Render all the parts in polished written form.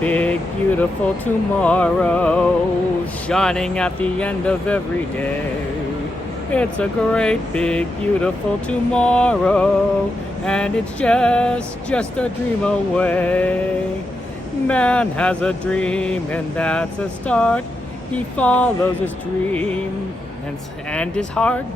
Big, beautiful tomorrow, shining at the end of every day. It's a great, big, beautiful tomorrow, and it's just a dream away. Man has a dream, and that's a start. He follows his dream and his heart,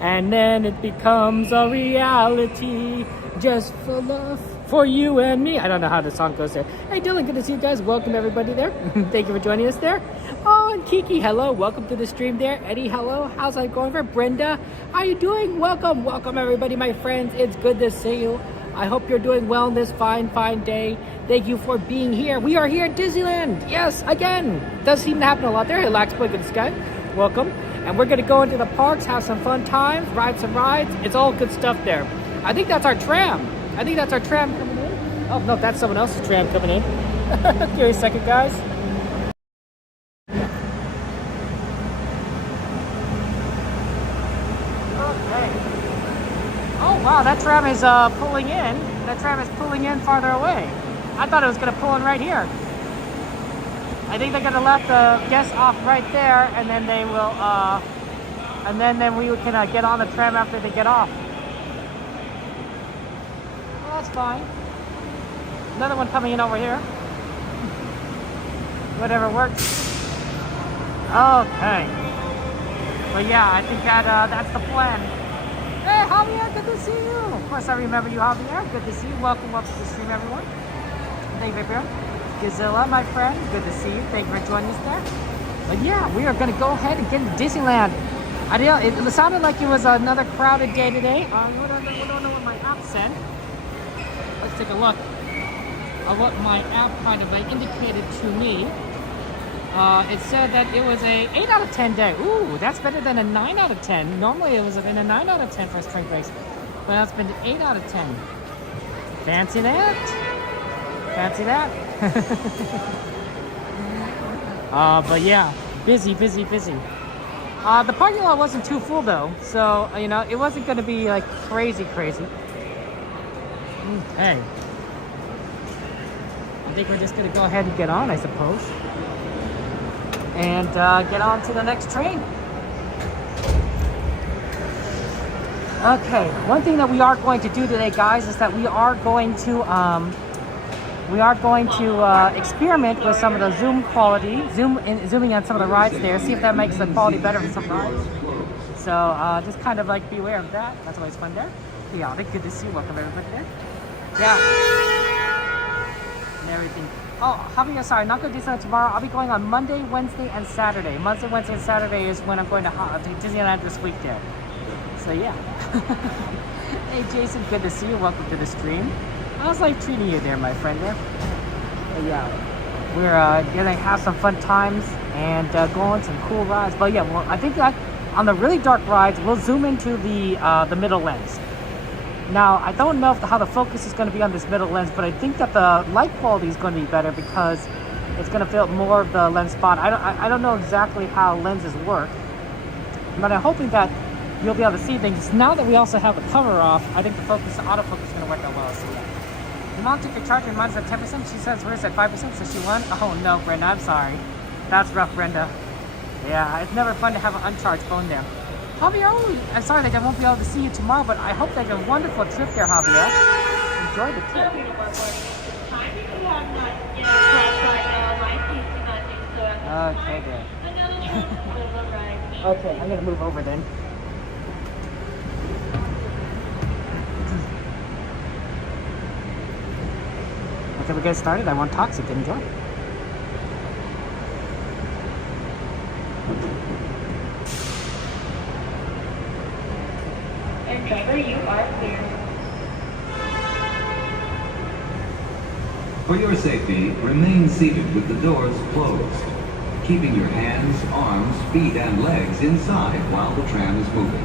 and then it becomes a reality, just for love. For you and me. I don't know how the song goes there. Hey Dylan, good to see you guys. Welcome everybody there. Thank you for joining us there. Oh, and Kiki, hello. Welcome to the stream there. Eddie, hello. How's that going for Brenda? How you doing? Welcome everybody, my friends. It's good to see you. I hope you're doing well on this fine day. Thank you for being here. We are here at Disneyland. Yes, again. Does seem to happen a lot there. Hey, Lax, good to sky. Welcome. And we're going to go into the parks, have some fun times, ride some rides. It's all good stuff there. I think that's our tram. coming in. Oh, no, that's someone else's tram coming in. Give me a second, guys. Okay. Oh, wow, that tram is pulling in. That tram is pulling in farther away. I thought it was going to pull in right here. I think they're going to let the guests off right there, and then they will, and then we can get on the tram after they get off. That's fine. Another one coming in over here. Whatever works. Okay. But yeah, I think that's the plan. Hey, Javier, good to see you. Of course, I remember you, Javier. Good to see you. Welcome to the stream, everyone. Thank you, everyone. Gazilla, my friend. Good to see you. Thank you for joining us there. But yeah, we are going to go ahead and get into Disneyland. It sounded like it was another crowded day today. We don't know what my app said. Let's take a look at what my app kind of indicated to me. It said that it was a 8 out of 10 day. Ooh, that's better than a 9 out of 10. Normally it was been a 9 out of 10 for spring breaks, but that's been 8 out of 10. Fancy that? Fancy that? But yeah, busy. The parking lot wasn't too full though, so it wasn't going to be like crazy. Okay. I think we're just going to go ahead and get on, I suppose. And get on to the next train. Okay, one thing that we are going to do today, guys, is that we are going to experiment with some of the zoom quality, zooming on some of the rides there, see if that makes the quality better for some rides. So just kind of like be aware of that. That's always fun there. Yeah, good to see you. Welcome everybody there. Yeah. And everything. Oh, Javier, sorry, not going to Disneyland tomorrow. I'll be going on Monday, Wednesday, and Saturday. Monday, Wednesday, and Saturday is when I'm going to Disneyland this week there. So yeah. Hey Jason, good to see you. Welcome to the stream. How's life treating you there, my friend there? But yeah, we're gonna have some fun times and go on some cool rides. But yeah, well, I think that on the really dark rides, we'll zoom into the middle lens. Now, I don't know how the focus is going to be on this middle lens, but I think that the light quality is going to be better because it's going to fill up more of the lens spot. I don't know exactly how lenses work, but I'm hoping that you'll be able to see things. Now that we also have the cover off, I think the autofocus is going to work out well. So yeah. Your mom took your charger and mine's at 10%. She says, where's at 5%? So she won? Oh no, Brenda, I'm sorry. That's rough, Brenda. Yeah, it's never fun to have an uncharged phone there. Javier, I'm sorry that I won't be able to see you tomorrow, but I hope that you have a wonderful trip there, Javier. Enjoy the trip. Okay, there. Okay, I'm going to move over then. Until we get started, I want Toxic to enjoy. Driver, you are clear. For your safety, remain seated with the doors closed, keeping your hands, arms, feet, and legs inside while the tram is moving,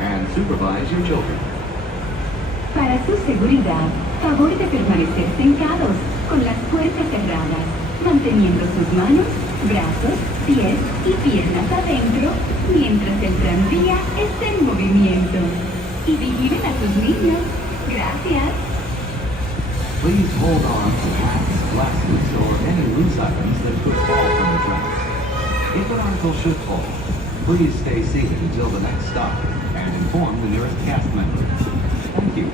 and supervise your children. Para su seguridad, favor de permanecer sentados, con las puertas cerradas, manteniendo sus manos, brazos, pies y piernas adentro, mientras el tranvía esté en movimiento. Y vigilen a sus niños. Gracias. Please hold on to hats glasses, or any loose items that could fall from the tracks. If an article should fall, please stay seated until the next stop and inform the nearest cast member. Thank you.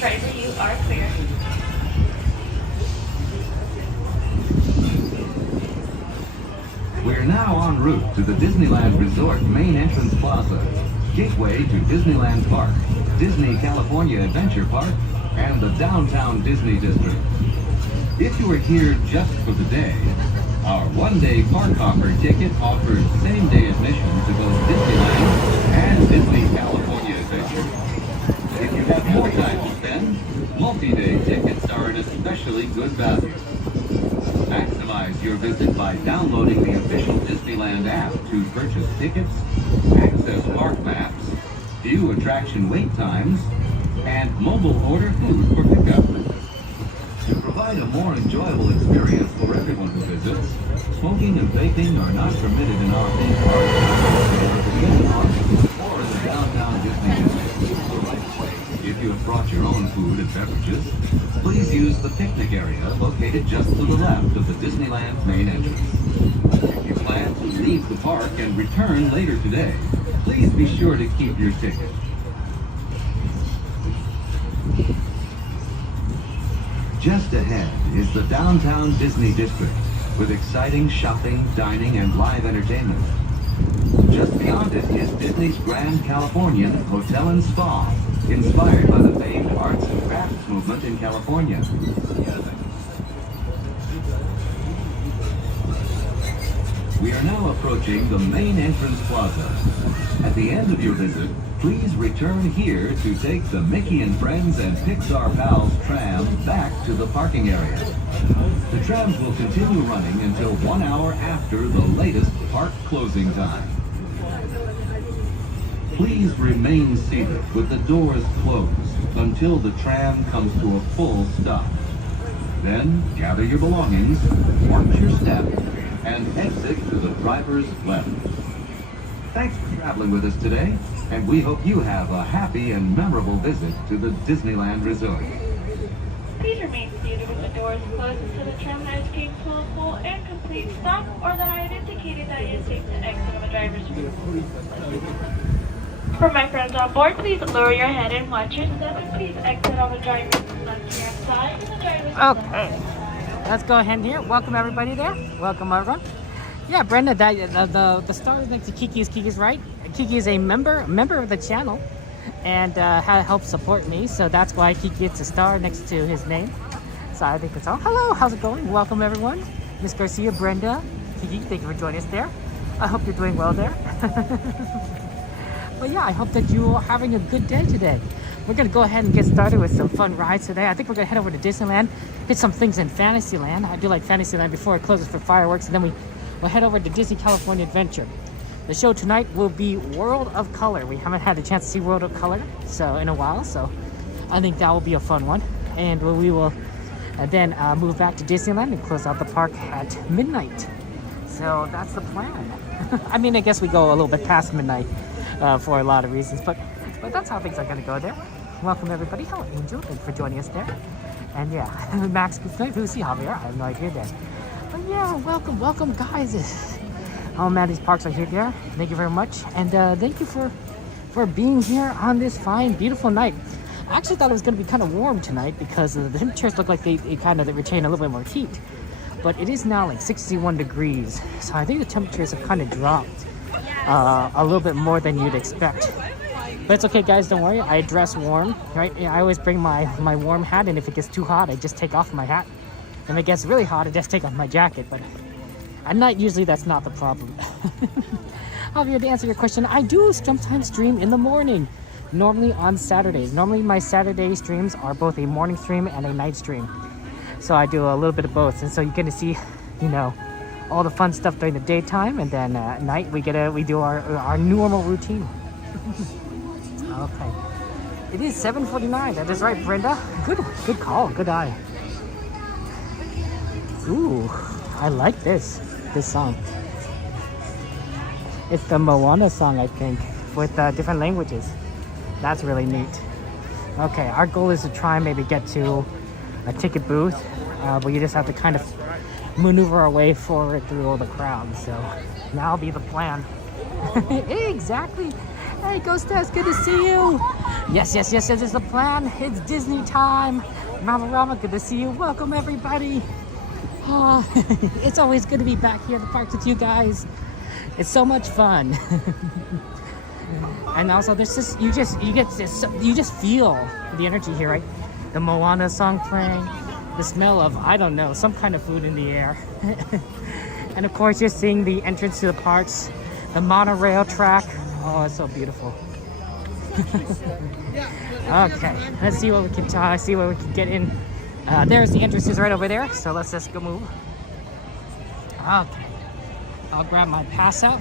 Driver, you are clear. We're now en route to the Disneyland Resort main entrance plaza, gateway to Disneyland Park, Disney California Adventure Park, and the downtown Disney District. If you are here just for the day, our one-day park hopper ticket offers same-day admission to both Disneyland and Disney California Adventure. If you have more time to spend, multi-day tickets are an especially good value. Maximize your visit by downloading the official Disneyland app to purchase tickets, access park maps, view attraction wait times, and mobile order food for pickup. To provide a more enjoyable experience for everyone who visits, smoking and vaping are not permitted in our theme park, or in the downtown Disney District. The right way. If you have brought your own food and beverages, please use the picnic area located just to the left of the Disneyland main entrance. If you plan to leave the park and return later today, please be sure to keep your ticket. Just ahead is the downtown Disney District, with exciting shopping, dining, and live entertainment. Just beyond it is Disney's Grand Californian Hotel and Spa, inspired by the famed arts and crafts movement in California. We are now approaching the main entrance plaza. At the end of your visit, please return here to take the Mickey and Friends and Pixar Pals tram back to the parking area. The trams will continue running until 1 hour after the latest park closing time. Please remain seated with the doors closed until the tram comes to a full stop. Then gather your belongings, watch your step, and exit to the driver's left. Thanks for traveling with us today, and we hope you have a happy and memorable visit to the Disneyland Resort. Please remain seated with the doors closed until the tram has came to a full and complete stop, or that I have indicated that it is safe to exit on the driver's seat. For my friends on board, please lower your head and watch your step, and please exit on the driver's left-hand side and the driver's Okay, let's go ahead here. Welcome everybody there. Welcome everyone. Yeah, Brenda, the star is next to Kiki's right. Kiki is a member of the channel, and helps support me, so that's why Kiki gets a star next to his name. So I think that's all. Hello, how's it going? Welcome everyone. Miss Garcia, Brenda, Kiki, thank you for joining us there. I hope you're doing well there. But yeah, I hope that you are having a good day today. We're gonna go ahead and get started with some fun rides today. I think we're gonna head over to Disneyland, hit some things in Fantasyland. I do like Fantasyland before it closes for fireworks, and then we'll head over to Disney California Adventure. The show tonight will be World of Color. We haven't had a chance to see World of Color in a while, so I think that will be a fun one. And we will then move back to Disneyland and close out the park at midnight. So that's the plan. I mean, I guess we go a little bit past midnight for a lot of reasons, but that's how things are going to go there. Welcome everybody. Hello Angel, thanks for joining us there. And yeah, Max, who's he, Javier? I have no idea there. But yeah, welcome guys. Oh man, these parks are here there. Thank you very much, and thank you for being here on this fine, beautiful night. I actually thought it was going to be kind of warm tonight because the temperatures look like they retain a little bit more heat. But it is now like 61 degrees, so I think the temperatures have kind of dropped a little bit more than you'd expect. But it's okay, guys, don't worry. I dress warm, right? I always bring my warm hat, and if it gets too hot, I just take off my hat. If it gets really hot, I just take off my jacket. But at night, usually that's not the problem. Javier, to answer your question, I do sometimes stream in the morning, normally on Saturdays. Normally my Saturday streams are both a morning stream and a night stream. So I do a little bit of both, and so you're gonna see, you know, all the fun stuff during the daytime, and then at night we do our normal routine. Okay, it is 7:49. That is right, Brenda. Good call. Good eye. Ooh, I like this song. It's the Moana song, I think, with different languages. That's really neat. Okay, our goal is to try and maybe get to a ticket booth, but you just have to kind of maneuver our way forward through all the crowd. So that'll be the plan. Exactly. Hey, Ghostess, good to see you. Yes, this is the plan. It's Disney time. Rama, good to see you. Welcome, everybody. Oh, it's always good to be back here at the parks with you guys. It's so much fun. And also, there's just you just feel the energy here, right? The Moana song playing, the smell of, I don't know, some kind of food in the air. And of course, you're seeing the entrance to the parks, the monorail track. Oh, it's so beautiful. Okay, let's see what we can get in. There's the entrances right over there, so let's just go move. Okay, I'll grab my pass out,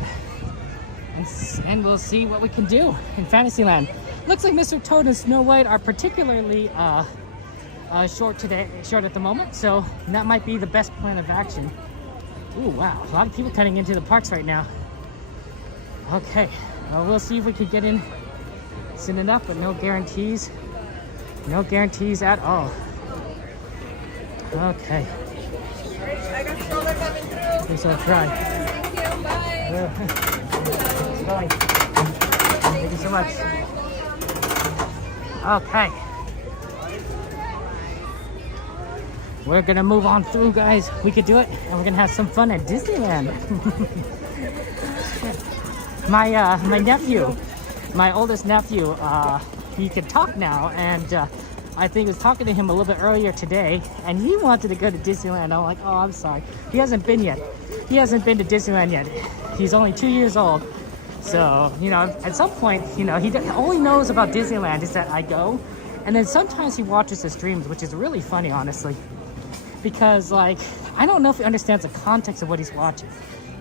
and we'll see what we can do in Fantasyland. Looks like Mr. Toad and Snow White are particularly short at the moment, so that might be the best plan of action. Ooh, wow, a lot of people cutting into the parks right now. Okay, well, we'll see if we can get in soon enough, but no guarantees. No guarantees at all. Okay. I got stroller coming through. I guess I'll try. Thank you. Bye. It's going. Thank you so much. Okay. We're gonna move on through, guys. We could do it, and we're gonna have some fun at Disneyland. My nephew, my oldest nephew, he can talk now, and I think I was talking to him a little bit earlier today, and he wanted to go to Disneyland. I'm like, oh, I'm sorry. He hasn't been yet. He hasn't been to Disneyland yet. He's only 2 years old. So, you know, at some point, you know, he only knows about Disneyland is that I go. And then sometimes he watches the streams, which is really funny, honestly. Because, like, I don't know if he understands the context of what he's watching.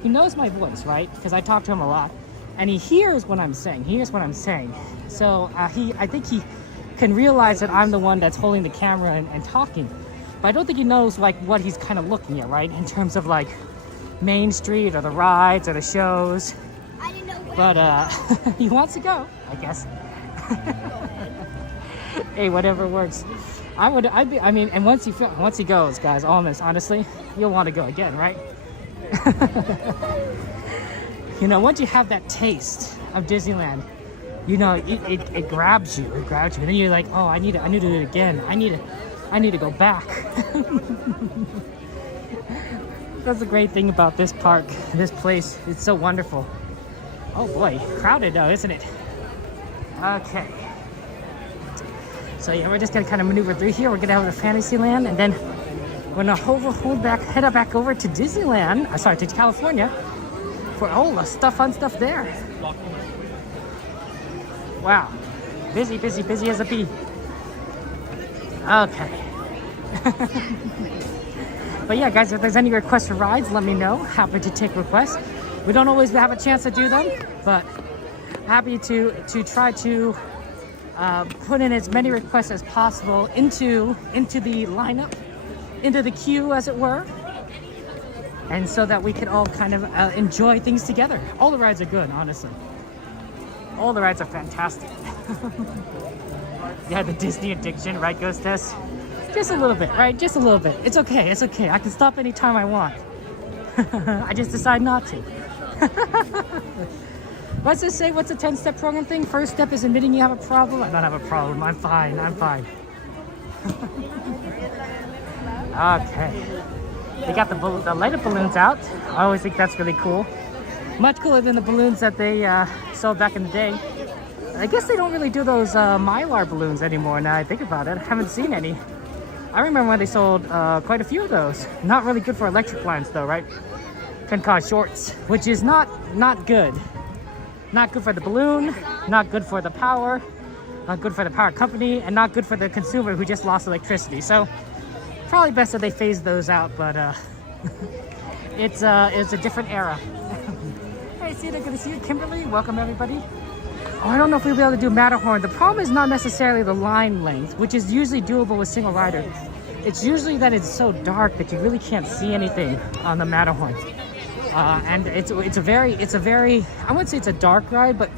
He knows my voice, right? Because I talk to him a lot. And he hears what I'm saying. He hears what I'm saying. So, I think he can realize that I'm the one that's holding the camera and talking. But I don't think he knows, like, what he's kind of looking at, right? In terms of, like, Main Street or the rides or the shows. But he wants to go, I guess. Hey, whatever works. And once he goes, guys, honestly, you'll want to go again, right? You know, once you have that taste of Disneyland, you know, it grabs you. It grabs you. And then you're like, oh, I need to do it again. I need to go back. That's the great thing about this park, this place. It's so wonderful. Oh boy, crowded though, isn't it? Okay. So yeah, we're just gonna kind of maneuver through here. We're gonna have a Fantasyland, and then we're gonna head back over to Disneyland. Sorry, to California for all the fun stuff there. Wow, busy as a bee. Okay. But yeah, guys, if there's any requests for rides, let me know. Happy to take requests. We don't always have a chance to do them, but happy to try to put in as many requests as possible into the lineup, into the queue, as it were, and so that we can all kind of enjoy things together. All the rides are good, honestly. All the rides are fantastic. Yeah, the Disney addiction, right, Ghostess? Just a little bit, right? Just a little bit. It's okay. It's okay. I can stop anytime I want. I just decide not to. What's this say? What's the 10-step program thing? First step is admitting you have a problem. I don't have a problem. I'm fine. Okay. They got the lighted balloons out. I always think that's really cool. Much cooler than the balloons that they sold back in the day. I guess they don't really do those Mylar balloons anymore now I think about it. I haven't seen any. I remember when they sold quite a few of those. Not really good for electric lines though, right? Can cause shorts, which is not good. Not good for the balloon, not good for the power, not good for the power company, and not good for the consumer who just lost electricity. So probably best that they phase those out, but it's a different era. Hey, see you, good to see you, Kimberly. Welcome everybody. Oh, I don't know if we'll be able to do Matterhorn. The problem is not necessarily the line length, which is usually doable with single rider. It's usually that it's so dark that you really can't see anything on the Matterhorn. And it's a very, I wouldn't say it's a dark ride, but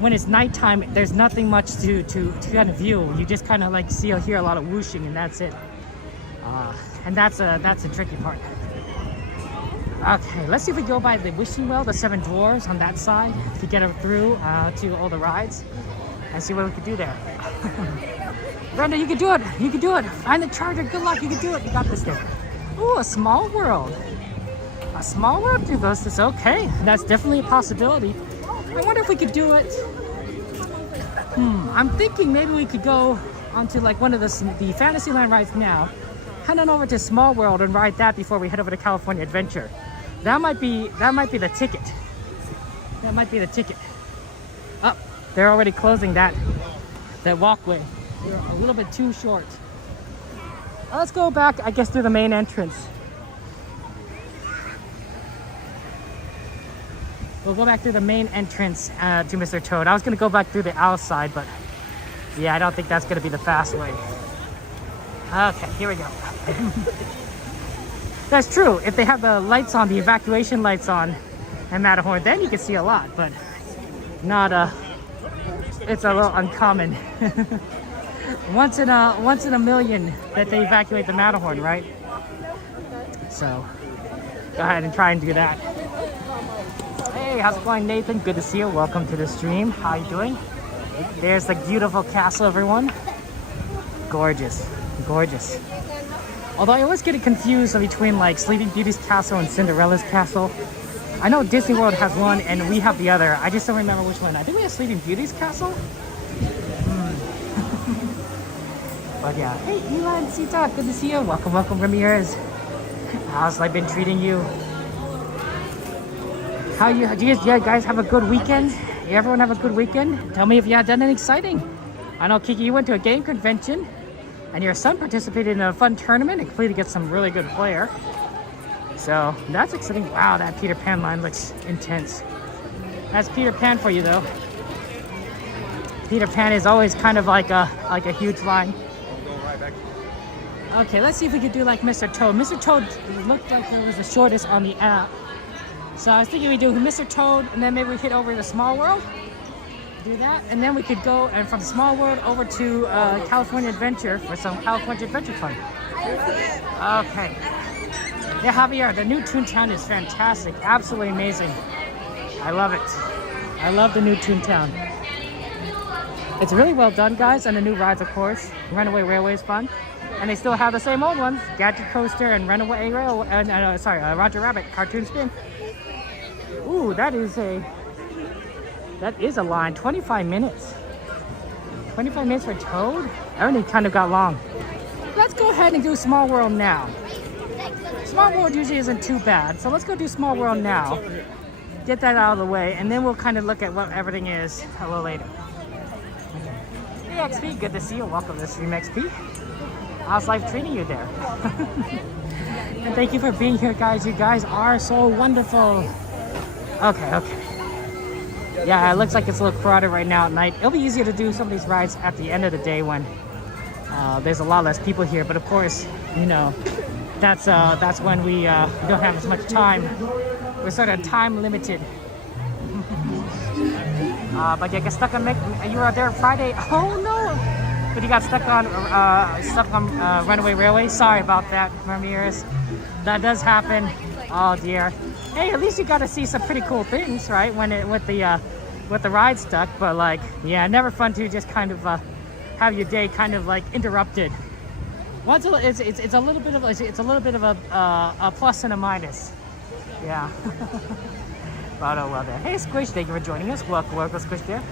when it's nighttime, there's nothing much to kind of view. You just kind of like see or hear a lot of whooshing, and that's it. And that's a tricky part. Okay, let's see if we go by the wishing well, the 7 dwarves on that side, to get through to all the rides, and see what we can do there. Brenda, you can do it. You can do it. Find the charger. Good luck. You can do it. You got this thing. Ooh, a small world. A small world through this is okay. That's definitely a possibility. I wonder if we could do it. I'm thinking maybe we could go onto like one of the Fantasyland rides now, head on over to Small World and ride that before we head over to California Adventure. That might be the ticket. That might be the ticket. Oh, they're already closing that walkway. They're a little bit too short. Let's go back, I guess, through the main entrance. We'll go back through the main entrance to Mr. Toad. I was gonna go back through the outside, but yeah, I don't think that's gonna be the fast way. Okay, here we go. That's true. If they have the lights on, the evacuation lights on and Matterhorn, then you can see a lot, but not it's a little uncommon. once in a million that they evacuate the Matterhorn, right? So go ahead and try and do that. Hey, how's it going, Nathan? Good to see you. Welcome to the stream. How you doing? There's the beautiful castle, everyone. Gorgeous, gorgeous. Although I always get it confused between like Sleeping Beauty's castle and Cinderella's castle. I know Disney World has one and we have the other. I just don't remember which one. I think we have Sleeping Beauty's castle. But yeah. Hey, Elon, Sita, good to see you. Welcome, welcome, Ramirez. How's life been treating you? Do you guys have a good weekend? Everyone have a good weekend? Tell me if you have done anything exciting. I know, Kiki, you went to a game convention and your son participated in a fun tournament and completed to get some really good player. So that's exciting. Wow, that Peter Pan line looks intense. That's Peter Pan for you though. Peter Pan is always kind of like a huge line. Okay, let's see if we could do like Mr. Toad. Mr. Toad looked like it was the shortest on the app. So I was thinking we do Mr. Toad and then maybe we hit over to Small World. Do that, and then we could go and from Small World over to California Adventure for some California Adventure fun. Okay. Yeah, Javier, the new Toontown is fantastic. Absolutely amazing. I love it. I love the new Toontown. It's really well done, guys, and the new rides, of course. Runaway Railway is fun. And they still have the same old ones, Gadget Coaster and Runaway Railway, Roger Rabbit, Cartoon Spin. Ooh, that is a line, 25 minutes. 25 minutes for Toad? That only kind of got long. Let's go ahead and do Small World now. Small World usually isn't too bad, so let's go do Small World now. Get that out of the way, and then we'll kind of look at what everything is a little later. Hey XP, good to see you. Welcome to the stream, XP. How's life treating you there? And thank you for being here, guys. You guys are so wonderful. Okay. Yeah, it looks like it's a little crowded right now at night. It'll be easier to do some of these rides at the end of the day when there's a lot less people here. But of course, you know, that's when we don't have as much time. We're sort of time limited. But you get stuck on you were there Friday. Oh no! But you got stuck on Runaway Railway. Sorry about that, Ramirez. That does happen. Oh dear. Hey, at least you got to see some pretty cool things, right? With the ride stuck. But like, yeah, never fun to just kind of have your day kind of like interrupted. It's a little bit of a plus and a minus. Yeah. But oh well there. Hey Squish, thank you for joining us. Welcome Squish there.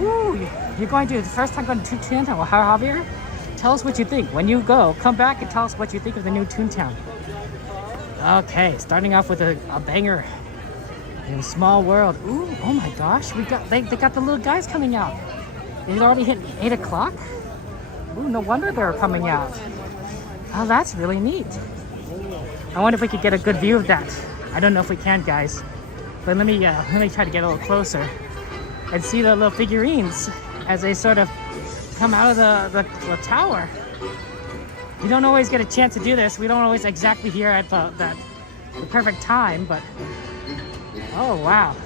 Ooh, you're going to the first time going to Toontown. Well, Javier, tell us what you think. When you go, come back and tell us what you think of the new Toontown. Okay, starting off with a banger. In Small World. Ooh, oh my gosh, they got the little guys coming out. It's already hit 8 o'clock. Ooh, no wonder they're coming out. Oh, that's really neat. I wonder if we could get a good view of that. I don't know if we can, guys. But let me try to get a little closer and see the little figurines as they sort of come out of the tower. You don't always get a chance to do this. We don't always exactly hear at the perfect time, but oh wow.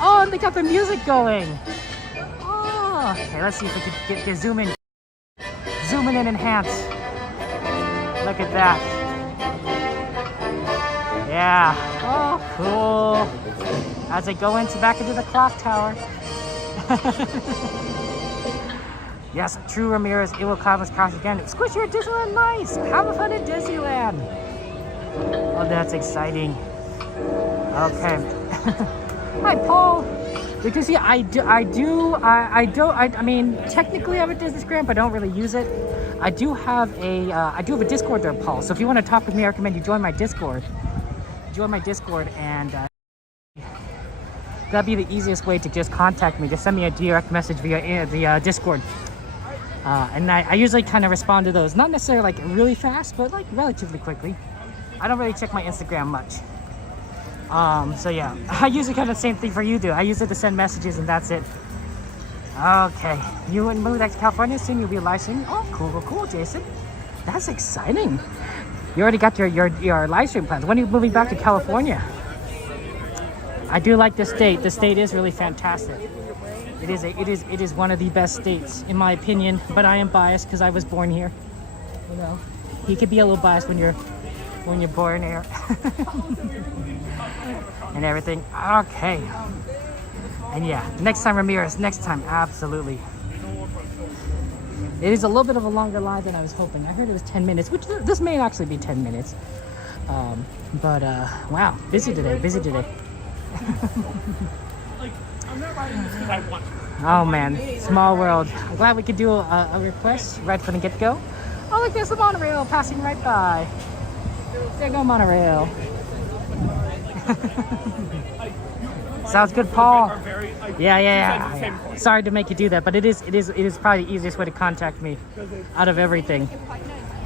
Oh, and they got the music going. Oh, okay, let's see if we can get zoom in and enhance. Look at that. Yeah. Oh, cool. As they go back into the clock tower. Yes, true Ramirez. It will climb us crash again. Squish, you're at Disneyland. Nice. Have fun at Disneyland. Oh, that's exciting. Okay. Hi, Paul. Did you see? I mean, technically I'm a Disneygram, but I don't really use it. I do have a Discord there, Paul. So if you want to talk with me, I recommend you join my Discord. Join my Discord, and that'd be the easiest way to just contact me. Just send me a direct message via the Discord. And I usually kind of respond to those. Not necessarily like really fast, but like relatively quickly. I don't really check my Instagram much. So yeah, I usually kind of the same thing for you do. I use it to send messages and that's it. Okay, you and move back to California soon. You'll be live streaming. Oh, cool, Jason. That's exciting. You already got your live stream plans. When are you moving back to California? I do like this state. The state is really fantastic. It is one of the best states in my opinion. But I am biased because I was born here. You know, you could be a little biased when you're born here. And everything. Okay. And yeah, next time Ramirez, next time, absolutely. It is a little bit of a longer live than I was hoping. I heard it was 10 minutes, which this may actually be 10 minutes. But wow, busy today. Oh man, Small World. I'm glad we could do a request right from the get-go. Oh look, there's the monorail passing right by. There you go, monorail. Sounds good, Paul. Yeah. Sorry to make you do that, but it is probably the easiest way to contact me out of everything.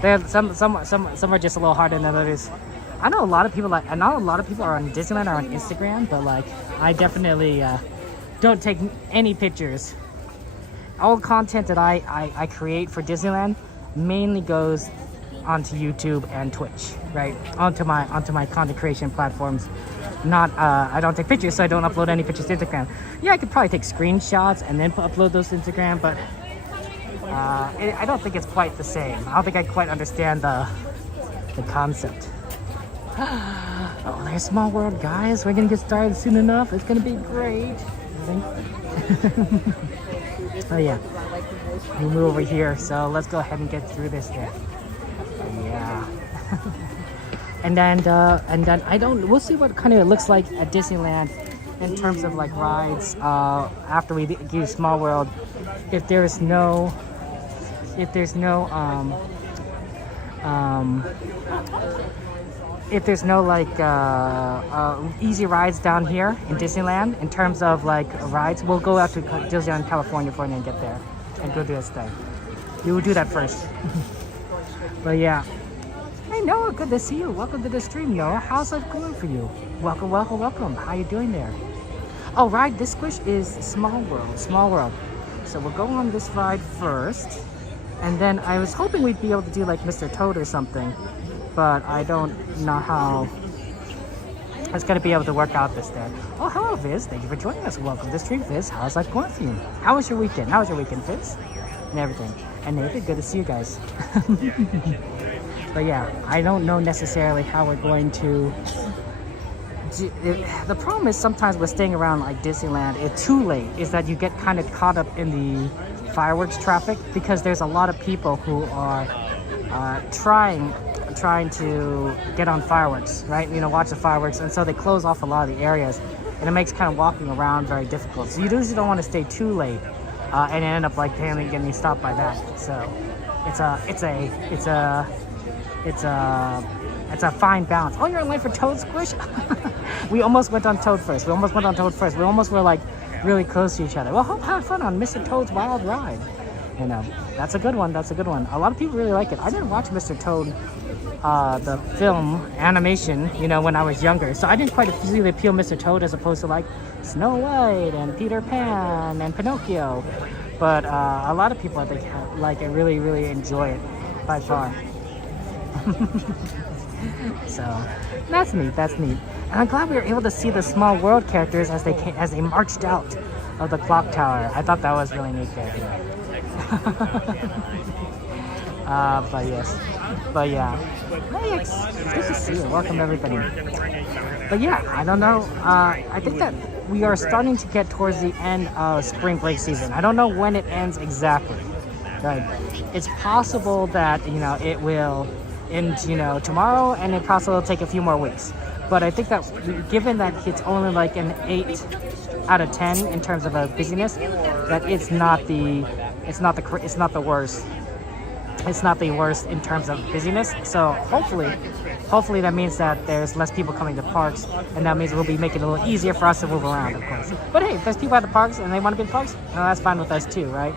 There, some are just a little harder than others. I know a lot of people are on Disneyland or on Instagram, but like I definitely don't take any pictures. All content that I create for Disneyland mainly goes onto YouTube and Twitch, right? Onto my content creation platforms. Not I don't take pictures, so I don't upload any pictures to Instagram. Yeah, I could probably take screenshots and then upload those to Instagram, but I don't think it's quite the same. I don't think I quite understand the concept. Oh, there's Small World, guys. We're gonna get started soon enough. It's gonna be great. Oh yeah, we move over here, so let's go ahead and get through this then. Yeah. and then we'll see what kind of it looks like at Disneyland in terms of like rides after we do Small World. If there's no like easy rides down here in Disneyland in terms of like rides, we'll go out to Disneyland, California for and get there and go do this thing. We will do that first. But yeah. Hey Noah, good to see you. Welcome to the stream, Noah. How's life going for you? Welcome. How you doing there? Oh, ride this squish is Small World. So we'll go on this ride first. And then I was hoping we'd be able to do like Mr. Toad or something. But I don't know how it's going to be able to work out this day. Oh, hello, Viz. Thank you for joining us. Welcome to the stream, Viz. How's life going for you? How was your weekend? Viz? And everything. And Nathan, good to see you guys. But yeah, I don't know necessarily how we're going to... The problem is sometimes with staying around like Disneyland, it's too late, is that you get kind of caught up in the fireworks traffic because there's a lot of people who are trying to get on fireworks, right? You know, watch the fireworks, and so they close off a lot of the areas. and it makes kind of walking around very difficult. So you usually don't want to stay too late, and end up like getting stopped by that. So it's a fine balance. Oh, you're in line for Toad Squish? We almost went on Toad first. We almost were like really close to each other. Well, hope have fun on Mr. Toad's Wild Ride. You know, that's a good one. A lot of people really like it. I didn't watch Mr. Toad, the film animation, you know, when I was younger. So I didn't quite see the appeal of Mr. Toad as opposed to like Snow White and Peter Pan and Pinocchio. But a lot of people, I think, like it, really, really enjoy it by far. So that's neat. And I'm glad we were able to see the Small World characters as they marched out of the clock tower. I thought that was really neat there. But yeah. Hey, it's good to see you. Welcome everybody. But yeah, I don't know. I think that we are starting to get towards the end of spring break season. I don't know when it ends exactly. Right? It's possible that, you know, it will end, you know, tomorrow, and it possibly will take a few more weeks. But I think that given that it's only like an 8 out of 10 in terms of a busyness, that it's not the worst. It's not the worst in terms of busyness. So hopefully that means that there's less people coming to parks, and that means we'll be making it a little easier for us to move around, of course. But hey, if there's people at the parks and they want to be in the parks, well, that's fine with us too, right?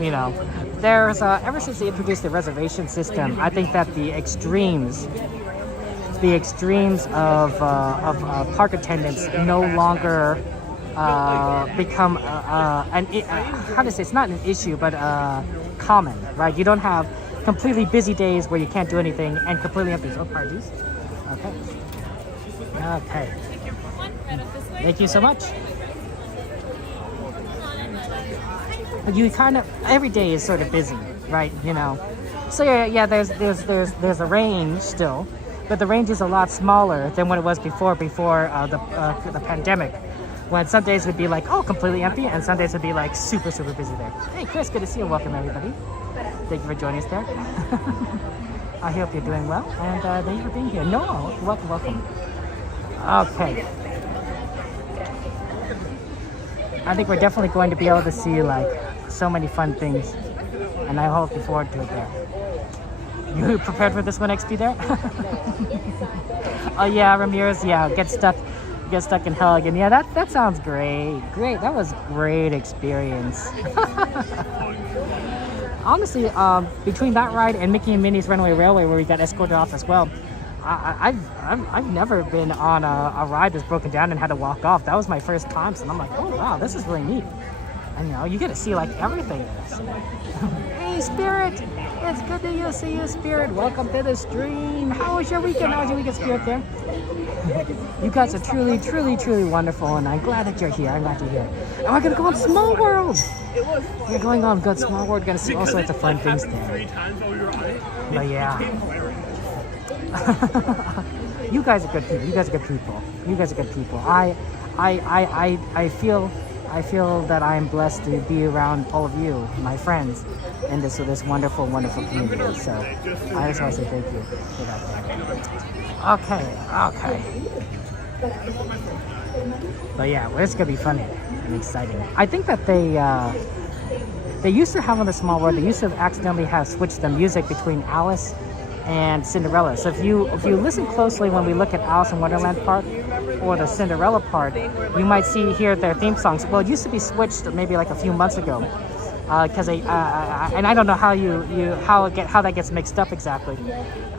You know, there's ever since they introduced the reservation system, I think that the extremes of park attendance no longer become how to say, it's not an issue, but common, right? You don't have completely busy days where you can't do anything and completely empty. Oh, pardon. Okay. Thank you so much. You kind of, every day is sort of busy, right? You know. So yeah. There's a range still, but the range is a lot smaller than what it was before the pandemic. When some days would be like, oh, completely empty, and some days would be like super, super busy there. Hey, Chris, good to see you. Welcome, everybody. Thank you for joining us there. I hope you're doing well, and thank you for being here. No, welcome. Okay. I think we're definitely going to be able to see like so many fun things, and I'm looking forward to it there. You prepared for this one, XP there? Oh yeah, Ramirez, yeah, get stuck in hell again. Yeah, that sounds great. That was great experience. Honestly, between that ride and Mickey and Minnie's Runaway Railway, where we got escorted off as well, I've never been on a ride that's broken down and had to walk off. That was my first time, so I'm like, oh wow, this is really neat. And you know, you get to see like everything. Hey, Spirit, it's good to see you, Spirit. Welcome to the stream. How was your weekend? Spirit? There. You guys are truly, truly, truly wonderful, and I'm glad that you're here. And we're gonna go on Small World. We're going on good Small World. Gonna see all sorts of fun things there. But yeah. You guys are good people. I feel that I am blessed to be around all of you, my friends, in this wonderful, wonderful community. So I just want to say thank you for that. Okay. But yeah, well, it's gonna be fun and exciting. I think that they used to have on the Small World. They used to accidentally have switched the music between Alice and Cinderella. So if you listen closely when we look at Alice in Wonderland part or the Cinderella part, you might see here their theme songs. Well, it used to be switched maybe like a few months ago, because and I don't know how that gets mixed up exactly.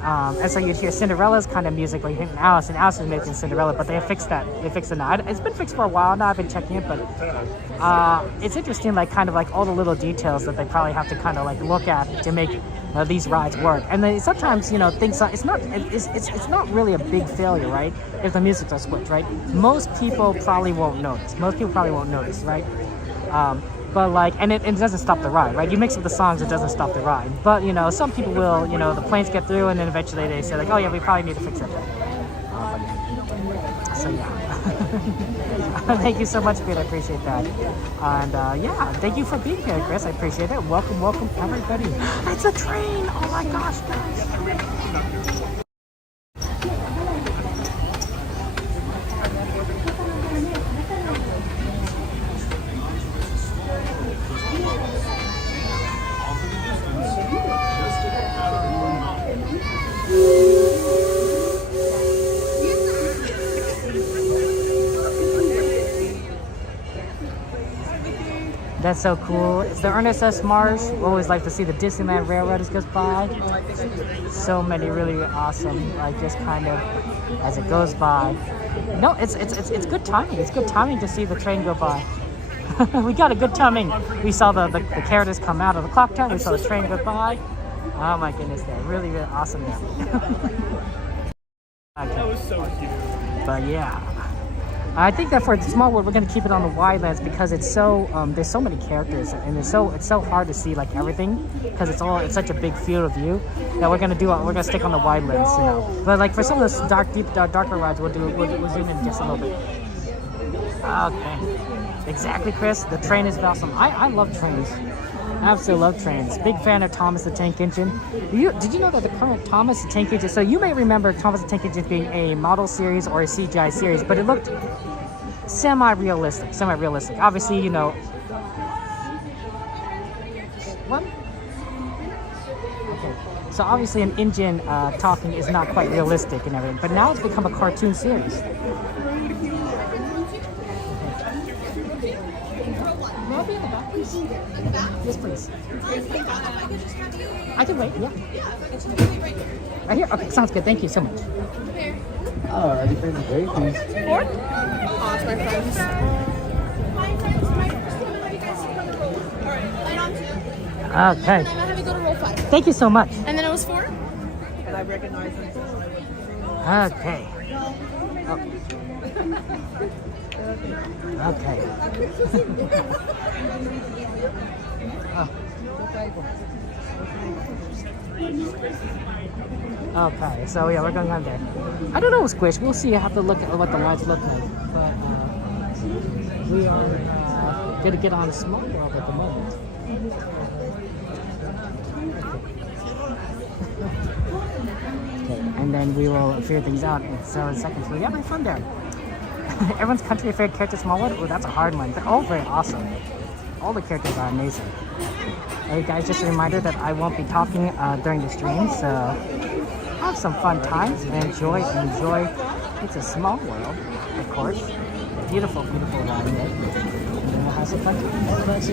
And so you'd hear Cinderella's kind of music, like Alice, and Alice is making Cinderella, but they fixed that. They fixed it now. It's been fixed for a while now. I've been checking it, but it's interesting, like kind of like all the little details that they probably have to kind of like look at to make these rides work. And then sometimes, you know, things it's not really a big failure, right? If the music's are switched, right? Most people probably won't notice, right? But like, and it doesn't stop the ride, right? You mix up the songs, it doesn't stop the ride. But you know, some people will, you know, the planes get through, and then eventually they say like, oh yeah, we probably need to fix it. So yeah. Thank you so much, Peter. I appreciate that. And yeah, thank you for being here, Chris. I appreciate it. Welcome, everybody. It's a train. Oh my gosh, guys. That's so cool. It's the Ernest S. Marsh. We always like to see the Disneyland Railroad as it goes by. So many really awesome, like just kind of as it goes by. No, it's good timing. It's good timing to see the train go by. We got a good timing. We saw the characters come out of the clock tower. We saw the train go by. Oh my goodness, they're really, really awesome there. Okay. That was so cute. But yeah, I think that for Small World, we're gonna keep it on the wide lens because it's so there's so many characters and it's so hard to see like everything because it's such a big field of view that we're gonna stick on the wide lens, you know. But like for some of the darker rides, we'll zoom in just a little bit. Okay, exactly, Chris. The train is awesome. I love trains. Absolutely love trains. Big fan of Thomas the Tank Engine. Did you know that the current Thomas the Tank Engine, so you may remember Thomas the Tank Engine being a model series or a CGI series, but it looked semi-realistic. Obviously, you know. What? Okay. So obviously an engine talking is not quite realistic and everything, but now it's become a cartoon series. May I be in the back, please? Yes, please. I can wait, yeah. Right here? Okay, sounds good. Thank you so much. Alrighty, very please. Four? Oh, it's my friends. Okay. And then I have you go to roll 5. Thank you so much. And then it was 4? And I recognize them. Okay. Okay. Oh. Okay, so yeah, we're going on there. I don't know, Squish. We'll see. I have to look at what the rides look like. But we are going to get on Small World at the moment. Okay, and then we will figure things out in 7 seconds. We're having fun there. Everyone's country favorite character, Small World. Oh, that's a hard one. They're all very awesome. All the characters are amazing. Hey guys, just a reminder that I won't be talking during the stream, so have some fun times and enjoy. It's a small world, of course. Beautiful, beautiful ride here. And we'll have some fun times.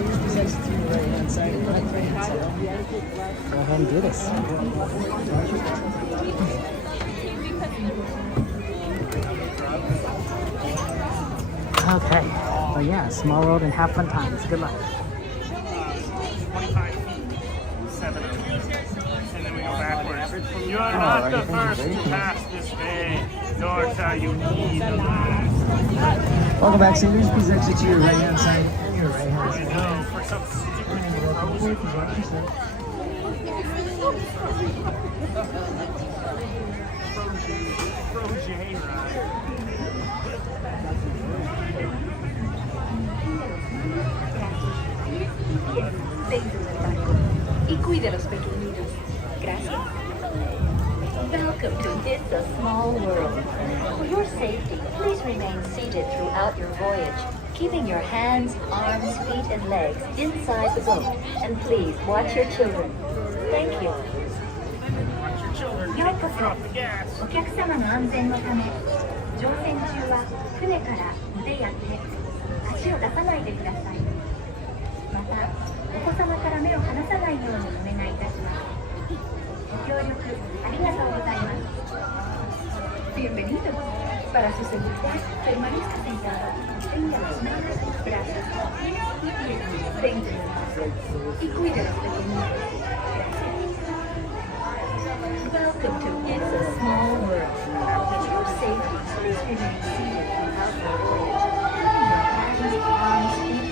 Go ahead and do this. Okay, but yeah, small world and have fun times. Good luck. 25 feet, 7 of them. And then we go backwards. You are not the first to pass this way, nor shall you be the last. Welcome back, seniors. Please exit to your right-hand side and your right-hand side. No, for some stupid Protege ride. Dentro del barco y cuide a los pequeñitos. Gracias. Welcome to It's a Small World. For your safety, please remain seated throughout your voyage, keeping your hands, arms, feet, and legs inside the boat. And please watch your children. Thank you. Watch your children. Drop the gas. お客様の安全のため、乗船中は船から腕や手、足を出さないでください。また、お子様から目を離さないようにお願いいたします。ご協力ありがとうございます。Bienvenidos. Para su seguridad, permanezca sentado. Tenga las manos. Gracias. Tenga y cuide a los pequeñitos. Welcome to It's a Small World. For your safety, please remain seated throughout your voyage. Keeping your hands, arms, feet, and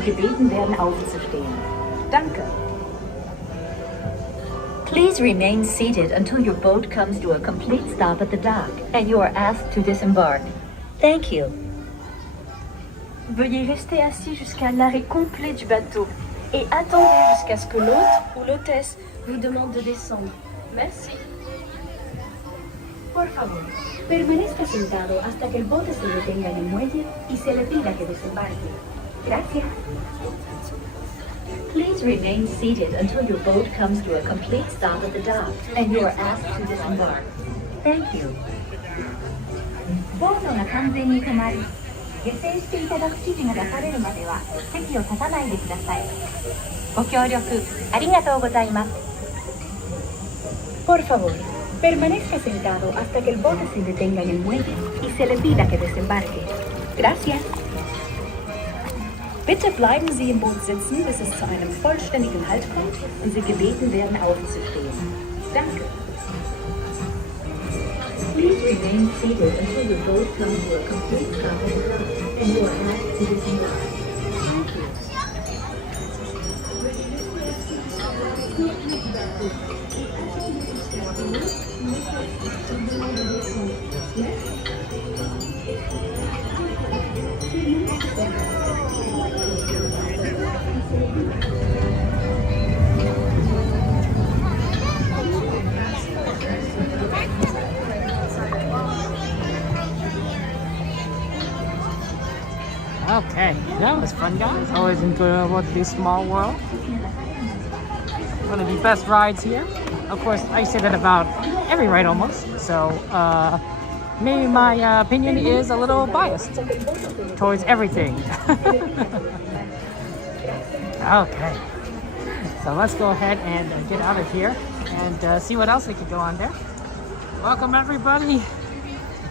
Sie gebeten werden, aufzustehen. Danke. Please remain seated until your boat comes to a complete stop at the dock and you are asked to disembark. Thank you. Veuillez rester assis jusqu'à l'arrêt complet du bateau et attendez jusqu'à ce que l'hôte ou l'hôtesse vous demande de descendre. Merci. Por favor, permanezca sentado hasta que el bote se detenga en el muelle y se le pida que desembarque. Gracias. Please remain seated until your boat comes to a complete stop at the dock and you are asked to disembark. Thank you. ボートが完全に止まり、下船していただく指示が出されるまでは席を立たないでください。ご協力ありがとうございます。Por favor, permanezca sentado hasta que el bote se detenga en el muelle y se le pida que desembarque. Gracias. Bitte bleiben Sie im Boot sitzen, bis es zu einem vollständigen Halt kommt und Sie gebeten werden, aufzustehen. Danke. Please remain seated until your boat comes to a complete stop at the dock and you are asked to disembark. Thank you. Okay, that was fun, guys. Always enjoy what the small world. One of the best rides here. Of course, I say that about every ride almost. So maybe my opinion is a little biased towards everything. Okay, so let's go ahead and get out of here and see what else we could go on there. Welcome everybody.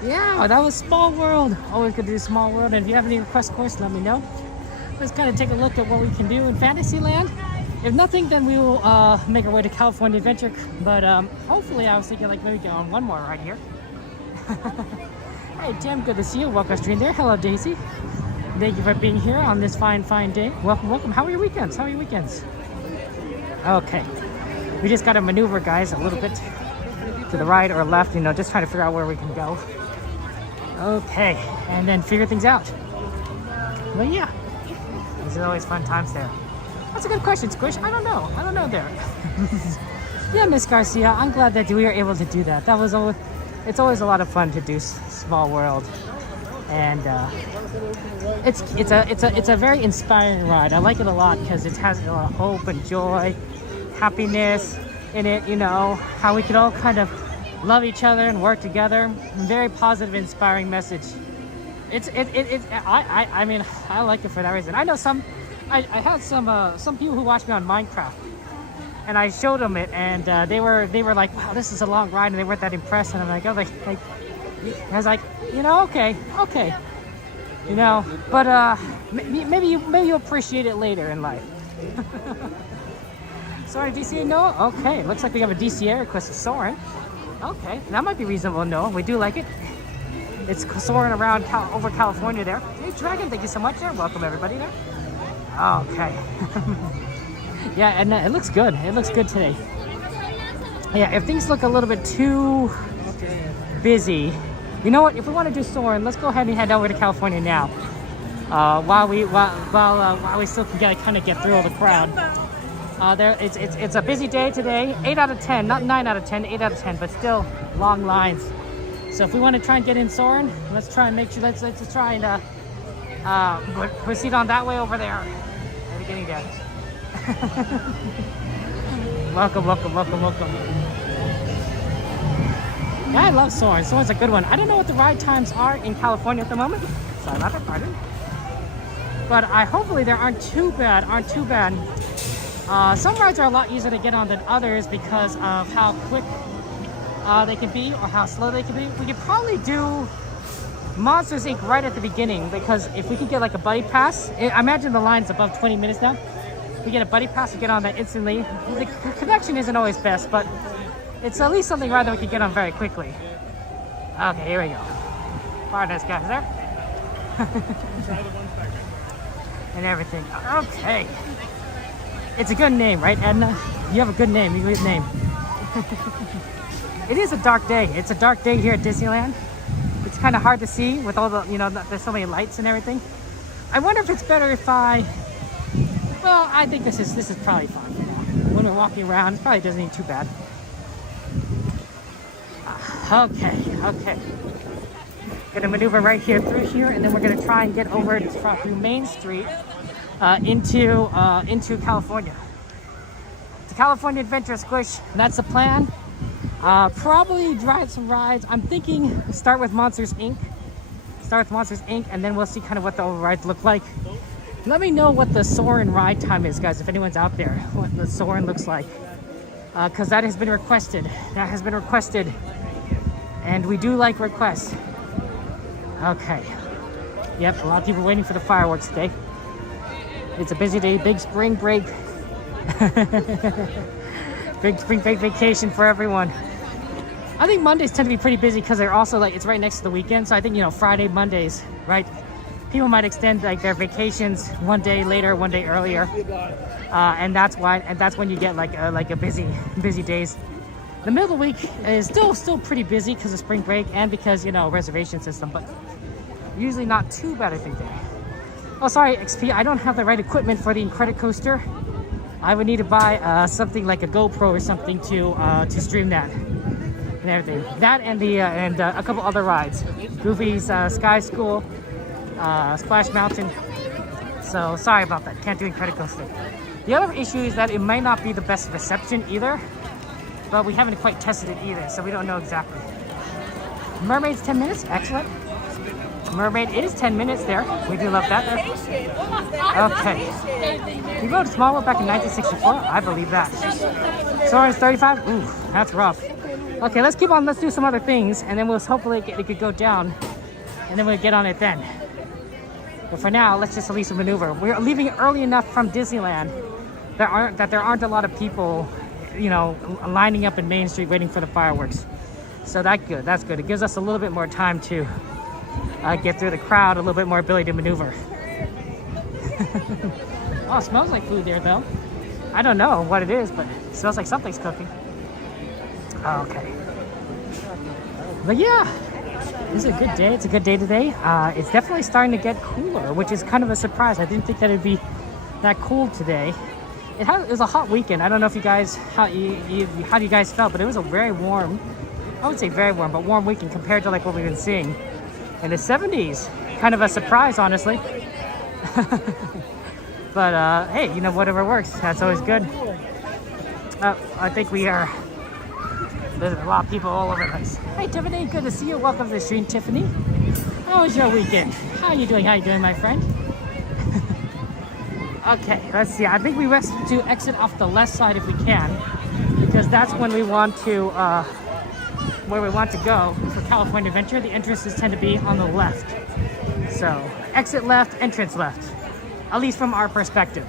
Yeah, that was Small World. Always good to do Small World. And if you have any requests, of course, let me know. Let's kind of take a look at what we can do in Fantasyland. If nothing, then we will make our way to California Adventure. But hopefully, I was thinking like maybe go on one more right here. Hey, Tim, good to see you. Welcome stream there. Hello, Daisy. Thank you for being here on this fine day. Welcome, welcome. How are your weekends? How are your weekends? Okay. We just got to maneuver, guys, a little bit to the right or left, you know, just trying to figure out where we can go. Okay, and then figure things out. But yeah, these are always fun times there. That's a good question, Squish. I don't know there. Yeah, Miss Garcia, I'm glad that we were able to do that. That was always, it's always a lot of fun to do Small World, and it's a very inspiring ride. I like it a lot because it has a lot of hope and joy, happiness in it. You know how we can all kind of love each other and work together. Very positive, inspiring message. I mean, I like it for that reason. I know I had some people who watched me on Minecraft, and I showed them it, and they were like, wow, this is a long ride, and they weren't that impressed. And I was like, you know, okay, you know, but maybe you appreciate it later in life. Sorry, DCA no? Okay, looks like we have a DCA request of Soarin. Okay, that might be reasonable. No, we do like it. It's soaring around over California there. Hey, Dragon, thank you so much there. Welcome everybody there. Okay. Yeah, and it looks good. It looks good today. Yeah, if things look a little bit too busy, you know what? If we want to do Soarin', let's go ahead and head over to California now. While we still can kind of get through all the crowd. It's a busy day today. 8 out of 10, not 9 out of 10, 8 out of 10, but still long lines. So if we want to try and get in Soarin', let's try and make sure. Let's try and proceed on that way over there. At the beginning there. Welcome. Yeah, I love Soarin'. Soarin's a good one. I don't know what the ride times are in California at the moment. Sorry about that, pardon. But hopefully they aren't too bad. Some rides are a lot easier to get on than others because of how quick they can be or how slow they can be. We could probably do Monsters Inc. right at the beginning because if we could get like a buddy pass, I imagine the line's above 20 minutes now. We get a buddy pass to get on that instantly. The connection isn't always best, but it's at least something right that we can get on very quickly. Okay, here we go. Far nice guys there. and everything. Okay. It's a good name, right, Edna? You have a good name. You have a good name. It is a dark day. It's a dark day here at Disneyland. It's kind of hard to see with all the, you know, there's so many lights and everything. I wonder if it's better if I, well, I think this is probably fine. When we're walking around, it probably doesn't need too bad. Okay. Gonna maneuver right here through here, and then we're gonna try and get over through Main Street into California. The California Adventure Squish, and that's the plan. Probably drive some rides. I'm thinking start with Monsters Inc. And then we'll see kind of what the rides look like. Let me know what the Soarin ride time is, guys, if anyone's out there, what the Soarin looks like. Because that has been requested. And we do like requests. Okay. Yep, a lot of people waiting for the fireworks today. It's a busy day, big spring break. Big spring break vacation for everyone. I think Mondays tend to be pretty busy because they're also like, it's right next to the weekend. So I think, you know, Friday, Mondays, right? People might extend like their vacations one day later, one day earlier. And that's when you get like a busy days. The middle of the week is still pretty busy because of spring break and because, you know, reservation system, but usually not too bad, I think. Oh, sorry, XP, I don't have the right equipment for the Incredicoaster. I would need to buy something like a GoPro or something to stream that and everything. That and a couple other rides, Goofy's Sky School, Splash Mountain. So sorry about that. Can't do Incredicoaster. The other issue is that it might not be the best reception either, but we haven't quite tested it either, so we don't know exactly. Mermaid's 10 minutes. Excellent. Mermaid is 10 minutes there. We do love that. Okay. We rode a small one back in 1964. I believe that. Soarin's 35. Ooh, that's rough. Okay, let's keep on. Let's do some other things, and then we'll hopefully it could go down, and then we'll get on it then. But for now, let's just at least maneuver. We're leaving early enough from Disneyland that there aren't a lot of people, you know, lining up in Main Street waiting for the fireworks. So that's good. That's good. It gives us a little bit more time to get through the crowd, a little bit more ability to maneuver. Oh, it smells like food there, though. I don't know what it is, but it smells like something's cooking. Okay. But yeah, this is a good day. It's a good day today. It's definitely starting to get cooler, which is kind of a surprise. I didn't think that it'd be that cold today. It was a hot weekend. I don't know if you guys, how you guys felt, but it was a very warm, I would say very warm, but warm weekend compared to like what we've been seeing in the 70s. Kind of a surprise, honestly. But hey, you know, whatever works, that's always good. I think there's a lot of people all over the place. Hey Tiffany, good to see you. Welcome to the stream, Tiffany. How was your weekend? How you doing, my friend? Okay, let's see. I think we want to exit off the left side if we can, because that's when we want to, where we want to go for California Adventure. The entrances tend to be on the left. So, exit left, entrance left. At least from our perspective.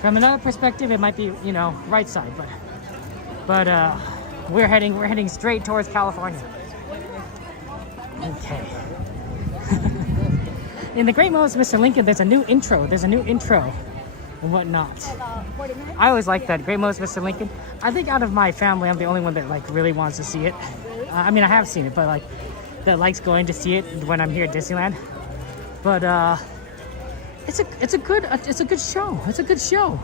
From another perspective, it might be, you know, right side, but we're heading straight towards California. Okay. In the Great Moments of Mr. Lincoln, there's a new intro. And whatnot. I always like that. Great Moments of Mr. Lincoln. I think out of my family, I'm the only one that like really wants to see it. I mean, I have seen it, but like that likes going to see it when I'm here at Disneyland. But it's a good show. It's a good show.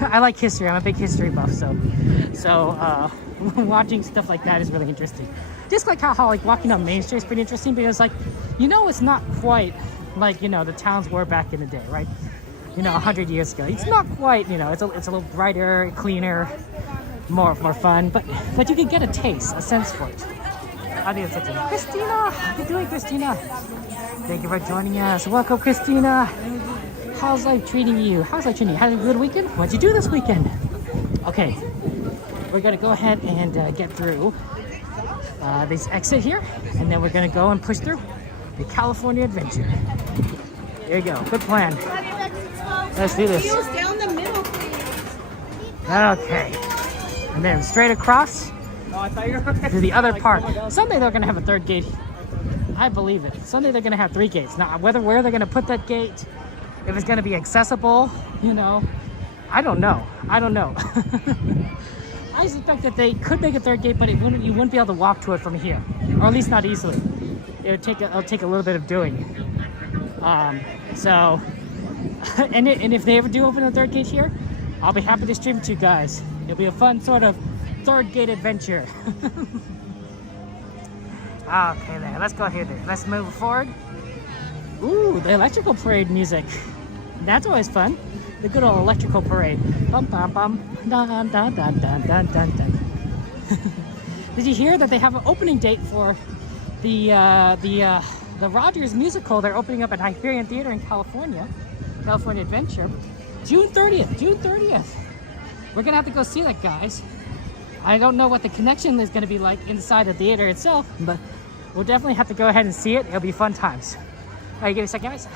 I like history. I'm a big history buff, so watching stuff like that is really interesting. Just like how like walking on Main Street is pretty interesting, because like, you know, it's not quite like, you know, the towns were back in the day, right? You know, 100 years ago. It's not quite, you know, it's a little brighter, cleaner, more fun, but you can get a taste, a sense for it. I think it's such a... Christina, how you doing, Christina? Thank you for joining us. Welcome, Christina. How's life treating you? Had a good weekend? What'd you do this weekend? Okay, we're gonna go ahead and get through this exit here, and then we're gonna go and push through the California Adventure. There you go. Good plan. Let's do this. Down the middle, please. Okay. And then straight across to the other park. Someday they're going to have a third gate. I believe it. Someday they're going to have 3 gates. Now, where they're going to put that gate, if it's gonna be accessible, you know. I don't know. I suspect that they could make a third gate, but you wouldn't be able to walk to it from here, or at least not easily. It'll take a little bit of doing. So, and if they ever do open a third gate here, I'll be happy to stream it to you guys. It'll be a fun sort of third gate adventure. Okay, there. Let's go here. Let's move forward. Ooh, the electrical parade music. That's always fun. The good old electrical parade. Bum bum bum. Dun dun dun dun dun dun dun. Did you hear that they have an opening date for the Rogers musical? They're opening up at Hyperion Theater in California Adventure, June 30th. June 30th. We're gonna have to go see that, guys. I don't know what the connection is gonna be like inside the theater itself, but we'll definitely have to go ahead and see it. It'll be fun times. All right, give me a second, guys.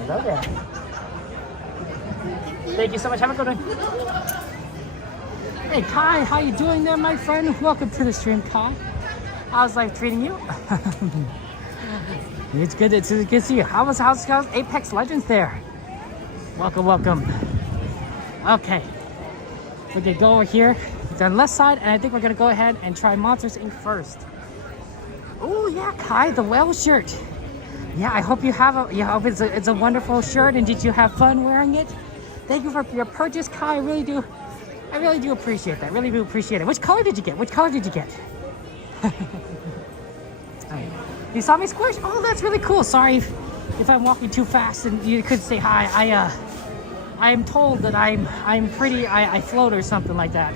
Hello there. Thank you so much. Have a good one. Hey, Kai, how you doing there, my friend? Welcome to the stream, Kai. How's life treating you? It's good to see you. How's Apex Legends there? Welcome. Okay. We're gonna go over here to the left side, and I think we're gonna go ahead and try Monsters Inc. first. Oh yeah, Kai, the whale shirt. Yeah, I hope you have it's a wonderful shirt, and did you have fun wearing it? Thank you for your purchase, Kai. I really do appreciate that. Really do appreciate it. Which color did you get? You saw me squish? Oh, that's really cool. Sorry if I'm walking too fast and you could say hi. I am told that I float or something like that.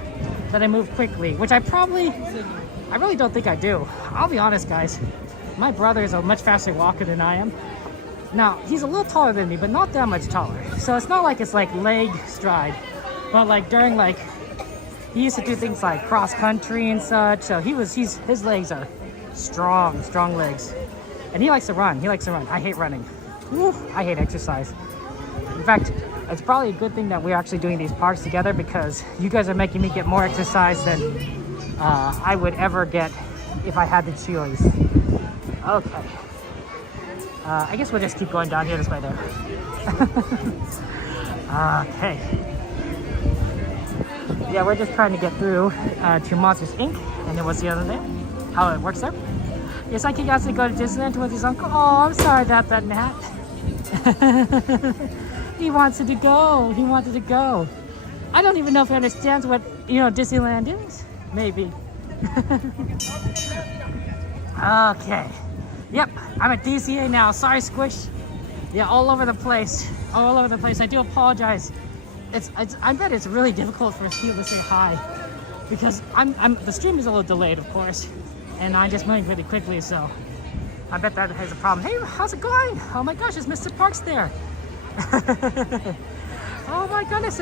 That I move quickly, which I really don't think I do. I'll be honest, guys. My brother is a much faster walker than I am. Now, he's a little taller than me, but not that much taller. So it's not like it's like leg stride, but like during he used to do things like cross country and such. So his legs are strong legs. And he likes to run. I hate running. Woo, I hate exercise. In fact, it's probably a good thing that we're actually doing these parks together, because you guys are making me get more exercise than I would ever get if I had the choice. Okay. I guess we'll just keep going down here this way there. Okay. Yeah, we're just trying to get through to Monsters Inc. and then we'll see other there. How it works there. Yes, I can actually go to Disneyland with his uncle. Oh, I'm sorry about that, Nat. He wanted to go. I don't even know if he understands what, Disneyland is. Maybe. Okay. Yep, I'm at DCA now. Sorry, Squish. Yeah, all over the place. I do apologize. I bet it's really difficult for people to say hi, because the stream is a little delayed, of course, and I'm just moving really quickly, so I bet that has a problem. Hey, how's it going? Oh my gosh, it's Mr. Parks there. Oh my goodness.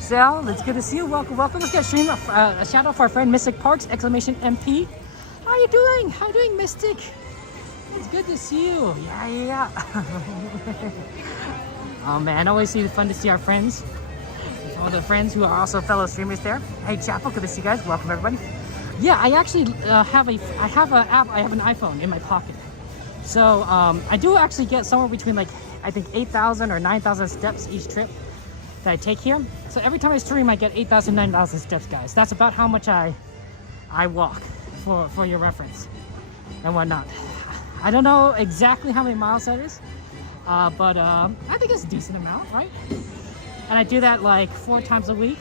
Sal, it's good to see you. Welcome. Let's get a stream. A shout out for our friend Mystic Parks, !MP. How you doing, Mystic? It's good to see you. Yeah. Oh man, always fun to see our friends. All the friends who are also fellow streamers there. Hey, Chapel, good to see you guys. Welcome, everybody. Yeah, I actually have an iPhone in my pocket. So I do actually get somewhere between I think 8,000 or 9,000 steps each trip that I take here. So every time I stream, I get 8,000, 9,000 steps, guys. That's about how much I walk, for your reference and whatnot. I don't know exactly how many miles that is, but I think it's a decent amount, right? And I do that 4 times a week.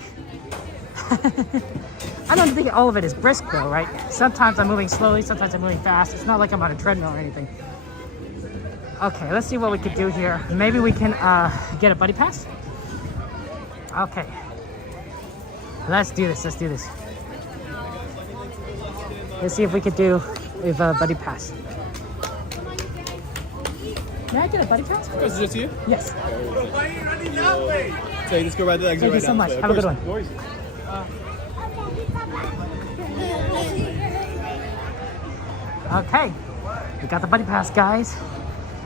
I don't think all of it is brisk though, right? Sometimes I'm moving slowly, sometimes I'm moving fast. It's not like I'm on a treadmill or anything. Okay, let's see what we could do here. Maybe we can get a buddy pass. Okay. Let's do this. Let's see if we could do with a buddy pass. May I get a buddy pass? Oh, is it just you? Yes. Why are you running that way? So you just go right to the exit. Thank you so much. Have a good one. Okay. We got the buddy pass, guys.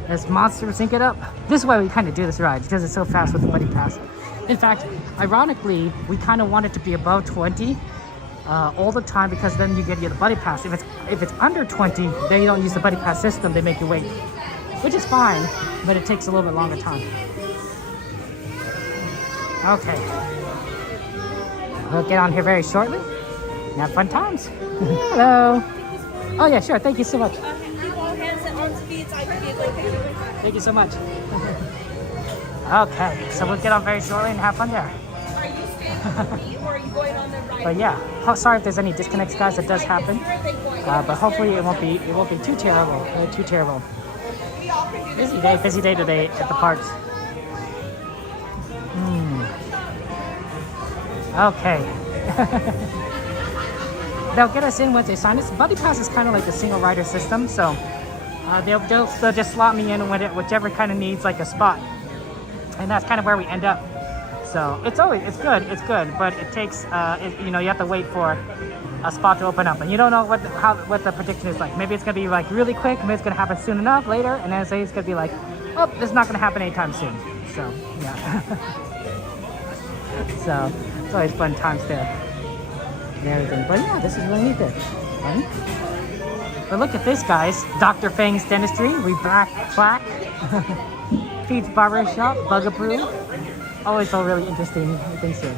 Let's Monsters Inc. it up. This is why we kind of do this ride, because it's so fast with the buddy pass. In fact, ironically, we kind of want it to be above 20, all the time, because then you get the buddy pass. If it's under 20, they don't use the buddy pass system. They make you wait, which is fine, but it takes a little bit longer time. Okay, we'll get on here very shortly and have fun times. Hello. Oh yeah, sure. Thank you so much. Thank you so much. Okay, so we'll get on very shortly and have fun there. Are you staying with me or are you going on the ride? But yeah, sorry if there's any disconnects, guys. That does happen. But hopefully it won't be too terrible. Too terrible. Busy day today at the parks. Okay. They'll get us in once they sign us. Buddy Pass is kind of like the single rider system, so they'll just slot me in whichever kind of needs like a spot, and that's kind of where we end up. So it's good, but it takes you have to wait for a spot to open up, and you don't know what the prediction is like. Maybe it's gonna be like really quick, maybe it's gonna happen soon enough later, and then say it's gonna be like, oh, this is not gonna happen anytime soon. So yeah. So it's always fun times there and everything. But yeah, this is really neat there. Right? But look at this, guys. Dr. Fang's Dentistry, Reback Plaque, Pete's Barber Shop, Bugaboo. Always all really interesting things here.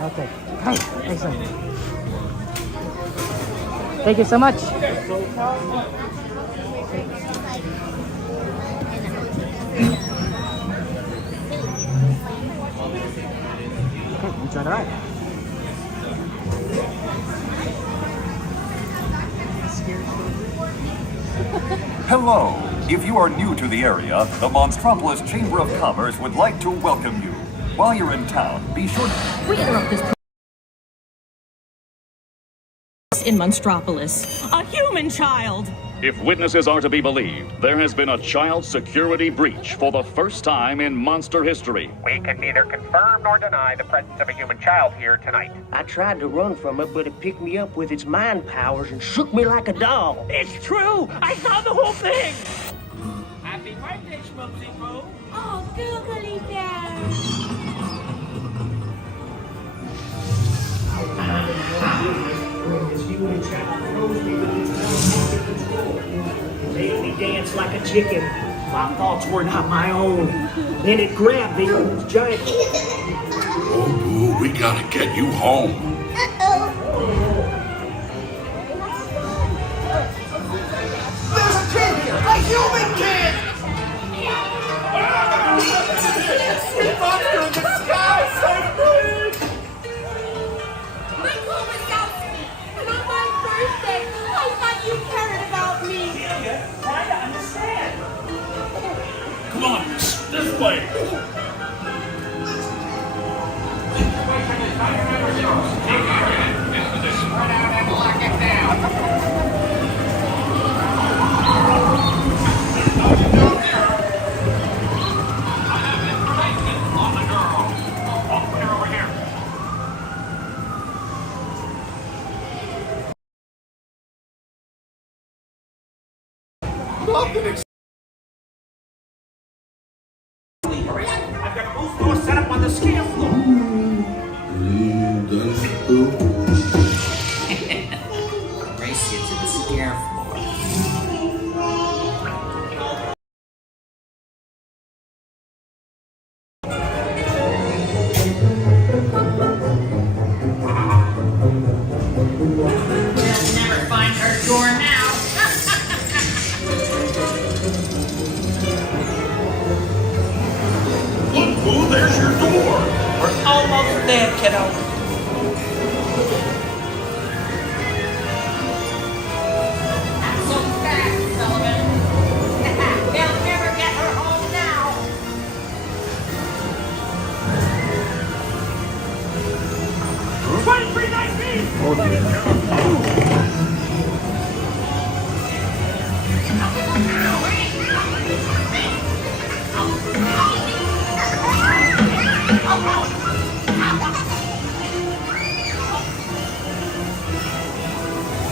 Okay, great, excellent. Thank you so much. Okay, enjoy the ride. Hello. If you are new to the area, the Monstropolis Chamber of Commerce would like to welcome you. While you're in town, be sure to... We interrupt this in Monstropolis. A human child! If witnesses are to be believed, there has been a child security breach for the first time in monster history. We can neither confirm nor deny the presence of a human child here tonight. I tried to run from it, but it picked me up with its mind powers and shook me like a doll. It's true! I saw the whole thing! Happy birthday, Schmoozy Boo! Oh, googly bear! Made me dance like a chicken. My thoughts were not my own. Then it grabbed me with its giant... Oh, boo, we gotta get you home. There's a kid here! A human kid! It's a monster in the sky! Save me! My call was Gowski, and on my birthday, I thought you cared about me. Try to understand. Come on, this way. Spread out and lock it down. I've got a booth door set up on the scale floor. Race you to the scare floor. We'll never find her door now. Look, boo, there's your door. We're almost there, kiddo. Not so fast, Sullivan. They'll never get her home now.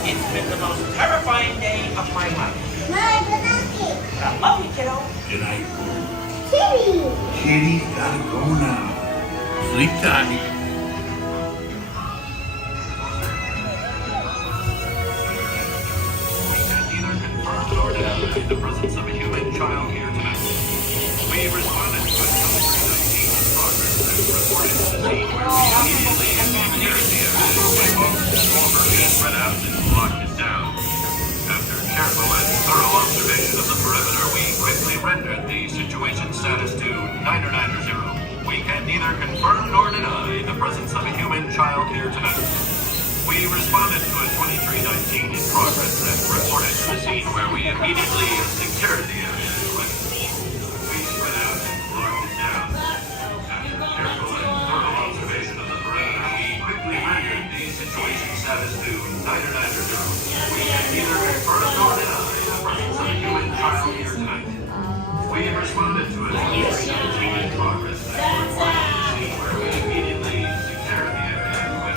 It's been the most terrifying day of my life. I love you, kiddo. Good night, boo. Kitty's gotta go now. Sleep tight. child here tonight. We responded to a 2319 in progress and reported to the scene where we immediately secured the evidence. Walker being spread out and locked it down. After careful and thorough observation of the perimeter, we quickly rendered the situation status to 990. We can neither confirm nor deny the presence of a human child here tonight. We responded to a 2319 in progress and reported to the scene where we immediately secured the evidence. We spread out and locked it down. After careful and thorough observation of the perimeter, we quickly rendered the situation status to 990. We can neither confirm nor deny the presence of a human child here tonight. We responded to a 2319 in progress and reported to the scene where we immediately secured the evidence.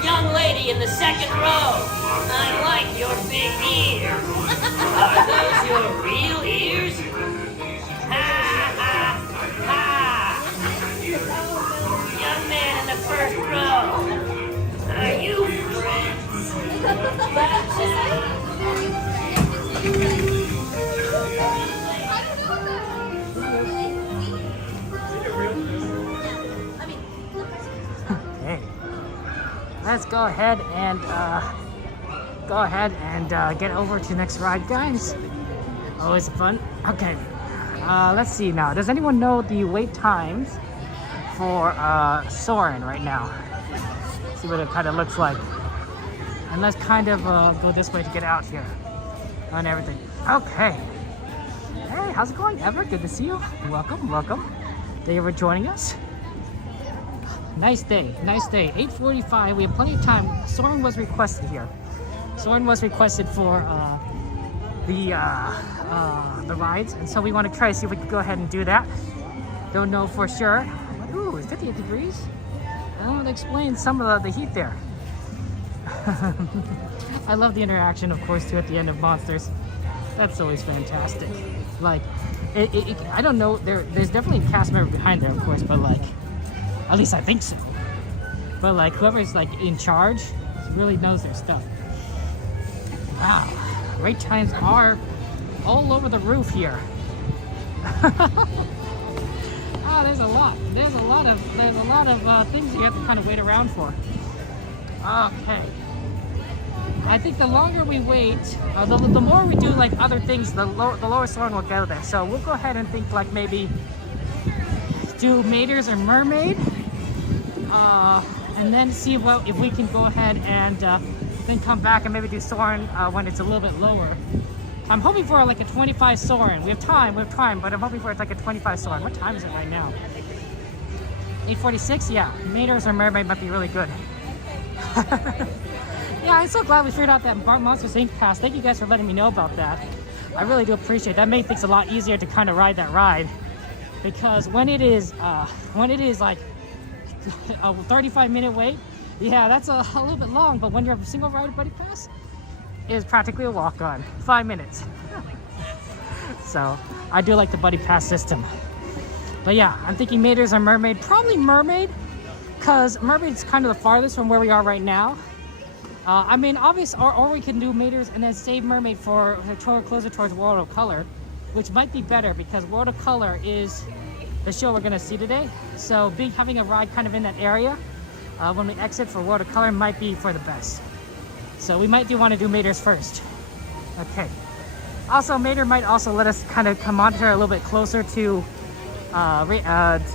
Young lady in the second row, I like your big ears. Are those your real ears? Ha ha ha! Young man in the first row, are you Okay. Let's go ahead and get over to next ride, guys. Always fun. Okay. Let's see now. Does anyone know the wait times for Soarin right now? See what it kind of looks like. And let's kind of go this way to get out here on everything. Okay. Hey, how's it going, Ever? Good to see you. Welcome, welcome. Thank you for joining us. Nice day, nice day. 8:45. We have plenty of time. Soarin was requested here. Soarin was requested for the rides, and so we want to try to see if we can go ahead and do that. Don't know for sure. Ooh, it's 58 degrees. I don't want to explain some of the heat there. I love the interaction, of course, too, at the end of Monsters. That's always fantastic. Like, I don't know. There's definitely a cast member behind there, of course, but like. At least I think so. But like whoever's like in charge really knows their stuff. Wow, wait times are all over the roof here. Oh, there's a lot. There's a lot of things you have to kind of wait around for. Okay. I think the longer we wait, the more we do like other things, the lower Soarin will go there. So we'll go ahead and think like maybe do Maiders or Mermaid, and then see if we can go ahead and then come back and maybe do Soarin when it's a little bit lower. I'm hoping for like a 25 Soarin. We have time, but I'm hoping for like a 25 Soarin. What time is it right now? 8:46? Yeah, Maiders or Mermaid might be really good. Yeah, I'm so glad we figured out that Monsters Inc. pass. Thank you guys for letting me know about that. I really do appreciate it. That made things a lot easier to kind of ride that ride. Because when it is like a 35-minute wait, yeah, that's a little bit long. But when you have a single rider buddy pass, it is practically a walk-on, 5 minutes. So I do like the buddy pass system. But yeah, I'm thinking Maiders or Mermaid. Probably Mermaid, because Mermaid's kind of the farthest from where we are right now. I mean, obviously, or we can do Maiders and then save Mermaid for closer towards World of Color, which might be better because World of Color is the show we're going to see today. So having a ride kind of in that area when we exit for World of Color might be for the best. So we might want to do Maiders first. Okay. Also, Mater might also let us kind of come monitor a little bit closer to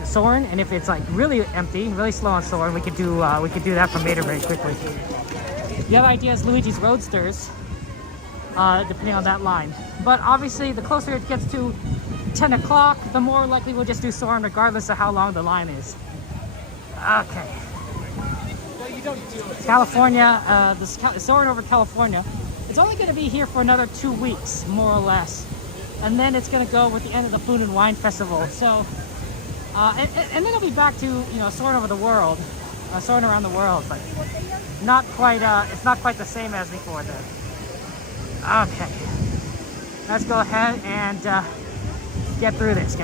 Soarin, and if it's like really empty, really slow on Soarin, we could do that for Mater very quickly. The other idea is Luigi's Roadsters, depending on that line. But obviously, the closer it gets to 10 o'clock, the more likely we'll just do Soarin regardless of how long the line is. Okay. California, Soarin over California. It's only going to be here for another 2 weeks, more or less. And then it's going to go with the end of the Food and Wine Festival. So, and then it'll be back to, Soarin over the world, Soarin around the world, but not quite, it's not quite the same as before then. Okay. Let's go ahead and get through this,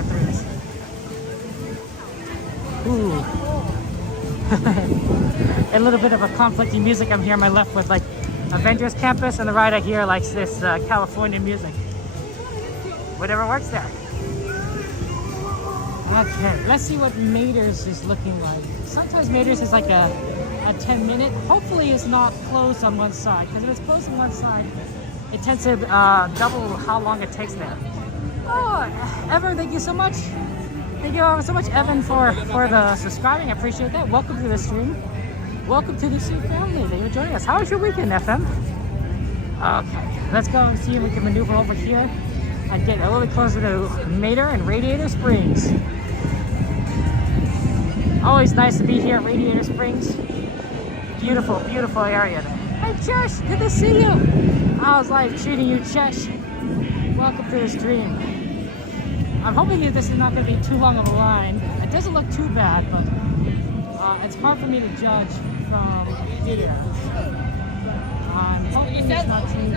Ooh. A little bit of a conflicting music. I'm here on my left with like Avengers Campus, and the right I hear like this California music. Whatever works there. Okay, let's see what Mater's is looking like. Sometimes Mater's is like a 10-minute. Hopefully it's not closed on one side, because if it's closed on one side, it tends to double how long it takes there. Oh, Evan, thank you so much. Thank you so much, Evan, for the subscribing. I appreciate that. Welcome to the stream. Welcome to the stream family. Thank you for joining us. How was your weekend, FM? Okay, let's go and see if we can maneuver over here and get a little bit closer to Mater and Radiator Springs. Always nice to be here at Radiator Springs. Beautiful, beautiful area there. Hey, Chesh, good to see you. How's life treating you, Chesh? Welcome to the stream. I'm hoping that this is not going to be too long of a line. It doesn't look too bad, but it's hard for me to judge from videos. I'm hoping it's not too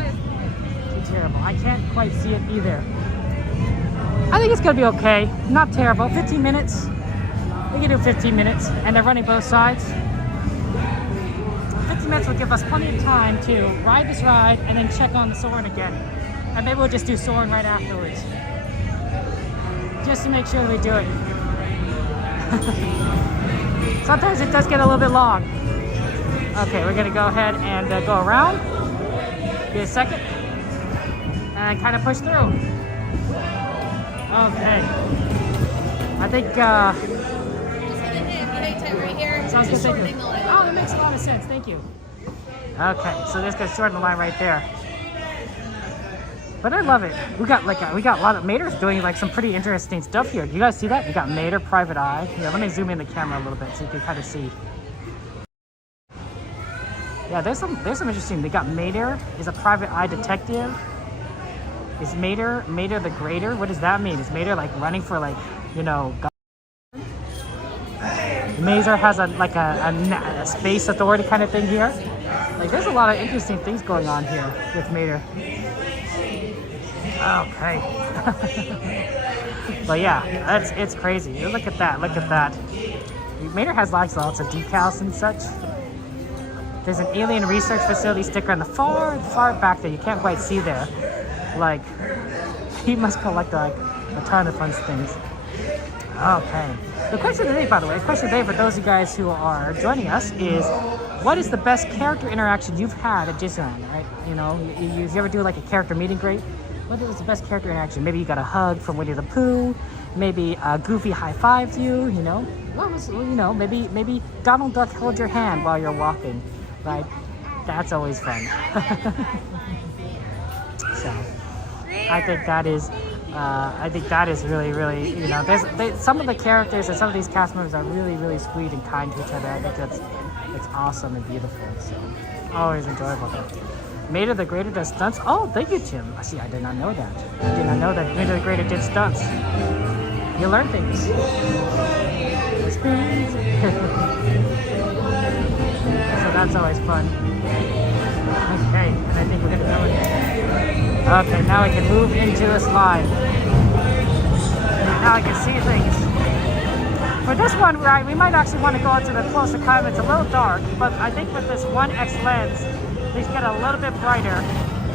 terrible. I can't quite see it either. I think it's going to be okay. Not terrible. 15 minutes. We can do 15 minutes, and they're running both sides. 15 minutes will give us plenty of time to ride this ride and then check on the Soarin again. And maybe we'll just do Soarin right afterwards. Just to make sure that we do it. Sometimes it does get a little bit long. Okay, we're gonna go ahead and go around. Give it a second. And kind of push through. Okay. I think, right here. sounds good, thank you. Oh, that makes a lot of sense, thank you. Okay, so this goes shorten the line right there. But I love it. We got a lot of Mater's doing like some pretty interesting stuff here. Do you guys see that? We got Mater Private Eye. Yeah, let me zoom in the camera a little bit so you can kind of see. Yeah, there's some interesting. They got Mater is a private eye detective. Is Mater the Greater? What does that mean? Is Mater like running for like, you know, God? Mater has a space authority kind of thing here. Like there's a lot of interesting things going on here with Mater. Okay. But yeah, it's crazy. Look at that. Look at that. Mater has lots of decals and such. There's an alien research facility sticker on the far back there. You can't quite see there. Like, he must collect like a ton of fun things. Okay. The question of the day, by the way, for those of you guys who are joining us is, what is the best character interaction you've had at Disneyland, right? You know, you ever do like a character meet and greet? What was the best character interaction? Maybe you got a hug from Winnie the Pooh. Maybe Goofy high-fived you, you know? What was, you know, maybe Donald Duck held your hand while you're walking, right? That's always fun. So, I think that is really, really, you know, some of the characters and some of these cast members are really, really sweet and kind to each other. I think it's awesome and beautiful, so always enjoyable though. Mater the Greater does stunts? Oh, thank you, Jim. See, I did not know that. I did not know that Mater the Greater did stunts. You learn things. So that's always fun. Okay, and I think we're gonna go in. Okay, now I can move into this line. Now I can see things. For this one, right, we might actually want to go into the closer time. It's a little dark, but I think with this 1X lens, these get a little bit brighter.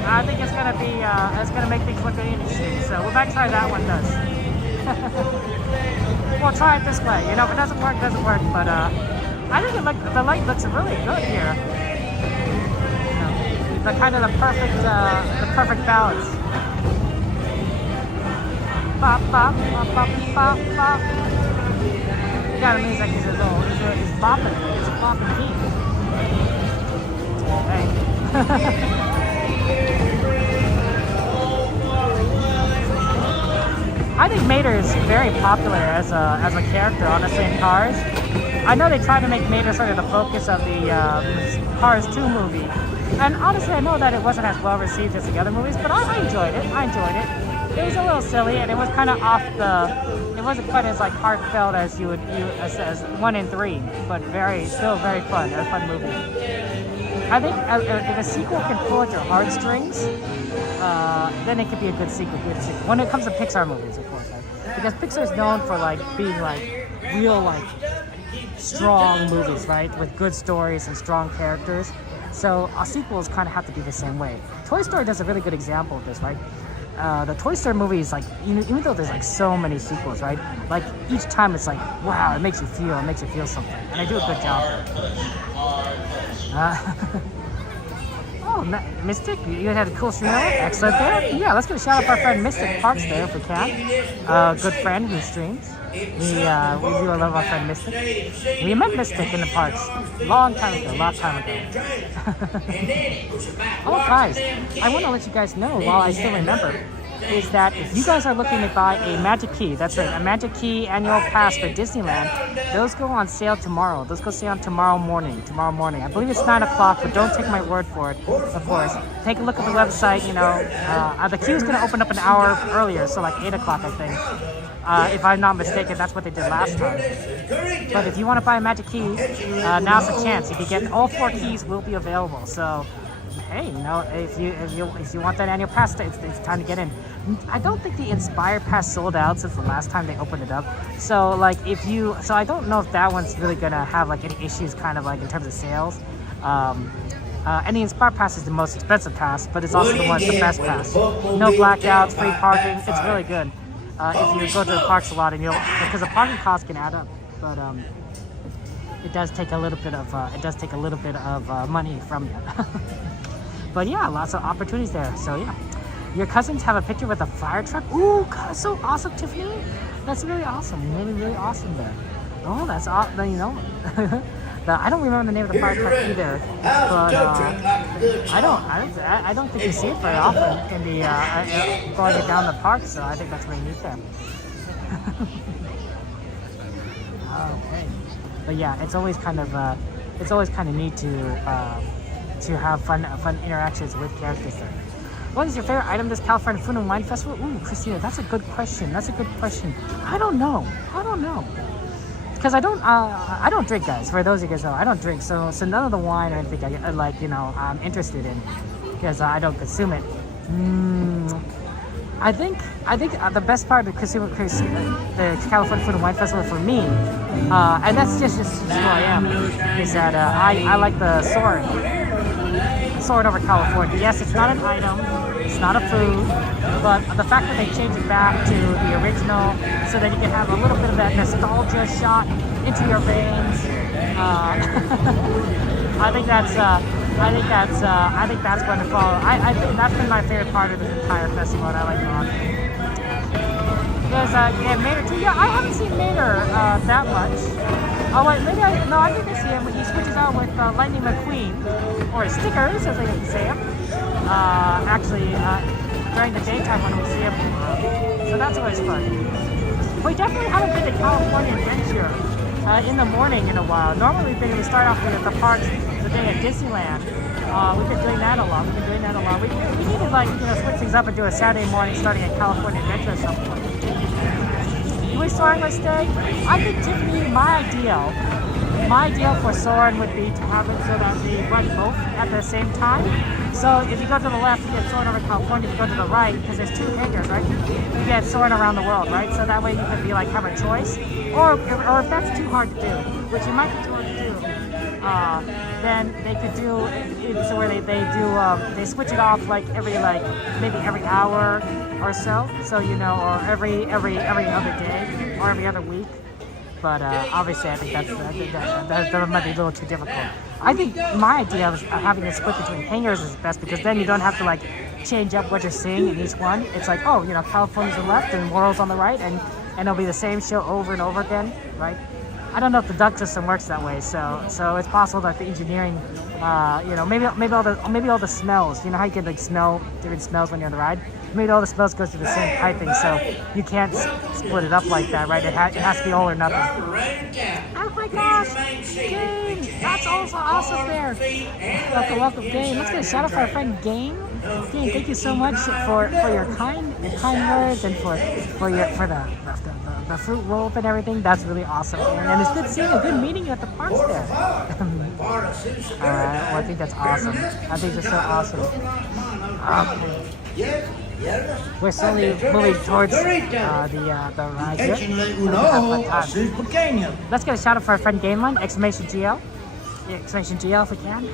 I think it's gonna make things look interesting. So we might try that one. Does. We'll try it this way. You know, if it doesn't work, it doesn't work. But I think the light looks really good here. You know, the kind of the perfect balance. Bop bop bop bop bop bop. Yeah, it means like he's bopping. It's a bopping beat. Hey. I think Mater is very popular as a character, honestly, in Cars. I know they try to make Mater sort of the focus of the Cars 2 movie. And honestly, I know that it wasn't as well received as the other movies, but I enjoyed it. It was a little silly, and it was kind of it wasn't quite as like heartfelt as as 1 and 3, but still very fun. A fun movie. I think if a sequel can pull at your heartstrings, then it could be a good sequel. When it comes to Pixar movies, of course, right? Because Pixar is known for like being like real like strong movies, right, with good stories and strong characters. So sequels kind of have to be the same way. Toy Story does a really good example of this, right? the Toy Story movie is like, even though there's like so many sequels, right? Like each time it's like, wow, it makes you feel something, and I do a good job. Oh, Mystic, you had a cool stream. Excellent there. Yeah, let's give a shout out to our friend Mystic Parks there if we can. Good friend who streams. We do love our friend Mystic. We met Mystic in the parks long time ago. Oh, guys, I want to let you guys know while I still remember, is that if you guys are looking to buy a Magic Key, that's right, a Magic Key annual pass for Disneyland, those go on sale tomorrow. Those go on sale tomorrow morning. I believe it's 9 o'clock, but don't take my word for it, of course. Take a look at the website, you know. The queue is going to open up an hour earlier, so like 8 o'clock, I think. If I'm not mistaken, that's what they did last time. But if you want to buy a Magic Key, now's the chance. If you get all 4 keys, will be available. So, hey, you know, if you want that annual pass, it's time to get in. I don't think the Inspire Pass sold out since the last time they opened it up. So, like, so I don't know if that one's really gonna have like any issues, kind of like in terms of sales. And the Inspire Pass is the most expensive pass, but it's also the best pass. No blackouts, free parking. It's really good. If you go to the parks a lot, and because the parking costs can add up, but it does take a little bit of money from you. But yeah, lots of opportunities there. So yeah, your cousins have a picture with a fire truck. Ooh, God, so awesome, Tiffany. That's really awesome. Really awesome there. Oh, that's awesome. You know. I don't remember the name of the fire truck either, but I don't think you see it very often in the going down the park. So I think that's really neat there. Okay, but yeah, it's always kind of neat to have fun interactions with characters there. What is your favorite item this California Food and Wine Festival? Ooh, Christina, that's a good question. I don't know. Because I don't drink, guys. For those of you guys know, I don't drink. So none of the wine or anything I'm interested in, because I don't consume it. I think the best part of the California Food and Wine Festival for me, and that's just who I am, is that I like the Soarin over California. Yes, it's not an item, it's not a food, but the fact that they changed it back to the original, so that you can have a little bit of that nostalgia shot into your veins. I think that's wonderful. I think that's been my favorite part of this entire festival, and I like it a lot. There's Mater too. Yeah, I haven't seen Mater that much. Oh wait, I think I see him when he switches out with Lightning McQueen, or Stickers, as they can say him. During the daytime when we see him. So that's always fun. We definitely haven't been to California Adventure in the morning in a while. Normally we start off with the parks the day at Disneyland. We've been doing that a lot. We need to switch things up and do a Saturday morning starting at California Adventure at some point. We Soarin would stay. I think, Tiffany, my ideal for Soarin would be to have it so that we run both at the same time. So if you go to the left, you get Soarin over California. If you go to the right, because there's 2 hangars, right? You get Soarin around the world, right? So that way you could be have a choice. Or if that's too hard to do, which it might be too hard to do, then they could do it so where they switch it off maybe every hour or so, or every other day or every other week. But obviously, I think that might be a little too difficult. I think my idea of having it split between hangars is best, because then you don't have to change up what you're seeing in each one. It's California's on the left and World's on the right, and it'll be the same show over and over again, right? I don't know if the duct system works that way, so it's possible that the engineering, maybe all the smells. You know how you can smell different smells when you're on the ride? Maybe all the smells goes through the same piping, so you can't split it up like that, right? It has to be all or nothing. Oh my gosh, Game! That's also awesome there. Welcome, Game. Let's get a shout out for our friend Game. Game, thank you so much for your kind words and for the fruit roll up and everything. That's really awesome. And it's good seeing a good meeting you at the parks there. Alright, well, I think that's awesome. I think it's so awesome. We're slowly moving towards the ride here. Let's get a shout out for our friend GameLine, !GL. Exclamation GL if we can.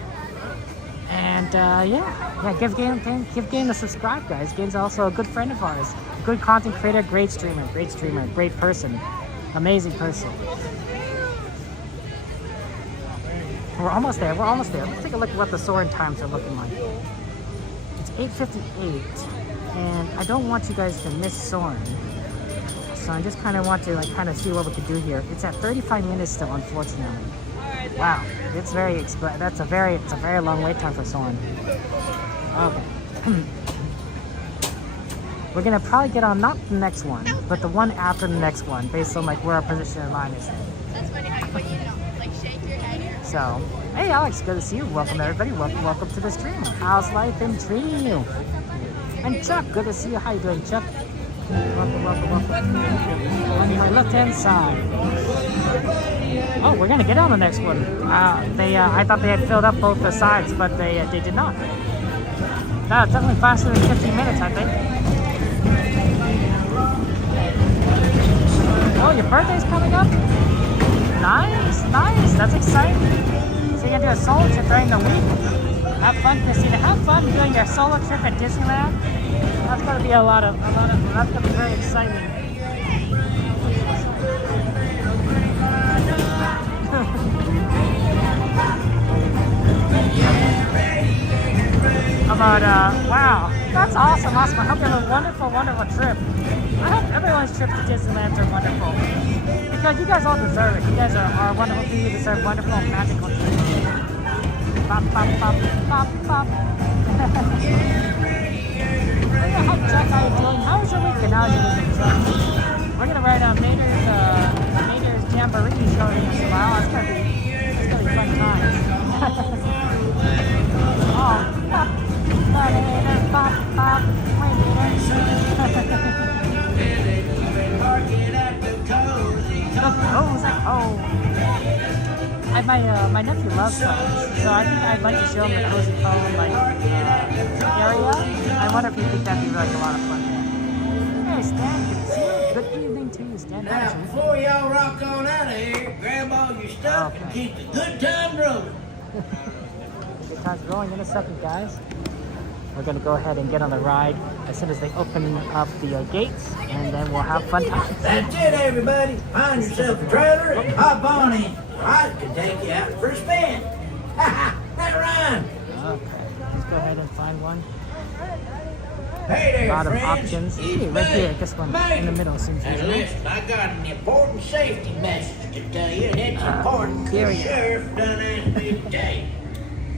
And And yeah, give Gain a subscribe, guys. Gain's also a good friend of ours, good content creator, great streamer, great person, amazing person. We're almost there. Let's take a look at what the Soarin times are looking like. It's 8:58, and I don't want you guys to miss Soarin. So I just kind of want to see what we can do here. It's at 35 minutes still, unfortunately. Wow, it's a very long wait time for Soarin. Okay. We're gonna probably get on not the next one, but the one after the next one, based on where our position in line is. That's funny how you shake your head here. So, hey Alex, good to see you. Welcome everybody. Welcome to the stream. How's life been treating you? And Chuck, good to see you. How you doing, Chuck? Welcome. On my left-hand side. Oh, we're gonna get on the next one. I thought they had filled up both the sides, but they did not. That's definitely faster than 15 minutes, I think. Oh, your birthday's coming up? Nice. That's exciting. So you're gonna do a solo trip during the week. Have fun, Christina. Have fun doing your solo trip at Disneyland. That's gonna be that's gonna be very exciting. Wow, that's awesome. I hope you have a wonderful trip. I hope everyone's trips to Disneyland are wonderful. Because you guys all deserve it. You guys are wonderful people. You deserve wonderful, magical trips. Bop. Hi, Chuck. How you doing? How was your weekend? We're gonna ride on Mater's Jamboree show in a while. It's gonna be fun times. My nephew loves phones, so I think I'd like to show him the cozy phone area. I wonder if you think that'd be a lot of fun there. Hey Stan, good evening to you, Stan. Now before y'all rock on out of here, grab all your stuff and keep the good time rolling. Good times rolling in a second, guys. We're going to go ahead and get on the ride as soon as they open up the gates, and then we'll have fun times. That's it, everybody. Find yourself a trailer and hop on in. I can take you out for a spin. Ha ha, that rhymes. Okay, let's go ahead and find one. Hey there, a lot friends. of options. Hey, right here, this one in the middle seems Now usual. listen, I got an important safety message to tell you, and it's important because the sheriff done asked me to tell you.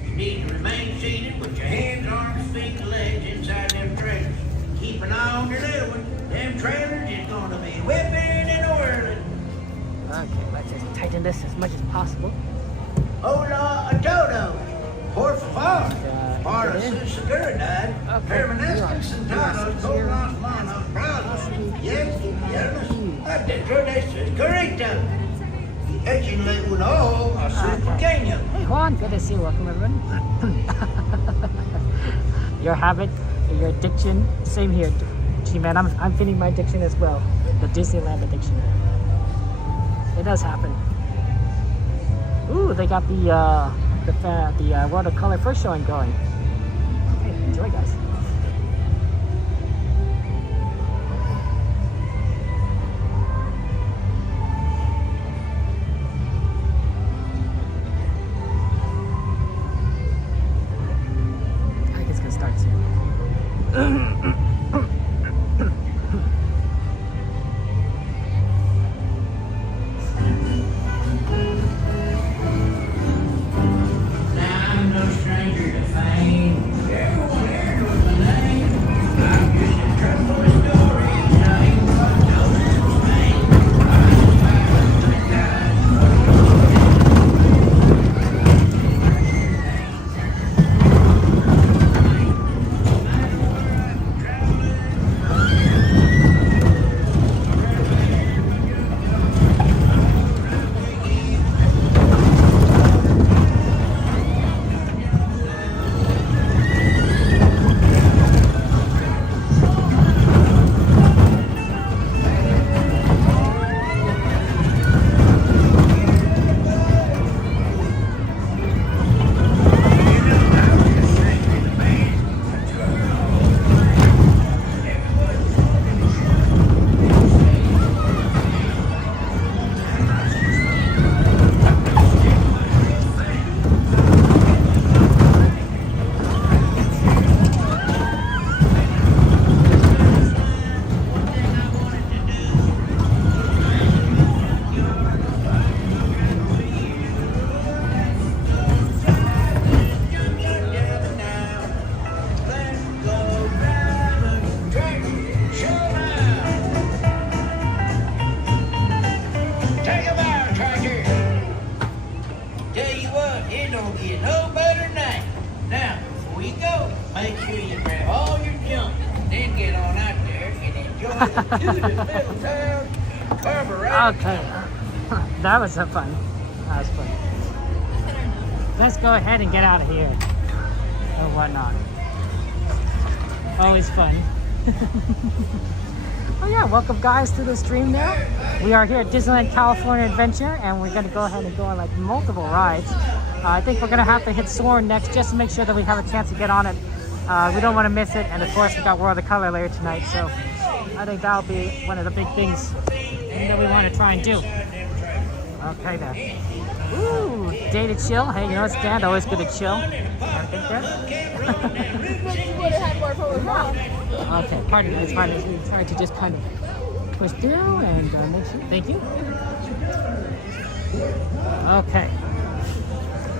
You need to remain seated with your hands, arms, feet, and legs inside them trailers. Keep an eye on your little one. Them trailers is gonna be whipping and whirling. Okay, let's just tighten this as much as possible. Hola a todo. Por favor. Para su seguridad. Permanezcan sentados con las manos cruzadas. Yes, piernas adentro de sus carritas. Y échenle un ojo a su pequeño. Hey Juan, good to see you. Welcome everyone. Your habit, your addiction, same here. Gee man, I'm feeling my addiction as well. The Disneyland addiction. It does happen. Ooh, they got the World of Color first showing going. Okay, enjoy, guys. I think it's gonna start soon. Make sure you grab all your junk, then get on out there and enjoy the cutest little town carburetor. Okay. That was so fun. That was fun. Let's go ahead and get out of here. Or whatnot. Always fun. Oh yeah, welcome guys to the stream now. We are here at Disneyland California Adventure and we're going to go ahead and go on like multiple rides. I think we're going to have to hit Soarin' next just to make sure that we have a chance to get on it. We don't want to miss it, and of course we got World of Color later tonight, so I think that'll be one of the big things that we want to try and do. Okay then. Ooh, day to chill. Hey, you know it's Dan, always good to chill. Everything good? Okay, pardon me, it's fine. We try to just kind of push through and make sure. Thank you. Okay.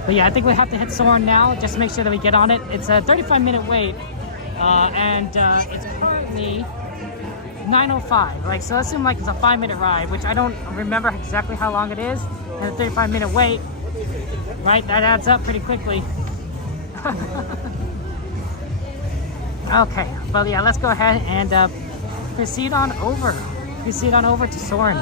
But yeah, I think we have to hit Soarin' now just to make sure that we get on it. It's a 35-minute wait, and it's currently 9:05. Like, so assume like it's a 5-minute ride, which I don't remember exactly how long it is, and a 35-minute wait. Right, that adds up pretty quickly. Okay, well yeah, let's go ahead and proceed on over to Soarin'.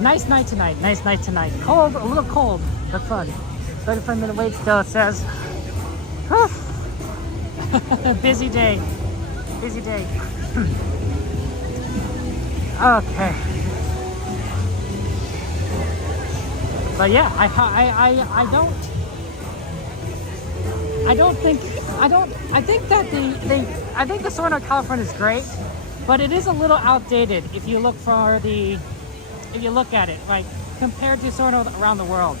Nice night tonight, nice night tonight. Cold, a little cold, but fun. 35-minute wait still, it says. Busy day, busy day. Okay. But yeah, I think the Soarin' of California is great, but it is a little outdated if you look at it, like compared to Soarin' around the world.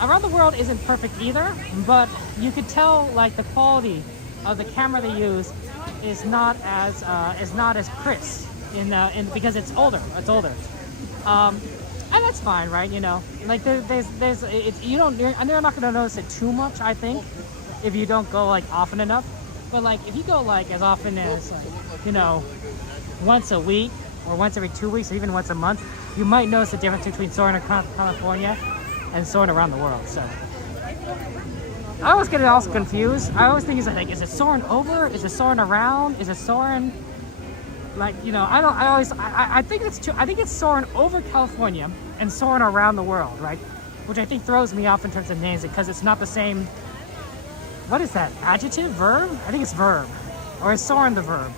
Around the world isn't perfect either, but you could tell like the quality of the camera they use is not as crisp because it's older. And that's fine, right? You know, like you're not gonna notice it too much, I think, if you don't go like often enough. But like if you go like as often as like, you know, once a week or once every 2 weeks or even once a month, you might notice the difference between Soarin' in California and Soarin' around the world. So I always get it also confused. I always think is it Soarin' over? Is it Soarin' around? Is it Soarin'? Like, you know, I think it's true. I think it's Soarin' over California and Soarin' around the world, right? Which I think throws me off in terms of names because it's not the same. What is that? Adjective? Verb? I think it's verb. Or is Soarin' the verb?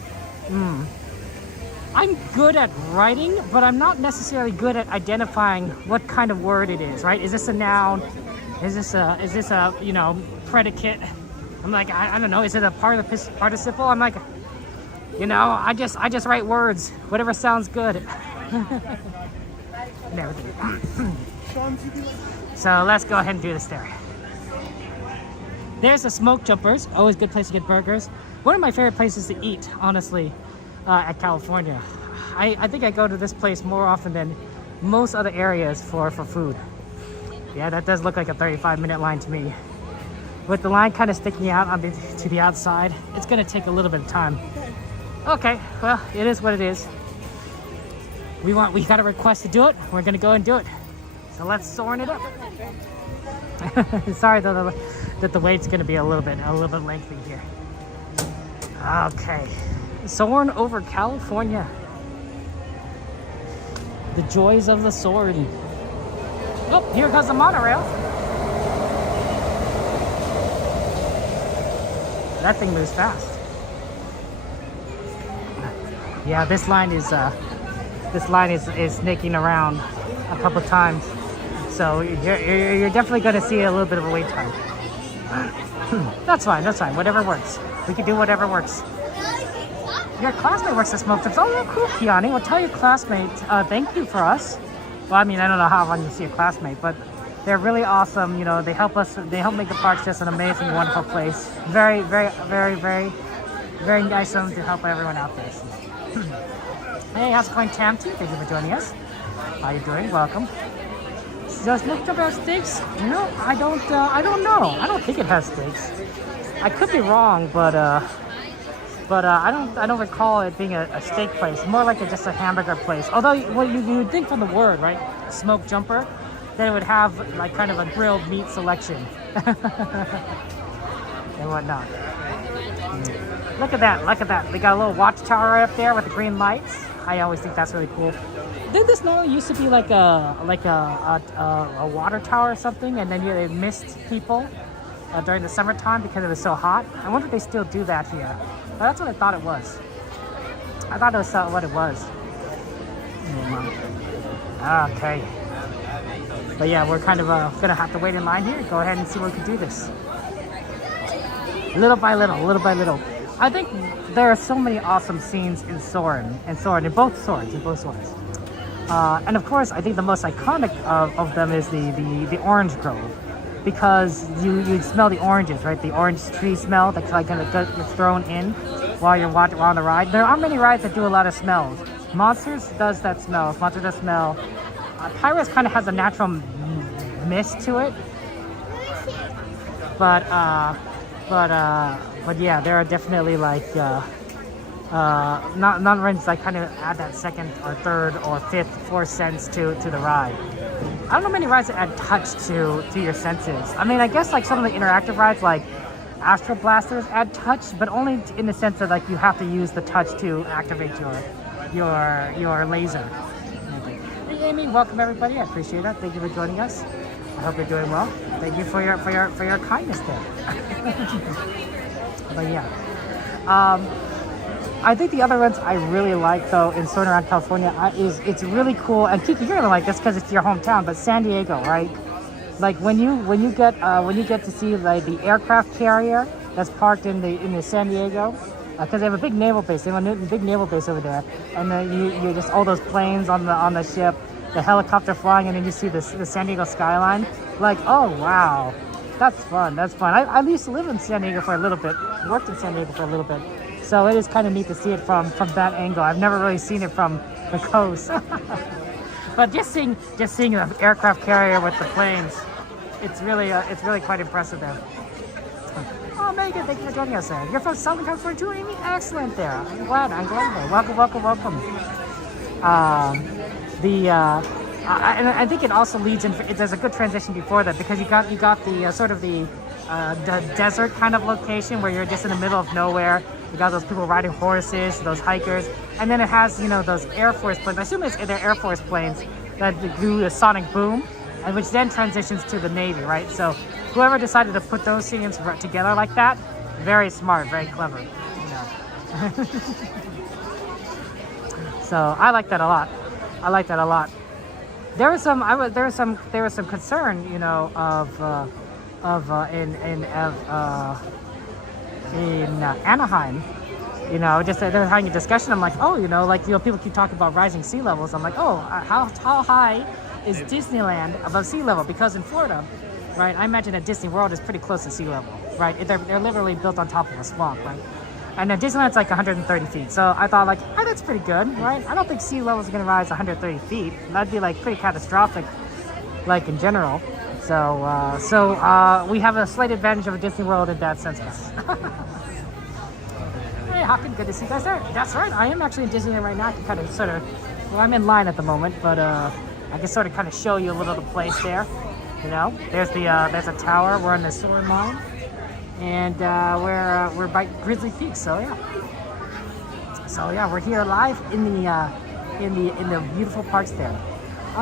I'm good at writing, but I'm not necessarily good at identifying what kind of word it is, right? Is this a noun? Is this a you know, predicate? I'm like, I don't know. Is it a part of the participle? I'm like, you know, I just write words, whatever sounds good. And everything. So let's go ahead and do this there. There's the Smoke Jumpers, always a good place to get burgers. One of my favorite places to eat, honestly, at California. I think I go to this place more often than most other areas for food. Yeah, that does look like a 35-minute line to me. With the line kind of sticking out to the outside, it's gonna take a little bit of time. Okay, well, it is what it is. We got a request to do it. We're gonna go and do it. So let's Soarin' it up. Sorry though that the wait's gonna be a little bit lengthy here. Okay, Soarin' over California. The joys of the Soarin'. Oh, here goes the monorail. That thing moves fast. Yeah, this line is snaking around a couple times, so you're definitely going to see a little bit of a wait time. That's fine. Whatever works. We can do whatever works. Your classmate works at Smoke Jumpers. Oh, yeah, cool, Kiani. Well, tell your classmate thank you for us. Well, I mean, I don't know how long you see a classmate, but they're really awesome. You know, they help make the parks just an amazing, wonderful place. Very, very, very, very, very nice of them to help everyone out there. So. Hey, how's it going, Tamty? Thank you for joining us. How you doing? Welcome. Does Smoke Jumper have steaks? No, I don't know. I don't think it has steaks. I could be wrong, but I don't recall it being a steak place. More like just a hamburger place. Although, well, you would think from the word, right? Smoke Jumper, that it would have like kind of a grilled meat selection. And whatnot. Look at that, look at that. They got a little watchtower right up there with the green lights. I always think that's really cool. Did this know it used to be like a water tower or something, and then they missed people during the summertime because it was so hot? I wonder if they still do that here. But that's what I thought it was. I thought it was what it was. Okay. But yeah, we're kind of gonna have to wait in line here. Go ahead and see what we can do this. Little by little, little by little. I think there are so many awesome scenes in Soarin, in both swords. And of course, I think the most iconic of them is the orange grove, because you smell the oranges, right? The orange tree smell that's like gets thrown in while you're on the ride. There aren't many rides that do a lot of smells. Monsters does that smell. Monsters does smell. Pirates kind of has a natural mist to it, but yeah, there are definitely like non-rides that kind of add that second or third or fourth sense to the ride. I don't know many rides that add touch to your senses. I mean, I guess like some of the interactive rides like Astral Blasters add touch, but only in the sense that like you have to use the touch to activate your laser. Hey Amy, welcome everybody. I appreciate it. Thank you for joining us. I hope you're doing well. Thank you for your kindness there. But yeah, I think the other ones I really like though in Soarin, California it's really cool. And Kiki, you're gonna like this because it's your hometown. But San Diego, right? Like when you get to see like the aircraft carrier that's parked in the San Diego, because they have a big naval base. They have a big naval base over there, and then you just all those planes on the ship, the helicopter flying, and then you see the San Diego skyline. Like, oh wow, that's fun. That's fun. I used to live in San Diego for a little bit. Worked in San Diego for a little bit, so it is kind of neat to see it from that angle. I've never really seen it from the coast, but just seeing the aircraft carrier with the planes, it's really quite impressive there. Oh, Megan, thank you for joining us there. You're from Southern California too, Amy? Excellent there. I'm glad there. Welcome. And I think it also leads in. There's a good transition before that because you got the sort of the desert kind of location where you're just in the middle of nowhere. You got those people riding horses, those hikers, and then it has those Air Force planes. I assume they're Air Force planes that do a sonic boom, and which then transitions to the Navy, right? So whoever decided to put those scenes together like that, very smart, very clever. So I like that a lot. There was some concern, in Anaheim. Just they're having a discussion. I'm like, people keep talking about rising sea levels. I'm like, how high is Disneyland above sea level? Because in Florida, right, I imagine that Disney World is pretty close to sea level, right? They're literally built on top of a swamp, right? And then Disneyland's like 130 feet. So I thought that's pretty good, right? I don't think sea level is going to rise 130 feet. That'd be like pretty catastrophic, like in general. So we have a slight advantage of Disney World in that sense. Hey, Hawken, good to see you guys there. That's right, I am actually in Disneyland right now. I can kind of I'm in line at the moment, but I can sort of kind of show you a little of the place there. There's a tower. We're on the Soarin line, and we're by Grizzly Peak. So yeah, we're here live in the beautiful parks there.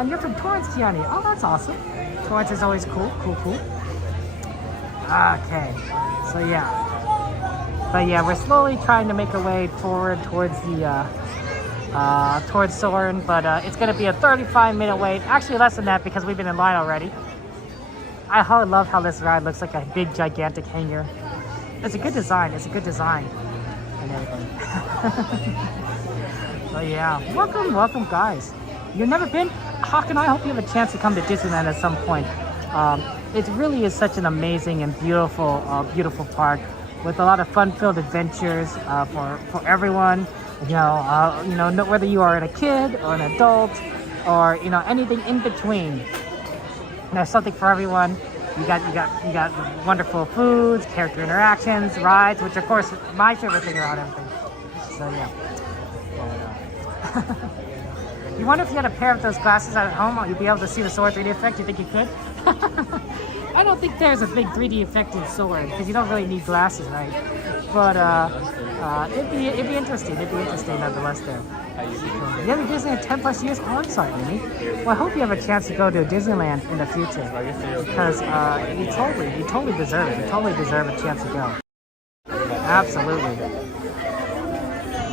You're from Torrance, Kiani. Oh, that's awesome. Torrance is always cool. Okay, so yeah. But yeah, we're slowly trying to make our way forward towards Soarin, but it's going to be a 35-minute wait. Actually, less than that because we've been in line already. I love how this ride looks like a big, gigantic hangar. It's a good design. And everything. So yeah, welcome, guys. You've never been? Hawk and I hope you have a chance to come to Disneyland at some point. It really is such an amazing and beautiful park with a lot of fun-filled adventures for everyone. Whether you are a kid or an adult or anything in between. There's something for everyone. You got wonderful foods, character interactions, rides, which of course my favorite thing around everything. So yeah. You wonder if you had a pair of those glasses at home, you'd be able to see the Soarin 3D effect. You think you could? I don't think there's a big 3D effect in Soarin' because you don't really need glasses, right? But it'd be interesting. It'd be interesting nonetheless there. You haven't been Disneyland 10 plus years? Oh, I'm sorry, Amy. Well, I hope you have a chance to go to Disneyland in the future because you totally deserve it. You totally deserve a chance to go. Absolutely.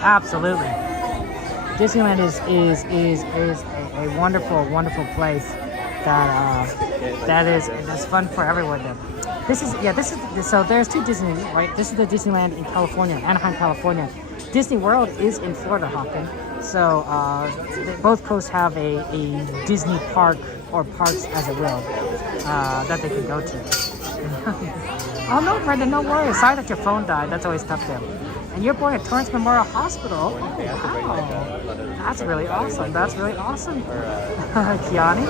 Absolutely. Disneyland is a wonderful place that is fun for everyone there. So there's two Disneylands, right? This is the Disneyland in California, Anaheim, California. Disney World is in Florida, Hawken. So both coasts have a Disney park or parks as it will that they can go to. Oh no, Brendan, no worries. Sorry that your phone died. That's always tough there. And you're born at Torrance Memorial Hospital. Wow, that's really awesome. That's really awesome, Kiani.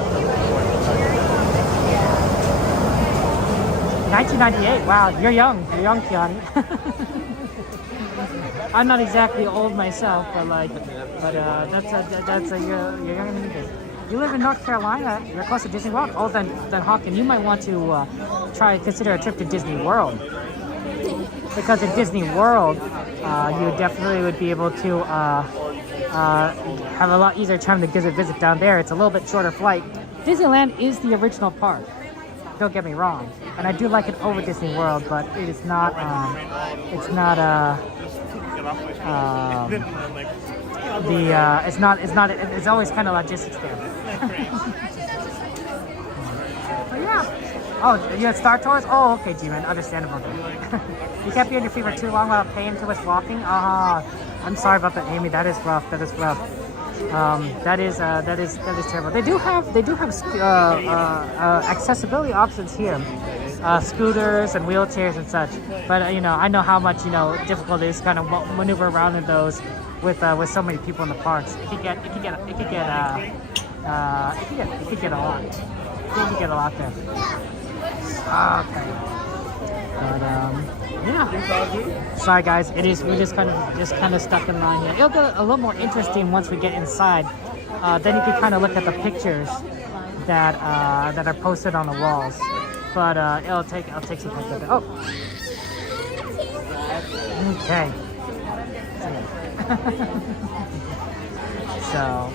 1998. Wow, you're young. You're young, Kiani. I'm not exactly old myself, but you're younger than me. You live in North Carolina. You're close to Disney World. Oh, then Hawken, you might want to consider a trip to Disney World. Because in Disney World, you definitely would be able to have a lot easier time to visit down there. It's a little bit shorter flight. Disneyland is the original park. Don't get me wrong, and I do like it over Disney World, but it is not. It's always kind of logistics there. But yeah. Oh, you had Star Tours? Oh, okay, G-Man, understandable. You can't be on your feet for too long without paying too much walking. I'm sorry about that, Amy. That is rough. That is rough. That is terrible. They do have accessibility options here, scooters and wheelchairs and such. But I know how much difficult it is to kind of maneuver around in those with so many people in the parks. It could get a lot. It could get a lot there. Okay. But yeah. Sorry guys, we're just kind of stuck in line here. It'll get a little more interesting once we get inside. Then you can kind of look at the pictures that are posted on the walls. But I'll take some pictures. Oh. Okay. So.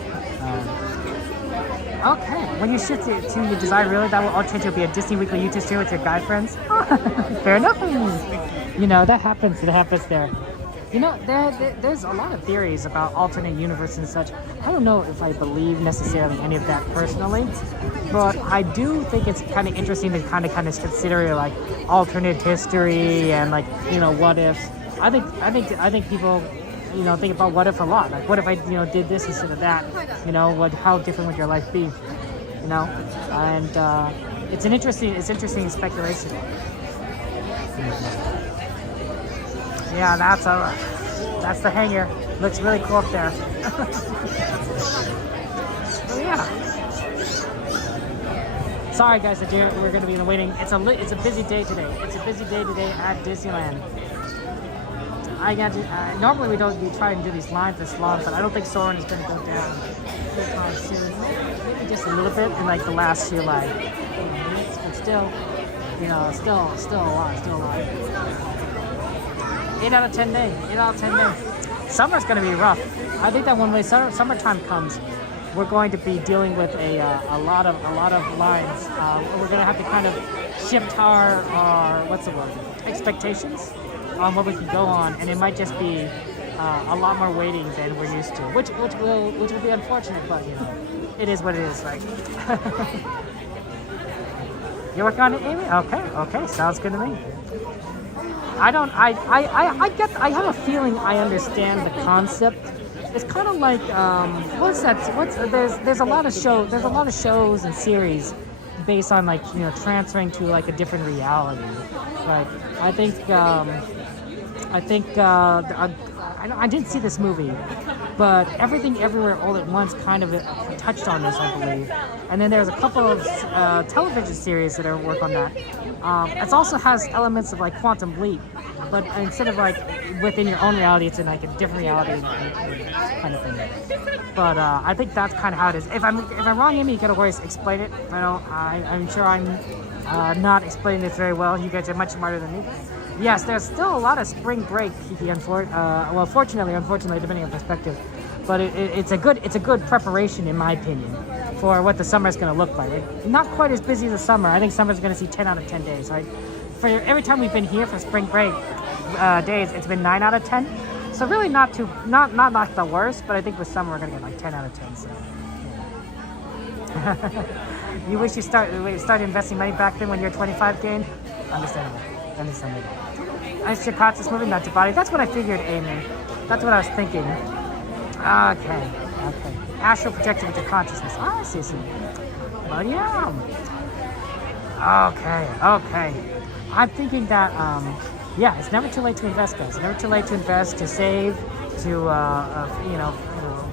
Okay, when you shift to your desire, really, that will all change. You'll be a Disney Weekly YouTube series with your guy friends. Fair enough. That happens. It happens there. There's a lot of theories about alternate universe and such. I don't know if I believe necessarily any of that personally, but I do think it's kind of interesting to kind of consider like alternate history and what ifs. I think people. Think about what if a lot. Like, what if I, did this instead of that? How different would your life be? And it's interesting speculation. Yeah, that's the hangar. Looks really cool up there. So yeah. Sorry guys that we're going to be in the waiting. It's a busy day today. It's a busy day today at Disneyland. Normally we don't try and do these lines this long, but I don't think Soarin' is going to go down anytime soon. Maybe just a little bit in the last few minutes, but still a lot. 8 out of 10 days. Summer's going to be rough. I think that when summertime comes, we're going to be dealing with a lot of lines. We're going to have to kind of shift our expectations on what we can go on, and it might just be a lot more waiting than we're used to, which will be unfortunate, but it is what it is, right? You're working on it, Amy? Okay, sounds good to me. I have a feeling I understand the concept. It's kind of like there's a lot of shows and series based on transferring to a different reality. Like I didn't see this movie, but Everything Everywhere All at Once kind of touched on this, I believe. And then there's a couple of television series that are work on that. It also has elements of Quantum Leap, but instead of within your own reality, it's in a different reality kind of thing. But I think that's kind of how it is. If I'm wrong, Amy, you gotta always explain it. I'm sure I'm not explaining this very well. You guys are much smarter than me. Yes, there's still a lot of spring break, well, fortunately, unfortunately, depending on perspective. But it's a good preparation, in my opinion, for what the summer is going to look like. Not quite as busy as the summer. I think summer's going to see 10 out of 10 days, right? For every time we've been here for spring break days, it's been 9 out of 10. So really not like the worst, but I think with summer we're going to get like 10 out of 10. So. Yeah. You wish you started investing money back then when you're 25, Jane? Understandable. Ice Chikatsu's moving, not your body. That's what I figured, Amy. That's what I was thinking. Okay. Astral projection into consciousness. Oh, I see. But yeah. Okay. I'm thinking that, yeah, it's never too late to invest, guys. It's never too late to invest, to save, to,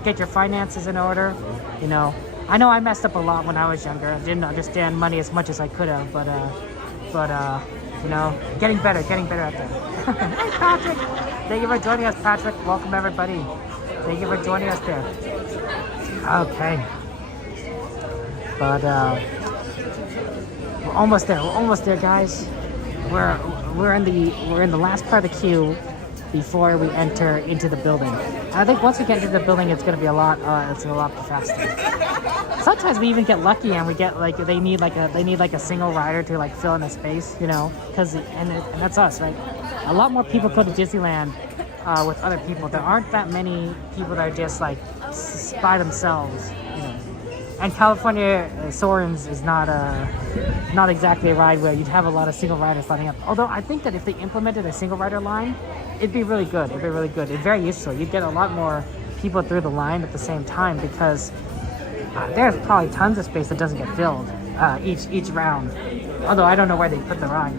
get your finances in order. I know I messed up a lot when I was younger. I didn't understand money as much as I could have, but getting better at that. Hey, Patrick! Thank you for joining us, Patrick. Welcome, everybody. Thank you for joining us there. Okay. But, we're almost there, guys. We're in the last part of the queue before we enter into the building. I think once we get into the building, it's gonna be a lot faster. Sometimes we even get lucky and we get they need a single rider to like fill in a space, because and that's us, right? A lot more people go to Disneyland with other people. There aren't that many people that are just like by themselves, And California Soarin's is not exactly a ride where you'd have a lot of single riders lining up. Although I think that if they implemented a single rider line, it'd be really good. It's very useful. You'd get a lot more people through the line at the same time because there's probably tons of space that doesn't get filled each round. Although I don't know where they put the ride.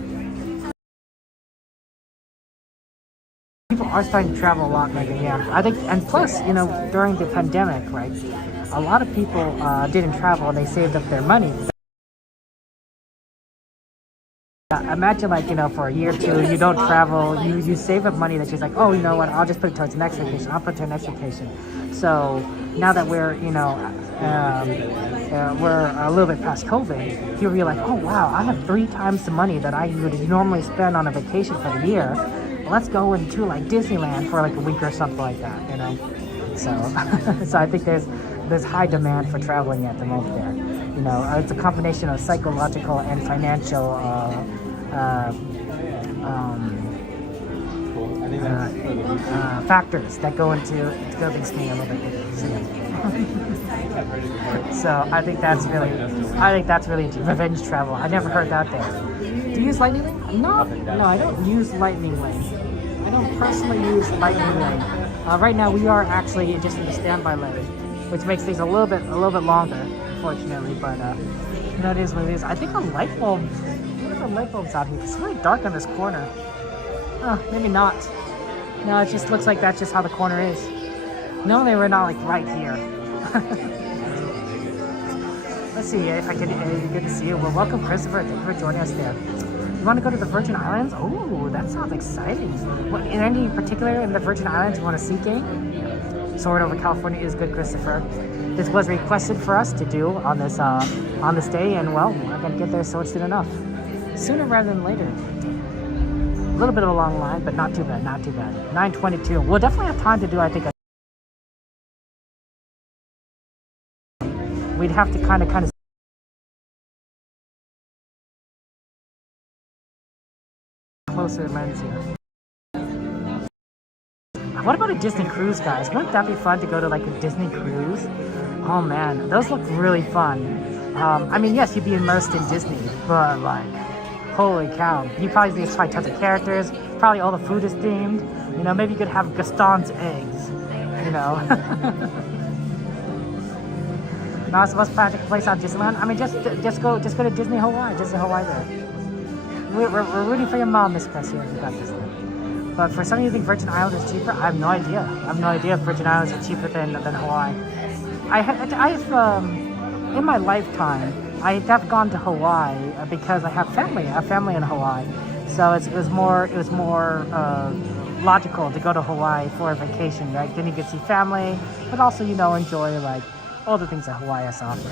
People are starting to travel a lot, Megan. Yeah, I think, and plus, during the pandemic, right? A lot of people didn't travel and they saved up their money. Imagine for a year or two, you don't travel, you save up money that you're like, oh, you know what, I'll just put it towards the next vacation, I'll put it to the next vacation. So now that we're, we're a little bit past COVID, you'll be like, oh wow, I have 3 times the money that I would normally spend on a vacation for the year. Let's go into like Disneyland for like a week or something like that, So, so I think there's high demand for traveling at the moment there. It's a combination of psychological and financial factors that go into building skiing a little bit bigger. So I think that's really revenge travel. I never heard that there. Do you use Lightning Lane? No, I don't use Lightning Lane. I don't personally use Lightning Lane. Right now we are actually just in the standby lane, which makes things a little bit longer, unfortunately. But it is what it is. I think a light bulb. What are the light bulbs out here? It's really dark on this corner. Oh, maybe not. No, it just looks like that's just how the corner is. No, they were not like right here. Let's see if I can. Good to see you. Well, welcome, Christopher. Thank you for joining us there. You want to go to the Virgin Islands? Oh, that sounds exciting. What, in any particular in the Virgin Islands you want to see, game? Soarin' over California is good, Christopher. This was requested for us to do on this day, and well, we're gonna get there so soon enough. Sooner rather than later. A little bit of a long line, but not too bad. 9:22. We'll definitely have time to do, I think. We'd have to kind of. Closer lens here. What about a Disney cruise, guys? Wouldn't that be fun to go to like a Disney cruise? Oh man, those look really fun. I mean, yes, you'd be immersed in Disney, but like, holy cow. You'd probably be tons of characters. Probably all the food is themed. Maybe you could have Gaston's eggs. Not the most practical place on Disneyland. I mean, just go to Disney Hawaii. Disney Hawaii there. We're rooting for your mom, Miss Cressy. You got this thing. But for some of you think Virgin Islands is cheaper, I have no idea. I have no idea if Virgin Islands are cheaper than Hawaii. I have in my lifetime, I have gone to Hawaii because I have family. I have family in Hawaii, so it was more logical to go to Hawaii for a vacation, right? Then you could see family, but also enjoy like all the things that Hawaii has to offer.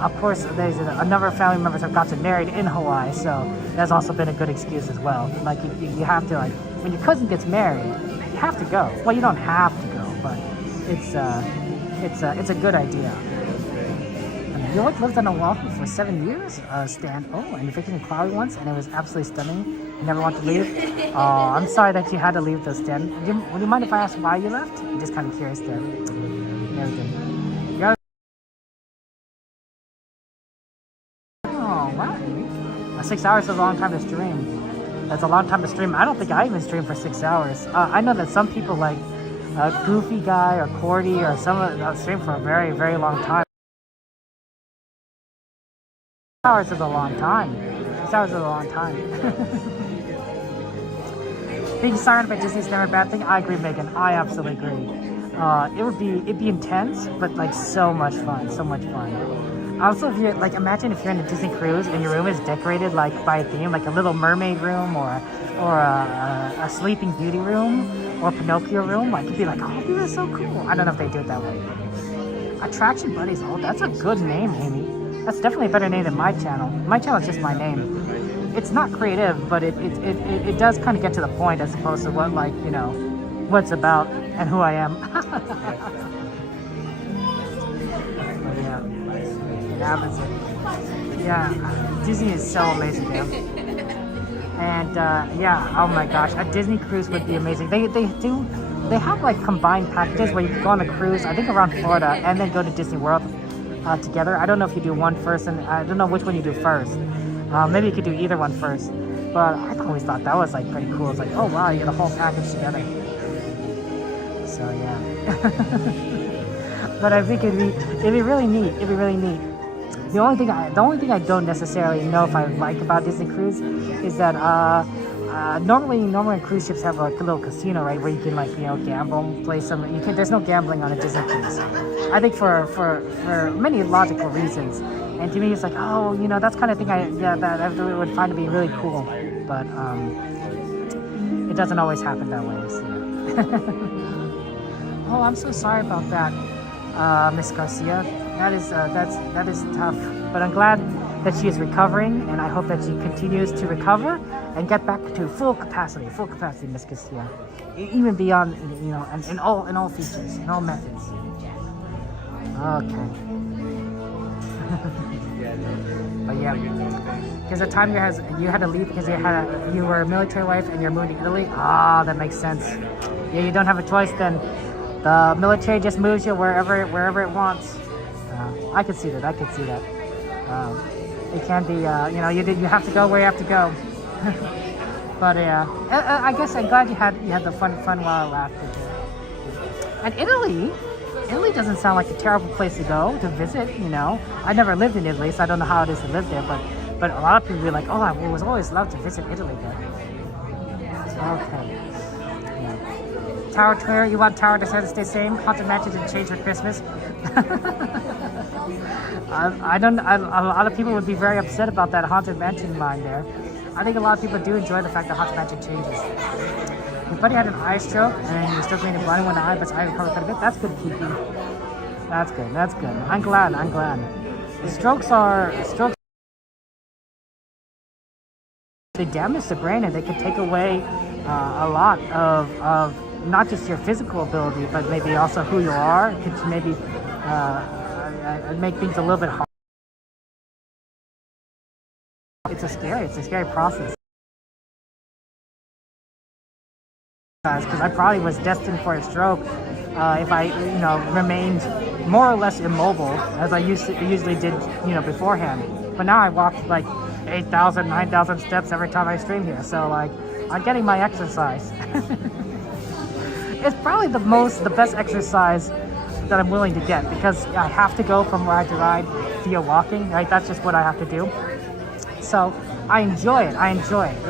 Of course, there's a number of family members have gotten married in Hawaii, so that's also been a good excuse as well. Like you have to, like, when your cousin gets married, you have to go. Well, you don't have to go, but it's a good idea. And your wife lived on Oahu for 7 years. Stan. Oh, and you visited Kauai once, and it was absolutely stunning. You never want to leave. Oh, I'm sorry that you had to leave, though, Stan. Would you mind if I asked why you left? I'm just kind of curious there. Everything. Oh, wow. 6 hours is a long time to stream. That's a long time to stream. I don't think I even stream for 6 hours. I know that some people like Goofy Guy or Cordy or some stream for a very, very long time. 6 hours is a long time. 6 hours is a long time. Being surrounded by Disney is never a bad thing. I agree, Megan. I absolutely agree. It'd be intense, but like so much fun. So much fun. Also, if you like, imagine if you're in a Disney cruise and your room is decorated like by a theme, like a little mermaid room or a Sleeping Beauty room or Pinocchio room. Like you'd be like, oh, this is so cool. I don't know if they do it that way. Attraction Buddies. Oh, that's a good name, Amy. That's definitely a better name than my channel. My channel is just my name. It's not creative, but it does kind of get to the point as opposed to what, like, you know, what it's about and who I am. Yeah, Disney is so amazing, man. And yeah, oh my gosh, a Disney cruise would be amazing. They have like combined packages where you can go on a cruise, I think around Florida, and then go to Disney World together. I don't know if you do one first, and I don't know which one you do first. Maybe you could do either one first. But I always thought that was like pretty cool. It's like, oh wow, you get a whole package together. So yeah. But I think it'd be really neat. It'd be really neat. The only thing I don't necessarily know if I like about Disney Cruise is that normally cruise ships have like a little casino, right, where you can, like, you know, gamble, play some. There's no gambling on a Disney cruise. I think for many logical reasons. And to me, it's like, oh, you know, that's kind of thing I would find to be really cool. But it doesn't always happen that way. So. Oh, I'm so sorry about that, Miss Garcia. That is tough. But I'm glad that she is recovering, and I hope that she continues to recover and get back to full capacity, Miss Garcia. Even beyond, you know, in all features, in all methods. Okay. But yeah, because the time you had to leave because you were a military wife and you're moving to Italy. Ah, that makes sense. Yeah, you don't have a choice then. The military just moves you wherever it wants. I could see that. It can be, you know, you have to go where you have to go. But yeah, I guess I'm glad you had the fun while it lasted. And Italy doesn't sound like a terrible place to go to visit. You know, I never lived in Italy, so I don't know how it is to live there. But a lot of people be like, oh, I was always loved to visit Italy there. Okay. Yeah. Tower Tour, you want Tower to stay the same? Haunted Mansion didn't change for Christmas. A lot of people would be very upset about that Haunted Mansion line there. I think a lot of people do enjoy the fact that Haunted Mansion changes. Your buddy had an eye stroke and you're still bleeding blind in one eye, but I recovered quite a bit. That's good, Kiki. That's good. I'm glad. Strokes they damage the brain, and they can take away a lot of not just your physical ability, but maybe also who you are. It could maybe make things a little bit hard. It's a scary process. Because I probably was destined for a stroke if I, you know, remained more or less immobile as I usually did, you know, beforehand. But now I walk like 8,000, 9,000 steps every time I stream here. So like, I'm getting my exercise. It's probably the best exercise that I'm willing to get, because I have to go from ride to ride via walking, right? That's just what I have to do. So I enjoy it.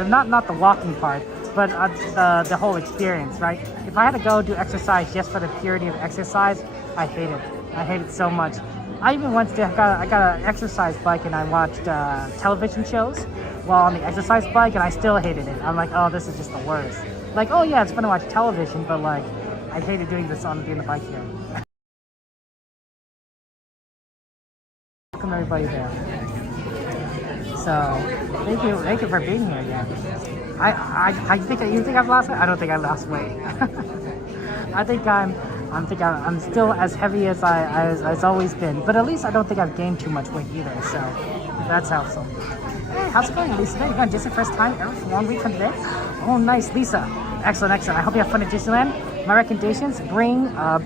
Not the walking part, but the whole experience, right? If I had to go do exercise just for the purity of exercise, I hate it. I hate it so much. I even once I got an exercise bike and I watched television shows while on the exercise bike, and I still hated it. I'm like, oh, this is just the worst. Like, oh yeah, it's fun to watch television, but like, I hated doing this on the bike here. Welcome everybody there. So thank you for being here. Yeah. I think you think I've lost weight? I don't think I lost weight. I think I'm still as heavy as I've always been, but at least I don't think I've gained too much weight either. So that's helpful. Hey, how's it going, Lisa? You're going Disney first time ever for 1 week from today? Oh, nice, Lisa. Excellent, excellent. I hope you have fun at Disneyland. My recommendations: bring a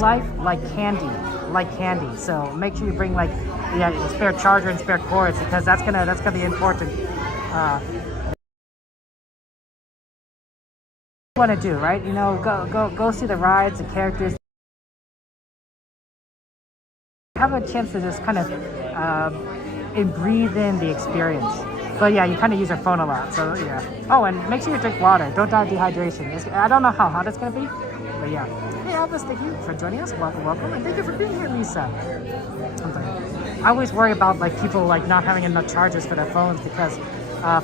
life like candy. So make sure you bring like a spare charger and spare cords because that's gonna be important. Want to do right? You know, go see the rides, the characters. Have a chance to just kind of and breathe in the experience. But yeah, you kind of use your phone a lot, so yeah. Oh, and make sure you drink water. Don't die of dehydration. I don't know how hot it's gonna be, but yeah. Hey Elvis, thank you for joining us. Welcome, and thank you for being here, Lisa. I always worry about like people like not having enough chargers for their phones because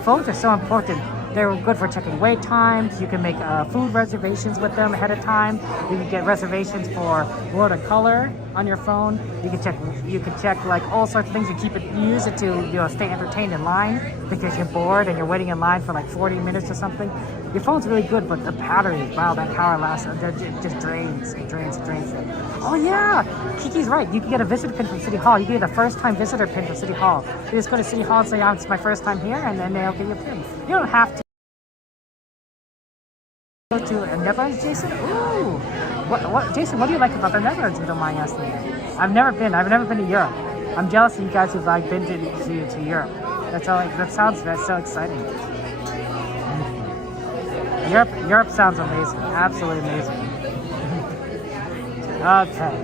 phones are so important. They're good for checking wait times. You can make food reservations with them ahead of time. You can get reservations for World of Color on your phone. You can check like all sorts of things. You use it to stay entertained in line because you're bored and you're waiting in line for like 40 minutes or something. Your phone's really good, but the battery, wow, that power lasts. It just drains. It drains. Oh yeah, Kiki's right. You can get a visitor pin from City Hall. You can get a first-time visitor pin from City Hall. You just go to City Hall and say, "It's my first time here," and then they'll give you a pin. You don't have to go to Netherlands, Jason. Ooh, what, Jason? What do you like about the Netherlands? If you don't mind asking me. I've never been to Europe. I'm jealous of you guys who've like been to Europe. That sounds so exciting. Europe sounds amazing. Absolutely amazing. Okay,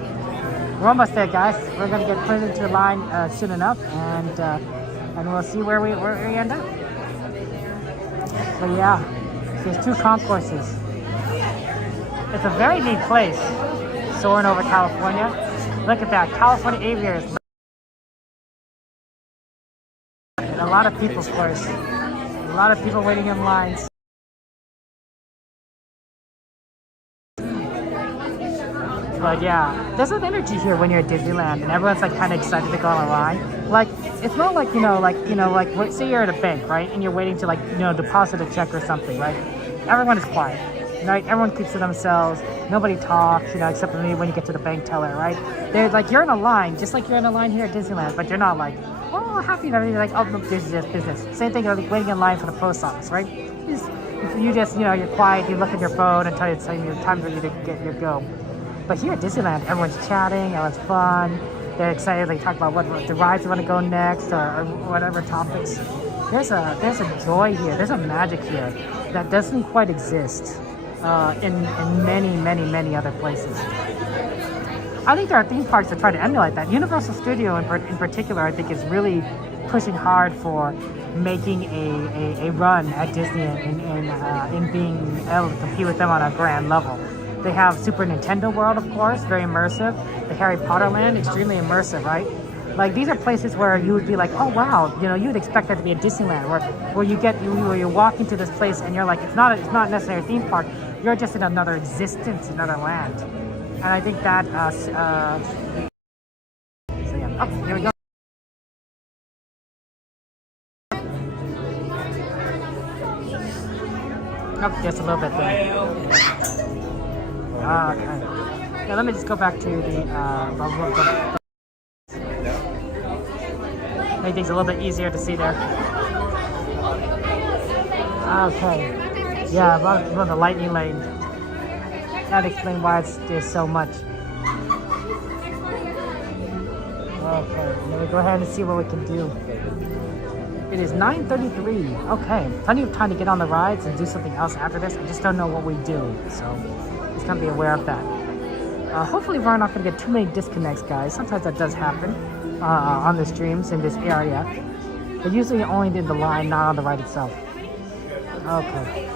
we're almost there, guys. We're gonna get put into line soon enough, and we'll see where we end up. But yeah, there's 2 concourses. It's a very neat place, soaring over California. Look at that, California aviators. And a lot of people, of course. A lot of people waiting in lines. But yeah, there's an energy here when you're at Disneyland, and everyone's like kind of excited to go on a ride. Like it's not like like say you're at a bank, right, and you're waiting to deposit a check or something, right? Everyone is quiet, right? Everyone keeps to themselves. Nobody talks, except for maybe when you get to the bank teller, right? They're like you're in a line, just like you're in a line here at Disneyland, but you're not like happy and everything. You're like, oh no, this is just business. Same thing, like waiting in line for the post office, right? You just you're quiet. You look at your phone until it's telling you time for you to get your go. But here at Disneyland, everyone's chatting, everyone's fun. They're excited. They talk about what the rides they want to go next or whatever topics. There's a joy here. There's a magic here that doesn't quite exist in many other places. I think there are theme parks that try to emulate that. Universal Studio in particular, I think, is really pushing hard for making a run at Disney and being able to compete with them on a grand level. They have Super Nintendo World, of course, very immersive. The Harry Potter Land, extremely immersive, right? Like these are places where you would be like, oh wow, you would expect that to be a Disneyland, where you walk into this place and you're like, it's not necessarily a theme park. You're just in another existence, another land. And I think that so yeah. Oh, here we go. Oh, just a little bit there. Okay. Now let me just go back to the make things a little bit easier to see there. Okay. Yeah, a lot of people in the lightning lane. That explains why there's so much. Okay, let me go ahead and see what we can do. It is 9:33. Okay, plenty of time to get on the rides and do something else after this. I just don't know what we do, so just gotta be aware of that. Hopefully we're not gonna get too many disconnects, guys. Sometimes that does happen on the streams in this area, but usually only in the line, not on the ride itself. Okay.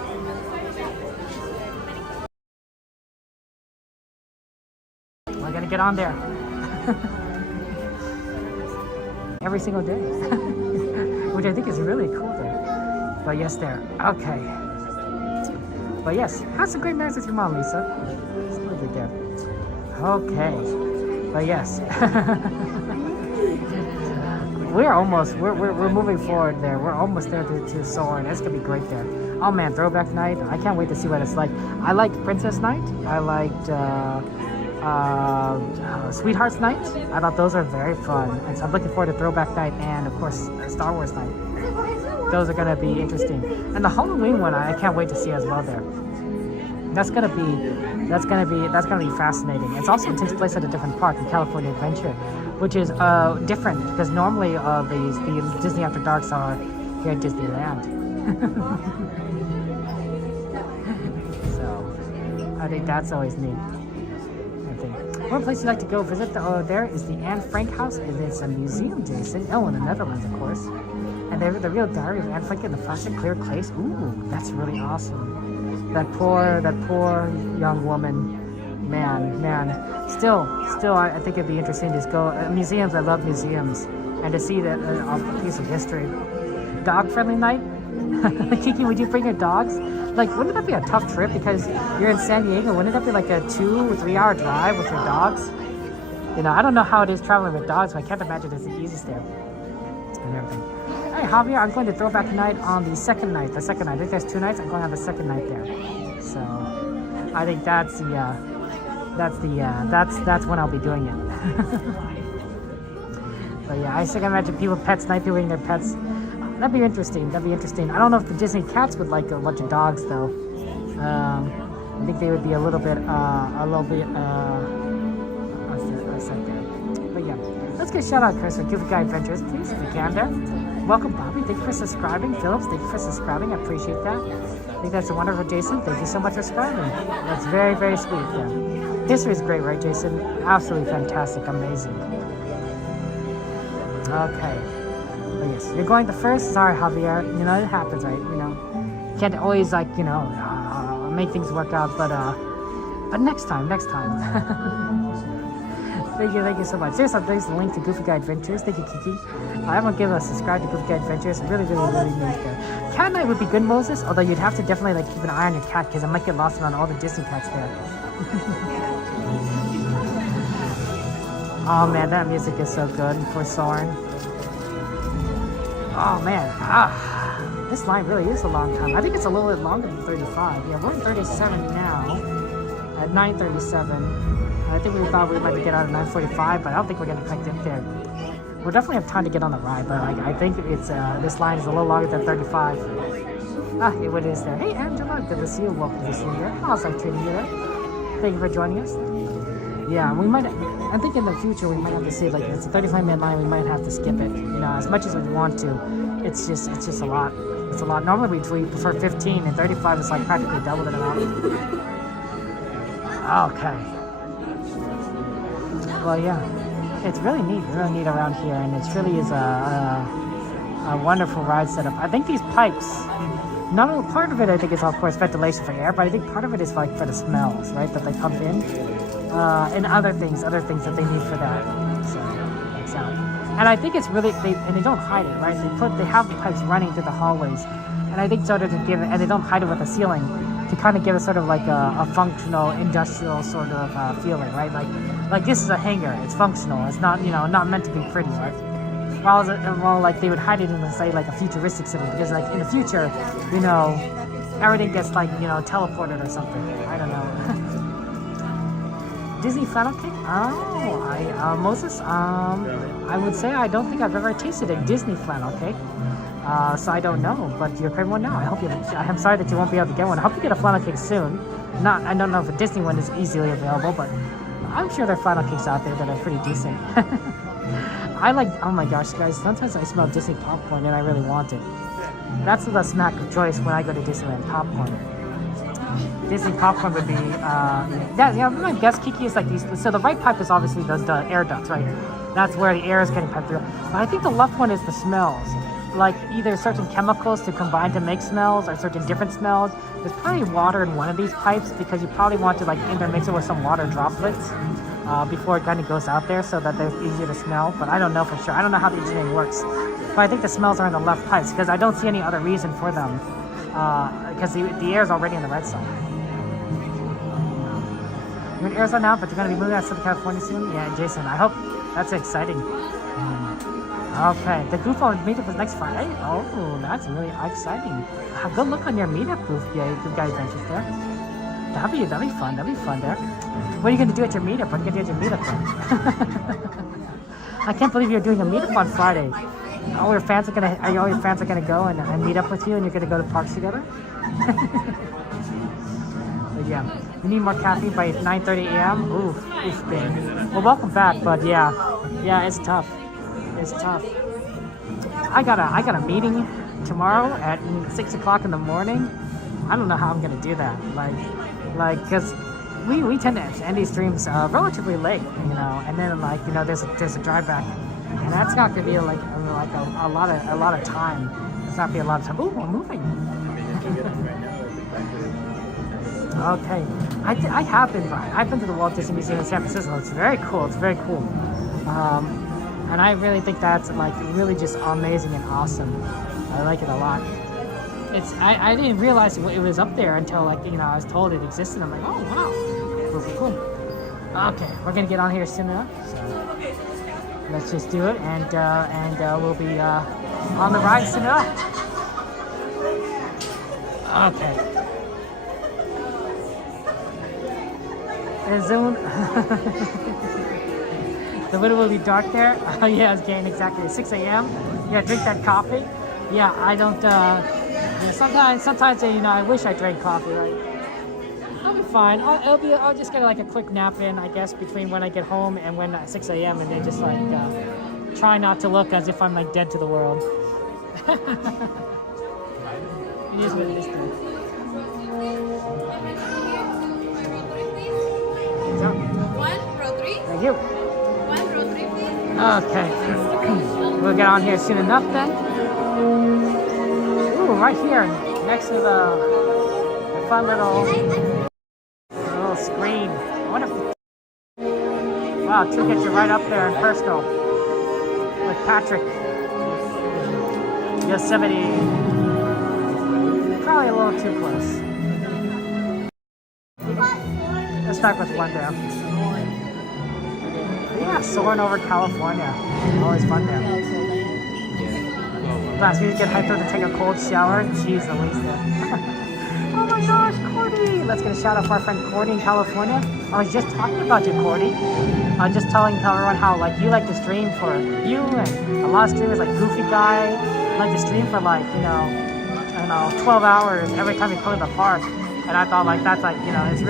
I gotta get on there. Every single day. Which I think is really cool there. But yes, there. Okay. But yes, have some great memories with your mom, Lisa. It's lovely there. Okay. But yes. we're moving forward there. We're almost there to Soarin. It's gonna be great there. Oh man, throwback night. I can't wait to see what it's like. I liked Princess Night. I liked Sweetheart's Night. I thought those are very fun. And so I'm looking forward to Throwback Night and of course Star Wars Night. Those are gonna be interesting. And the Halloween one I can't wait to see as well there. That's gonna be fascinating. It also takes place at a different park in California Adventure, which is different because normally the Disney After Darks are here at Disneyland. So I think that's always neat. I think one place you'd like to go visit there is the Anne Frank House. It's a museum, Jason. Oh, in the Netherlands, of course. And they have the real diary of Anne Frank in the plastic clear case. Ooh, that's really awesome. That poor young woman. Man. Still, I think it'd be interesting to just go. Museums, I love museums. And to see that a piece of history. Dog-friendly night? Kiki, would you bring your dogs? Like, wouldn't that be a tough trip? Because you're in San Diego. Wouldn't that be like a 2 or 3 hour drive with your dogs? You know, I don't know how it is traveling with dogs, but I can't imagine it's the easiest there. And everything. Hey, Javier, I'm going to Throwback Night on the second night. I think there's 2 nights. I'm going on the second night there. So, I think that's when I'll be doing it. But yeah, I can imagine pets night, people bringing their pets. That'd be interesting. I don't know if the Disney cats would like a bunch of dogs though. I think they would be a little bit upset there. But yeah, let's get a shout out, Chris, for Goofy Guy Adventures, please, if we can there. Welcome, Bobby. Thank you for subscribing. Phillips, thank you for subscribing. I appreciate that. I think that's a wonderful, Jason. Thank you so much for subscribing. That's very, very sweet. Yeah. History is great, right, Jason? Absolutely fantastic. Amazing. Okay. But yes, you're going the first. Sorry, Javier. You know, it happens, right? You know, can't always, like, you know, make things work out, but next time. Thank you so much. There's a link to Goofy Guy Adventures. Thank you, Kiki. Everyone give a subscribe to Goofy Guy Adventures. Really neat there. Cat night would be good, Moses, although you'd have to definitely like keep an eye on your cat because it might get lost around all the Disney cats there. Oh man, that music is so good for Soarin. Oh man, this line really is a long time. I think it's a little bit longer than 35. Yeah, we're in 37 now. At 9:37. I think we thought we might get out at 9:45, but I don't think we're gonna quite get there. We'll definitely have time to get on the ride, but I think it's this line is a little longer than 35. It is there. Hey Angela, good to see you. Welcome to see you here. How's life treating you there? Thank you for joining us. Yeah, we might. I think in the future we might have to see, like, if it's a 35-minute line, we might have to skip it. You know, as much as we want to, it's just a lot. It's a lot. Normally we prefer 15, and 35 is like practically double the amount. Okay. Well, yeah, it's really neat around here, and it really is a wonderful ride setup. I think these pipes, not only part of it, I think is of course ventilation for air, but I think part of it is like for the smells, right, that they pump in, and other things that they need for that. So, and I think it's really they don't hide it, right? They have the pipes running through the hallways, and I think sort of to give it, and they don't hide it with the ceiling to kind of give it sort of like a functional industrial sort of feeling, right? Like this is a hangar. It's functional. It's not, you know, not meant to be pretty, right? While like they would hide it in, say, like a futuristic city, because like in the future, you know, everything gets like, you know, teleported or something. I don't know. Disney flannel cake? Oh, Moses. I would say I don't think I've ever tasted a Disney flannel cake. So I don't know, but you're craving one now. I'm sorry that you won't be able to get one. I hope you get a flannel cake soon. I don't know if a Disney one is easily available, but I'm sure there are flannel cakes out there that are pretty decent. Oh my gosh, guys, sometimes I smell Disney popcorn and I really want it. That's the snack of choice when I go to Disneyland, popcorn. Disney popcorn would be, my guess, Kiki, is like these. So the right pipe is obviously the air ducts, right? That's where the air is getting piped through. But I think the left one is the smells. Like either certain chemicals to combine to make smells or certain different smells. There's probably water in one of these pipes because you probably want to like intermix it with some water droplets before it kind of goes out there so that they're easier to smell. But I don't know for sure. I don't know how the engineering works. But I think the smells are in the left pipes because I don't see any other reason for them because the air is already on the red side. You're in Arizona now, but you're going to be moving out to Southern California soon? Yeah, Jason, I hope that's exciting. Okay, the Goofball meetup is next Friday? Oh, that's really exciting. Good luck on your meetup, Good Guy Adventures there. That'll be fun there. What are you going to do at your meetup? What are you going to do at your meetup then? I can't believe you're doing a meetup on Friday. All your fans are gonna go and meet up with you, and you're gonna go to parks together. But yeah, we need more caffeine by 9:30 a.m. Oof, dang. Well, welcome back, but yeah, it's tough. It's tough. I got a meeting tomorrow at 6 o'clock in the morning. I don't know how I'm gonna do that. Like, cause we tend to end these streams relatively late, you know, and then there's a drive back, and that's not gonna be a lot of time. It's not gonna be a lot of time. Ooh, we're moving. Okay, I've been to the Walt Disney Museum in San Francisco. It's very cool. And I really think that's really just amazing and awesome. I like it a lot. I didn't realize it was up there until I was told it existed. I'm like, oh wow, cool. Okay, we're gonna get on here soon enough. So let's just do it, and we'll be on the ride soon enough. Okay. And zoom. The window will be dark there. Oh yeah, it's getting exactly 6 a.m. Yeah, drink that coffee. Yeah, I don't. Sometimes I wish I drank coffee. Right? I'll be fine. I'll just get a quick nap in, I guess, between when I get home and when 6 a.m. and then just try not to look as if I'm dead to the world. It is what it is. Thank you. Okay. We'll get on here soon enough then. Ooh, right here, next to the fun little screen. I wonder if... Wow, True gets you right up there in personal with Patrick. Yosemite. Probably a little too close. Let's start with one there. Yeah, Soarin over California. Always fun there. Last week, get hyped up to take a cold shower. Jeez Louise there. Oh my gosh, Cordy! Let's get a shout out for our friend Cordy in California. I was just talking about you, Cordy. I was just telling everyone how you like to stream for you and a lot of streamers like Goofy Guy like to stream for 12 hours every time you come to the park. And I thought that's it's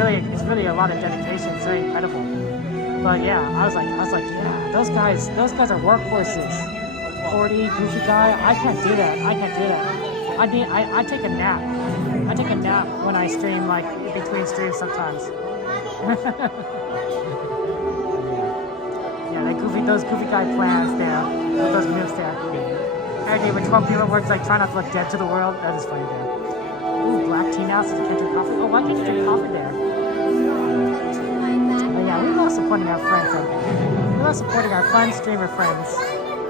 really a lot of dedication. It's very incredible. But yeah, I was like, yeah, those guys are workhorses. 40, Goofy Guy, I can't do that. I take a nap. I take a nap when I stream, between streams sometimes. Yeah, those Goofy Guy plans there, those moves there. Every day with 12 people words try not to look dead to the world. That is funny there. Ooh, black tea now since you can't drink coffee. Oh, why can't you drink coffee there? Yeah, we love supporting our friends. We love supporting our fun streamer friends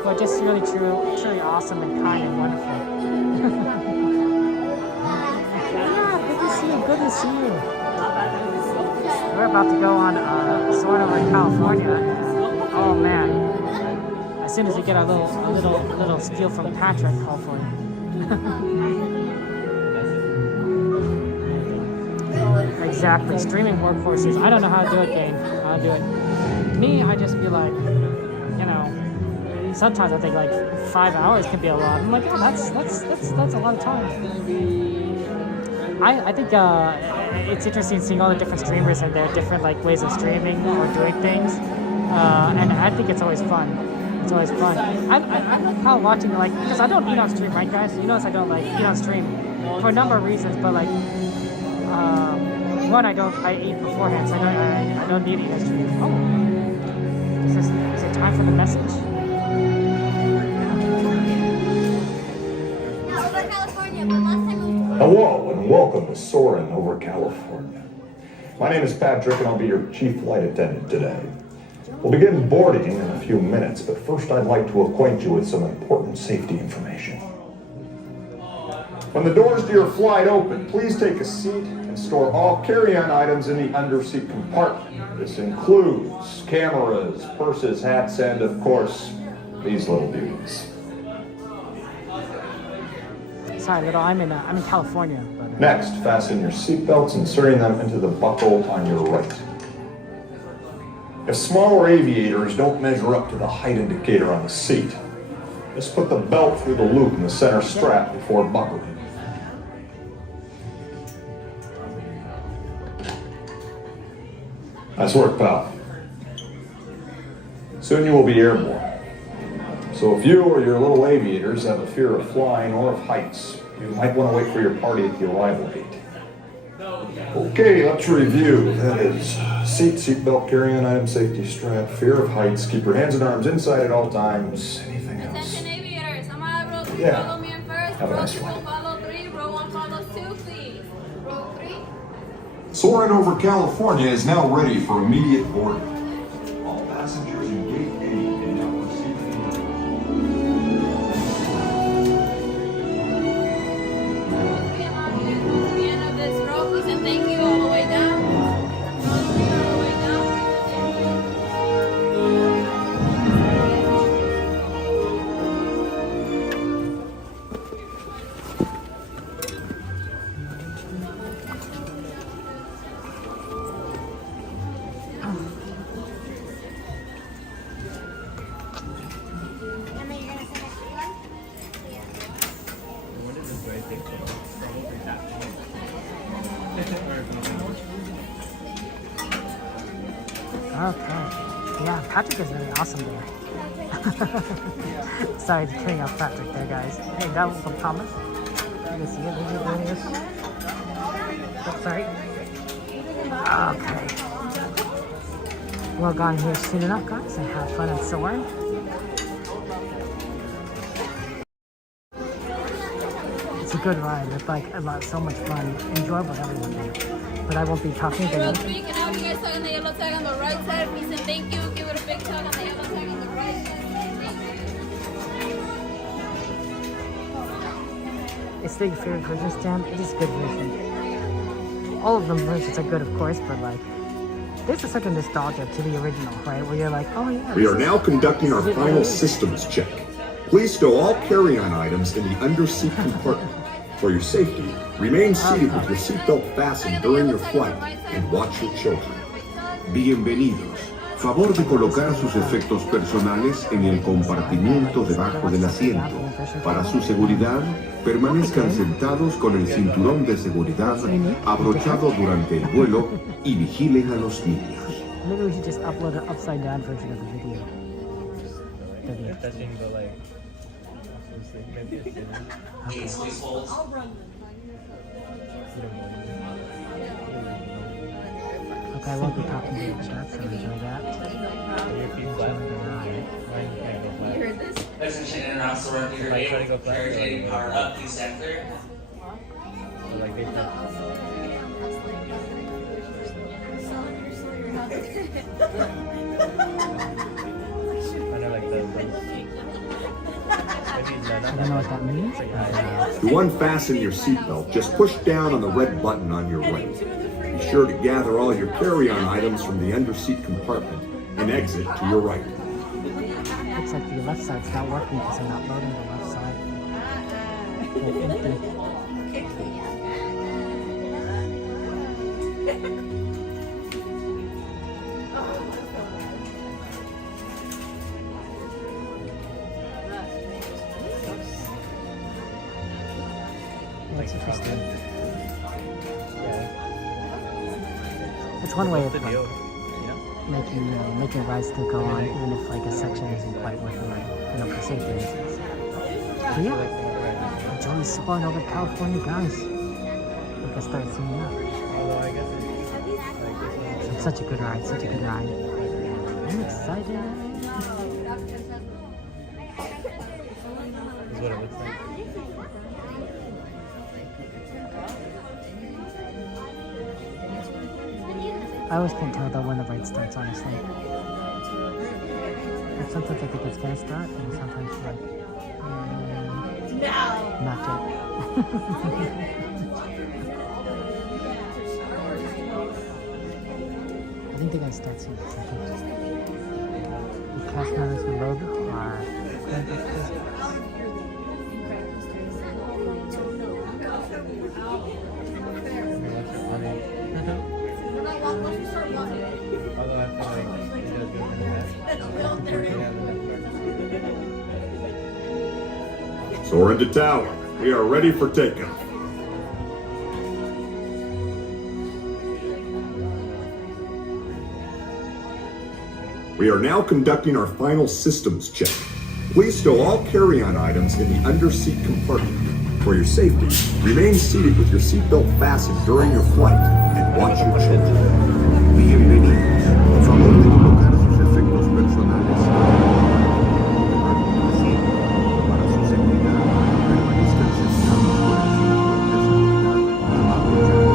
who are just really truly awesome and kind and wonderful. Yeah, good to see you. We're about to go on Soarin over California. Oh man! As soon as we get a little spiel from Patrick, hopefully. Exactly, streaming workhorses. I don't know how to do it, Dane. How to do it. Me, I just feel sometimes I think 5 hours can be a lot. I'm like, oh, that's a lot of time. I think it's interesting seeing all the different streamers and their different ways of streaming or doing things, and I think it's always fun. It's always fun. I like how watching because I don't eat on stream, right, guys? You notice I don't eat on stream for a number of reasons, but one, I eat beforehand, so I don't need to eat on stream. Oh, is it time for the message? Hello and welcome to Soarin over California. My name is Patrick and I'll be your chief flight attendant today. We'll begin boarding in a few minutes, but first I'd like to acquaint you with some important safety information. When the doors to your flight open, please take a seat and store all carry-on items in the underseat compartment. This includes cameras, purses, hats, and of course, these little dudes. Sorry, little. I'm in California. But, Next, fasten your seatbelts, inserting them into the buckle on your right. If smaller aviators don't measure up to the height indicator on the seat, just put the belt through the loop in the center strap before buckling. Nice work, pal. Soon you will be airborne. So if you or your little aviators have a fear of flying or of heights, you might want to wait for your party at the arrival gate. Okay, let's review. That is seatbelt, carry-on item, safety strap, fear of heights, keep your hands and arms inside at all times. Anything else? Attention aviators, I'm gonna have Yeah. follow me in first. Have a nice row flight. 2 follow 3, row 1 follow 2, please. Row 3. Soarin over California is now ready for immediate boarding. All passengers in gate A can now proceed to The end of this row, please, and thank you all the way down. Row 3 all the way down. Okay. Yeah, Patrick is really awesome there. Sorry to kidding off Patrick there, guys. Hey, that was from Thomas. You can see it. Oh, sorry. Okay. We'll go on here soon enough, guys, and have fun at Soarin. It's a good ride. It's like so much fun, enjoyable everyone there. But I won't be talking to Row you. 3, can I have you guys tug on the yellow tag on the right side, please, and thank you. Give it a big tug on the yellow tag on the right side. Thank you. It's the favorite version stamp. It is a good version. All of them versions are good, of course, but like, there's such a nostalgia to the original, right? Where you're like, oh yeah. We are now conducting our this is final really- systems check. Please stow all carry-on items in the underseat compartment. For your safety, remain seated with your seatbelt fastened during your flight and watch your children. Bienvenidos. Favor de colocar sus efectos personales en el compartimiento debajo del asiento. Para su seguridad, permanezcan sentados con el cinturón de seguridad abrochado durante el vuelo y vigilen a los niños. Maybe we should just upload an upside down version of the video. I'll run. Okay, I won't be talking to you about that, so enjoy that. You heard this? Attention international Soarin Theater 8, carriage power up, please center. I don't know what that means. To unfasten your seatbelt, just push down on the red button on your right. Be sure to gather all your carry-on items from the underseat compartment and exit to your right. Looks like the left side's not working because I'm not loading the left side. They're empty. That's interesting. It's one way of like, making rides still go on, even if like a section isn't quite working right, for safety reasons. But yeah, enjoy Soarin over California, guys. We can start zooming up. It's such a good ride, such a good ride. I'm excited. Is what it looks like. I always can't tell though when the ride starts, honestly. But sometimes I think it's gonna start, and sometimes like, not yet. I think they got stats in this. The cast members who load are. Soarin to tower. We are ready for takeoff. We are now conducting our final systems check. Please stow all carry-on items in the underseat compartment. For your safety, remain seated with your seatbelt fastened during your flight and watch your children. Bienvenidos. Favor de colocar sus efectos personales. Para su seguridad, permanezcan sentados con el cinturón de seguridad abrochado.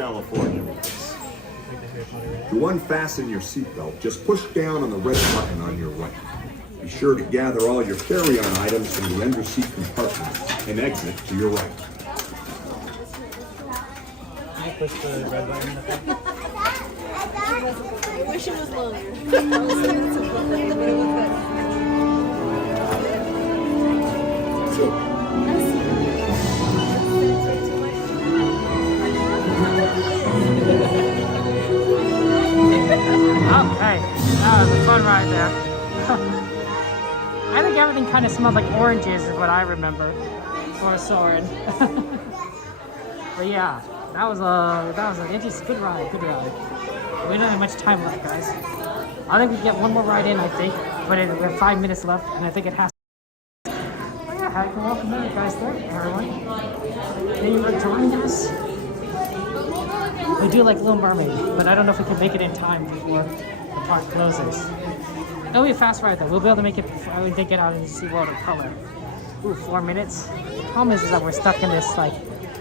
California with this. To unfasten your seatbelt, just push down on the red button on your right. Be sure to gather all your carry-on items from the under-seat compartment and exit to your right. I push the red button. I wish it was longer. Okay, that was a fun ride there. I think everything kind of smelled like oranges is what I remember for Soarin. But yeah, that was an interesting, good ride. We don't have much time left, guys. I think we can get one more ride in, I think, but we have 5 minutes left, and I think it has to. Oh yeah, I can welcome in, guys, there, everyone. Thank you for joining us. We do like Little Mermaid, but I don't know if we can make it in time before the park closes. It'll be a fast ride though. We'll be able to make it before we get out and see World of Color. Ooh, 4 minutes. The problem is that we're stuck in this like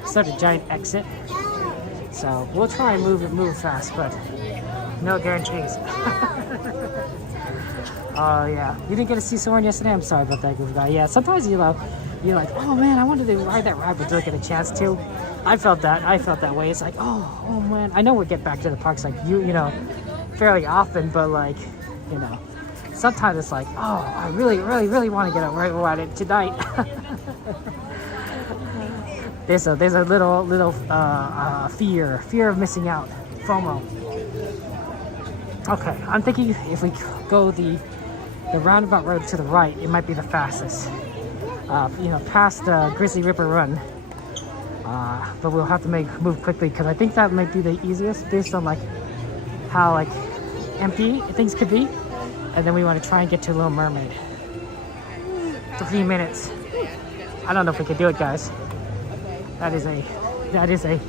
sort of giant exit. So we'll try and move fast, but no guarantees. Oh yeah, you didn't get to see Soarin yesterday. I'm sorry about that, good guy. Yeah, sometimes you're like, oh man, I wanted to ride that ride, but don't get a chance to. I felt that way. It's like, oh man. I know we'll get back to the parks like you know, fairly often, but like, you know, sometimes it's like, oh, I really want to get a ride it tonight. There's a little fear of missing out, FOMO. Okay, I'm thinking if we go the roundabout road to the right, it might be the fastest. You know, past the Grizzly River Run. But we'll have to move quickly because I think that might be the easiest based on like how like empty things could be, and then we want to try and get to Little Mermaid. 3 minutes. I don't know if we can do it, guys. That is a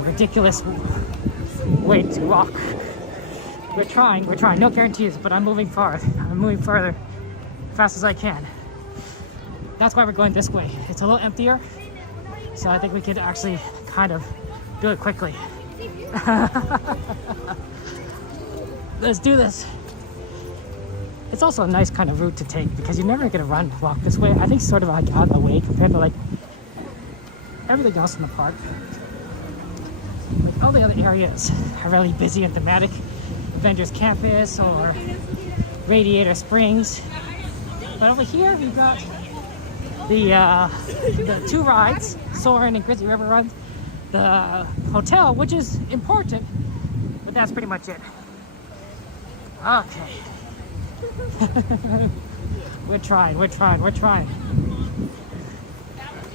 ridiculous way to walk. We're trying. No guarantees, but I'm moving forward. I'm moving further, as fast as I can. That's why we're going this way. It's a little emptier, so I think we could actually kind of do it quickly. Let's do this. It's also a nice kind of route to take because you're never gonna walk this way. I think sort of like out of the way compared to like everything else in the park. Like all the other areas are really busy and thematic. Avengers Campus or Radiator Springs. But over here we've got the 2 rides, Soarin and Grizzly River Run, the hotel, which is important, but that's pretty much it. Okay. We're trying.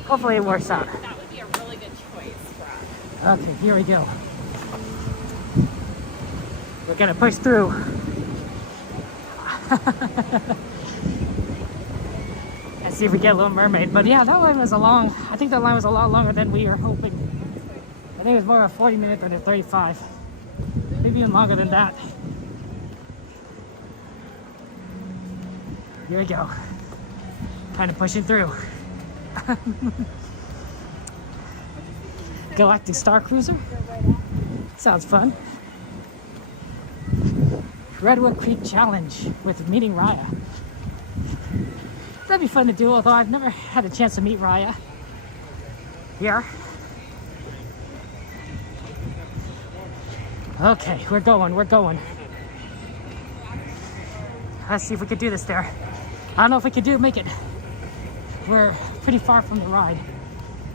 Hopefully it works out. That would be a really good choice, Rob. Okay, here we go. We're gonna push through. And see if we get Little Mermaid. But yeah, that line was I think that line was a lot longer than we were hoping. I think it was more of a 40 minute than a 35. Maybe even longer than that. Here we go. Kind of pushing through. Galactic Star Cruiser. Sounds fun. Redwood Creek Challenge with meeting Raya. That'd be fun to do, although I've never had a chance to meet Raya. Here. Okay, we're going. Let's see if we can do this there. I don't know if we can make it. We're pretty far from the ride,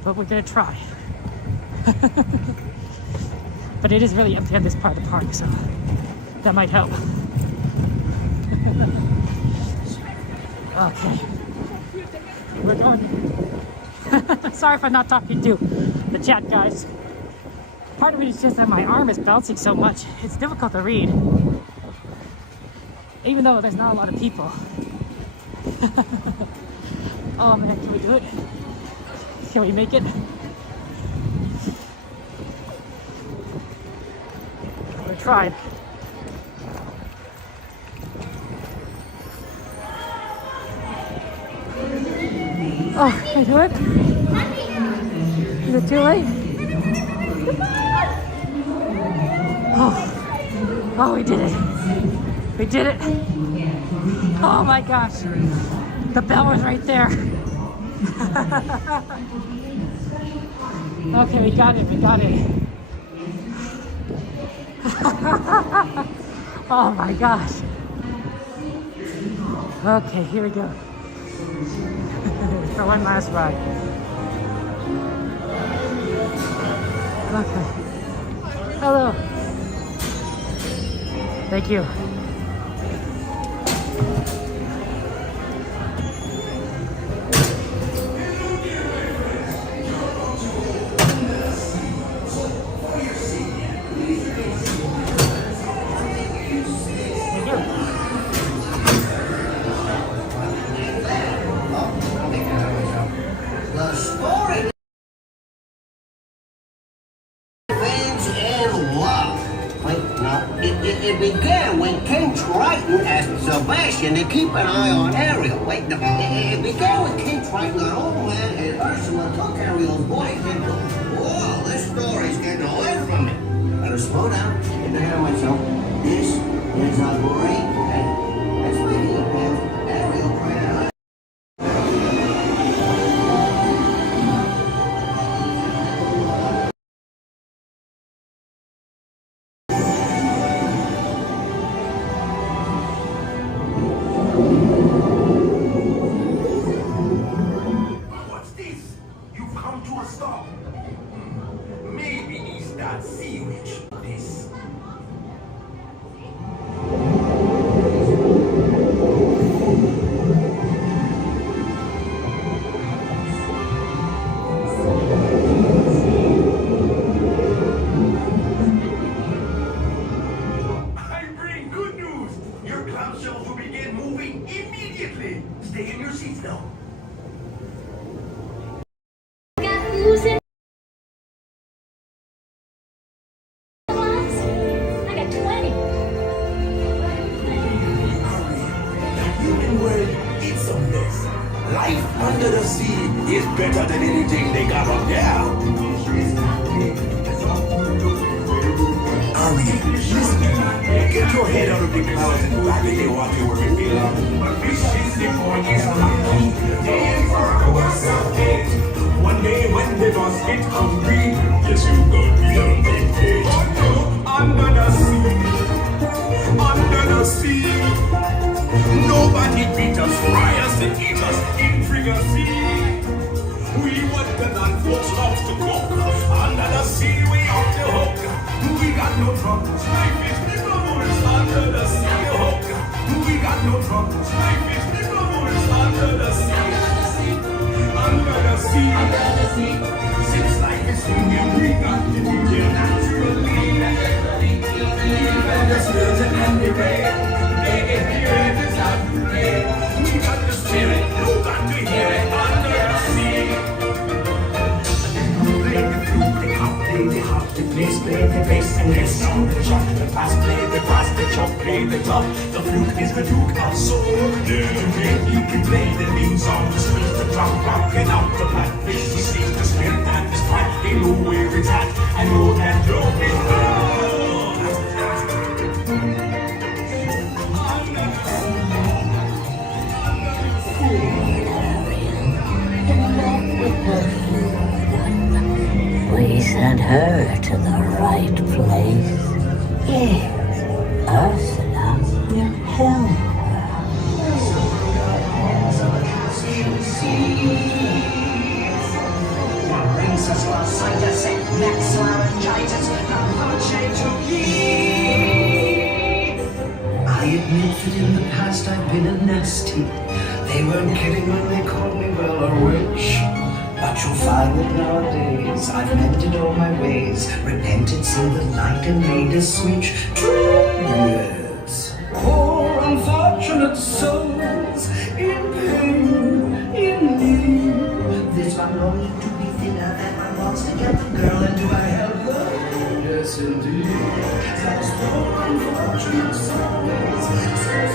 but we're gonna try. But it is really empty on this part of the park, so that might help. Okay. We're going. Sorry if I'm not talking to the chat, guys. Part of it is just that my arm is bouncing so much. It's difficult to read. Even though there's not a lot of people. Oh man, can we do it? Can we make it? We're trying. Oh, can I do it? Is it too late? Oh, we did it. We did it. Oh my gosh. The bell was right there. Okay, we got it. Oh my gosh. Okay, here we go. For one last ride. Okay. Hello. Thank you. The story revenge and love. Wait, no, it began when King Triton asked Sebastian to keep an eye on Ariel. Wait, no, it began when King Triton, an old man, and Ursula took Ariel's voice and whoa, this story's getting away from me. Better slow down, get ahead of myself. This is a great day. That's why he has Ariel try to What's this? You've come to a stop. Maybe it's that sea witch. This. I bring good news. Your clamshells will begin moving immediately. Stay in your seats now. It's a mess. Life under the sea is better than anything they got up there. Army, listen. Get your head out of the clouds and validate what you were revealing. One day when the boss get hungry, yes, you go beyond the cage. Under the sea, under the sea. Nobody beat us, fry us and eat us in fricassee. We what the non-folks love to cook. Under the sea, we off the hook. We got no troubles. Snipers, nibblers under the sea hook. We got no troubles. Snipers, nibblers under the sea. Under the sea. Under the sea. Since life is singing, we got to be here naturally. Even the skeleton and the rain. They can hear it, it's not too late. We got the spirit, you got to hear it under the sea. Play the flute, the cop, play the harp, the bass, and the sound, the chuck, the bass, play the brass, the chop, play the top. The flute is the duke of soul. You can play the mean song, the street, the drum, rocking out the blackfish, the sea, the spirit, and the strike. They know where it's at, and know that you're in love. We sent her to the right place. Yes, Ursula will help her. What brings us lost sight of set next laryngitis, I admit that in the past I've been a nasty. They weren't kidding when they called me, well, a witch. But you'll find that nowadays I've mended all my ways, repented, seen the light, and made a switch. Yes, poor unfortunate souls in pain, in need. There's one longing to be thinner than one wants to get the girl, and do I help her? Yes, indeed. Those poor unfortunate souls, so sad.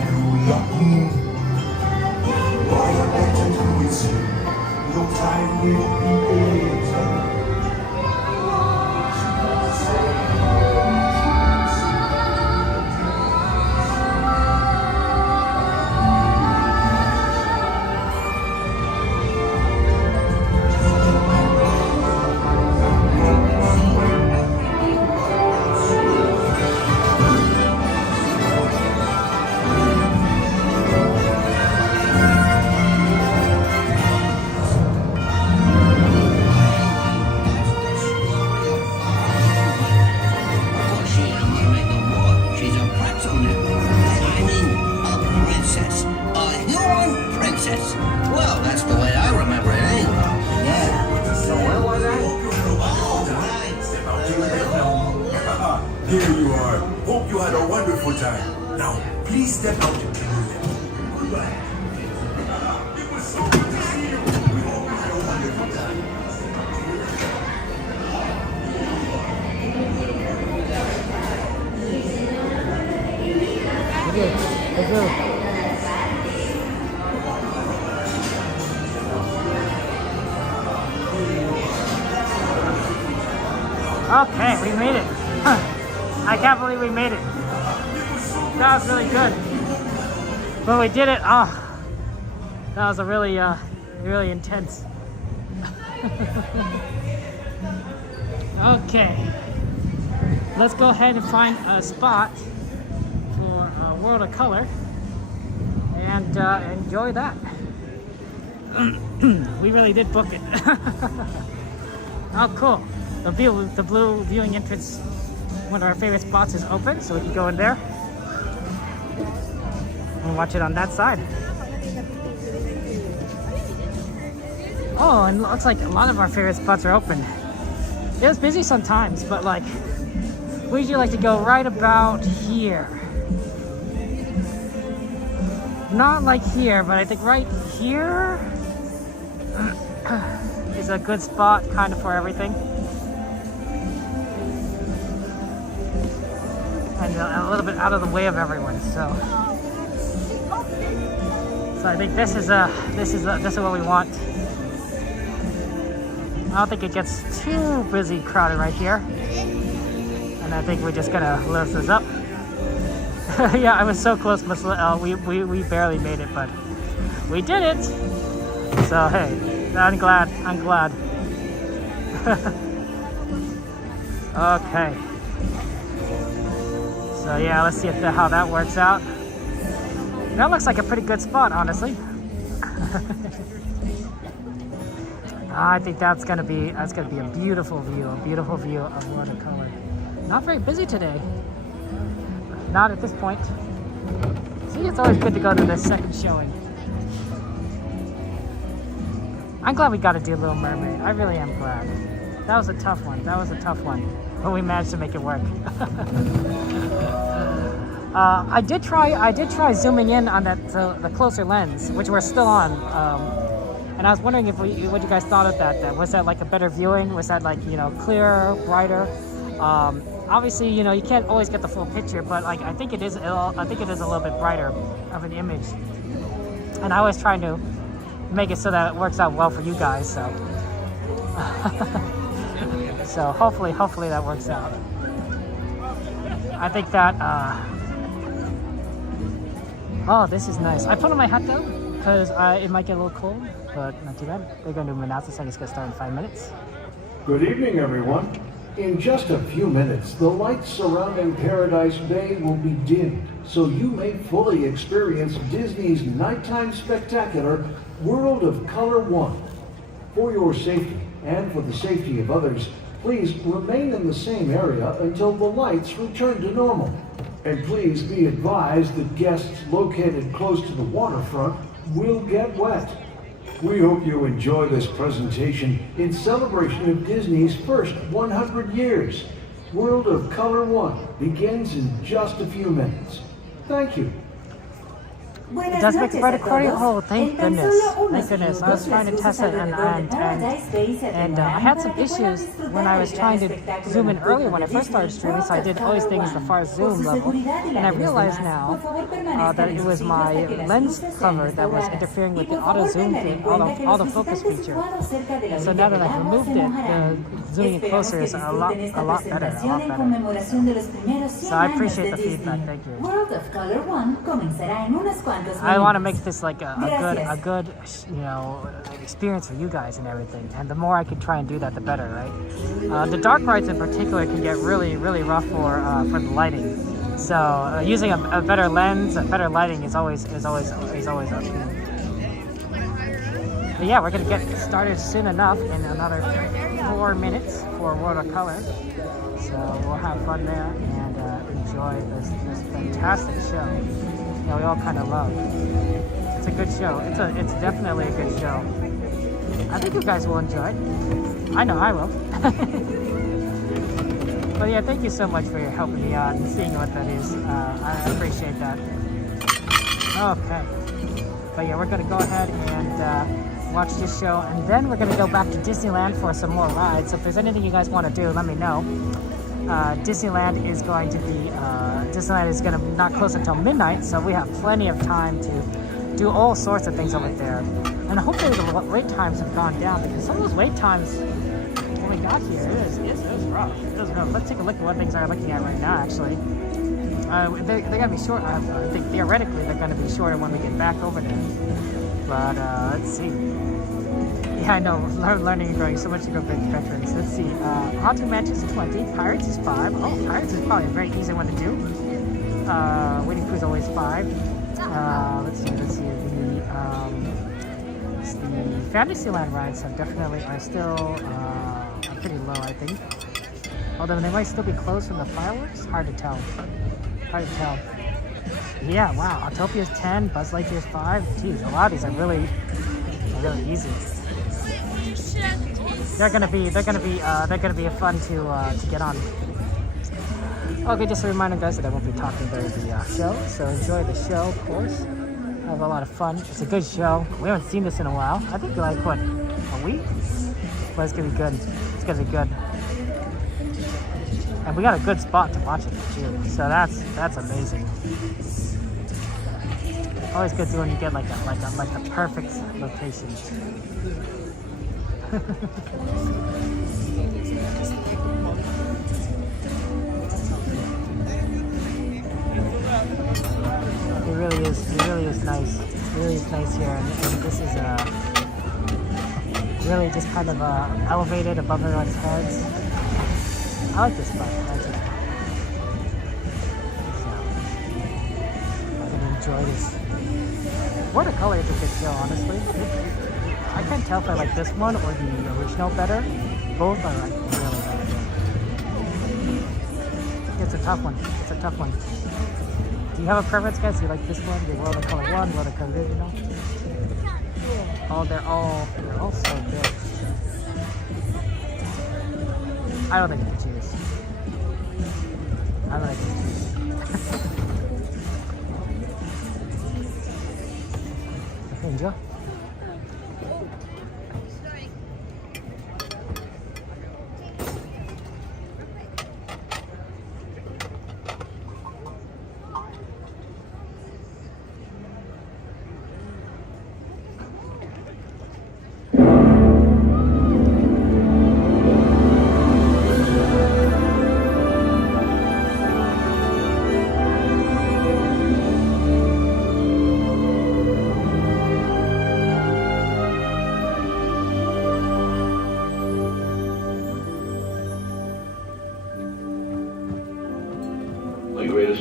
All you lucky. All you better do is no time will be later. Well, that's the way I remember it, eh? Yeah. So where was I? Here you are. Hope you had a wonderful time. Now, please step out and enjoy them. Goodbye. It was so good to see you. We hope you had a wonderful time. Let's go. Okay, we made it. I can't believe we made it. That was really good. But we did it. Oh, that was a really, really intense. Okay, let's go ahead and find a spot for World of Color and enjoy that. We really did book it. Oh, cool. The blue viewing entrance, one of our favorite spots, is open, so we can go in there and watch it on that side. Oh, and it looks like a lot of our favorite spots are open. It was busy sometimes, but like, we usually like to go right about here. Not like here, but I think right here is a good spot kind of for everything. And a little bit out of the way of everyone, so I think this is what we want. I don't think it gets too busy, crowded right here, and I think we're just gonna lift this up. Yeah, I was so close, we barely made it, but we did it. So hey, I'm glad. Okay. So yeah, let's see how that works out. That looks like a pretty good spot, honestly. I think that's gonna be a beautiful view of World of Color. Not very busy today. Not at this point. See, it's always good to go to the second showing. I'm glad we got to do Little Mermaid. I really am glad. That was a tough one. But we managed to make it work. I did try zooming in on the closer lens, which we're still on. And I was wondering what you guys thought of that. Was that like a better viewing? Was that like, clearer, brighter? Obviously, you can't always get the full picture, but like I think it is a little bit brighter of an image. And I was trying to make it so that it works out well for you guys. So, so hopefully that works out. I think that. Oh, this is nice. I put on my hat though, because it might get a little cold, but not too bad. They're going to do an announcement, so it's going to start in 5 minutes. Good evening, everyone. In just a few minutes, the lights surrounding Paradise Bay will be dimmed, so you may fully experience Disney's nighttime spectacular, World of Color 1. For your safety, and for the safety of others, please remain in the same area until the lights return to normal. And please be advised that guests located close to the waterfront will get wet. We hope you enjoy this presentation in celebration of Disney's first 100 years. World of Color 1 begins in just a few minutes. Thank you. It does make better quality. Oh, thank goodness. Thank goodness. I was trying to test it and I had some issues when I was trying to zoom in earlier when I first started streaming, so I did always things the far zoom level. And I realized now that it was my lens cover that was interfering with the auto zoom thing, auto focus feature. So now that I've removed it, the zooming in closer is a lot better. So I appreciate the feedback. Thank you. I want to make this like a good, experience for you guys and everything. And the more I can try and do that, the better, right? The dark rides in particular can get really, really rough for the lighting. So using a better lens, a better lighting is always up to you. But yeah, we're gonna get started soon enough in another 4 minutes for World of Color. So we'll have fun there and enjoy this fantastic show. We all kind of love. It's a good show. It's definitely a good show. I think you guys will enjoy it. I know I will. But yeah, thank you so much for your helping me out and seeing what that is. I appreciate that. Okay. But yeah, we're gonna go ahead and watch this show, and then we're gonna go back to Disneyland for some more rides. So if there's anything you guys want to do, let me know. Disneyland is going to not close until midnight, so we have plenty of time to do all sorts of things over there. And hopefully the wait times have gone down, because some of those wait times when we got here, it was rough. It was rough. Let's take a look at what things I'm looking at right now, actually. They're going to be short. I think theoretically they're going to be shorter when we get back over there. But let's see. Yeah, I know, learning and growing, so much to go big veterans. Let's see, Haunted Mansion is 20, Pirates is 5. Oh, Pirates is probably a very easy one to do. Waiting Crew is always 5. Let's see, the Fantasyland rides are still pretty low, I think. Although they might still be closed from the fireworks, hard to tell. Yeah, wow, Autopia is 10, Buzz Lightyear is 5. Geez, a lot of these are really easy. They're gonna be fun to get on. Okay, just a reminder, guys, that I won't be talking during the show, so enjoy the show, of course. Have a lot of fun. It's a good show. We haven't seen this in a while. I think like what, a week? But it's gonna be good. It's gonna be good. And we got a good spot to watch it too. So that's amazing. Always good when you get like the perfect location. It really is nice. It really is nice here, and this is really just kind of elevated above everyone's heads. I like this spot. I'm gonna enjoy this. World of Color is a good show, honestly. I can't tell if I like this one or the original better. Both are like really good. It's a tough one. Do you have a preference, guys? Do you like this one, the World of Color 1, World of Color original? Oh, they're all so good. I don't think you can choose. Enjoy.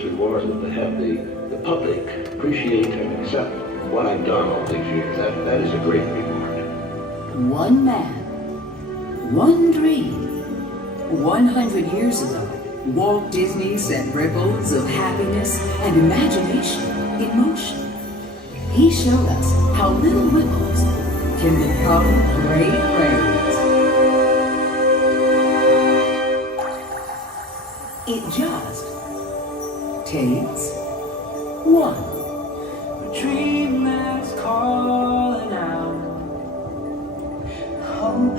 Reward is to have the public appreciate and accept what I've done all these years. That is a great reward. One man, one dream. 100 years ago, Walt Disney set ripples of happiness and imagination in motion. He showed us how little ripples can become great waves. It just takes one. dream that's calling out. Hope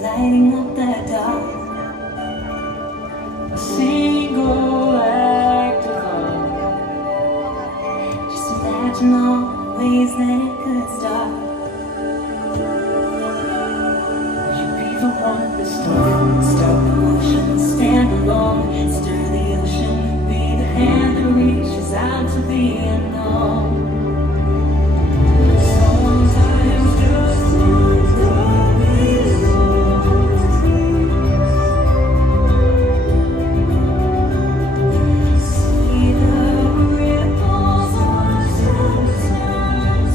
lighting up that dark. A single act of love. Just imagine all the ways that it could start. You'd be the one to start the motion, stand alone, stir the ocean, be the hand that reaches out to the unknown. Sometimes just see the ripples on sometimes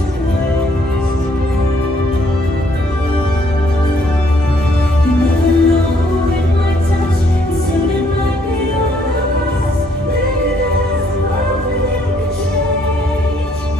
you never know, it might touch, and soon it might be yours. Maybe there's a world that you can change.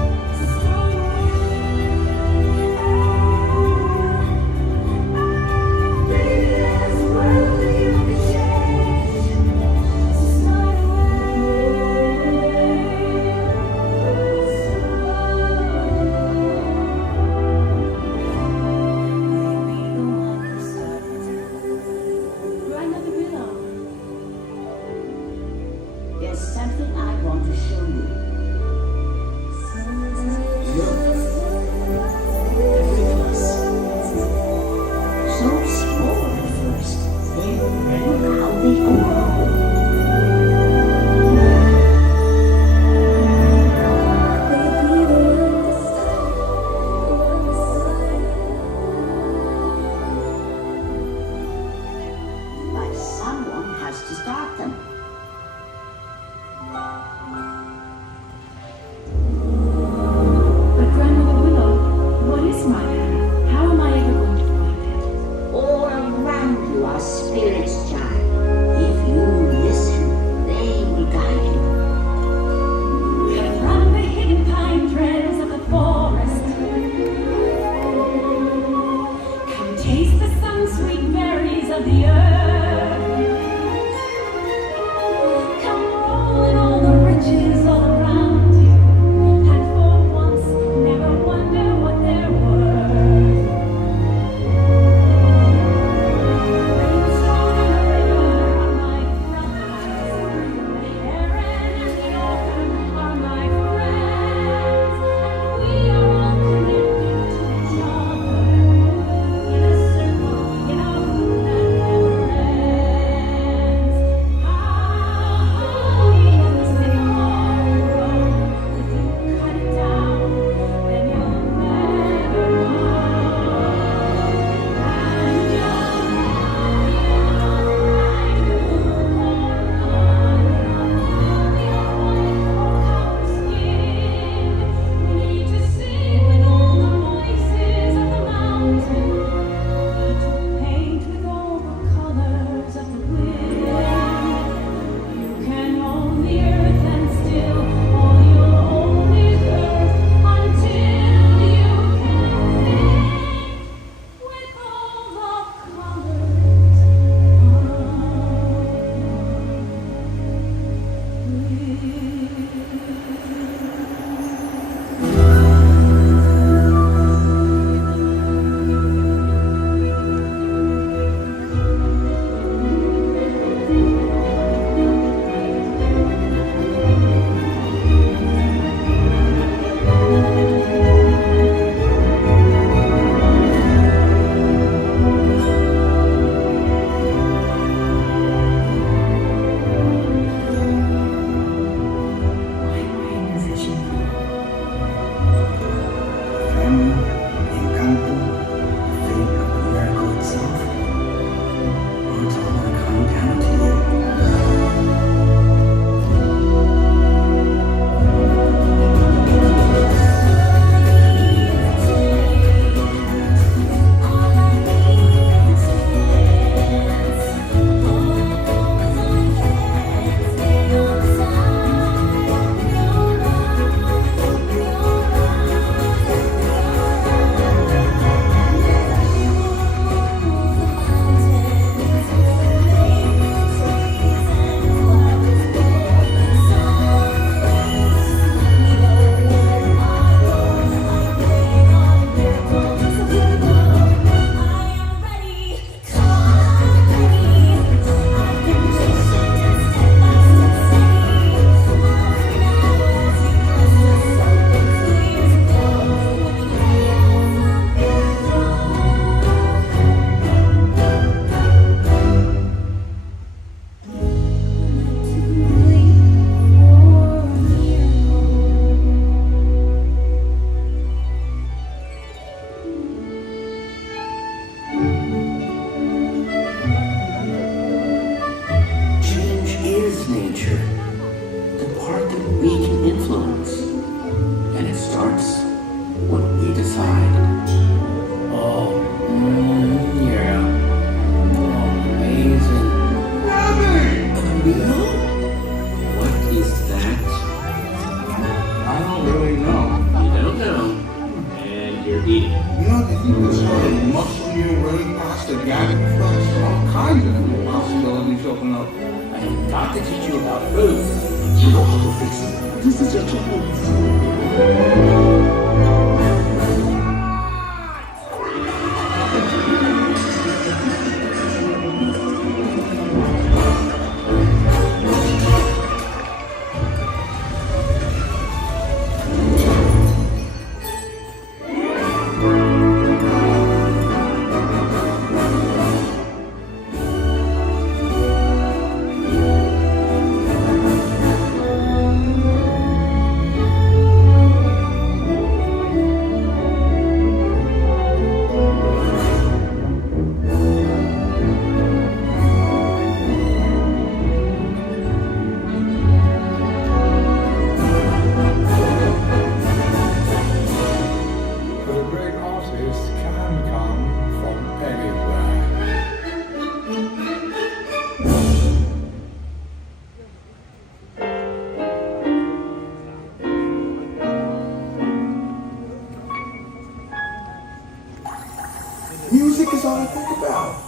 starts when we decide. Oh, yeah. Oh, amazing. Camille? What is that? I don't really know. You don't know. And you're eating. You know, if you can sort of muscle your way past the gap, all kinds of cool possibilities open up. I have got to teach you about food. You know how to fix it. This is your chance. Music is all I think about.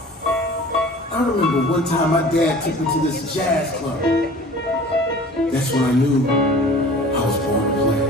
I remember one time my dad took me to this jazz club. That's when I knew I was born to play.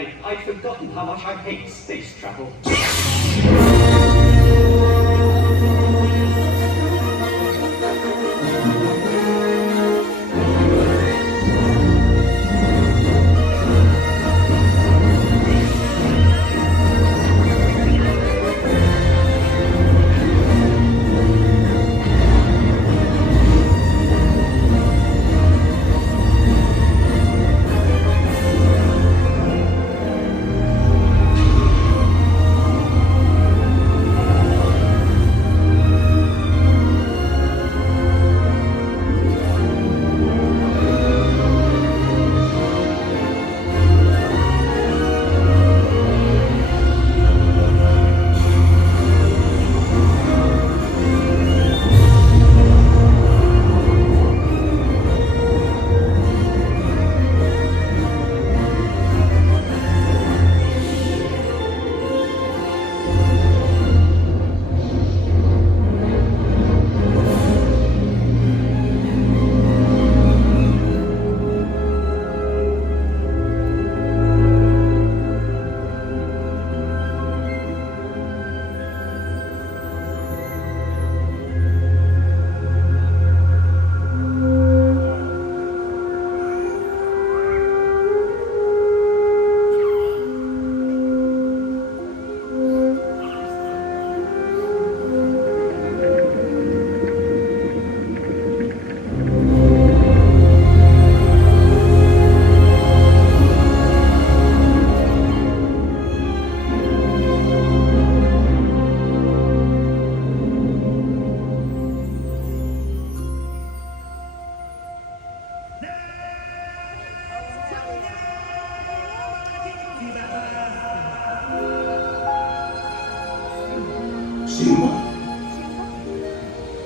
I'd forgotten how much I hate space travel.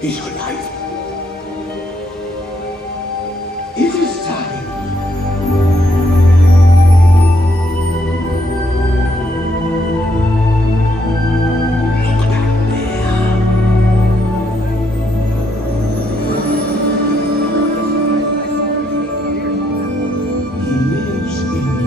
He's alive. It is time. Look down there. He lives in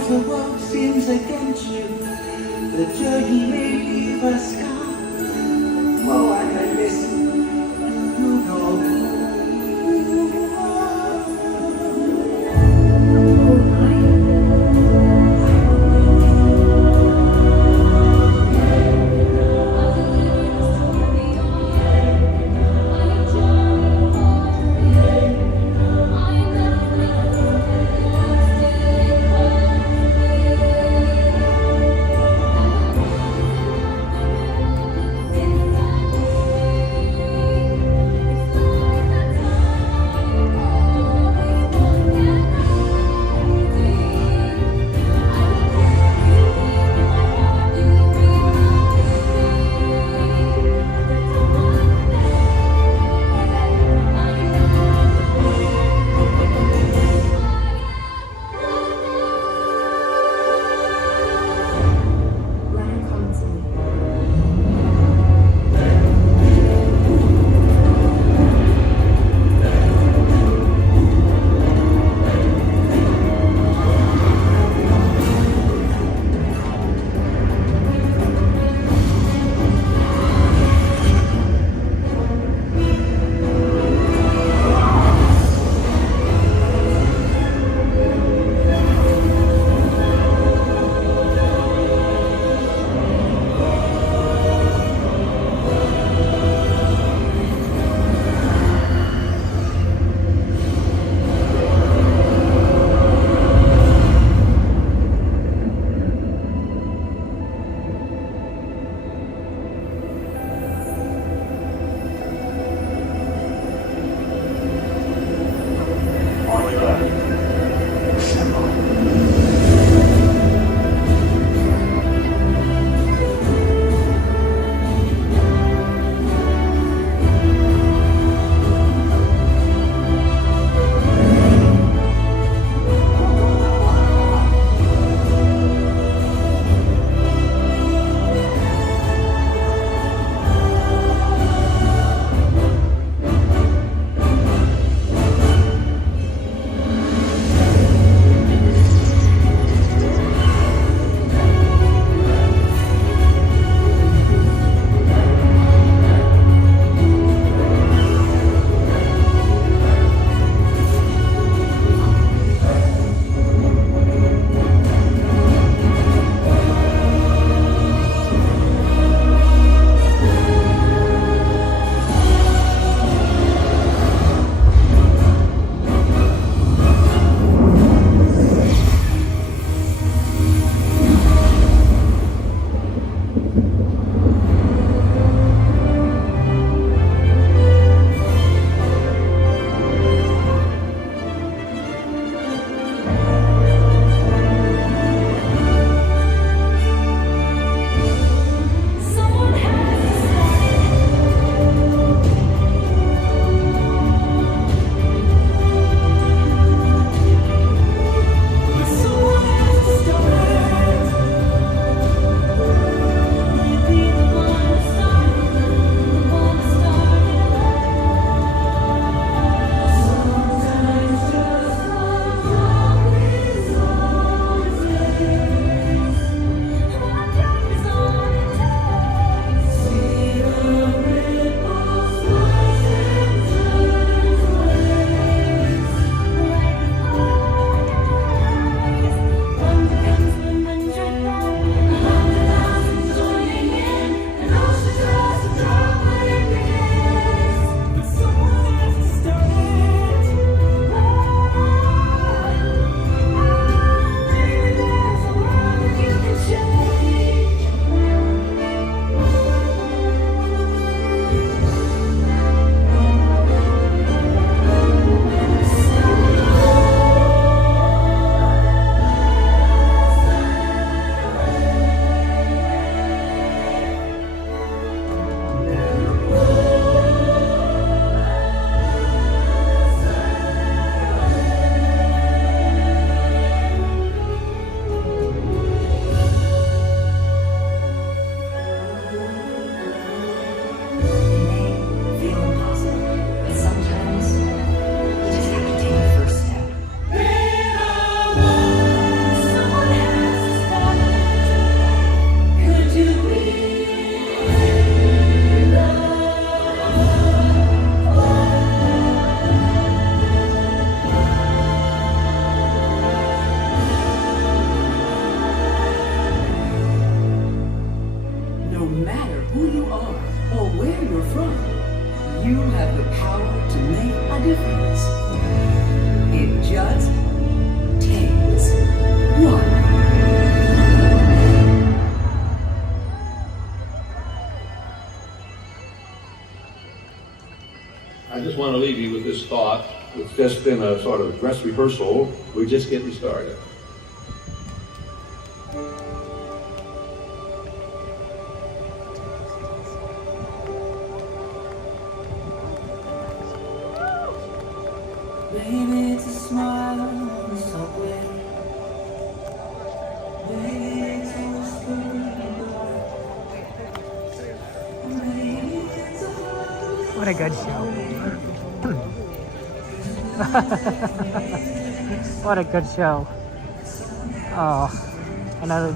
Sometimes the world seems against you. The journey may leave a scar. Oh, and I listen. You know. a difference. It just takes one. I just want to leave you with this thought. It's just been a sort of dress rehearsal. We're just getting started. Baby, it's a smile on the subway. Baby, it's a whisper in the dark. Baby, it's a hug. What a good show. What a good show. Oh, another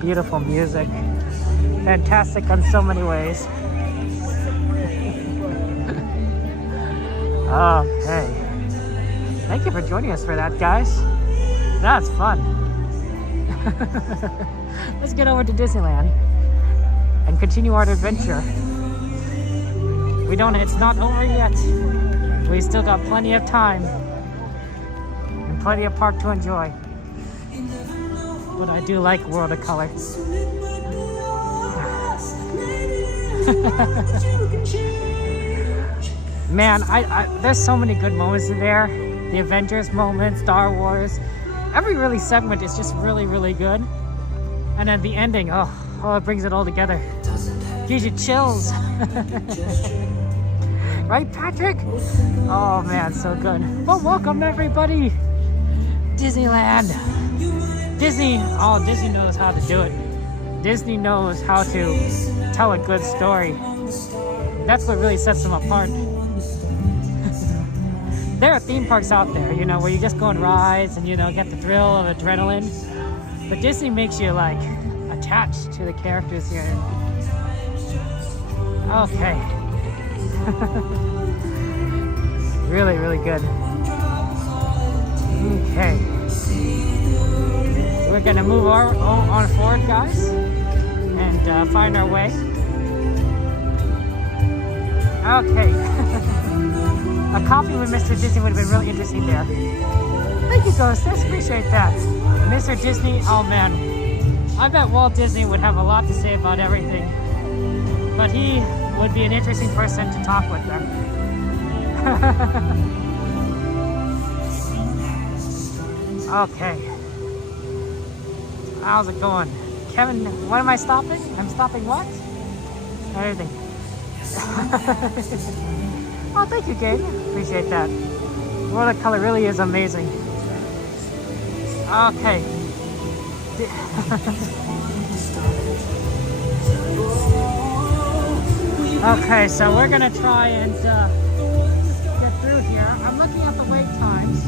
beautiful music. Fantastic on so many ways. Okay. Thank you for joining us for that, guys. That's fun. Let's get over to Disneyland and continue our adventure. It's not over yet. We still got plenty of time and plenty of park to enjoy. But I do like World of Color. Man, there's so many good moments in there. The Avengers moment, Star Wars. Every really segment is just really, really good. And then the ending, oh, it brings it all together. Gives you chills. Right, Patrick? Oh man, so good. Well, welcome everybody. Disneyland. Disney knows how to do it. Disney knows how to tell a good story. That's what really sets them apart. There are theme parks out there, you know, where you just go on rides and, you know, get the thrill of adrenaline. But Disney makes you, like, attached to the characters here. Okay. Really, really good. Okay. We're gonna move on forward, guys, and find our way. Okay. A coffee with Mr. Disney would have been really interesting there. Thank you, Ghostess. Appreciate that. Mr. Disney, oh man. I bet Walt Disney would have a lot to say about everything. But he would be an interesting person to talk with them. Okay. How's it going? Kevin, what am I stopping? I'm stopping what? Everything. Oh, thank you, Gabe. Appreciate that. World of Color really is amazing. Okay. Okay, so we're gonna try and get through here. I'm looking at the wait times.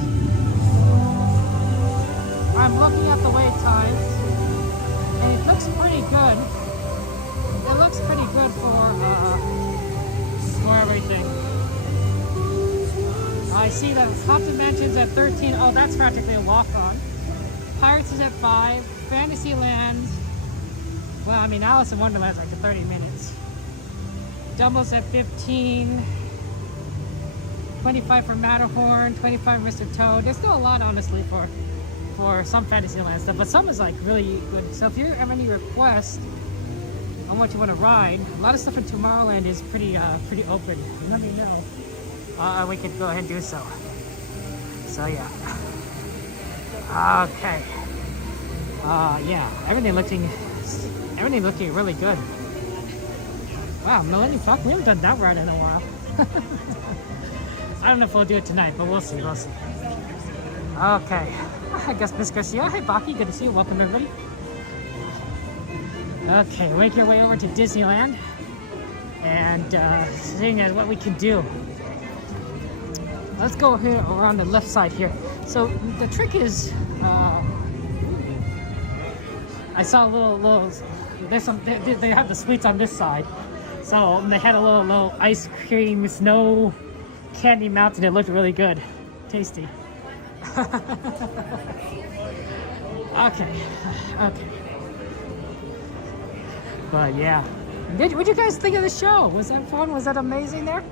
And it looks pretty good. It looks pretty good for everything. I see that Haunted Mansion's at 13. Oh, that's practically a walk-on. Pirates is at 5. Fantasyland. Well, I mean, Alice in Wonderland's like 30 minutes. Dumbo's at 15. 25 for Matterhorn. 25 for Mr. Toad. There's still a lot, honestly, for some Fantasyland stuff, but some is like really good. So if you have any requests on what you want to ride, a lot of stuff in Tomorrowland is pretty open. Let me know. We could go ahead and do so. So yeah. Okay. Yeah. Everything looking really good. Wow, Millennium Falcon. We haven't done that ride in a while. I don't know if we'll do it tonight, but we'll see. Okay. I guess Miss Garcia. Hey, Baki. Good to see you. Welcome, everybody. Okay, make your way over to Disneyland and seeing as what we can do. Let's go here around the left side here. So the trick is, I saw a little. There's some. They have the sweets on this side, so they had a little ice cream snow candy mountain. It looked really good, tasty. Okay. But yeah, what did you guys think of the show? Was that fun? Was that amazing there?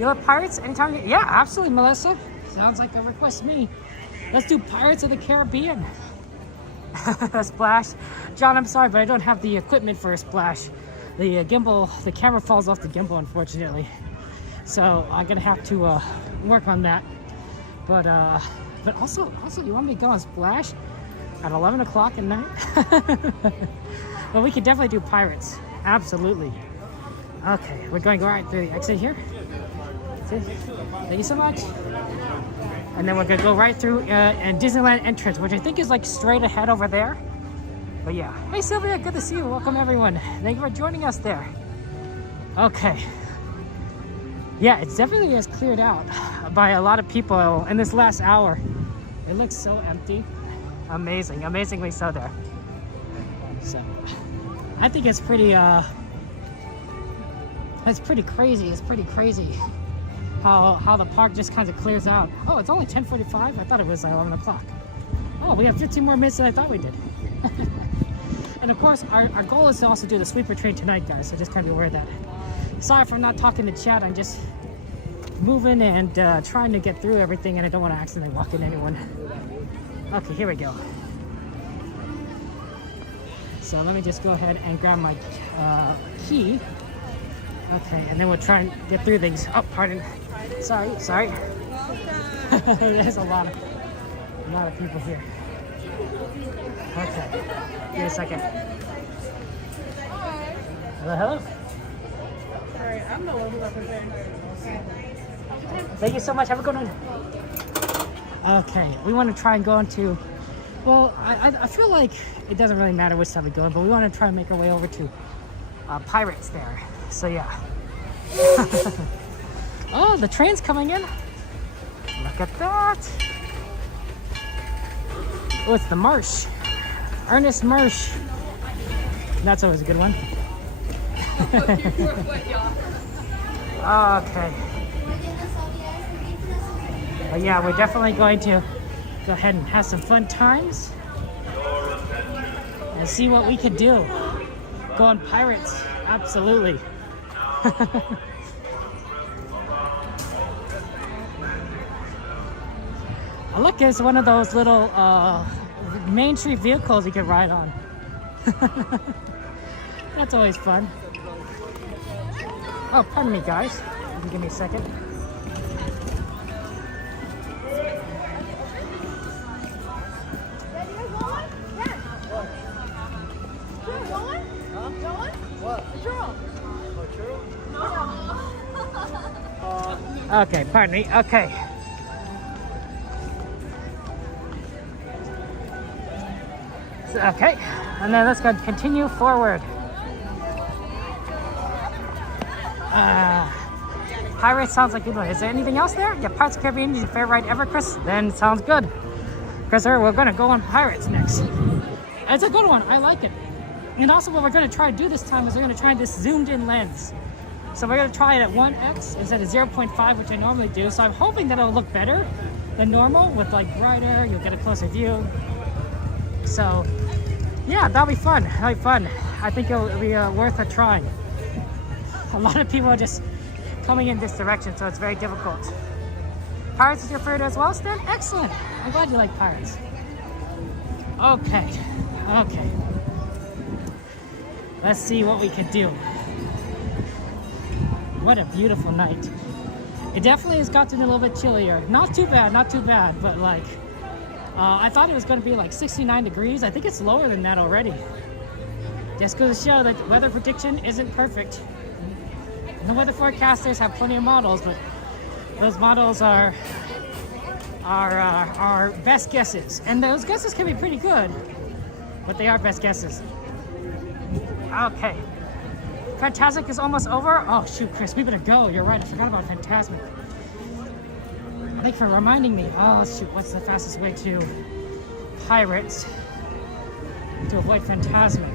You love pirates? Anytime? Yeah, absolutely, Melissa. Sounds like a request to me. Let's do Pirates of the Caribbean. Splash. John, I'm sorry, but I don't have the equipment for a splash. The gimbal, the camera falls off the gimbal, unfortunately. So I'm gonna have to work on that. But also, you want me to go on Splash at 11 o'clock at night? Well, we could definitely do Pirates. Absolutely. Okay, we're going to go right through the exit here. Thank you so much. And then we're gonna go right through and Disneyland entrance, which I think is like straight ahead over there. But yeah. Hey Sylvia, good to see you. Welcome everyone. Thank you for joining us there. Okay. Yeah, it definitely has cleared out by a lot of people in this last hour. It looks so empty. Amazing, amazingly so there. So I think it's pretty crazy. It's pretty crazy how the park just kind of clears out. Oh, it's only 10:45. I thought it was 11 o'clock. Oh, we have 15 more minutes than I thought we did. And of course, our goal is to also do the sweeper train tonight, guys. So just kind of be aware of that. Sorry for not talking to chat. I'm just moving and trying to get through everything, and I don't want to accidentally walk in anyone. Okay, here we go. So let me just go ahead and grab my key. Okay, and then we'll try and get through things. Oh, pardon. Sorry. There's a lot of people here. Okay, give me a second. Hello. Sorry, I'm the one who's representing. Thank you so much. Have a good one. Okay, we want to try and go into. Well, I feel like it doesn't really matter which side we go in, but we want to try and make our way over to Pirates there. So yeah. Oh, the train's coming in. Look at that. Oh, it's the Marsh. Ernest Marsh. That's always a good one. Okay. But yeah, we're definitely going to go ahead and have some fun times and see what we could do. Go on Pirates. Absolutely. Oh, look, it's one of those little Main Street vehicles you can ride on. That's always fun. Oh, pardon me, guys. You can give me a second. Okay, pardon me. Okay. So, okay, and then let's go continue forward. Pirates sounds like good one. Is there anything else there? Yeah, Pirates of the Caribbean is your favorite ride ever, Chris? Then sounds good. Chris, we're gonna go on Pirates next. It's a good one. I like it. And also, what we're gonna try to do this time is we're gonna try this zoomed-in lens. So we're gonna try it at 1x instead of 0.5, which I normally do. So I'm hoping that it'll look better than normal with like brighter. You'll get a closer view. So yeah, that'll be fun. That'll be fun. I think it'll be worth a try. A lot of people are just coming in this direction, so it's very difficult. Pirates is your favorite as well, Stan? Excellent. I'm glad you like Pirates. Okay. Let's see what we can do. What a beautiful night. It definitely has gotten a little bit chillier. Not too bad, but like, I thought it was going to be like 69 degrees. I think it's lower than that already. Just goes to show that weather prediction isn't perfect. The weather forecasters have plenty of models, but those models are best guesses. And those guesses can be pretty good, but they are best guesses. Okay. Fantastic is almost over. Oh shoot, Chris, we better go. You're right, I forgot about Fantasmic. Thanks for reminding me. Oh shoot, what's the fastest way to Pirates to avoid Fantasmic?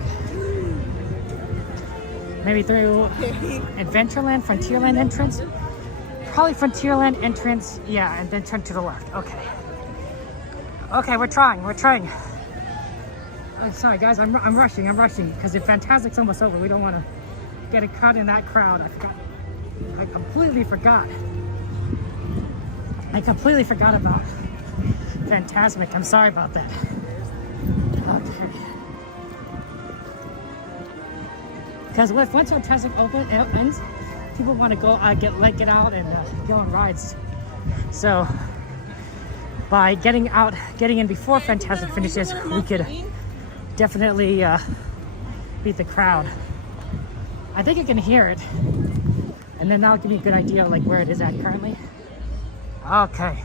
Maybe through Adventureland, Frontierland entrance? Probably Frontierland entrance, yeah, and then turn to the left. Okay, we're trying. I'm sorry guys, I'm rushing, because if Fantasmic's almost over, we don't want to get caught in that crowd. I completely forgot. I completely forgot about Fantasmic. I'm sorry about that. Okay. Because once Fantasmic ends, people want to go get out and go on rides. So by getting in before Fantasmic finishes, we could definitely beat the crowd. I think I can hear it, and then that'll give me a good idea of like where it is at currently. Okay.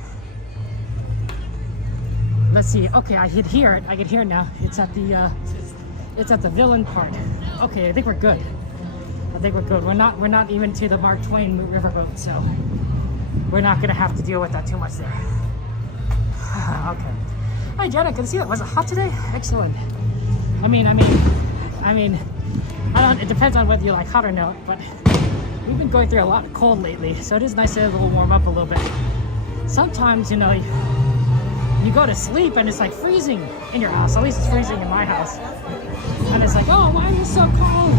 Let's see. Okay, I could hear it. I can hear it now. It's at the villain part. Okay, I think we're good. I think we're good. We're not even to the Mark Twain riverboat, so we're not gonna have to deal with that too much there. Okay. Hi, Jenna. Can you see it? Was it hot today? Excellent. I mean, it depends on whether you like hot or not, but we've been going through a lot of cold lately, so it is nice to warm up a little bit. Sometimes, you know, you go to sleep and it's like freezing in your house. At least it's freezing in my house. And it's like, oh, why is it so cold?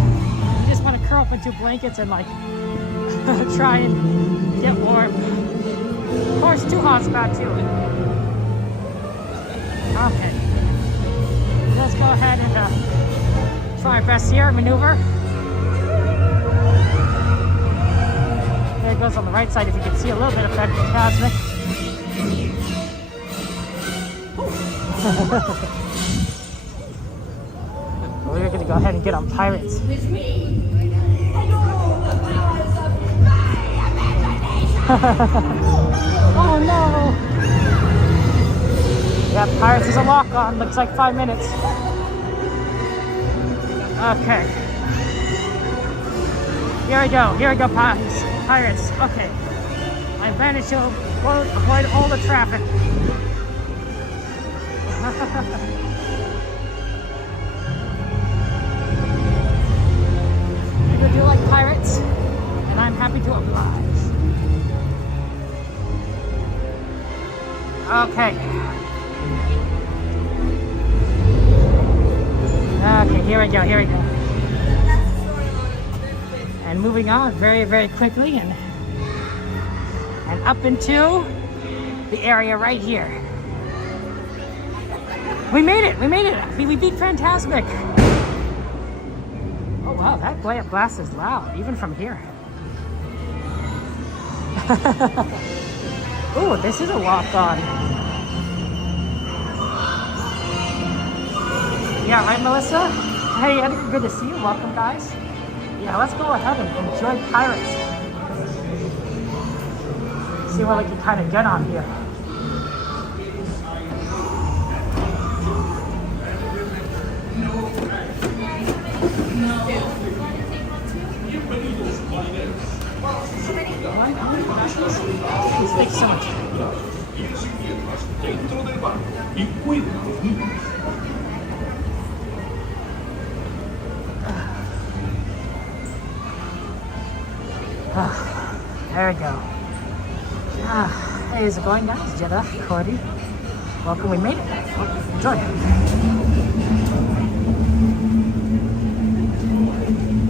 You just want to curl up into blankets and like try and get warm. Of course, too hot's bad too. Okay. Let's go ahead and try our best here, maneuver. There it goes on the right side if you can see a little bit of Fantasmic. We're gonna go ahead and get on Pirates. With me, and all the powers of my imagination. Oh no! Yeah, Pirates is a lock-on. Looks like 5 minutes. Okay. Here we go, Pirates. Okay. I managed to avoid all the traffic. You do like Pirates, and I'm happy to oblige. Okay. Okay, here we go. And moving on very, very quickly and up into the area right here. We made it! We beat Fantasmic! Oh wow, that blast is loud, even from here. Ooh, this is a lock-on. Yeah, right, Melissa? Hey, good to see you. Welcome, guys. Yeah, let's go ahead and enjoy Pirates. See what we can kind of get on here. Thanks so much. There we go. Hey, is it going, guys? Jeddah, Cody, welcome. We made it. Enjoy.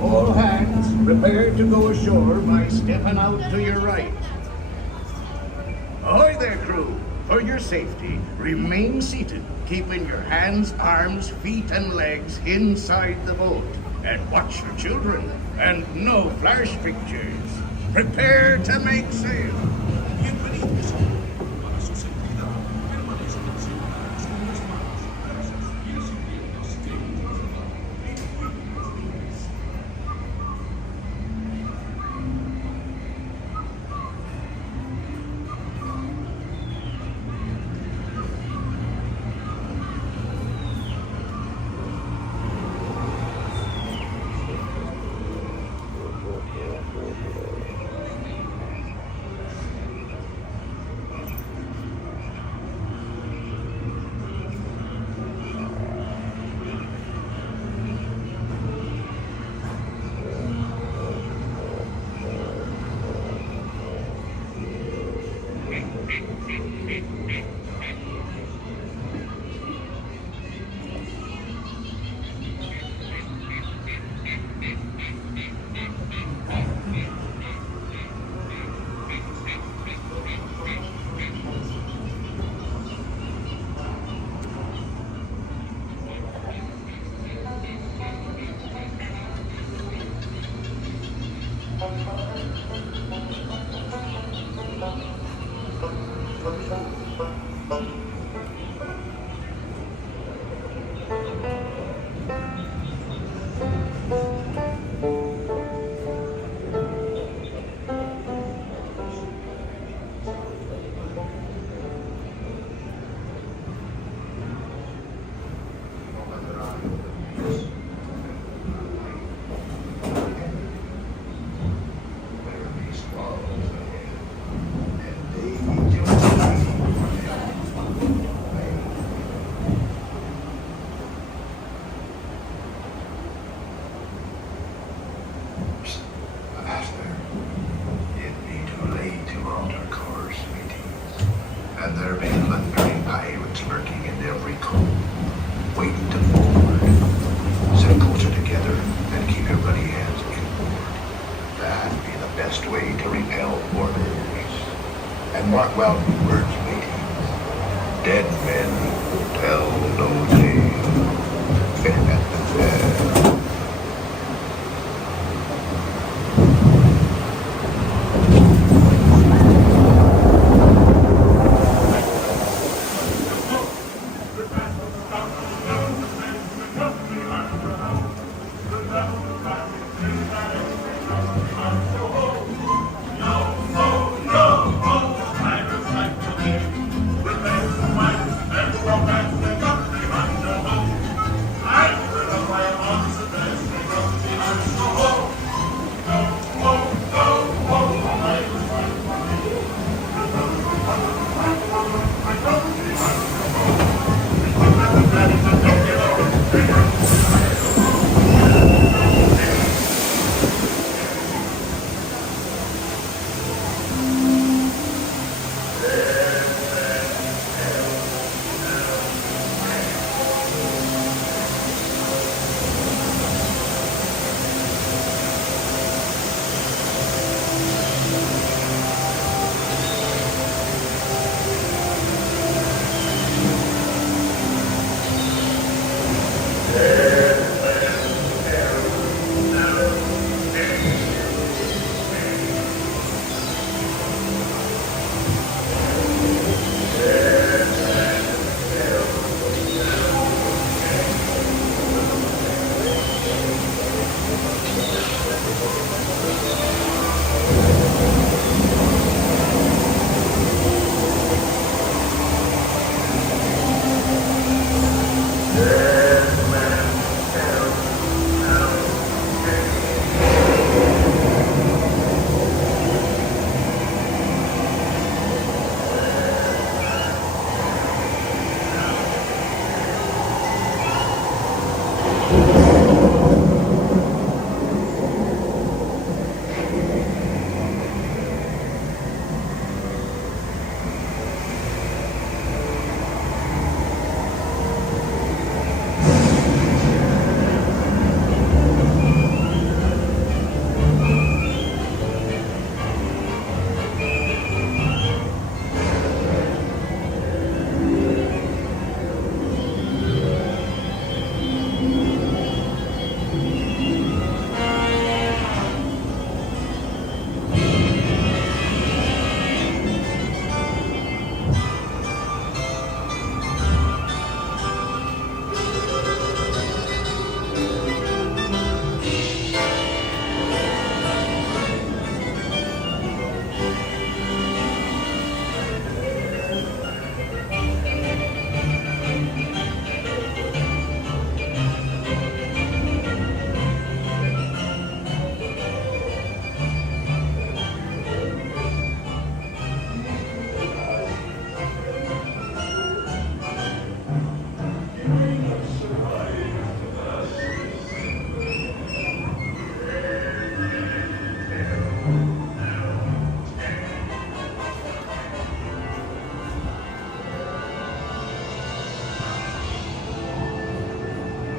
All hands, prepare to go ashore by stepping out to your right. Ahoy there, crew! For your safety, remain seated, keeping your hands, arms, feet, and legs inside the boat. And watch your children, and no flash pictures. Prepare to make sail. And there be thundering pirates lurking in every cove, waiting to board. Set closer together and keep your ruddy hands inboard. That'd be the best way to repel boarders. And mark well words, mateys. Dead men tell no tale.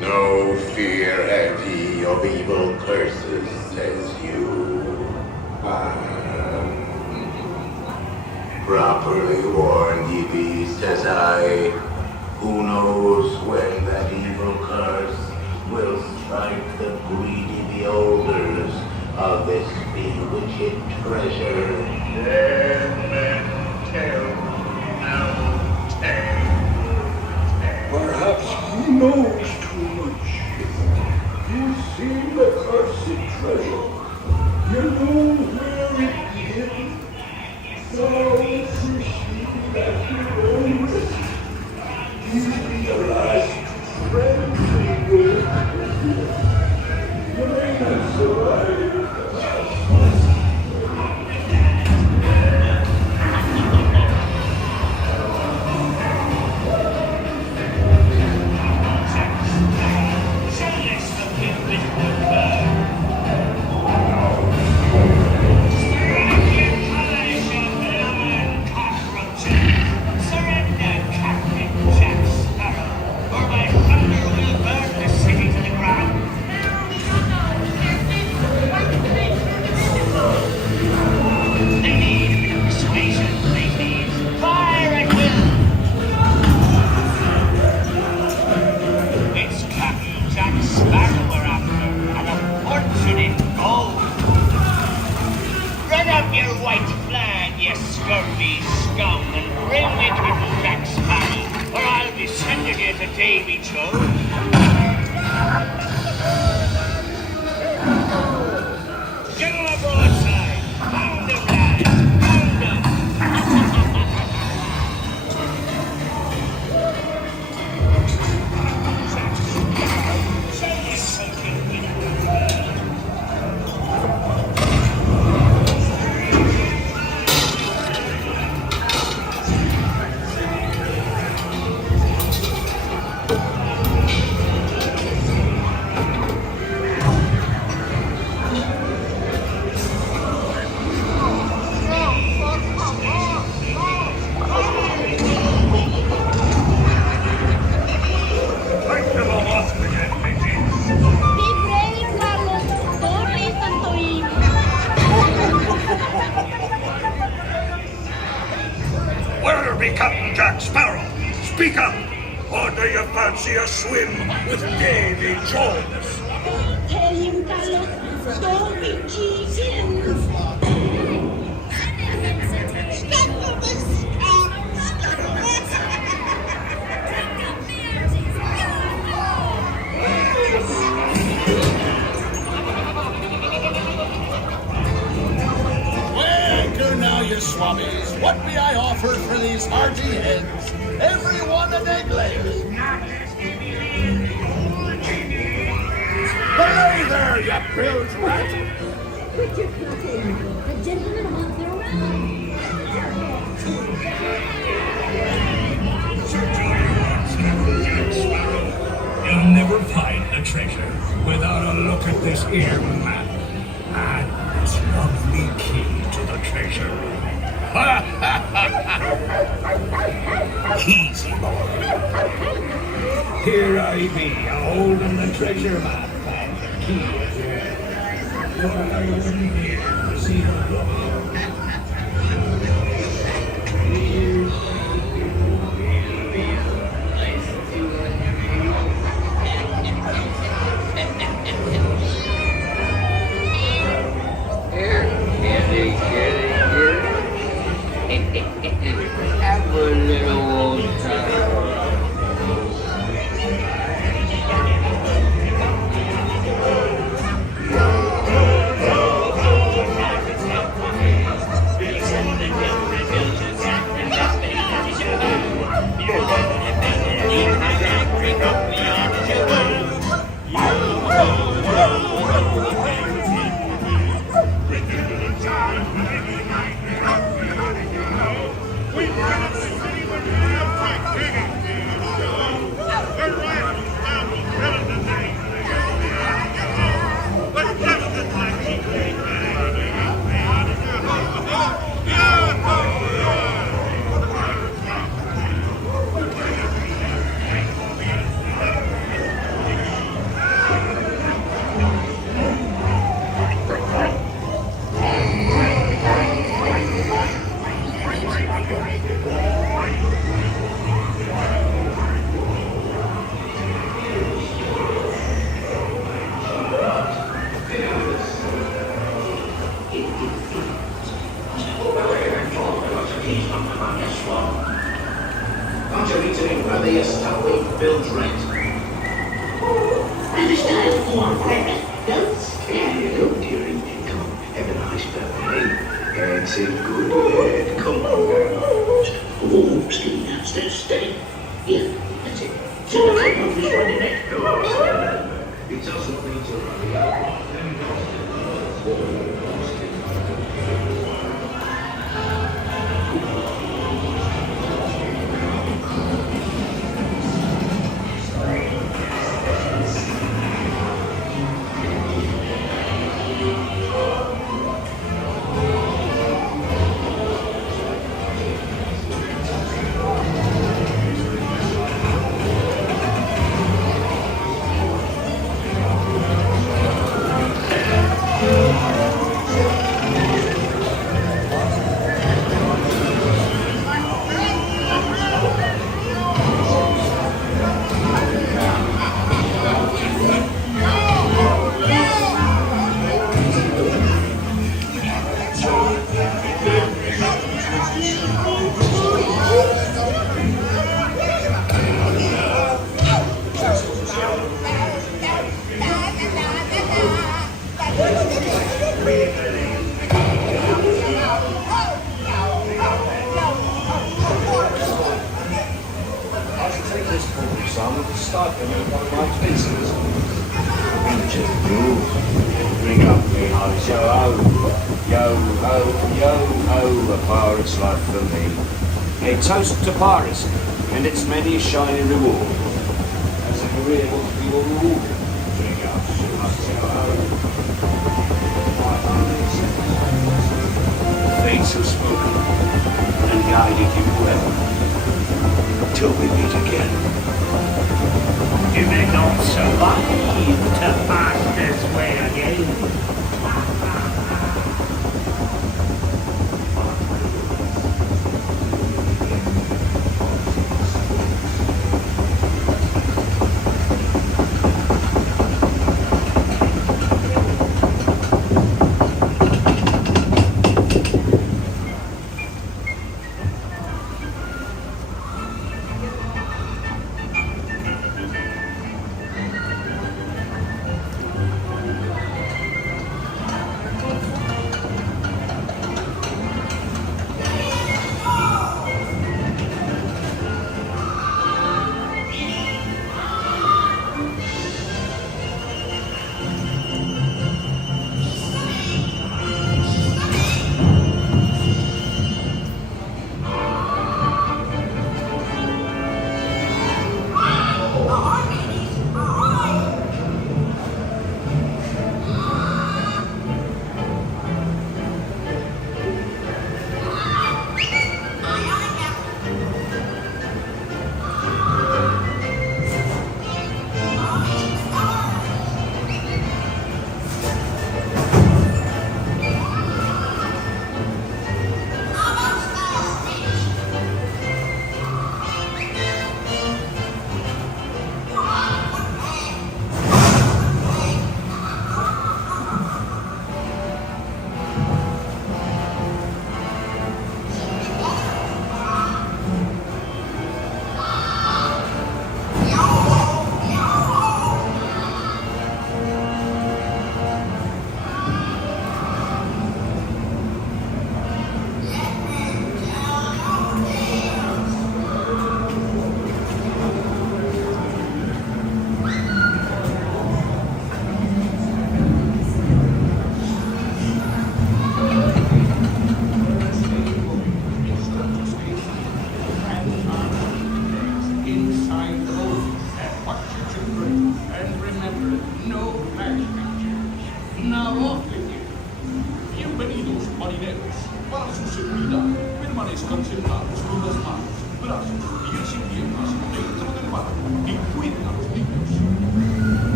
No fear have ye of evil curses, says you. Properly warned ye be, says I. Who knows when that evil curse will strike the greedy beholders of this bewitched treasure? Dead men tell knows too much. You've seen the cursed treasure. You know where it is. So appreciate that you own it. He's the last friend of yours. You may not survive. A swim with Davy Jones. Tell him, Carlos, don't be cheating. Well, now, you swabbies, what may I offer for these hearty heads? Everyone an egg layer. Hey there, you bilge rat! Quit your cooking. The gentleman wants their round. You'll never find the treasure without a look at this here map and this lovely key to the treasure room. Easy, boy. Here I be, holding the treasure map and the key. What I open here to see the look. Have a little old time. Are they a stowaway bilge rat? It's time for breakfast. Hello, dearie. Come on, have a nice birthday. That's a good lad. Come on, girls. Oh, steady now, steady. Yeah, that's it. Sit the front of his running neck. It doesn't need to run. Bring up me hearts, yo ho, yo ho, a pirate's life for me. A toast to piracy and its many shining reward. As a career was to be all rewarded. Bring up me hearts, yo ho. Fates have spoken and guided you well. Till we meet again. You may not survive to pass this way again.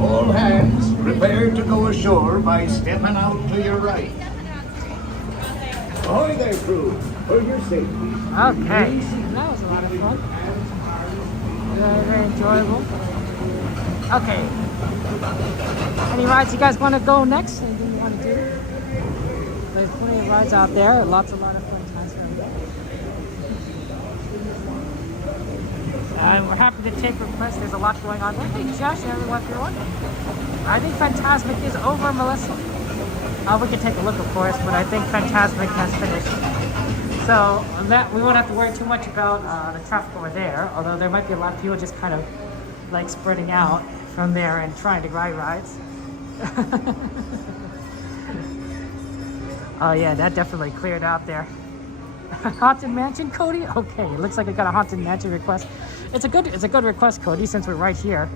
All hands, prepare to go ashore by stepping out to your right. Ahoy there, crew, for your safety. Okay, that was a lot of fun. Very, very enjoyable. Okay. Any rides you guys want to go next? Anything you want to do? There's plenty of rides out there. Lots of fun times for everybody. And we're happy to take requests. There's a lot going on there. Hey, Josh and everyone, if you're wondering. I think Fantasmic is over, Melissa. We can take a look, of course, but I think Fantasmic has finished. So that we won't have to worry too much about the traffic over there, although there might be a lot of people just kind of like spreading out from there and trying to ride rides. Oh yeah, that definitely cleared out there. Haunted Mansion, Cody? Okay, it looks like I got a Haunted Mansion request. It's a good request, Cody, since we're right here.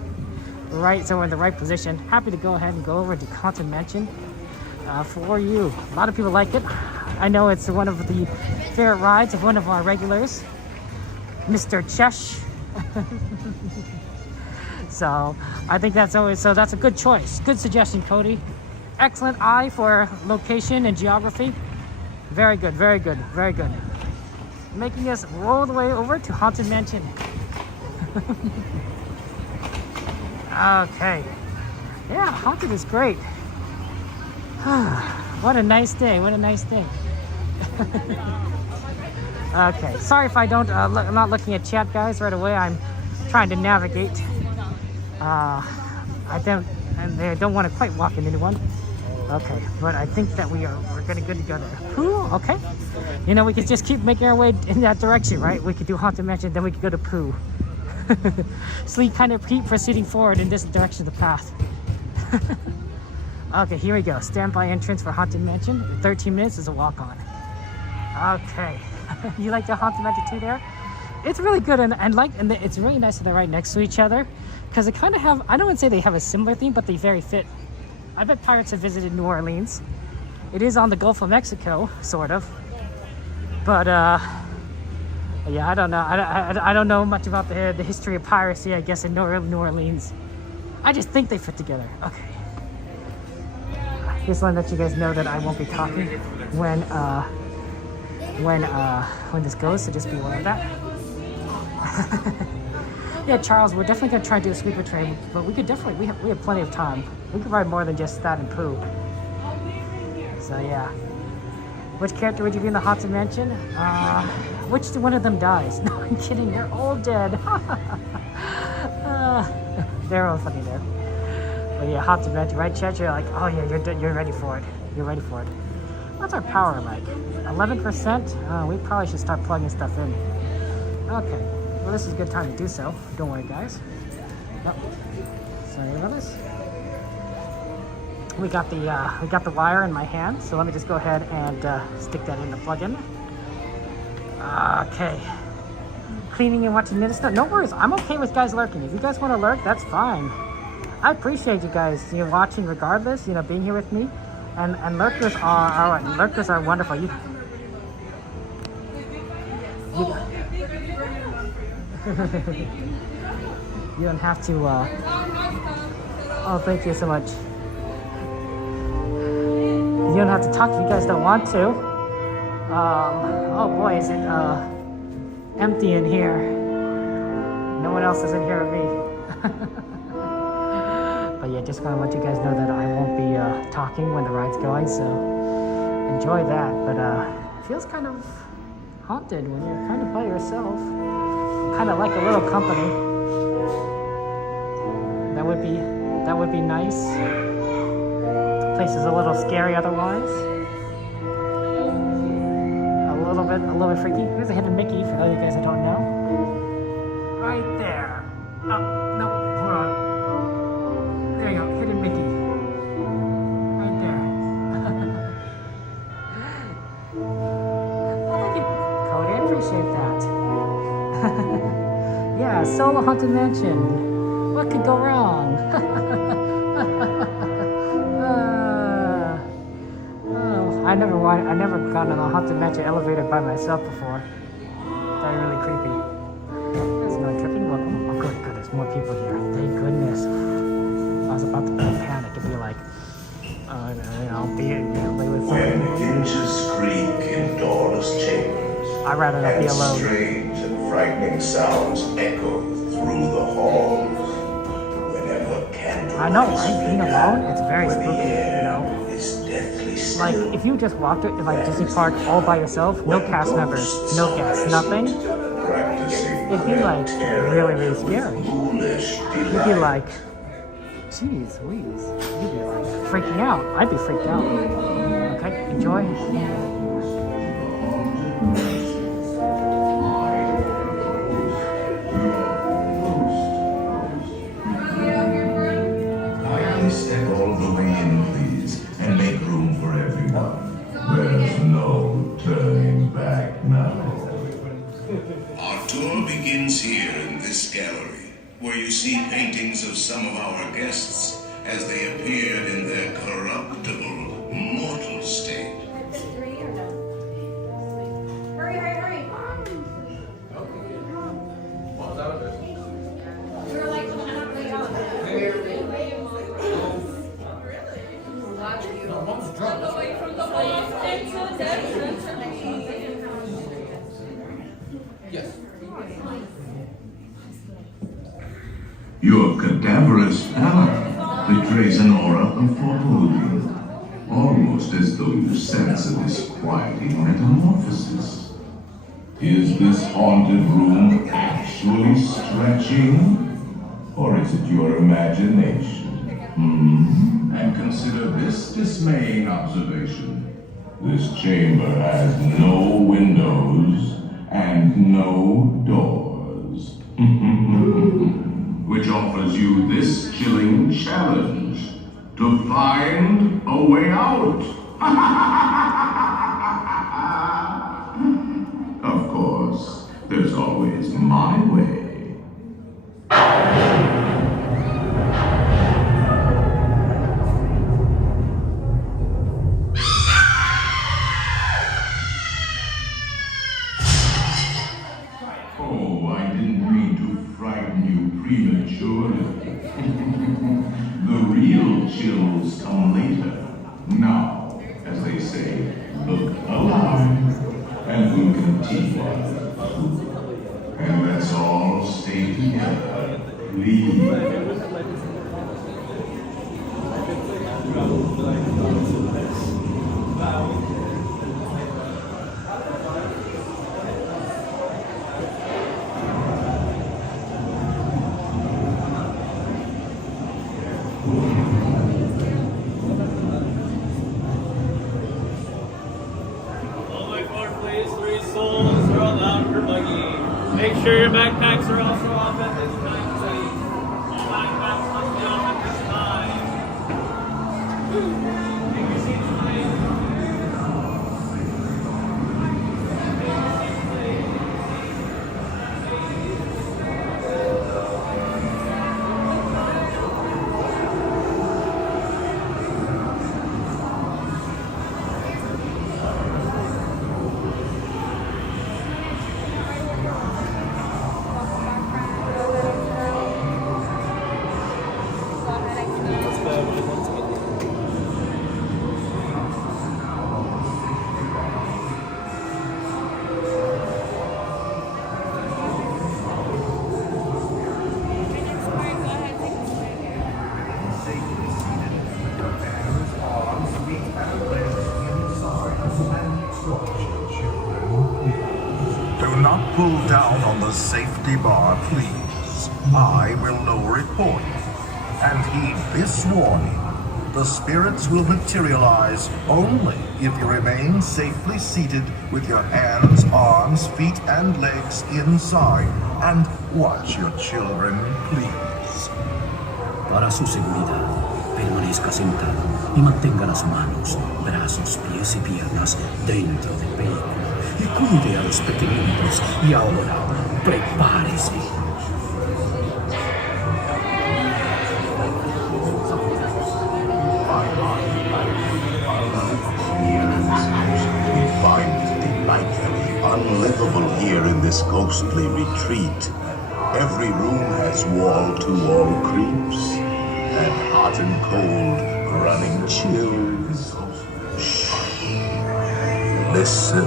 Right, so we're in the right position. Happy to go ahead and go over to Haunted Mansion for you. A lot of people like it. I know it's one of the favorite rides of one of our regulars, Mr. Chesh. So I think that's a good choice. Good suggestion, Cody. Excellent eye for location and geography. Very good, very good, very good. Making us roll the way over to Haunted Mansion. Okay. Yeah, Haunted is great. What a nice day, what a nice day. Okay, sorry if I don't, I'm not looking at chat, guys, right away. I'm trying to navigate. I don't want to quite walk into anyone. Okay, but I think that we're good to go there. Pooh, okay. You know, we could just keep making our way in that direction, right? We could do Haunted Mansion, then we could go to Pooh. So we kind of keep proceeding forward in this direction of the path. Okay, here we go. Standby entrance for Haunted Mansion. 13 minutes is a walk-on. Okay. You like the Haunted Mansion too there? It's really good, and it's really nice that they're right next to each other, because they kind of have, I don't want to say they have a similar theme, but they very fit. I bet pirates have visited New Orleans. It is on the Gulf of Mexico, sort of. But, yeah, I don't know. I don't know much about the history of piracy, I guess, in New Orleans. I just think they fit together. Okay. Just want to let you guys know that I won't be talking when this goes, so just be aware of that. Yeah, Charles, we're definitely gonna try to do a sweeper train, but we could definitely, we have plenty of time. We could ride more than just that and Pooh. So yeah. Which character would you be in the Haunted Mansion? Which one of them dies? No, I'm kidding, they're all dead. They're all funny there. But yeah, Haunted Mansion, right, Chet? You're like, oh yeah, you're ready for it. You're ready for it. What's our power like? 11%? We probably should start plugging stuff in. Okay. Well, this is a good time to do so. Don't worry, guys. Oh, sorry about this. We got the wire in my hand, so let me just go ahead and stick that in the plug-in. Okay. Cleaning and watching minutes. No worries. I'm okay with guys lurking. If you guys want to lurk, that's fine. I appreciate you guys, watching regardless. Being here with me, and lurkers are wonderful. You don't have to, oh, thank you so much. You don't have to talk if you guys don't want to. Oh boy, is it, empty in here. No one else is in here with me. But yeah, just kind of want you guys know that I won't be, talking when the ride's going, so enjoy that. But, it feels kind of haunted when you're kind of by yourself. Kind of like a little company. That would be nice. The place is a little scary otherwise. A little bit freaky. Here's a hidden Mickey for those of you guys that don't know. Right there. Oh, no, hold on. There you go, hidden Mickey. Right there. Well, thank you, Cody. I appreciate that. Yeah, solo Haunted Mansion. What could go wrong? I never gone on a Haunted Mansion elevator by myself before. Very really creepy. There's no tripping. Welcome. Oh, good. There's more people here. Thank goodness. I was about to panic and be like, I'll be with When hinges creak in doorless chambers, I'd rather not be alone. Strange and frightening sounds echo through the halls. Whenever candles I know, right? Being alone, it's very spooky, is deathly still. Like, if you just walked it, like Disney Park all by yourself, no cast members, no guests, nothing. Practicing it'd be like really, really scary. You'd be like, geez, Louise, you'd be like freaking out. I'd be freaked out. Okay, enjoy. Kindly step all the way in, please, and make room for everyone. There's no turning back now. Our tour begins here in this gallery, where you see paintings of some of our guests as they appeared in their corruptible, mortal state. Hurry, hurry, hurry. We're like way on. All the way from the loft into Yes. Your cadaverous pallor betrays an aura of foreboding, almost as though you sense a disquieting metamorphosis. Is this haunted room actually stretching? Or is it your imagination? And consider this dismaying observation. This chamber has no windows and no doors. Which offers you this chilling challenge to find a way out. Of course, there's always my way. Oh, I didn't mean to frighten you prematurely. The real chills come later. Now, as they say, look alive, and we'll continue. And let's all stay together, please. Make sure your backpacks are also off at this time, please. All backpacks must be off at this time. Take your seats, please. Do not pull down on the safety bar, please. I will lower it for you. And heed this warning. The spirits will materialize only if you remain safely seated with your hands, arms, feet, and legs inside. And watch your children, please. Para su seguridad, permanezca sentado y mantenga las manos, brazos, pies y piernas dentro del vehículo. Y cuide a los pequeñitos. Y ahora, prepárese. We find it delightfully unlivable here in this ghostly retreat. Every room has wall-to-wall creeps, and hot and cold running chills. Shh. Listen.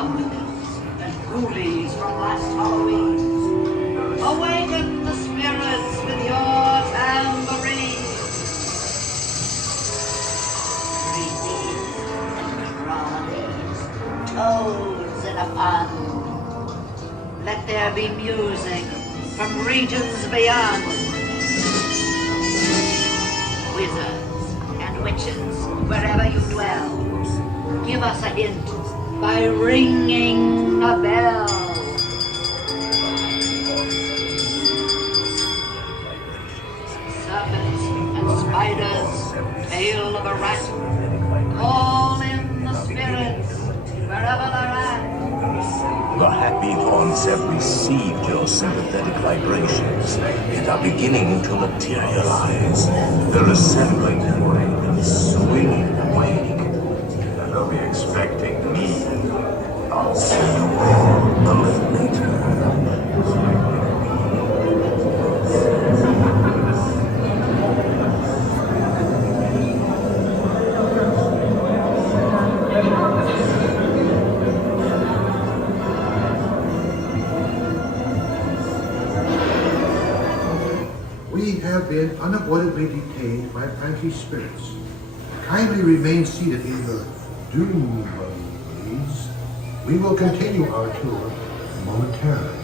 carpenters and coolies from last Halloween. Awaken the spirits with your tambourine. Creepies and crawlies, toads in a pond. Let there be music from regions beyond. Wizards and witches, wherever you dwell, give us a hint by ringing a bell. Serpents and spiders, tail of a rat, call in the spirits wherever they're at. The happy haunts have received your sympathetic vibrations and are beginning to materialize. They're assembling, swinging away. And they'll be expecting me. I'll see you all both later. We have been unavoidably detained by Frankie's spirits. Kindly remain seated in your doom buggy, please. We will continue our tour momentarily.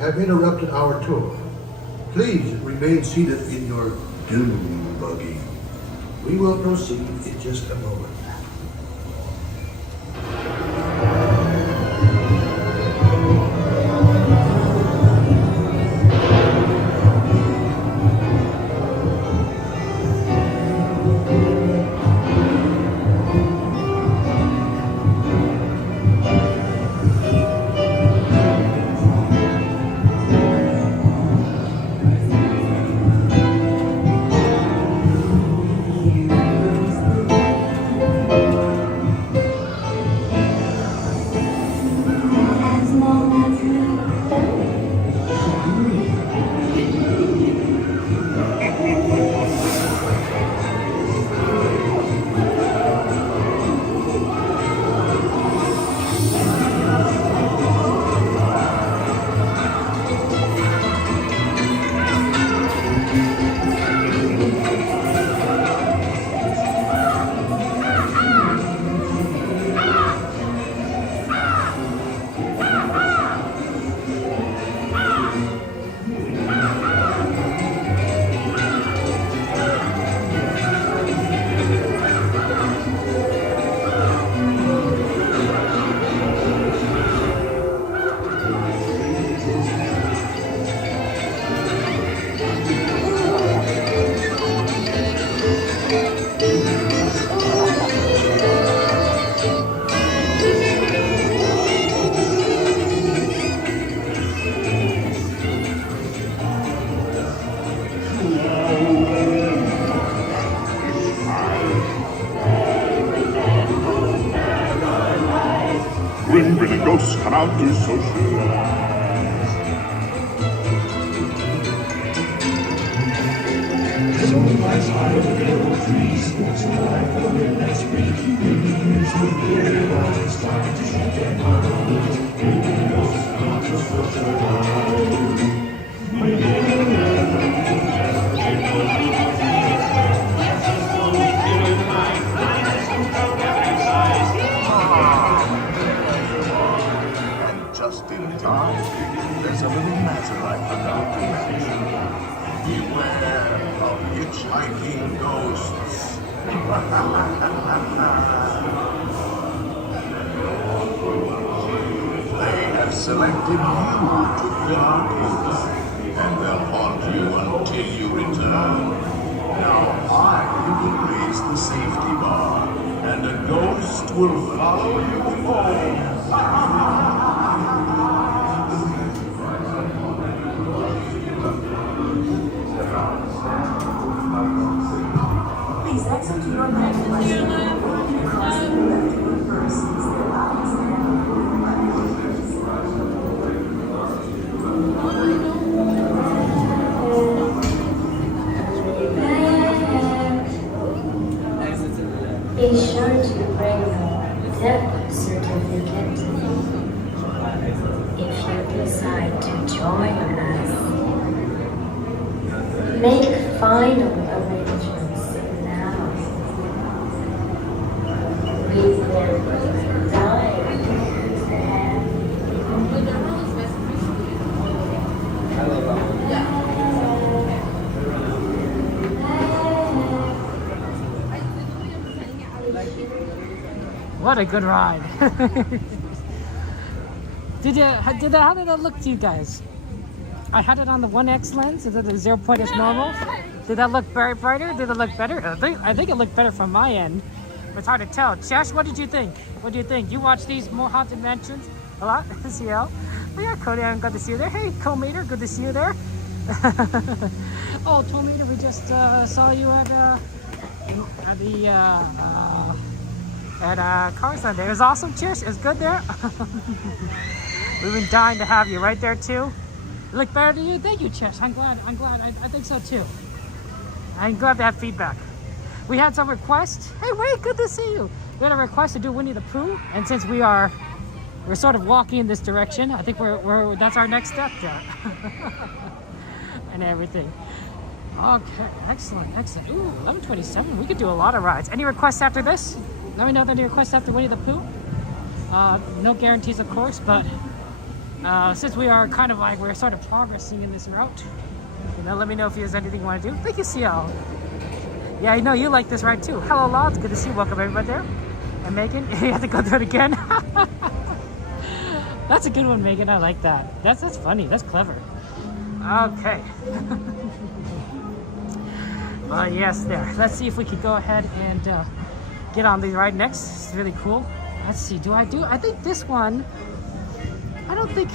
Have interrupted our tour. Please remain seated in your doom buggy. We will proceed in just a moment. the ghosts come out to socialize. So lights high over the old trees, what's alive for the next week? It's time to shut them out. The ghosts come out to socialize. And just in time, there's a little matter I forgot to mention. Beware of hitchhiking ghosts. They have selected you to guard you, and they'll haunt you until you return. Now I will raise the safety bar, and a ghost will follow you home. Please exit to your next place. Crossing the left to reverse is the last Be sure to bring your death certificate if you decide to join us. Make final arrangements now. We will dine What a good ride. How did that look to you guys? I had it on the 1X lens, so the 0 point is normal. Did that look brighter? Did it look better? I think it looked better from my end. It's hard to tell. Chesh, what did you think? What do you think? You watch these more haunted mansions a lot? CL? Oh yeah, Cody, I'm glad to see you there. Hey, Co-Meter, good to see you there. Oh, Co-Meter, we just saw you at Car Sunday. It was awesome. Cheers. It was good there. We've been dying to have you right there too. It looked better to you. Thank you, Chesh. I'm glad. I think so too. I'm glad to have feedback. We had some requests. Hey, Wade, good to see you. We had a request to do Winnie the Pooh, and since we're sort of walking in this direction, I think that's our next step there. And everything. Okay, excellent. Ooh, 11:27. We could do a lot of rides. Any requests after this? Let me know if any requests after Winnie the Pooh. No guarantees, of course, but since we are kind of like, we're sort of progressing in this route, let me know if there's anything you want to do. Thank you, CL. Yeah, I know you like this ride too. Hello, Law. It's good to see you. Welcome, everybody there. And Megan, you have to go through it again. That's a good one, Megan. I like that. That's funny. That's clever. Okay. Yes, there. Let's see if we could go ahead and get on the ride next. It's really cool. Let's see. I think this one, I don't think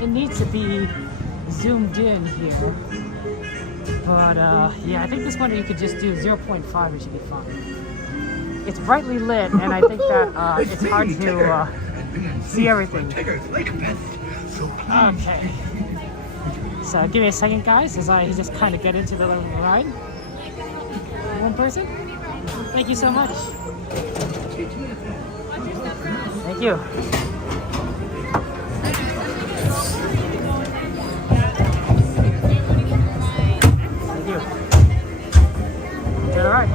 it needs to be zoomed in here. But yeah, I think this one you could just do 0.5. It should be fine. It's brightly lit, and I think that it's hard to see everything. Okay. So give me a second, guys, as I just kind of get into the little ride. One person. Thank you so much. Thank you. Thank you. Enjoy the ride.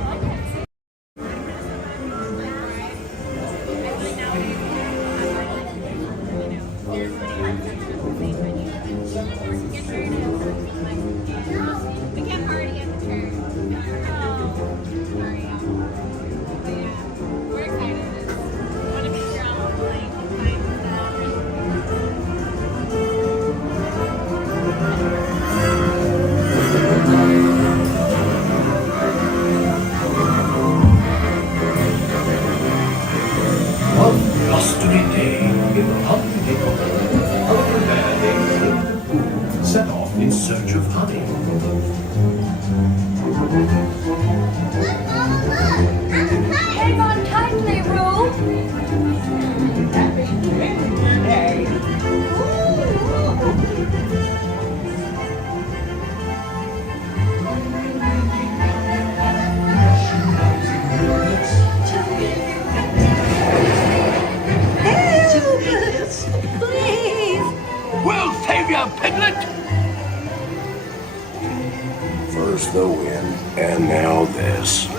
There's the wind, and now this. Whee!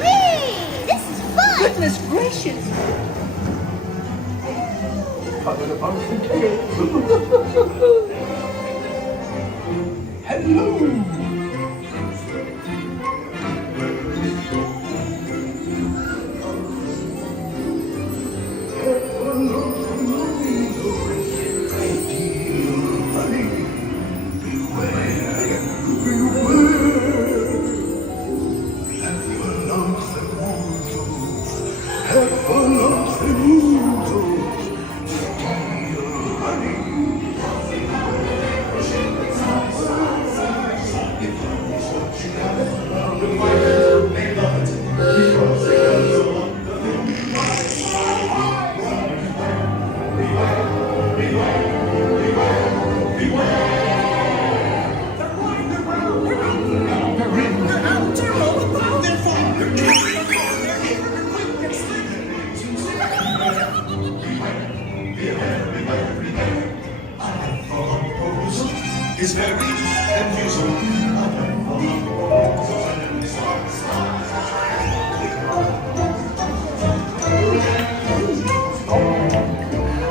This is fun! Goodness gracious! Hello! Is very amusing.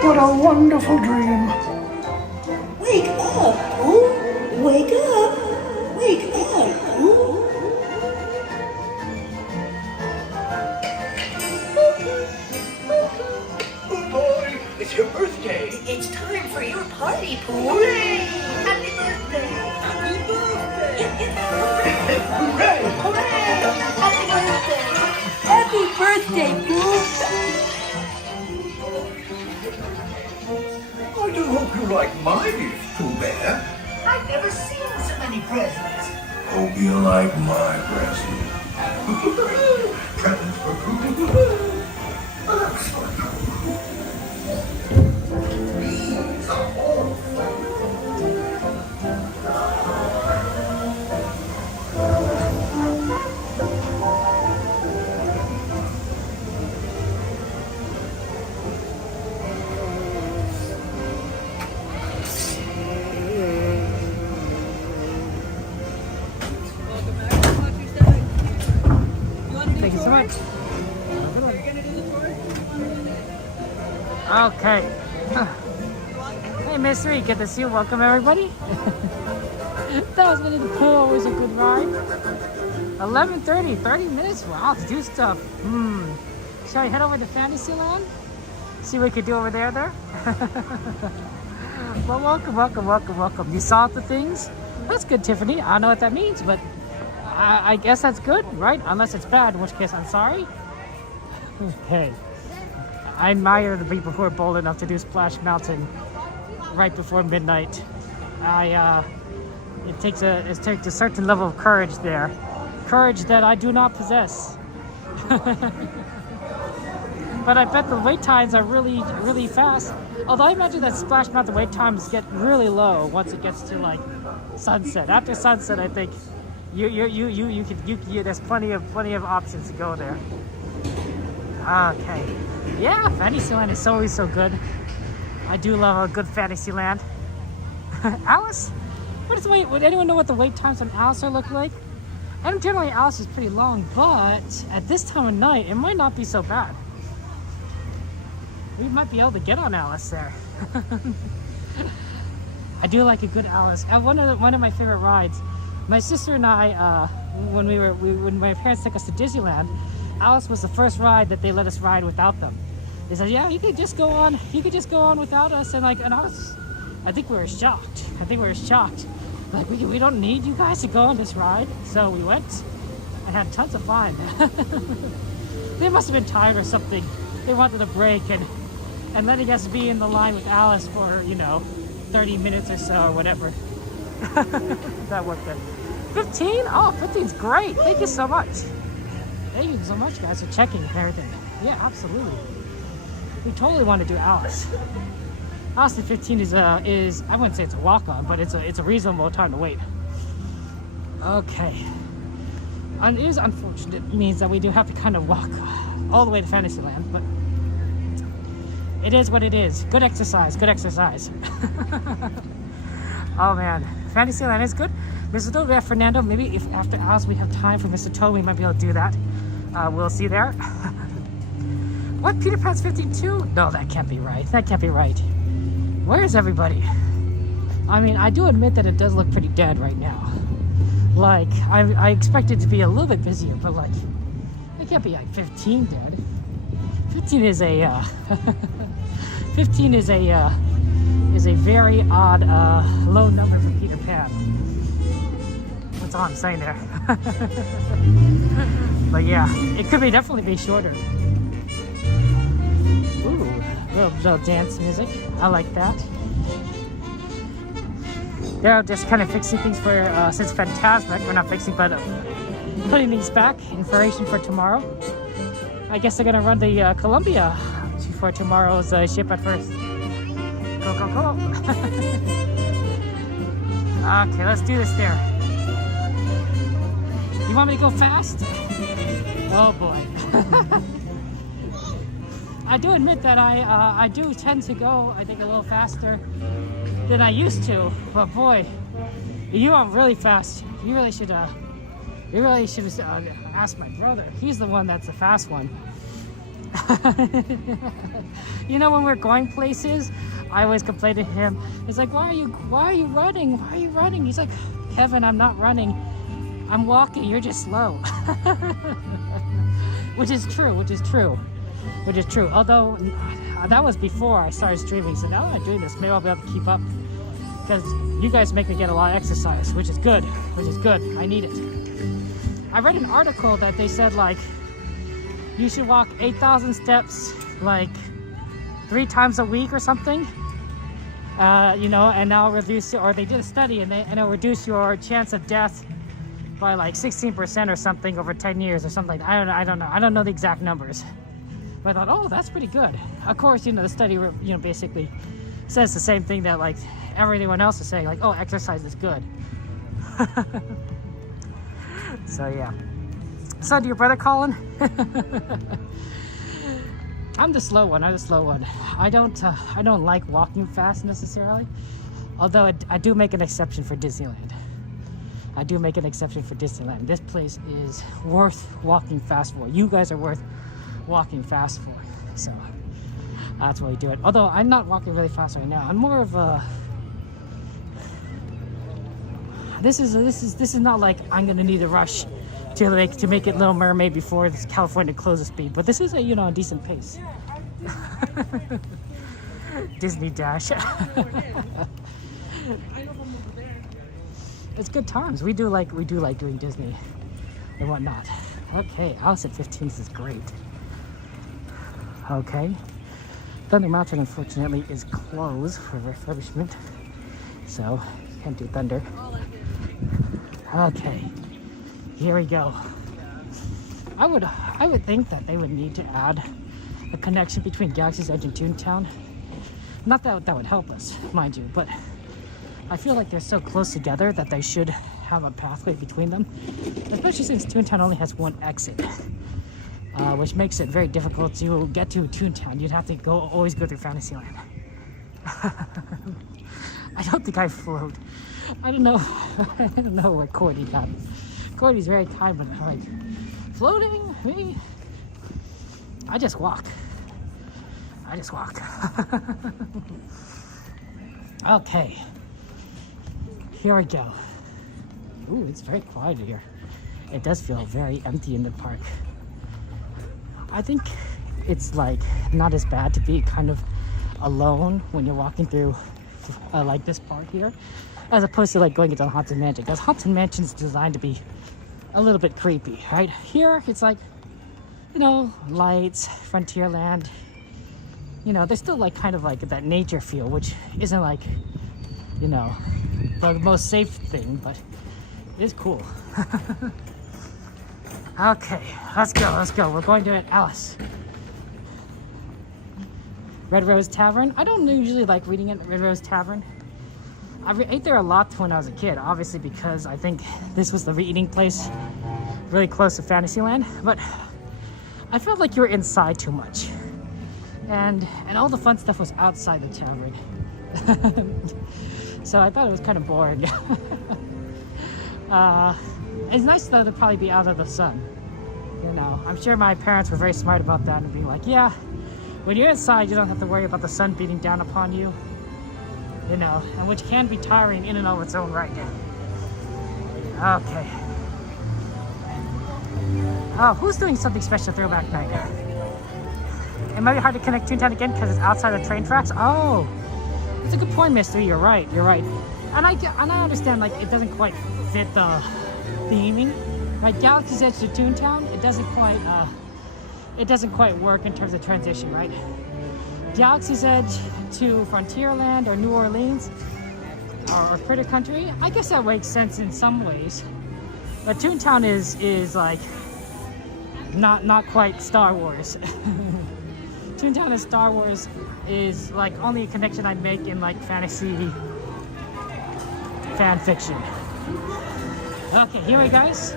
What a wonderful dream. Wake up, Pooh! Wake up! Wake up, Pooh! Oh boy, it's your birthday. It's time for your party, Pooh! Hooray! Happy birthday! Happy birthday! Hooray! Hooray! Happy birthday! Happy birthday, Pooh! I do hope you like my gift, Pooh Bear. I've never seen so many presents. Hope you like my present. Presents for Pooh. These are all Thank you so much. Okay. Hey, Mystery, good to see you. Welcome, everybody. That was Winnie the Pooh. Always a good ride. 11:30, 30 minutes. Wow, to do stuff. Shall I head over to Fantasyland? See what we could do over there. Well, welcome. You saw the things? That's good, Tiffany. I don't know what that means, but I guess that's good, right? Unless it's bad, in which case I'm sorry. Okay. I admire the people who are bold enough to do Splash Mountain right before midnight. It takes a certain level of courage there. Courage that I do not possess. But I bet the wait times are really, really fast. Although I imagine that Splash Mountain wait times get really low once it gets to like sunset. After sunset, I think there's plenty of options to go there. Okay. Yeah, Fantasyland is always so good. I do love a good Fantasyland. Alice? Would anyone know what the wait times on Alice look like? And generally Alice is pretty long, but at this time of night, it might not be so bad. We might be able to get on Alice there. I do like a good Alice. One of my favorite rides. My sister and I, when my parents took us to Disneyland, Alice was the first ride that they let us ride without them. They said, "Yeah, you could just go on. You could just go on without us." And I think we were shocked. Like we don't need you guys to go on this ride. So we went. I had tons of fun. They must have been tired or something. They wanted a break and letting us be in the line with Alice for 30 minutes or so or whatever. That worked out. 15? Oh, 15's great. Thank you so much. Thank you so much, guys, for checking and everything. Yeah, absolutely. We totally want to do Alice. Alice at 15 is I wouldn't say it's a walk-on, but it's a reasonable time to wait. Okay. And it is unfortunate. It means that we do have to kind of walk all the way to Fantasyland, but it is what it is. Good exercise. Oh man, Fantasyland is good. Mr. Toad, we have Fernando. Maybe if after Oz we have time for Mr. Toad, we might be able to do that. We'll see there. What? Peter Pan's 52? No, that can't be right. That can't be right. Where is everybody? I mean, I do admit that it does look pretty dead right now. Like, I expect it to be a little bit busier, but like, it can't be like 15 dead. 15 is a 15 is a very odd low number for Peter Pan. That's all I'm saying there. But yeah, it could definitely be shorter. Ooh, little dance music. I like that. They're just kind of fixing things for since Fantasmic. We're not fixing, but putting things back in preparation for tomorrow. I guess they're gonna run the Columbia for tomorrow's ship at first. Go, go, go. Okay, let's do this there. You want me to go fast? Oh boy. I do admit that I do tend to go, I think, a little faster than I used to. But boy, you are really fast. You really should ask my brother. He's the one that's the fast one. You know, when we're going places, I always complain to him. It's like, why are you running? Why are you running? He's like, Kevin, I'm not running. I'm walking. You're just slow. Which is true. Although that was before I started streaming. So now that I'm doing this, maybe I'll be able to keep up. Because you guys make me get a lot of exercise, which is good. I need it. I read an article that they said, like, you should walk 8,000 steps, like, 3 times a week or something. You know, and that'll reduce, or they did a study and it'll reduce your chance of death by like 16% or something over 10 years or something. I don't know the exact numbers. But I thought, oh, that's pretty good. Of course, you know, the study, you know, basically says the same thing that like everyone else is saying, like, oh, exercise is good. So yeah. So to your brother Colin, I'm the slow one. I don't like walking fast necessarily. Although I do make an exception for Disneyland. This place is worth walking fast for. You guys are worth walking fast for. So that's why we do it. Although I'm not walking really fast right now. I'm more of a. This is not like I'm gonna need a rush to make it Little Mermaid before this California closes speed. But this is a, you know, a decent pace. Disney Dash. It's good times. We do like doing Disney and whatnot. Okay, Alice at 15 is great. Okay, Thunder Mountain unfortunately is closed for refurbishment, so can't do Thunder. Okay, here we go. I would think that they would need to add a connection between Galaxy's Edge and Toontown. Not that that would help us, mind you, but I feel like they're so close together that they should have a pathway between them, especially since Toontown only has one exit, which makes it very difficult to get to Toontown. You'd have to always go through Fantasyland. I don't think I float. I don't know what Cordy got. Cordy's very kind, but like floating, me, I just walk. Okay. Here we go. Ooh, it's very quiet here. It does feel very empty in the park. I think it's like not as bad to be kind of alone when you're walking through like this park here, as opposed to like going into Haunted Mansion, because Haunted Mansion is designed to be a little bit creepy, right? Here it's like, you know, lights, Frontierland. You know, there's still like kind of like that nature feel, which isn't like, you know, the most safe thing, but it is cool. Okay, let's go. We're going to Alice. Red Rose Tavern. I don't usually like reading at Red Rose Tavern. I ate there a lot when I was a kid, obviously, because I think this was the re-eating place really close to Fantasyland, but I felt like you were inside too much. And all the fun stuff was outside the tavern. So I thought it was kind of boring. It's nice though to probably be out of the sun. You know, I'm sure my parents were very smart about that and being like, yeah, when you're inside, you don't have to worry about the sun beating down upon you. You know, and which can be tiring in and of its own right. Okay. Oh, who's doing something special throwback night? It might be hard to connect Toontown again because it's outside the train tracks. Oh, that's a good point, Mystery. You're right. You're right. And I understand, like, it doesn't quite fit the theming. Right, Galaxy's Edge to Toontown, it doesn't quite work in terms of transition, right? Galaxy's Edge to Frontierland or New Orleans or Critter Country, I guess that makes sense in some ways. But Toontown is like not quite Star Wars. Toontown and Star Wars is like only a connection I'd make in like fantasy fan fiction. Okay, here we go, guys.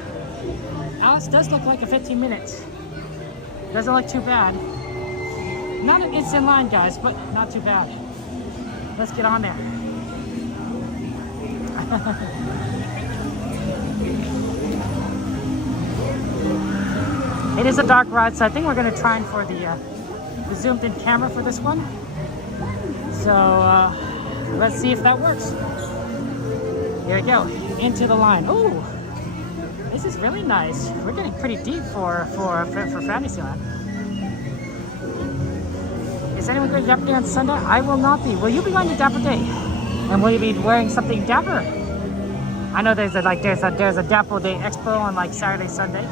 Alice does look like a 15 minutes. Doesn't look too bad. Not an instant line, guys, but not too bad. Let's get on there. It is a dark ride, so I think we're going to try and for the zoomed in camera for this one. So let's see if that works. Here we go, into the line. Ooh, this is really nice. We're getting pretty deep for Fantasyland. Is anyone going to Dapper Day on Sunday? I will not be. Will you be going to Dapper Day? And will you be wearing something dapper? I know there's a Dapper Day Expo on like Saturday, Sunday.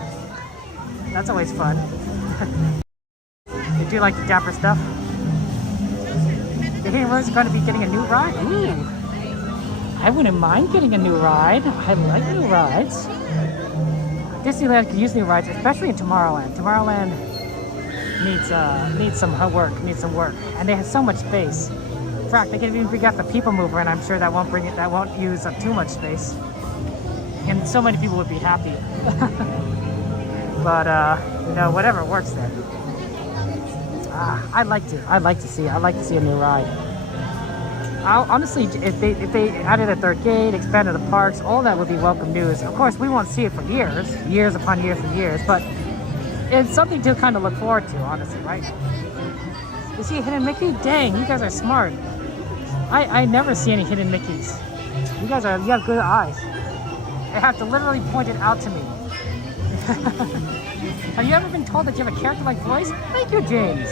That's always fun. You do like the dapper stuff? The Hidden Road's going to be getting a new ride? Ooh. I wouldn't mind getting a new ride. I like new rides. Disneyland could use new rides, especially in Tomorrowland. Tomorrowland needs some work. And they have so much space. In fact, they can even bring out the People Mover, and I'm sure that won't use up too much space. And so many people would be happy. But you know, whatever works there. I'd like to see a new ride. Honestly, if they added a third gate, expanded the parks, all that would be welcome news. Of course, we won't see it for years upon years, but it's something to kind of look forward to, honestly, right? You see a hidden Mickey? Dang, you guys are smart. I never see any hidden Mickeys. You have good eyes. They have to literally point it out to me. Have you ever been told that you have a character-like voice? Thank you, James.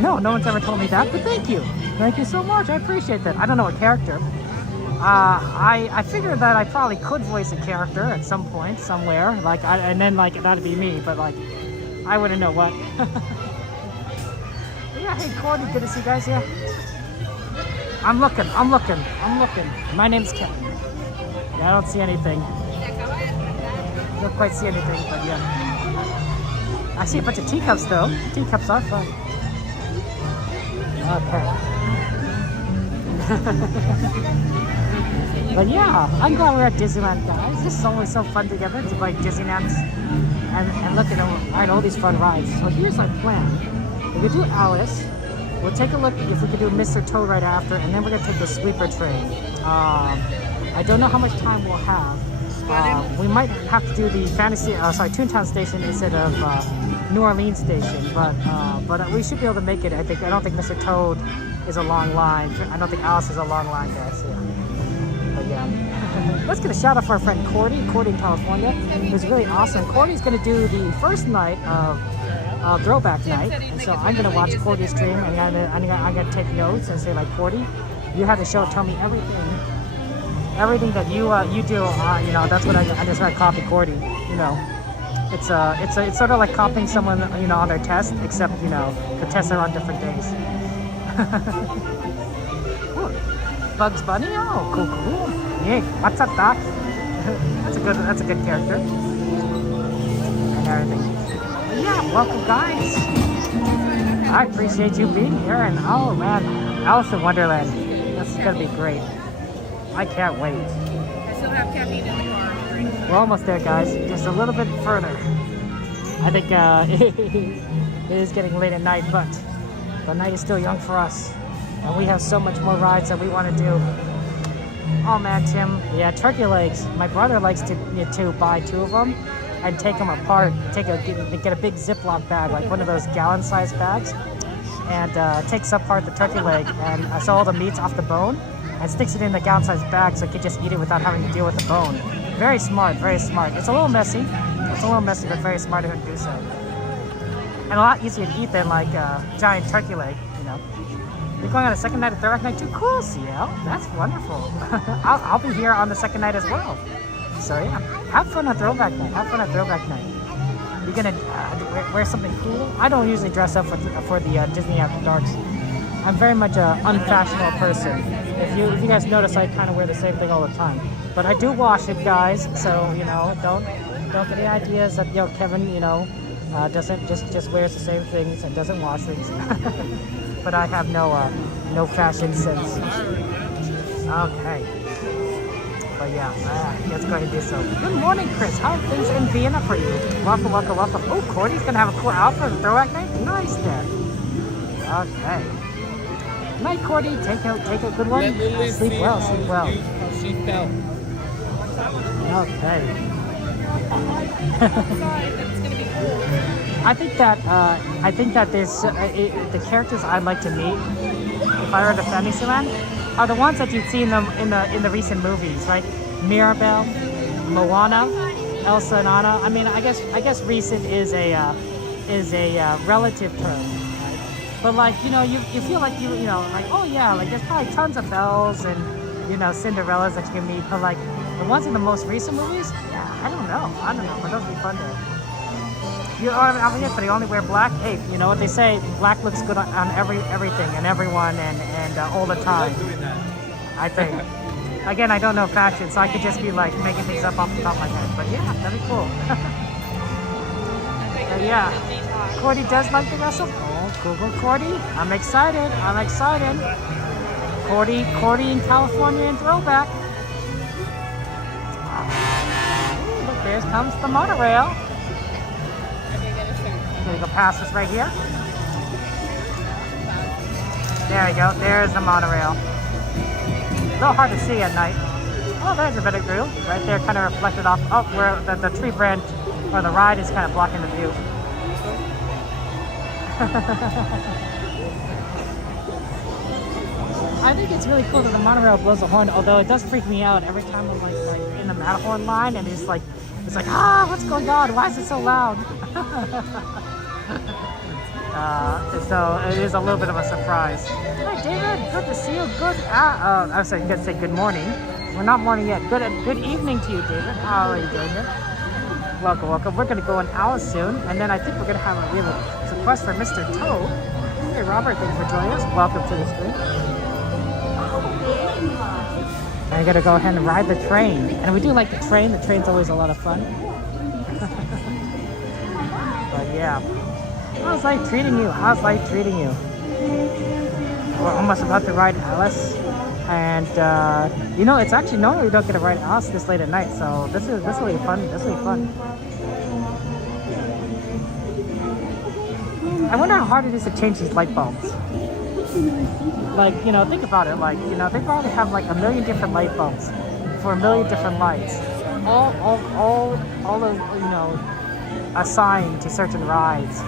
No one's ever told me that, but thank you. Thank you so much. I appreciate that. I don't know a character. I figured that I probably could voice a character at some point, somewhere. And then that'd be me, but like, I wouldn't know what. Yeah, hey, Cordy, good to see you guys here. I'm looking. My name's Kevin. Yeah, I don't see anything. Don't quite see anything, but yeah. I see a bunch of teacups though. Teacups are fun. Okay. But yeah, I'm glad we're at Disneyland, guys. This is always so fun together to like Disneyland and look at all these fun rides. So here's our plan. We're gonna do Alice. We'll take a look if we could do Mr. Toad right after, and then we're gonna take the sleeper train. I don't know how much time we'll have. We might have to do the Toontown station instead of New Orleans station, but we should be able to make it. I don't think Mr. Toad is a long line. I don't think Alice is a long line, guys. Yeah. But yeah, let's get a shout out for our friend Cordy in California. It was really awesome. Cordy's gonna do the first night of Throwback Night, and so I'm gonna watch Cordy's stream, and I'm gonna take notes and say like, Cordy, you have to tell me everything that you do. You know, that's what I just gotta copy Cordy. You know, it's sort of like copying someone, you know, on their test, except you know the tests are on different days. Bugs Bunny, oh cool. Yeah, what's up, Doc? That's a good character and everything. But yeah, welcome guys. I appreciate you being here, and oh man, Alice in Wonderland. That's gonna be great. I can't wait. I still have caffeine in the car. We're almost there, guys. Just a little bit further. I think it is getting late at night, but the night is still young for us. And we have so much more rides that we want to do. Oh man, Tim. Yeah, turkey legs. My brother likes to buy 2 of them and take them apart. Get a big Ziploc bag, like one of those gallon-sized bags, and takes apart the turkey leg and so all the meat's off the bone, and sticks it in the gallon-sized bag so you can just eat it without having to deal with the bone. Very smart, very smart. It's a little messy. But very smart of him to do so. And a lot easier to eat than like a giant turkey leg, you know. You're going on a second night of Throwback Night too? Cool, CL. That's wonderful. I'll be here on the second night as well. So yeah, have fun on Throwback Night. You're gonna wear something cool? I don't usually dress up for the Disney After Darks. I'm very much an unfashionable person. If you guys notice, I kind of wear the same thing all the time. But I do wash it, guys. So you know, don't get any ideas that Kevin, doesn't just wears the same things and doesn't wash things. But I have no fashion sense. Okay. But yeah, let's go ahead and do so. Good morning, Chris. How are things in Vienna for you? Welcome. Oh, Cordy's gonna have a cool outfit for Throwback Night. Nice there. Okay. Night, Cordy. Take a good one. Sleep well. She fell. Okay. That's gonna be cool. I think that there's the characters I'd like to meet if I were to Fantasyland are the ones that you've seen them in the recent movies, right? Mirabelle, Moana, Elsa and Anna. I mean, I guess recent is a relative term, right? But like you feel like like oh yeah, like there's probably tons of Belles and Cinderellas that you can meet, but like the ones in the most recent movies, yeah, I don't know, but those would be fun to. But they only wear black. Hey, you know what they say? Black looks good on everything and everyone and all the time. I think. Again, I don't know fashion, so I could just be like making things up off the top of my head. But yeah, that'd be cool. Yeah, Cordy does like the wrestle. Oh, Google Cordy. I'm excited. Cordy in California in Throwback. Look, there comes the monorail. We're gonna go past this right here. There you go. There's the monorail. A little hard to see at night. Oh, there's a bit of grill right there, kind of reflected off. Oh, where the tree branch or the ride is kind of blocking the view. I think it's really cool that the monorail blows a horn. Although it does freak me out every time I'm like in the Matterhorn line, and it's like what's going on? Why is it so loud? So it is a little bit of a surprise. Hi David, good to see you. I was going to say good morning. We're not morning yet. Good evening to you, David. How are you doing here? Welcome. We're going to go an hour soon, and then I think we're going to have a request for Mr. Toad. Hey Robert, thank you for joining us. Welcome to the stream. I got to go ahead and ride the train, and we do like the train. The train's always a lot of fun. But yeah. How's life treating you? We're almost about to ride Alice, and it's actually normally we don't get to ride Alice this late at night, so this will be fun. I wonder how hard it is to change these light bulbs. Like think about it. Like they probably have like a million different light bulbs for a million different lights, all assigned to certain rides.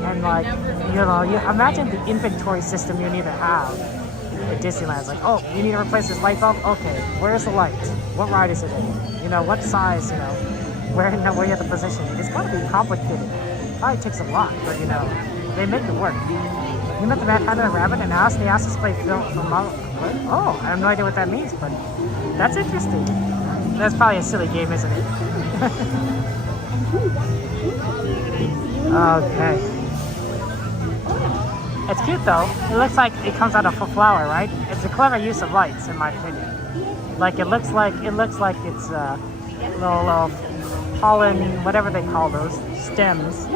And like, you imagine the inventory system you need to have at Disneyland. It's like, oh, you need to replace this light bulb? Okay, where's the light? What ride is it in? What size, where you have to position it. It's gotta be complicated. Probably takes a lot, but they make it work. You met the Mad Hatter and Rabbit and Alice, they asked us to play film. Oh, I have no idea what that means, but that's interesting. That's probably a silly game, isn't it? Okay. It's cute though. It looks like it comes out of a flower, right? It's a clever use of lights, in my opinion. Like it looks like it's little pollen, whatever they call those stems.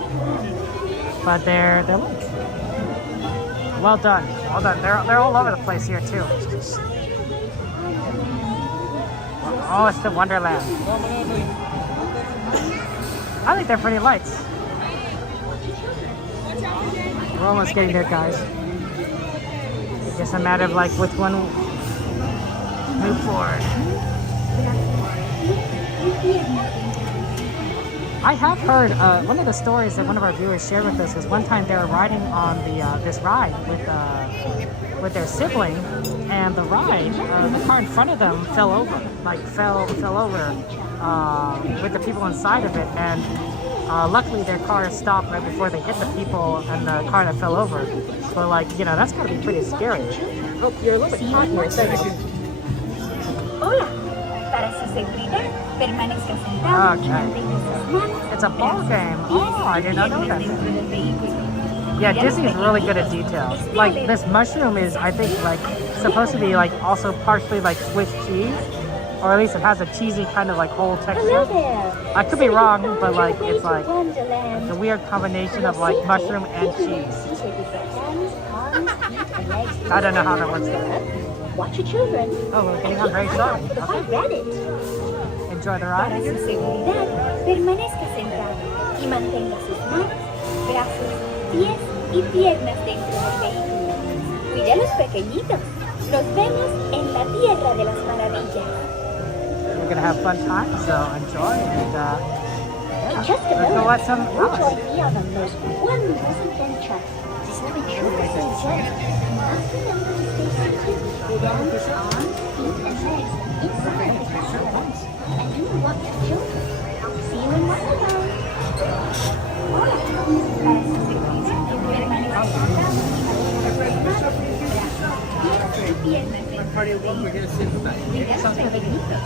But they're lights. Well done. They're all over the place here too. Oh, it's the Wonderland. I think they're pretty lights. We're almost getting there, guys. I guess a matter of like which one. Move forward. I have heard one of the stories that one of our viewers shared with us was one time they were riding on the this ride with their sibling, and the ride, the car in front of them fell over, fell over with the people inside of it, and luckily their car stopped right before they hit the people and the car that fell over. But like, you know, that's gotta be pretty scary. Oh, you're a little bit hot here. Hola. Para su seguridad, permanezca sentado y mantenga sus manos. It's a ball game. Oh, I did not know that. Yeah, Disney's really good at detail. Like this mushroom is, I think, like supposed to be like also partially like Swiss cheese, or at least it has a cheesy kind of like whole texture. I could be wrong, but like it's like a weird combination of like mushroom and cheese. I don't know how that works there. Watch your children. Oh, we're getting on very sorry. I read it. Enjoy the ride. Para su seguridad, permanezca sentado y mantenga sus manos, brazos, pies y piernas dentro del vehículo. Cuide a los pequeñitos. Nos vemos en la tierra de las maravillas. We're gonna have fun time, so enjoy and yeah, Just let's go let some you'll join me on the most wondrous adventure. Discover children's dessert. Must remember to stay seated. Hands, arms, feet, and legs inside of the car. And do watch your children. See you in Wonderland. Hola. Para su seguridad, permanezca sentado y piernas dentro del vehículo. Cuida a los pequeñitos.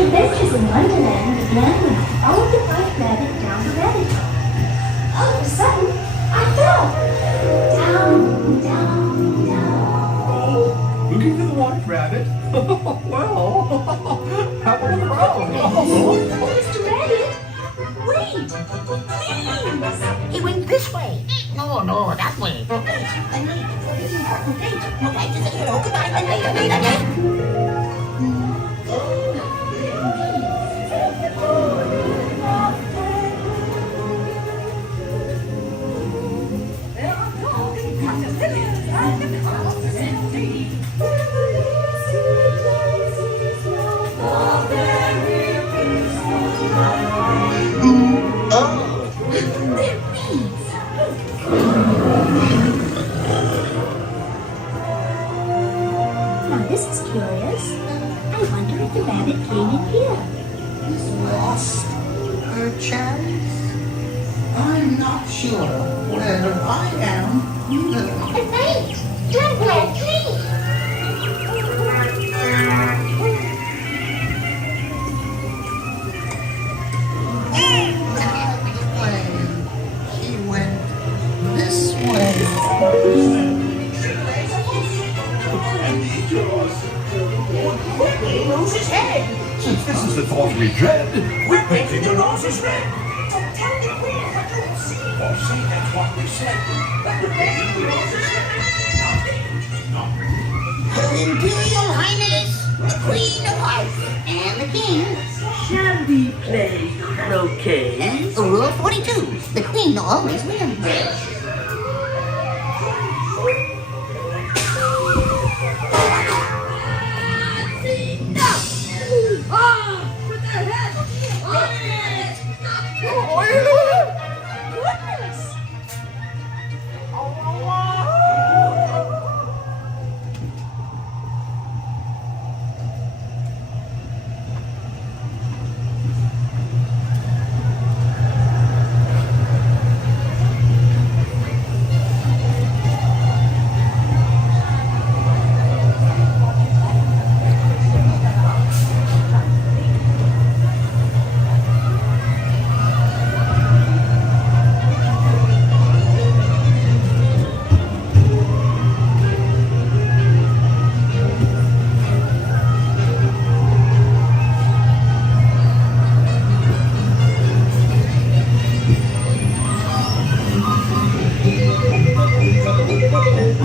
Adventures in Wonderland began when I followed the white rabbit down the rabbit hole. All of a sudden, I fell. Down, down, down. Looking for the white rabbit? Well, how about the crow? Mr. Rabbit, wait, please. He went this way. No, that way. I need to tell you an important date. Okay, just say hello, goodbye, and later. Now this is curious. I wonder if the rabbit came in here. Is lost, perchance? I'm not sure where I am either. Wait, you're glad tree. He went this way. Quickly, Rose's head! Since this is the thought we dread, we're painting the roses red! Don't tell me where, I don't see! Or say that's what we said, that we're painting the roses red! Her Imperial Highness, the Queen of Hearts, and the King. Shall we play croquet? Rule 42, the Queen always wins.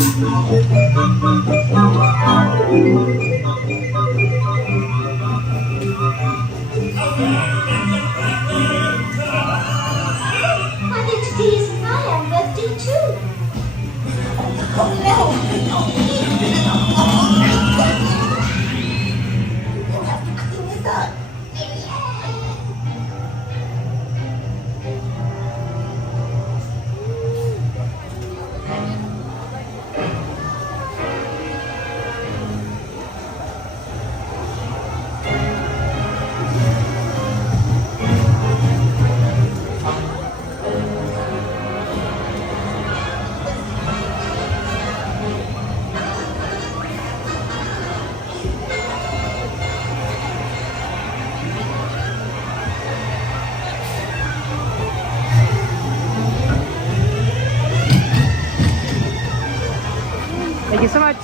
And it is my birthday too. Oh no! You have to clean this up. Thank you so much.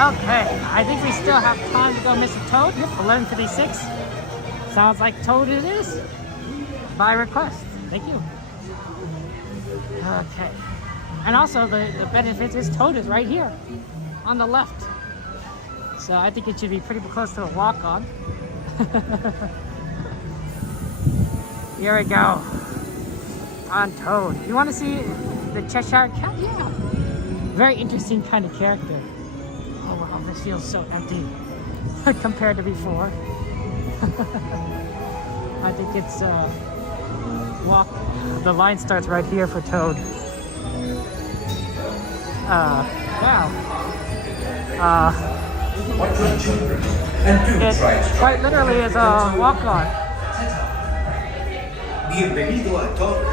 Okay, I think we still have time to go Mr. Toad. Yep, 11:56. Sounds like Toad it is. By request. Thank you. Okay. And also the benefit is Toad is right here on the left. So I think it should be pretty close to a walk-on. Here we go. On Toad. You want to see the Cheshire Cat? Yeah. Very interesting kind of character. Oh wow, this feels so empty compared to before. I think it's walk. The line starts right here for Toad. Wow. It quite literally is a walk-on. Bienvenido a Toad.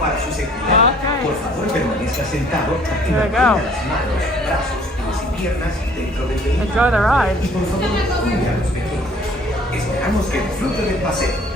Para su seguridad, por favor permanezca sentado y mantenga las manos, brazos, pies y piernas dentro del vehículo. Enjoy the ride. Y por favor, cuide a los pequeños. Esperamos que disfrute del paseo.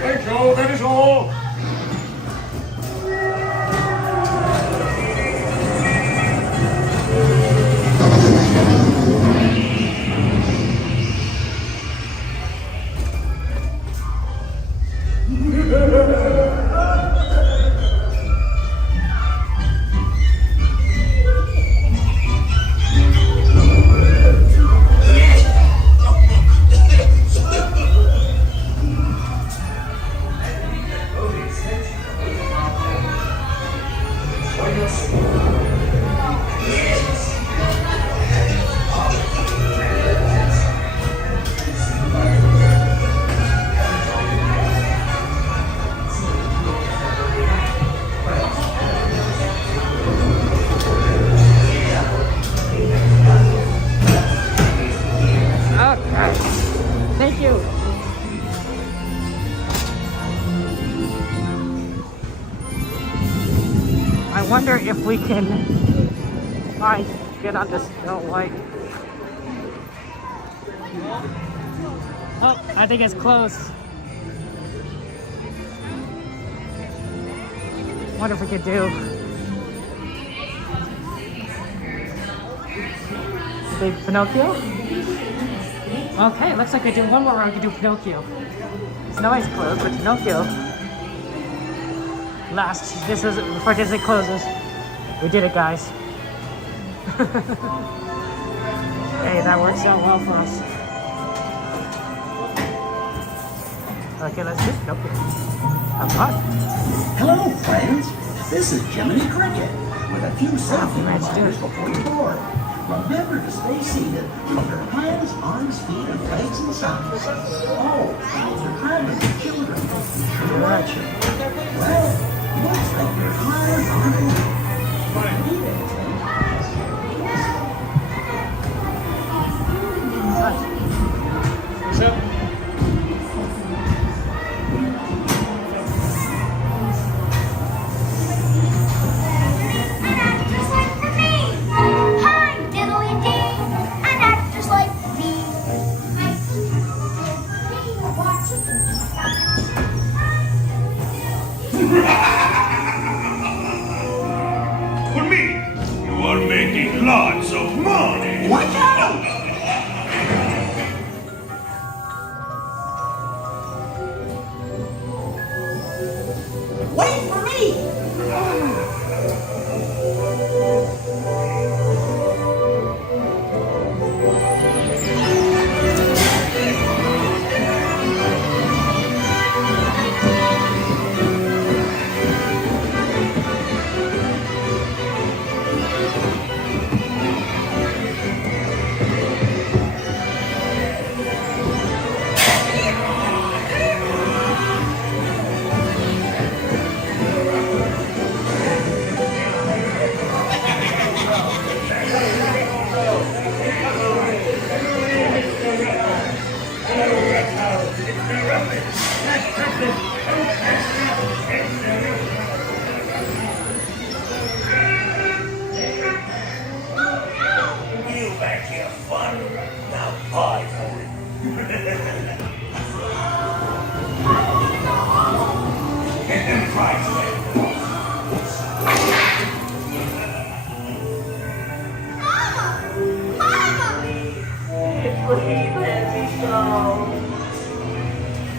Thanks all, that is all. Thank you. I wonder if we can get on this Snow White. Oh, I think it's close. Wonder if we could do Big Pinocchio? Okay, looks like I do one more round. I can do Pinocchio. Snow White's closed, but Pinocchio. Last, this is before Disney closes. We did it, guys. Hey, that works out well for us. Okay, let's do Pinocchio. Have fun. Hello, friends. This is Jiminy Cricket with a few safety reminders before you board. Remember to stay seated from your hands, arms, feet, and legs and socks. Oh, and if you're traveling with children, be sure to watch it. Well, looks like your cars aren't enough. But I need anything. What's up? For me, you are making lots of money. Watch out! Wait for me!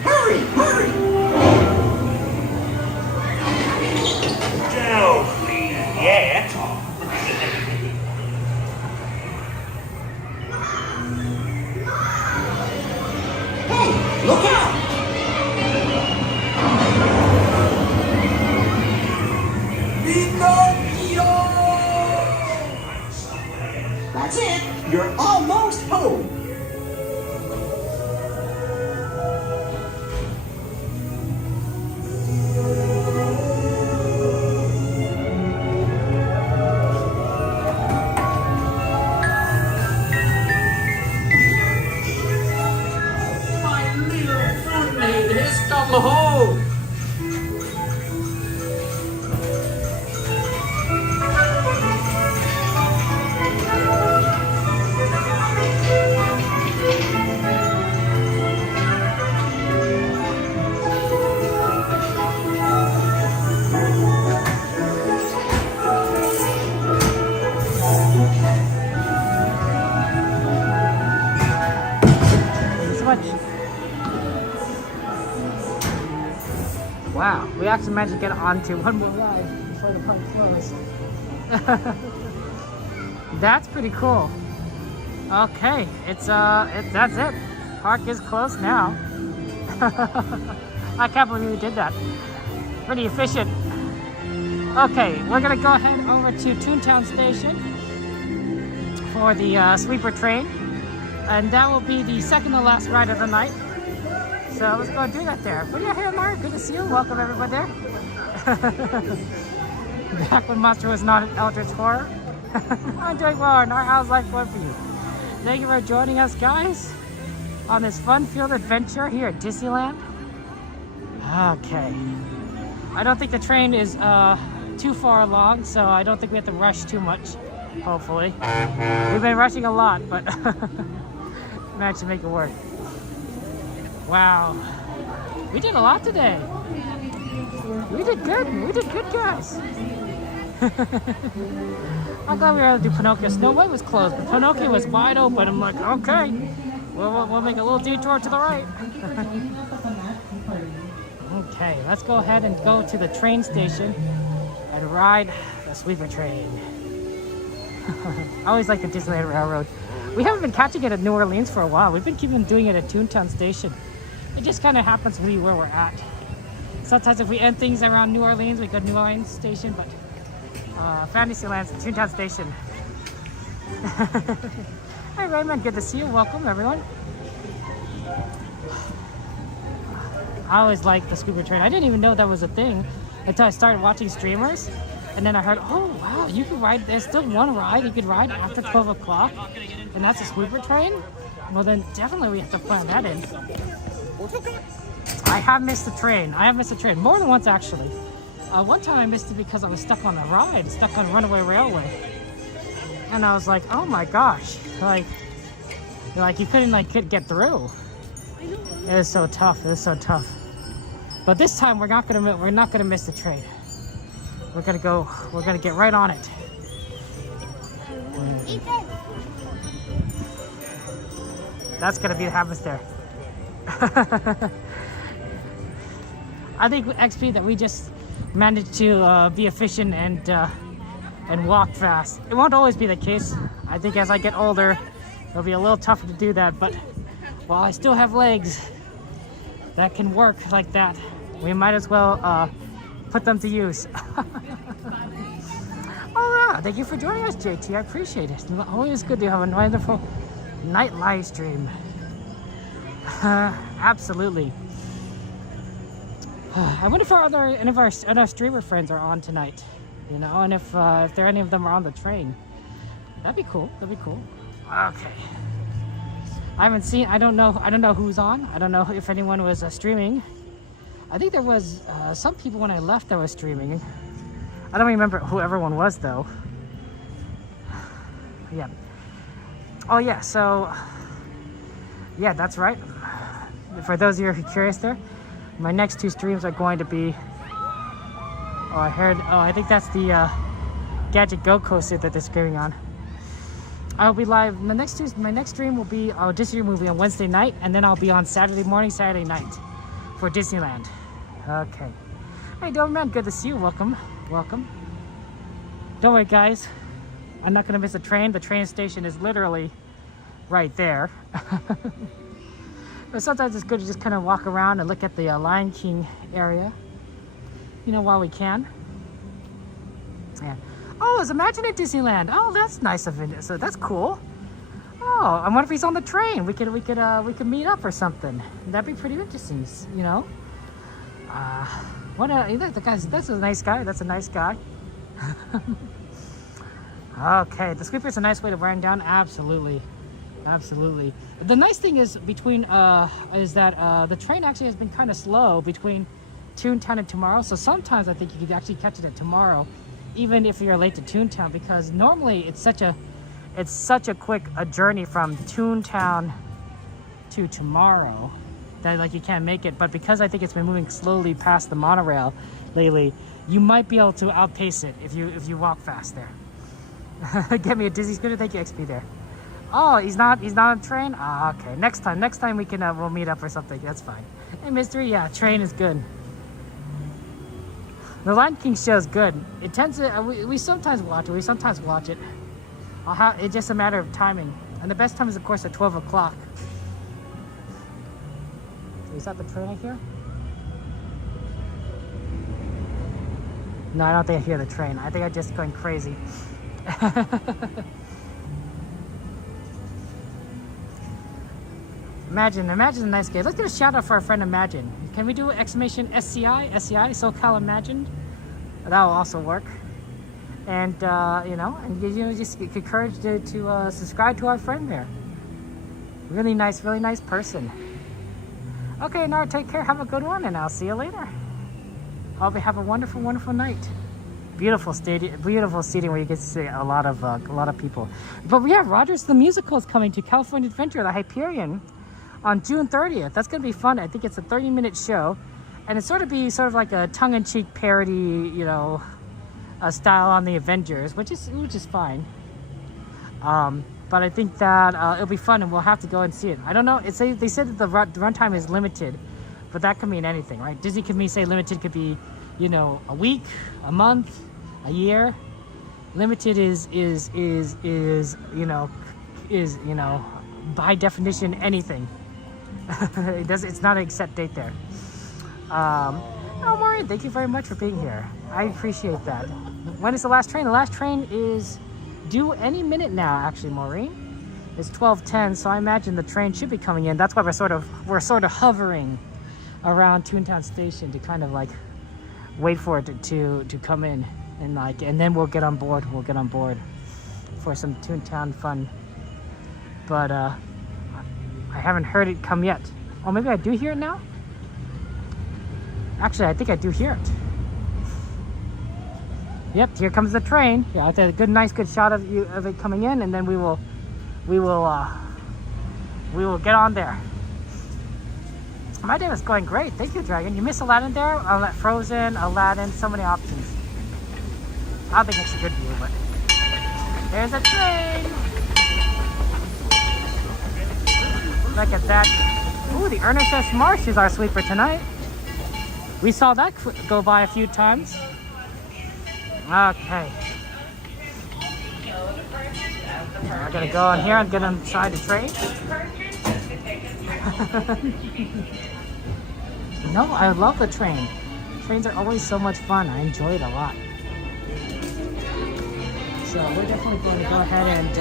Hurry, hurry! Don't leave yet. Hey, look out! Pinocchio! That's it. You're almost home. Come home! Wow, we actually managed to get onto one more ride before the park closed. That's pretty cool. Okay, that's it. Park is closed now. I can't believe we did that. Pretty efficient. Okay, we're gonna go ahead over to Toontown Station for the sleeper train, and that will be the second to last ride of the night. So let's go do that there. But yeah, hey Mark, good to see you. Welcome everybody there. Back when Monster was not an Eldritch Horror. I'm doing well, and how's life going for you? Thank you for joining us, guys, on this fun-filled adventure here at Disneyland. Okay. I don't think the train is too far along, so I don't think we have to rush too much, hopefully. We've been rushing a lot, but managed to make it work. Wow. We did a lot today. We did good. We did good, guys. I'm glad we were able to do Pinocchio. Snow White was closed, but Pinocchio was wide open. I'm like, okay, we'll make a little detour to the right. Okay, let's go ahead and go to the train station and ride the sleeper train. I always like the Disneyland Railroad. We haven't been catching it at New Orleans for a while. We've been keeping doing it at Toontown Station. It just kind of happens to be where we're at. Sometimes if we end things around New Orleans, we go to New Orleans Station, but Fantasyland's Toontown Station. Hi Raymond, good to see you. Welcome everyone. I always like the scuba train. I didn't even know that was a thing until I started watching streamers. And then I heard, oh wow, you can ride, there's still one ride you could ride after 12 o'clock. And that's a scuba train? Well then definitely we have to plan that in. I have missed the train. I have missed the train more than once actually. One time I missed it because I was stuck on a ride, stuck on Runaway Railway. And I was like, oh my gosh, like you couldn't get through. It was so tough. It was so tough. But this time we're not gonna miss the train. We're gonna get right on it. That's gonna be the hamster. I think XP that we just managed to be efficient and walk fast. It won't always be the case. I think as I get older, it'll be a little tougher to do that. But while I still have legs that can work like that, we might as well put them to use. Oh yeah, thank you for joining us, JT. I appreciate it. Always good to have a wonderful night live stream. Absolutely. I wonder if any of our streamer friends are on tonight, you know, and if any of them are on the train. That'd be cool. That'd be cool. Okay. I haven't seen. I don't know who's on. I don't know if anyone was streaming. I think there was some people when I left that was streaming. I don't remember who everyone was though. Yeah. Oh yeah. So yeah, that's right. For those of you who are curious, there, my next 2 streams are going to be. Oh, I heard. Oh, I think that's the Gadget Go coaster that they're screaming on. I'll be live. My next stream will be Disney movie on Wednesday night, and then I'll be on Saturday morning, Saturday night for Disneyland. Okay. Hey, Doberman, good to see you. Welcome, welcome. Don't worry, guys. I'm not gonna miss a train. The train station is literally right there. But sometimes it's good to just kind of walk around and look at the Lion King area, you know, while we can. Yeah. Oh, it's Imagine at Disneyland. Oh, that's nice of it. So that's cool. Oh, I wonder if he's on the train. We could meet up or something. That'd be pretty interesting, you know. The guy's. That's a nice guy. That's a nice guy. Okay, the sweeper is a nice way to burn down. Absolutely, absolutely. The nice thing is that the train actually has been kind of slow between Toontown and Tomorrow. So sometimes I think you could actually catch it at Tomorrow, even if you're late to Toontown, because normally it's such a quick journey from Toontown to Tomorrow that like you can't make it. But because I think it's been moving slowly past the monorail lately, you might be able to outpace it if you walk fast there. Get me a Disney scooter. Thank you, XP there. Oh, he's not on a train. Ah, okay. Next time we can we'll meet up or something. That's fine. Hey, Mystery. Yeah, train is good. The Lion King show is good. It tends to we sometimes watch it. It's just a matter of timing. And the best time is of course at 12 o'clock. Is that the train I hear? No, I don't think I hear the train. I think I'm just going crazy. Imagine a nice game. Let's give a shout out for our friend Imagine. Can we do exclamation SCI, SoCal Imagined? That will also work. And you know, and just encourage to subscribe to our friend there. Really nice person. Okay, Nara, take care. Have a good one, and I'll see you later. Hope you have a wonderful, wonderful night. Beautiful seating where you get to see a lot of people. But we have Rogers the Musical is coming to California Adventure, the Hyperion, on June 30th. That's gonna be fun. I think it's a 30-minute show, and it's sort of like a tongue-in-cheek parody, you know, style on the Avengers, which is fine. But I think that it'll be fun, and we'll have to go and see it. I don't know. They said that the runtime is limited, but that could mean anything, right? Disney could say limited could be, you know, a week, a month, a year. Limited is you know by definition anything. It's not a set date there. Oh, Maureen, thank you very much for being here. I appreciate that. When is the last train? The last train is due any minute now, actually, Maureen. It's 12:10, so I imagine the train should be coming in. That's why we're sort of hovering around Toontown Station to kind of like wait for it to come in, and then we'll get on board. We'll get on board for some Toontown fun. But I haven't heard it come yet. Oh, maybe I do hear it now? Actually, I think I do hear it. Yep, here comes the train. Yeah, it's a nice shot of it coming in, and then we will get on there. My day was going great. Thank you, Dragon. You missed Aladdin there? Frozen, Aladdin, so many options. I don't think it's a good view, but there's a train. Look at that. Ooh, the Ernest S. Marsh is our sweeper tonight. We saw that go by a few times. Okay. I gotta go in here and get inside the train. No, I love the train. Trains are always so much fun. I enjoy it a lot. So we're definitely going to go ahead and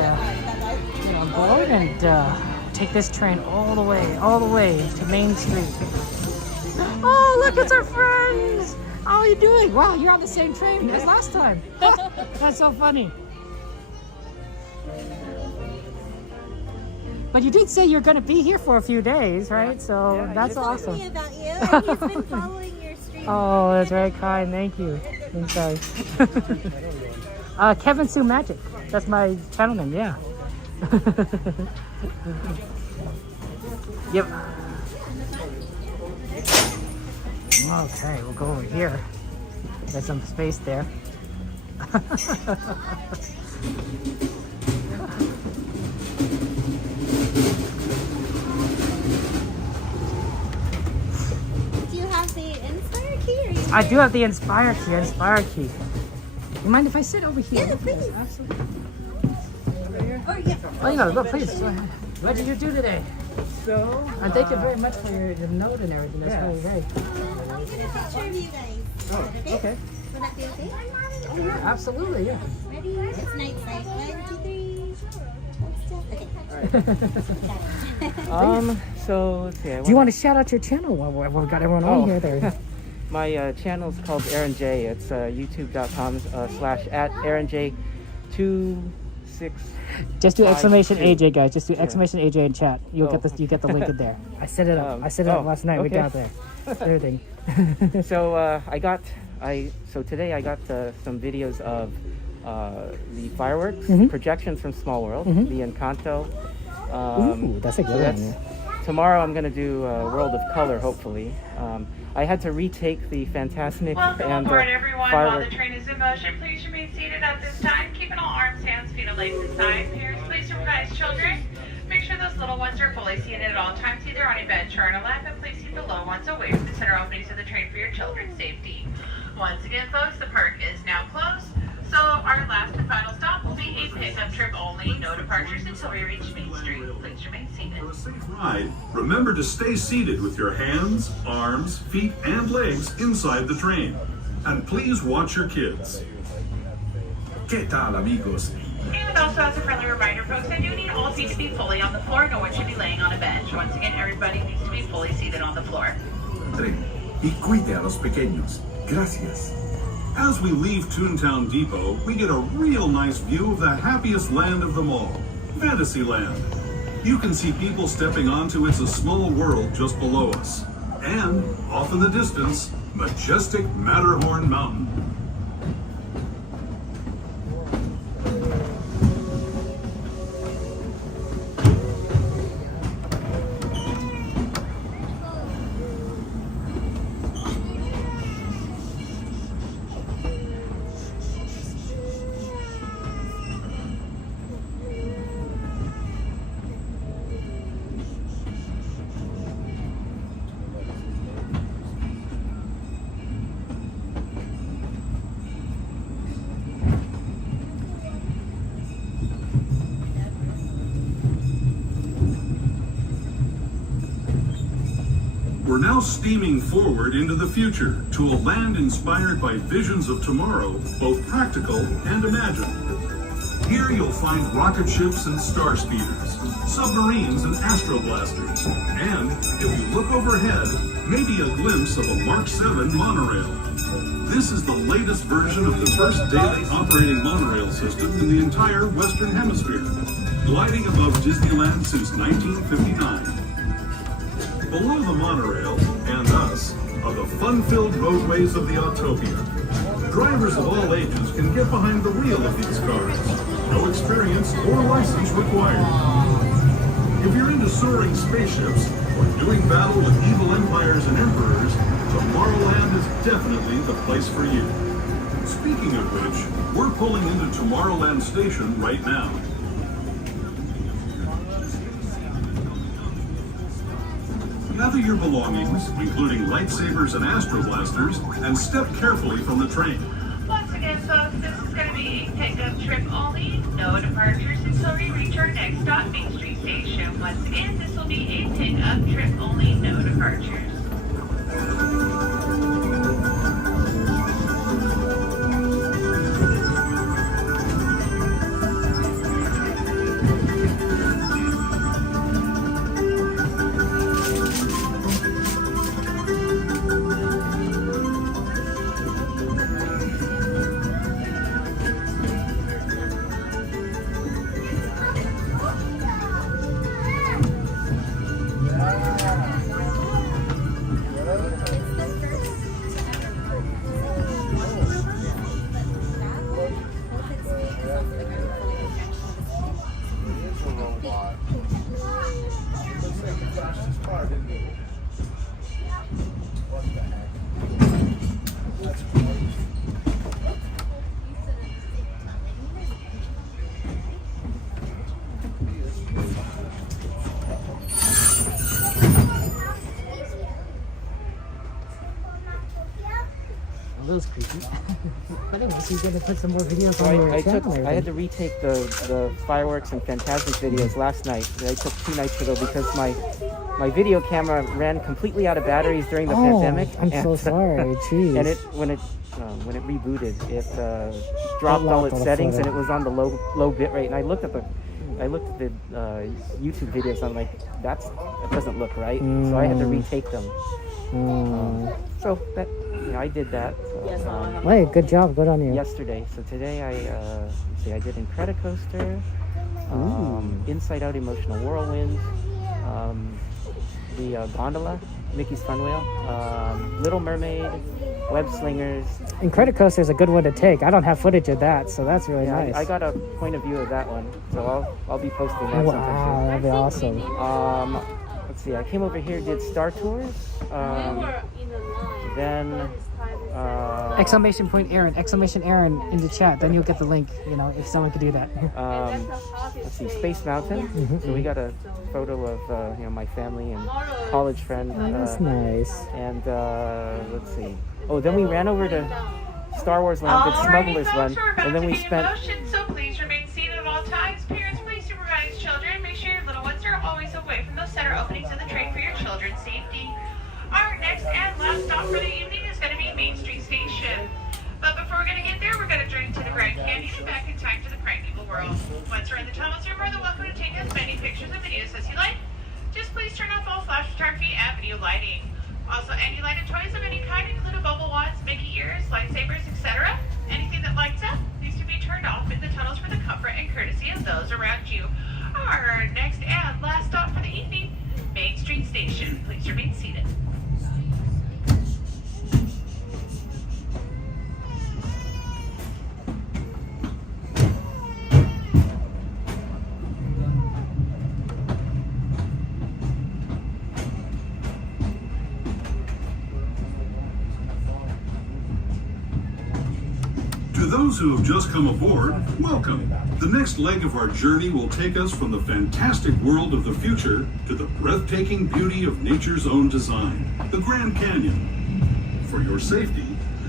get on board and take this train all the way to Main Street. Oh, look, it's our friends! How are you doing? Wow, you're on the same train as last time. That's so funny. But you did say you're going to be here for a few days, right? So yeah, that's awesome. He told me about you, and he's been following your stream. Oh, that's very kind. Thank you. I'm sorry. Kevin Sue Magic. That's my channel name. Yeah. Yep. Okay, we'll go over here. There's some space there. I do have the Inspire key. You mind if I sit over here? Yeah, please. Absolutely. Over here? Oh, yeah. Oh, you know, look, please, go ahead. What did you do today? So, and thank you very much for your note and everything. That's really great. I'm going to picture of you guys. Oh, okay. Would that be okay? Oh, yeah, absolutely, yeah. Ready? It's night sight. 1, 2, 3. Okay. So let's see. Do you want to shout out your channel while we've got everyone on here there? My channel is called Aaron J. It's youtube.com/@AaronJ26. Just do exclamation AJ, guys. Just do exclamation AJ in chat. You'll get this. You get the link in there. I set it up. I set it up last night. We got there. Everything. So so today I got some videos of the fireworks projections from Small World, the Encanto. Ooh, that's a good one. Tomorrow I'm going to do World of Color, hopefully. I had to retake the Fantasmic Welcome aboard, everyone. firework. While the train is in motion, please remain seated at this time, keeping all arms, hands, feet, and legs inside. Parents, please supervise children. Make sure those little ones are fully seated at all times, either on a bench or on a lap, and please keep the little ones away from the center openings of the train for your children's safety. Once again, folks, the park is now closed, so our last and final stop will be a pickup trip only. No departures until we reach Main Street. Please remain seated. For a safe ride, remember to stay seated with your hands, arms, feet, and legs inside the train. And please watch your kids. ¿Qué tal, amigos? And also, as a friendly reminder, folks, I do need all seats to be fully on the floor. No one should be laying on a bench. Once again, everybody needs to be fully seated on the floor. Tren. Y cuide a los pequeños. Gracias. As we leave Toontown Depot, we get a real nice view of the happiest land of them all, Fantasyland. You can see people stepping onto It's a Small World just below us. And, off in the distance, majestic Matterhorn Mountain. We're now steaming forward into the future to a land inspired by visions of tomorrow, both practical and imagined. Here you'll find rocket ships and star speeders, submarines and astroblasters, and if you look overhead, maybe a glimpse of a Mark 7 monorail. This is the latest version of the first daily operating monorail system in the entire Western Hemisphere, gliding above Disneyland since 1959. Below the monorail, and us, are the fun-filled roadways of the Autopia. Drivers of all ages can get behind the wheel of these cars. No experience or license required. If you're into soaring spaceships or doing battle with evil empires and emperors, Tomorrowland is definitely the place for you. Speaking of which, we're pulling into Tomorrowland Station right now. Gather your belongings, including lightsabers and astroblasters, and step carefully from the train. Once again, folks, this is going to be a pickup trip only. No departures until we reach our next stop, Main Street Station. Once again, this will be a pickup trip only. No departures. That was creepy. But anyway, so you're gonna put some more videos So on your channel. I had to retake the fireworks and Phantasmic videos last night. I took 2 nights ago because my video camera ran completely out of batteries during the pandemic. I'm so sorry. Jeez. And when it rebooted, it dropped all its settings and it was on the low bit rate. And I looked at the YouTube videos. I'm like, that doesn't look right. So I had to retake them. So that. I did that. So, hey, good job. Good on you. Yesterday. So today I did Incredicoaster, Inside Out Emotional Whirlwind, the gondola, Mickey's Fun Wheel, Little Mermaid, Web Slingers. Incredicoaster is a good one to take. I don't have footage of that, so that's really nice. I got a point of view of that one, so I'll be posting that sometime Wow, that'd be awesome. Let's see. I came over here, did Star Tours. Then exclamation point Aaron in the chat, then you'll get the link, if someone could do that. Let's see, Space Mountain. So we got a photo of my family and college friend. That's nice. And let's see. Oh, then we ran over to Star Wars Land, did Smuggler's Run, and then we spent. So please remain seated at all times. Parents, please supervise children. Make sure your little ones are always away from those center openings of the train for your children's safety. Our next and last stop for the evening is going to be Main Street Station. But before we're going to get there, we're going to journey to the Grand Canyon and back in time to the Prank People world. Once we're in the tunnels, you're more than welcome to take as many pictures and videos as you like. Just please turn off all flash photography and video lighting. Also, any lighted toys of any kind, including bubble wands, Mickey ears, lightsabers, etc. Anything that lights up needs to be turned off in the tunnels for the comfort and courtesy of those around you. Our next and last stop for the evening, Main Street Station. Please remain seated. To those who have just come aboard, welcome. The next leg of our journey will take us from the fantastic world of the future to the breathtaking beauty of nature's own design, the Grand Canyon. For your safety,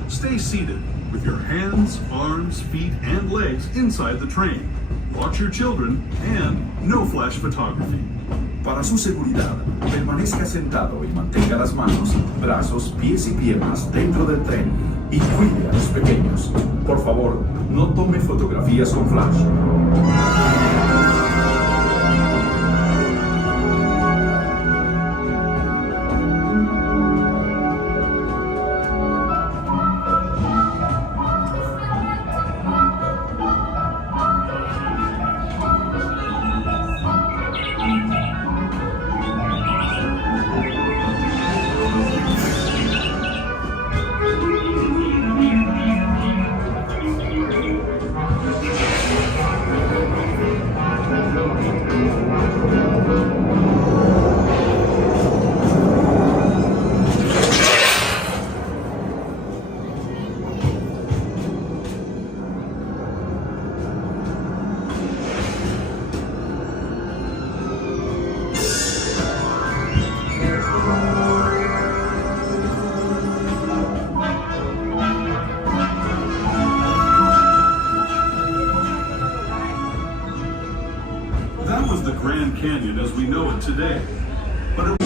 stay seated with your hands, arms, feet, and legs inside the train. Watch your children and no flash photography. Para su seguridad, permanezca sentado y mantenga las manos, brazos, pies y piernas dentro del tren y cuide a los pequeños. Por favor, no tome fotografías con flash. That was the Grand Canyon as we know it today. But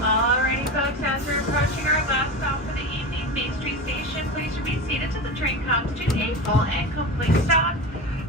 Alrighty, folks, as we're approaching our last stop for the evening, Main Street Station, please remain seated till the train comes to a full and complete stop.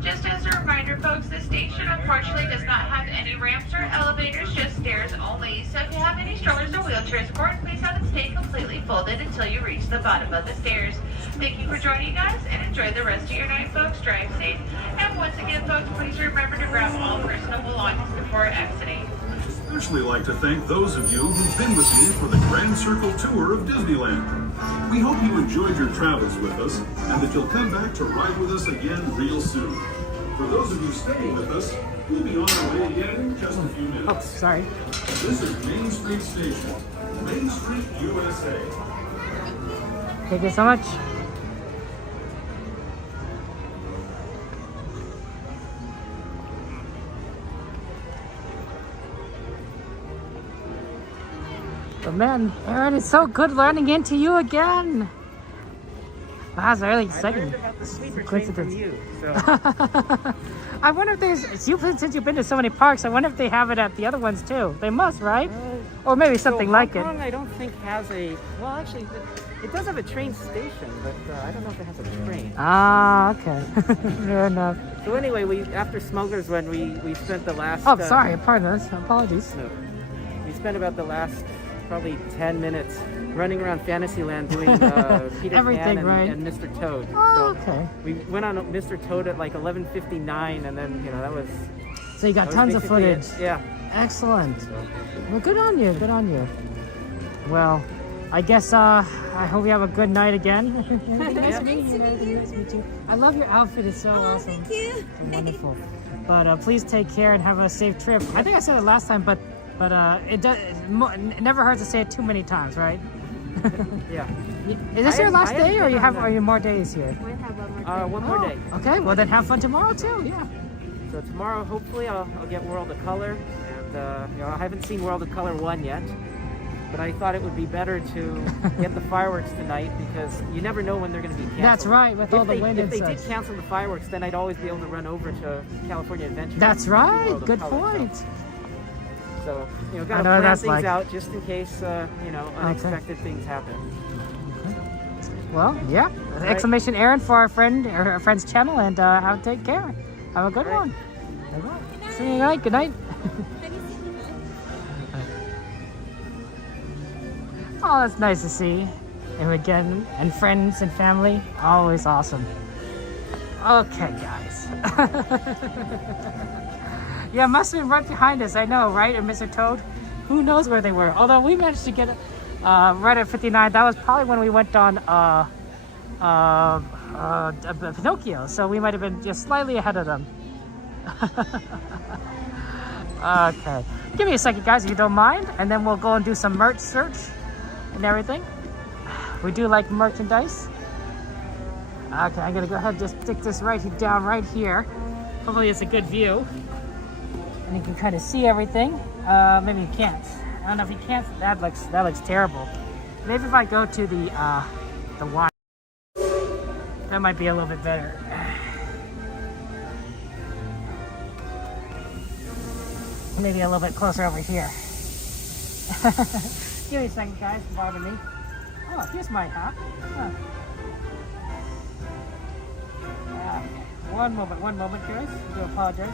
Just as a reminder, folks, this station unfortunately does not have any ramps or elevators, just stairs only. So if you have any strollers or wheelchairs aboard, please have it stay completely folded until you reach the bottom of the stairs. Thank you for joining us and enjoy the rest of your night, folks. Drive safe. And once again, folks, please remember to grab all personal belongings before exiting. I'd especially like to thank those of you who've been with me for the Grand Circle Tour of Disneyland. We hope you enjoyed your travels with us and that you'll come back to ride with us again real soon. For those of you staying with us, we'll be on our way again in just a few minutes. Oh, sorry. This is Main Street Station, Main Street, USA. Thank you so much. But man, Aaron, it's so good running into you again. Wow, that's really exciting. Coincidence. I wonder if there's, since you've been to so many parks, I wonder if they have it at the other ones too. They must, right? Or maybe something like it. Hong Kong, I don't think has a, well actually, it does have a train station, but I don't know if it has a train. Ah, okay. Fair enough. So anyway, after Smuggler's Run, we spent the last... Oh, sorry, pardon us. Apologies. No. We spent about the last probably 10 minutes running around Fantasyland doing Peter Everything, Pan right? and Mr. Toad. Oh, so okay. We went on Mr. Toad at like 11:59, and then that was. So you got tons of footage. Yeah. Excellent. Well, good on you. Good on you. Well, I guess I hope you have a good night again. Nice to meet you. I love your outfit. It's so awesome. Thank you. So wonderful. But please take care and have a safe trip. I think I said it last time, but it never hurts to say it too many times, right? Yeah. Is this your last day, or are you more days here? We have one more day. One more day. Okay, well then have fun tomorrow too. Yeah. So tomorrow, hopefully, I'll get World of Color, and I haven't seen World of Color 1 yet, but I thought it would be better to get the fireworks tonight because you never know when they're going to be canceled. That's right, with all the wind and such. If they such. did cancel the fireworks, then I'd always be able to run over to California Adventure. That's right. Good Color, point. So gotta plan things out just in case unexpected things happen. Well, yeah. Right. Exclamation Aaron for our friend's channel, and take care. Have a good one. All right. See you tonight. Good night. Oh, that's nice to see him again, and friends and family. Always awesome. Okay, guys. Yeah, must have been right behind us. I know, right? And Mr. Toad. Who knows where they were? Although we managed to get right at 59. That was probably when we went on Pinocchio. So we might have been just slightly ahead of them. Okay. Give me a second, guys, if you don't mind, and then we'll go and do some merch search and everything. We do like merchandise. Okay, I'm gonna go ahead and just stick this down right here. Hopefully it's a good view. And you can kind of see everything. Maybe you can't. I don't know if you can't. That looks terrible. Maybe if I go to the wine, that might be a little bit better. Maybe a little bit closer over here. Give me a second, guys. Don't bother me. Oh, here's my hat. Huh. One moment, guys. I do apologize.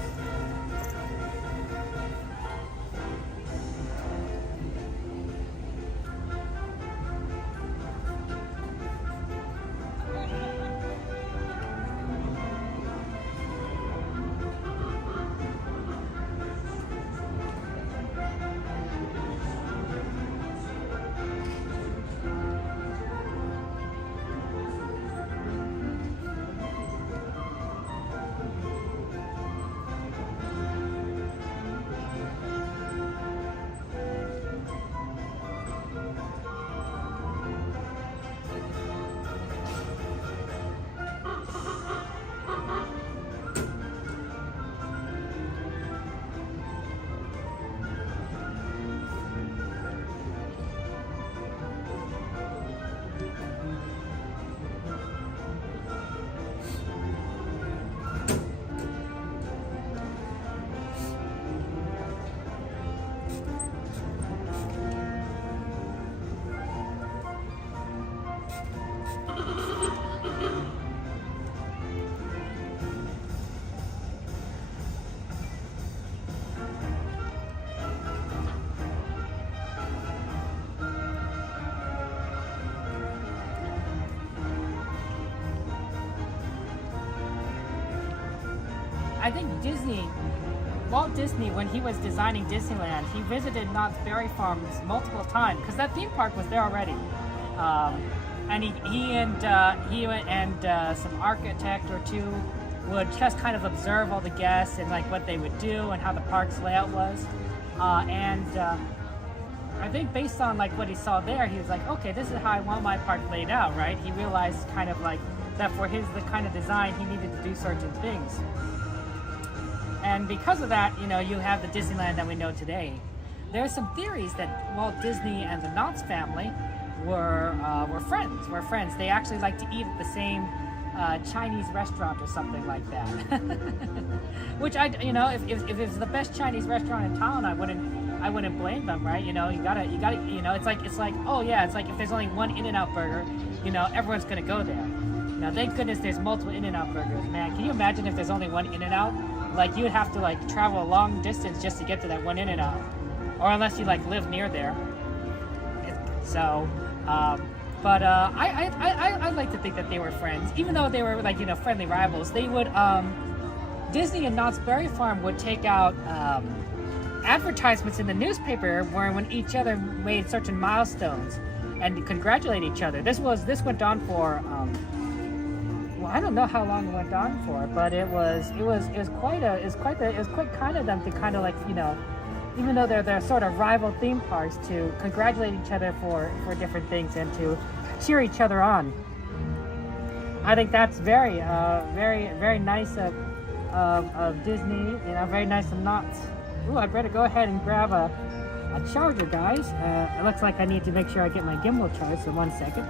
I think Walt Disney, when he was designing Disneyland, he visited Knott's Berry Farms multiple times because that theme park was there already. And he and some architect or two would just kind of observe all the guests and like what they would do and how the park's layout was. I think based on like what he saw there, he was like, okay, this is how I want my park laid out, right? He realized kind of like that for the kind of design, he needed to do certain things. And because of that, you know, you have the Disneyland that we know today. There's some theories that Walt Disney and the Knotts family were friends. They actually like to eat at the same Chinese restaurant or something like that. Which if it's the best Chinese restaurant in town, I wouldn't blame them, right? You know, you gotta, you know, it's like, oh yeah, it's like if there's only one In-N-Out burger, you know, everyone's gonna go there. Now, thank goodness there's multiple In-N-Out burgers, man. Can you imagine if there's only one In-N-Out? Like, you would have to like travel a long distance just to get to that one In-N-Out, or unless you like live near there. So, I like to think that they were friends, even though they were like, you know, friendly rivals. They would Disney and Knott's Berry Farm would take out advertisements in the newspaper when each other made certain milestones and congratulate each other. This went on for well, I don't know how long it went on for, but it was quite kind of them to kind of like, you know, even though they're sort of rival theme parks, to congratulate each other for different things and to cheer each other on. I think that's very nice of Disney, you know, very nice of Knott's. Ooh, I better go ahead and grab a charger, guys. It looks like I need to make sure I get my gimbal charged, so 1 second.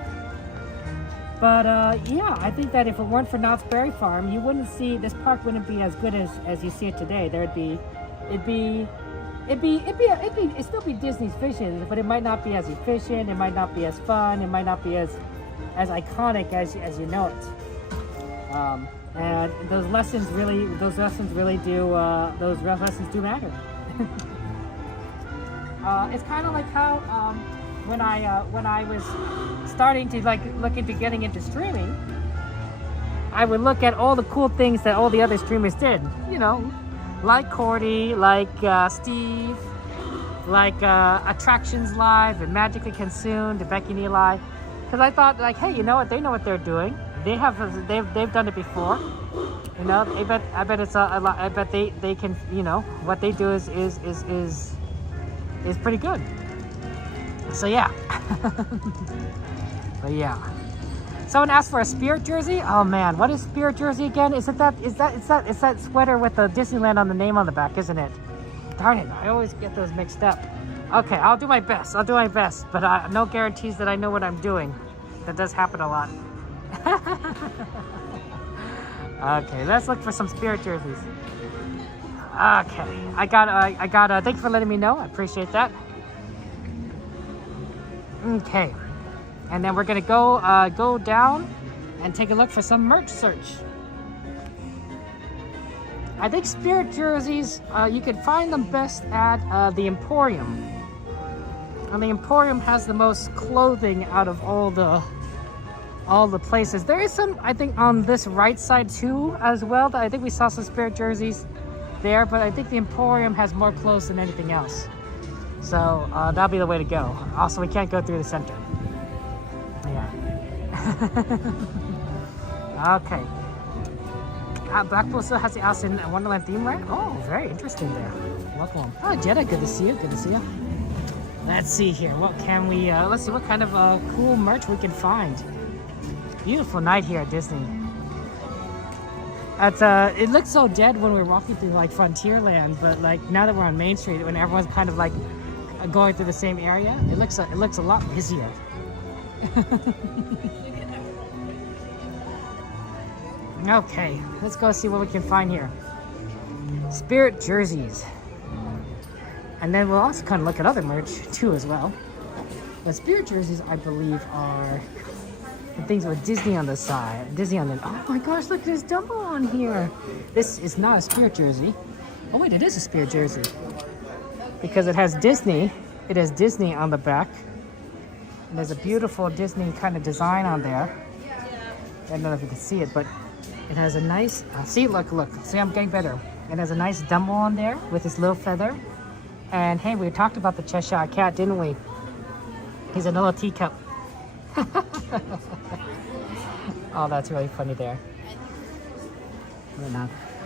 But yeah, I think that if it weren't for Knott's Berry Farm, you wouldn't see, this park wouldn't be as good as you see it today. It'd still be Disney's vision, but it might not be as efficient, it might not be as fun, it might not be as iconic as you know it. And those lessons really do matter. It's kind of like how when I was starting to like look into getting into streaming, I would look at all the cool things that all the other streamers did. You know, like Cordy, like Steve, like Attractions Live and Magically Consumed and Becky and Eli. Because I thought, like, hey, you know what? They know what they're doing. they've done it before. You know, I bet it's a lot. I bet they can, you know, what they do is pretty good. So yeah. But yeah. Someone asked for a Spirit jersey. Oh man, what is Spirit jersey again? It's that sweater with the Disneyland on the name on the back, isn't it? Darn it, I always get those mixed up. Okay, I'll do my best. But no guarantees that I know what I'm doing. That does happen a lot. Okay, let's look for some Spirit jerseys. Okay, I got. Thanks for letting me know. I appreciate that. Okay, and then we're gonna go down and take a look for some merch search. I think Spirit jerseys, you can find them best at the Emporium. And the Emporium has the most clothing out of all the places. There is some, I think, on this right side too as well. I think we saw some Spirit jerseys there, but I think the Emporium has more clothes than anything else. So that'll be the way to go. Also, we can't go through the center. Yeah. Okay. Blackpool still has the Alice in Wonderland theme, right? Oh, very interesting there. Welcome. Oh, Jetta, good to see you. Good to see you. Let's see here. What can we? Let's see what kind of cool merch we can find. Beautiful night here at Disney. It looked so dead when we were walking through like Frontierland, but like now that we're on Main Street, when everyone's kind of like going through the same area, it looks a lot busier. Okay, let's go see what we can find here. Spirit jerseys. And then we'll also kind of look at other merch too as well. But Spirit jerseys, I believe, are the things with Disney on the side. Disney on the... Oh my gosh, look, there's Dumbo on here. This is not a Spirit jersey. Oh wait, it is a Spirit jersey. Because it has Disney. It has Disney on the back. And there's a beautiful Disney kind of design on there. I don't know if you can see it, but it has a nice... see, look. See, I'm getting better. It has a nice Dumbo on there with his little feather. And hey, we talked about the Cheshire Cat, didn't we? He's a little teacup. Oh, that's really funny there.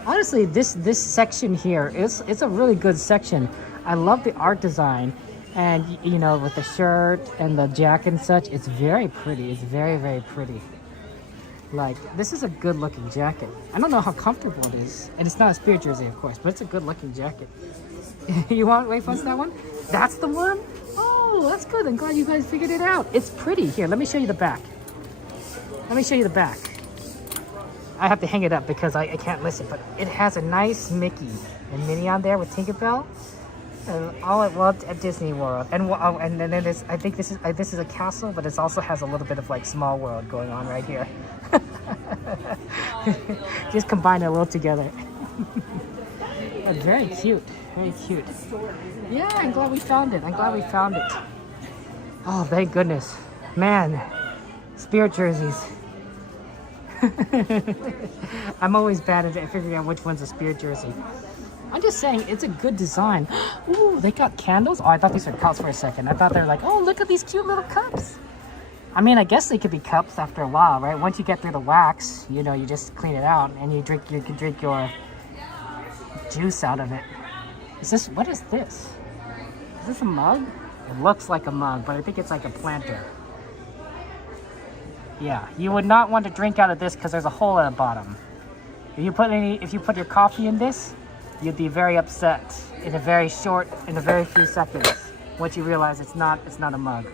Honestly, this section here it's a really good section. I love the art design, and you know, with the shirt and the jacket and such, it's very pretty. It's very, very pretty. Like, this is a good looking jacket. I don't know how comfortable it is, and it's not a Spirit jersey, of course, but it's a good looking jacket. You want wait for that one? That's the one? Oh, that's good. I'm glad you guys figured it out. It's pretty. Here, let me show you the back. Let me show you the back. I have to hang it up because I can't listen, but it has a nice Mickey and Minnie on there with Tinkerbell. All at Walt at Disney World, and then there's, I think this is a castle, but it also has a little bit of like Small World going on right here. Just combine it a little together. But very cute, very cute. Yeah, I'm glad we found it. Oh, thank goodness, man. Spirit jerseys. I'm always bad at figuring out which one's a Spirit jersey. I'm just saying, it's a good design. Ooh, they got candles? Oh, I thought these were cups for a second. I thought they were like, oh, look at these cute little cups. I mean, I guess they could be cups after a while, right? Once you get through the wax, you know, you just clean it out and you can drink your juice out of it. What is this? Is this a mug? It looks like a mug, but I think it's like a planter. Yeah, you would not want to drink out of this because there's a hole at the bottom. If you put your coffee in this, you'd be very upset in a very few seconds once you realize it's not a mug.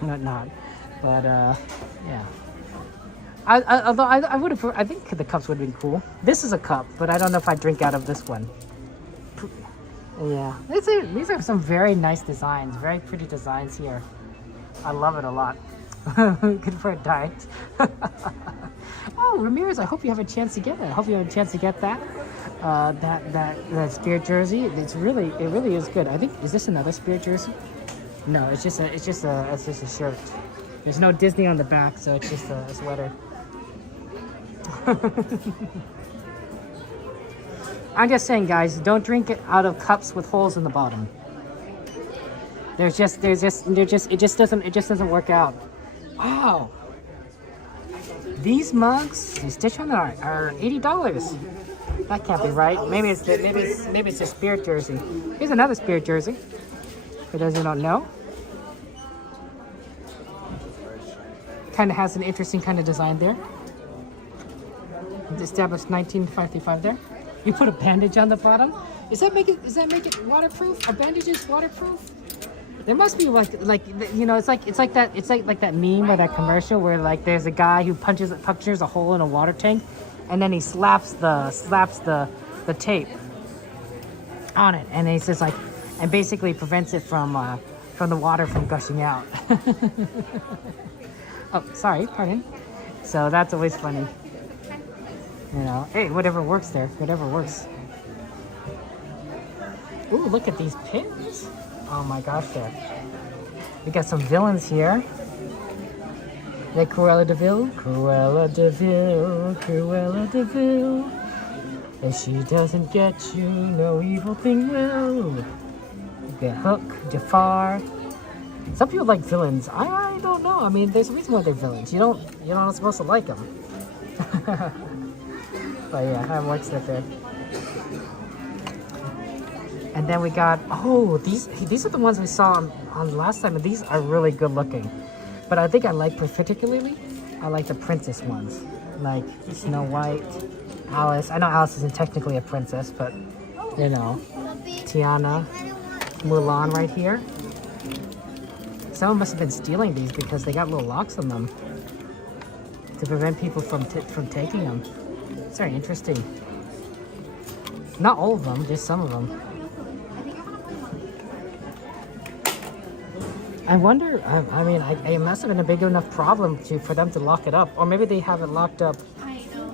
not. But yeah. Although I would have, I think the cups would have been cool. This is a cup, but I don't know if I drink out of this one. Yeah, these are some very nice designs, very pretty designs here. I love it a lot. Good for a diet. Oh, Ramirez, I hope you have a chance to get that. I hope you have a chance to get that. That Spirit jersey. It really is good. I think, is this another Spirit jersey? No, it's just a shirt. There's no Disney on the back, so it's just a sweater. I'm just saying, guys, don't drink it out of cups with holes in the bottom. it just doesn't work out. Wow. These mugs, these Stitch on are $80. That can't be right. Maybe it's the Spirit jersey. Here's another Spirit jersey. For those who don't know. Kind of has an interesting kind of design there. It's established 1955 there. You put a bandage on the bottom. Does that make it waterproof? Are bandages waterproof? There must be like you know, it's like that meme or that commercial where like there's a guy who punctures a hole in a water tank, and then he slaps the tape on it, and he says like, and basically prevents it from the water from gushing out. Oh, sorry, pardon. So that's always funny. You know, hey, whatever works there, whatever works. Ooh, look at these pins. Oh my gosh, there. We got some villains here. Like Cruella de Vil. Cruella de Vil, Cruella de Vil. If she doesn't get you, no evil thing will. You get Hook, Jafar. Some people like villains. I don't know. I mean, there's a reason why they're villains. You're not supposed to like them. But yeah, how works that there. And then we got, oh, these are the ones we saw on last time, and these are really good looking. But I think I like particularly, I like the princess ones. Like Snow White, Alice. I know Alice isn't technically a princess, but you know, Tiana, Mulan right here. Someone must have been stealing these because they got little locks on them to prevent people from taking them. It's very interesting. Not all of them, just some of them. I wonder, I mean, it must have been a big enough problem for them to lock it up. Or maybe they have it locked up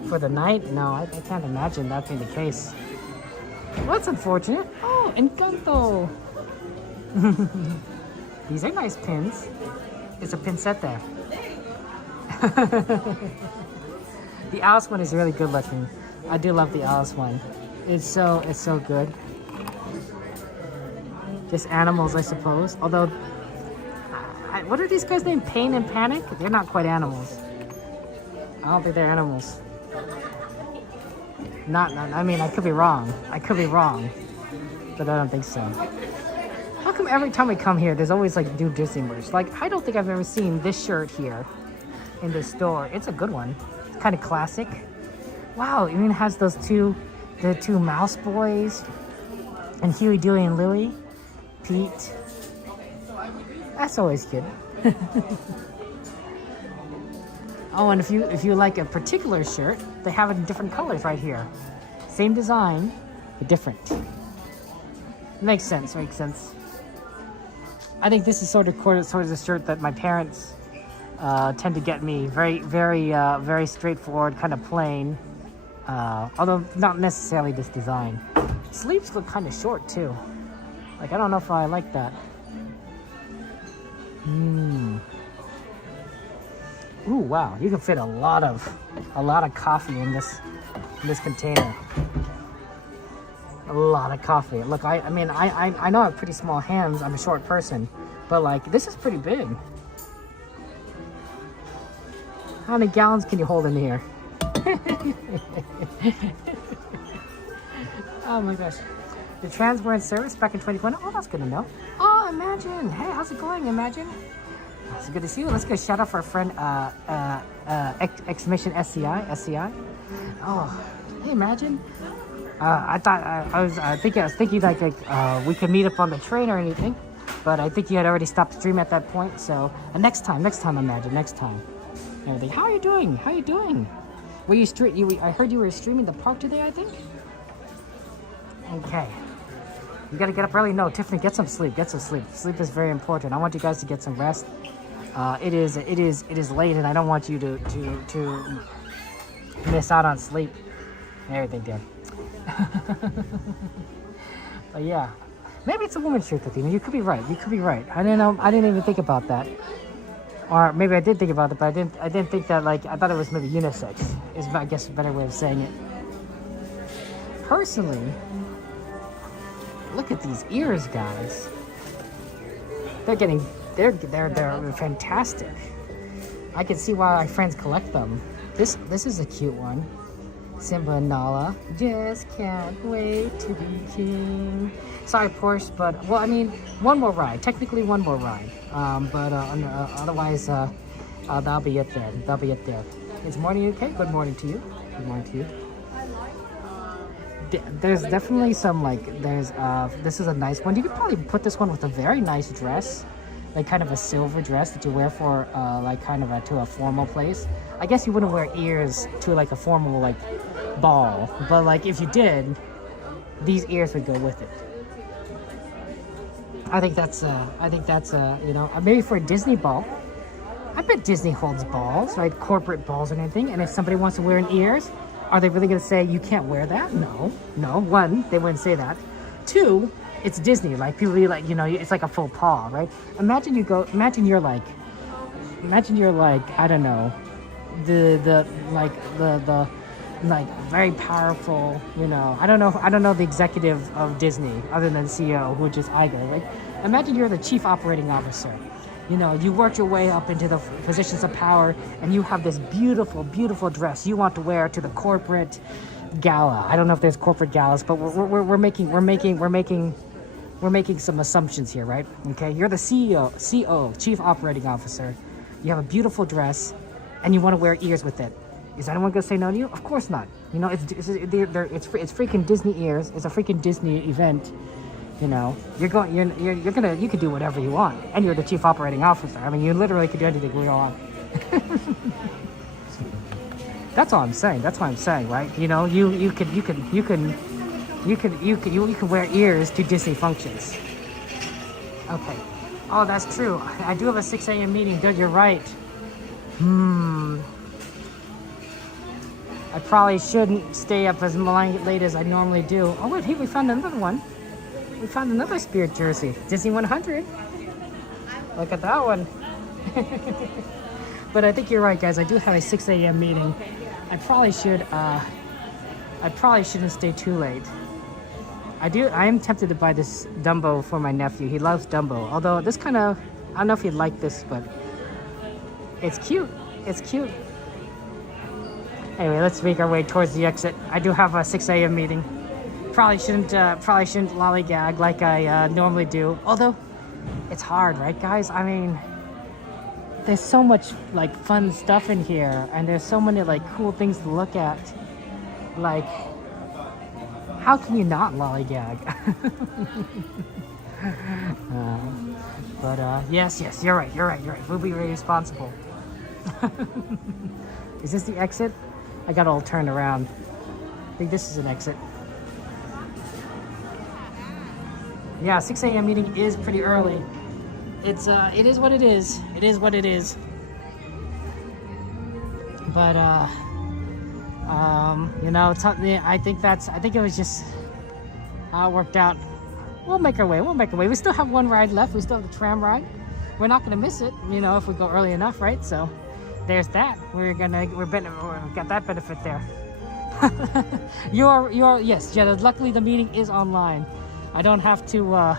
for the night. No, I can't imagine that being the case. Well, that's unfortunate. Oh, Encanto. These are nice pins. It's a pin set there. The Alice one is really good looking. I do love the Alice one. It's so good. Just animals, I suppose. Although, what are these guys named? Pain and Panic? They're not quite animals. I don't think they're animals. Not. I mean, I could be wrong. But I don't think so. How come every time we come here, there's always like new Disney merch? Like, I don't think I've ever seen this shirt here in this store. It's a good one. It's kind of classic. Wow, it even has the two mouse boys, and Huey, Dewey, and Louie, Pete. That's always good. Oh, and if you like a particular shirt, they have it in different colors right here. Same design, but different. Makes sense. I think this is sort of the shirt that my parents tend to get me. Very straightforward, kind of plain. Although not necessarily this design. Sleeves look kind of short too. Like, I don't know if I like that. Ooh, wow! You can fit a lot of coffee in this container. A lot of coffee. Look, I mean, I know I have pretty small hands. I'm a short person, but like, this is pretty big. How many gallons can you hold in here? Oh my gosh. The trans were in service back in 2020. Oh, that's good to know. Oh, Imagine. Hey, how's it going, Imagine? It's good to see you. Let's go shout out for our friend, Exclamation SCI. Oh, hey, Imagine. I was thinking like we could meet up on the train or anything, but I think you had already stopped stream at that point. So next time, Imagine, next time. Everything. How are you doing? Were you I heard you were streaming the park today, I think. Okay. You gotta get up early. No, Tiffany, get some sleep. Sleep is very important. I want you guys to get some rest. It is late, and I don't want you to miss out on sleep and everything, dear. But yeah, maybe it's a woman's shirt, Athena. You could be right. I didn't even think about that. Or maybe I did think about it, but I didn't think that, like, I thought it was maybe unisex. Is, I guess, a better way of saying it. Personally, look at these ears, guys. they're fantastic. I can see why my friends collect them. This is a cute one. Simba and Nala, just can't wait to be king. Sorry, Porsche, but well, I mean, one more ride. Technically, one more ride. Otherwise, that'll be it there. That'll be it there. It's morning, UK. Good morning to you. Good morning to you. There's definitely some this is a nice one. You could probably put this one with a very nice dress, like kind of a silver dress that you wear for to a formal place. I guess you wouldn't wear ears to like a formal like ball, but like if you did, these ears would go with it. I think that's you know, maybe for a Disney ball. I bet Disney holds balls, right? Corporate balls and anything. And if somebody wants to wear an ears, are they really going to say you can't wear that? No. One, they wouldn't say that. Two, it's Disney. Like people be like, you know, it's like a faux pas, right? Imagine you're like, I don't know, the very powerful, you know, I don't know the executive of Disney other than CEO, which is Iger. Like, imagine you're the chief operating officer. You know, you work your way up into the positions of power, and you have this beautiful, beautiful dress you want to wear to the corporate gala. I don't know if there's corporate galas, but we're making some assumptions here, right? Okay, you're the CEO, chief operating officer. You have a beautiful dress, and you want to wear ears with it. Is anyone gonna say no to you? Of course not. You know, it's freaking Disney ears. It's a freaking Disney event. You know, you could do whatever you want, and you're the chief operating officer. I mean, you literally could do anything you want. That's all I'm saying. That's what I'm saying, right? You know, you can wear ears to Disney functions. Okay. Oh, that's true. I do have a 6 a.m. meeting. Good, you're right. I probably shouldn't stay up as late as I normally do. Oh wait, hey, we found another one. We found another Spirit jersey. Disney 100. Look at that one. But I think you're right, guys. I do have a 6 a.m. meeting. I probably shouldn't stay too late. I am tempted to buy this Dumbo for my nephew. He loves Dumbo. Although this kind of, I don't know if he'd like this, but it's cute. It's cute. Anyway, let's make our way towards the exit. I do have a 6 a.m. meeting. Probably shouldn't lollygag like I normally do. Although, it's hard, right, guys? I mean, there's so much like fun stuff in here, and there's so many like cool things to look at. Like, how can you not lollygag? Yes, you're right. We'll be very responsible. Is this the exit? I got all turned around. I think this is an exit. Yeah, 6 a.m. meeting is pretty early. It is what it is. It is what it is. But you know, I think it was just how it worked out. We'll make our way. We still have one ride left. We still have the tram ride. We're not gonna miss it, you know, if we go early enough, right? So there's that. We've got that benefit there. Yes, Jetta. Luckily, the meeting is online. I don't have to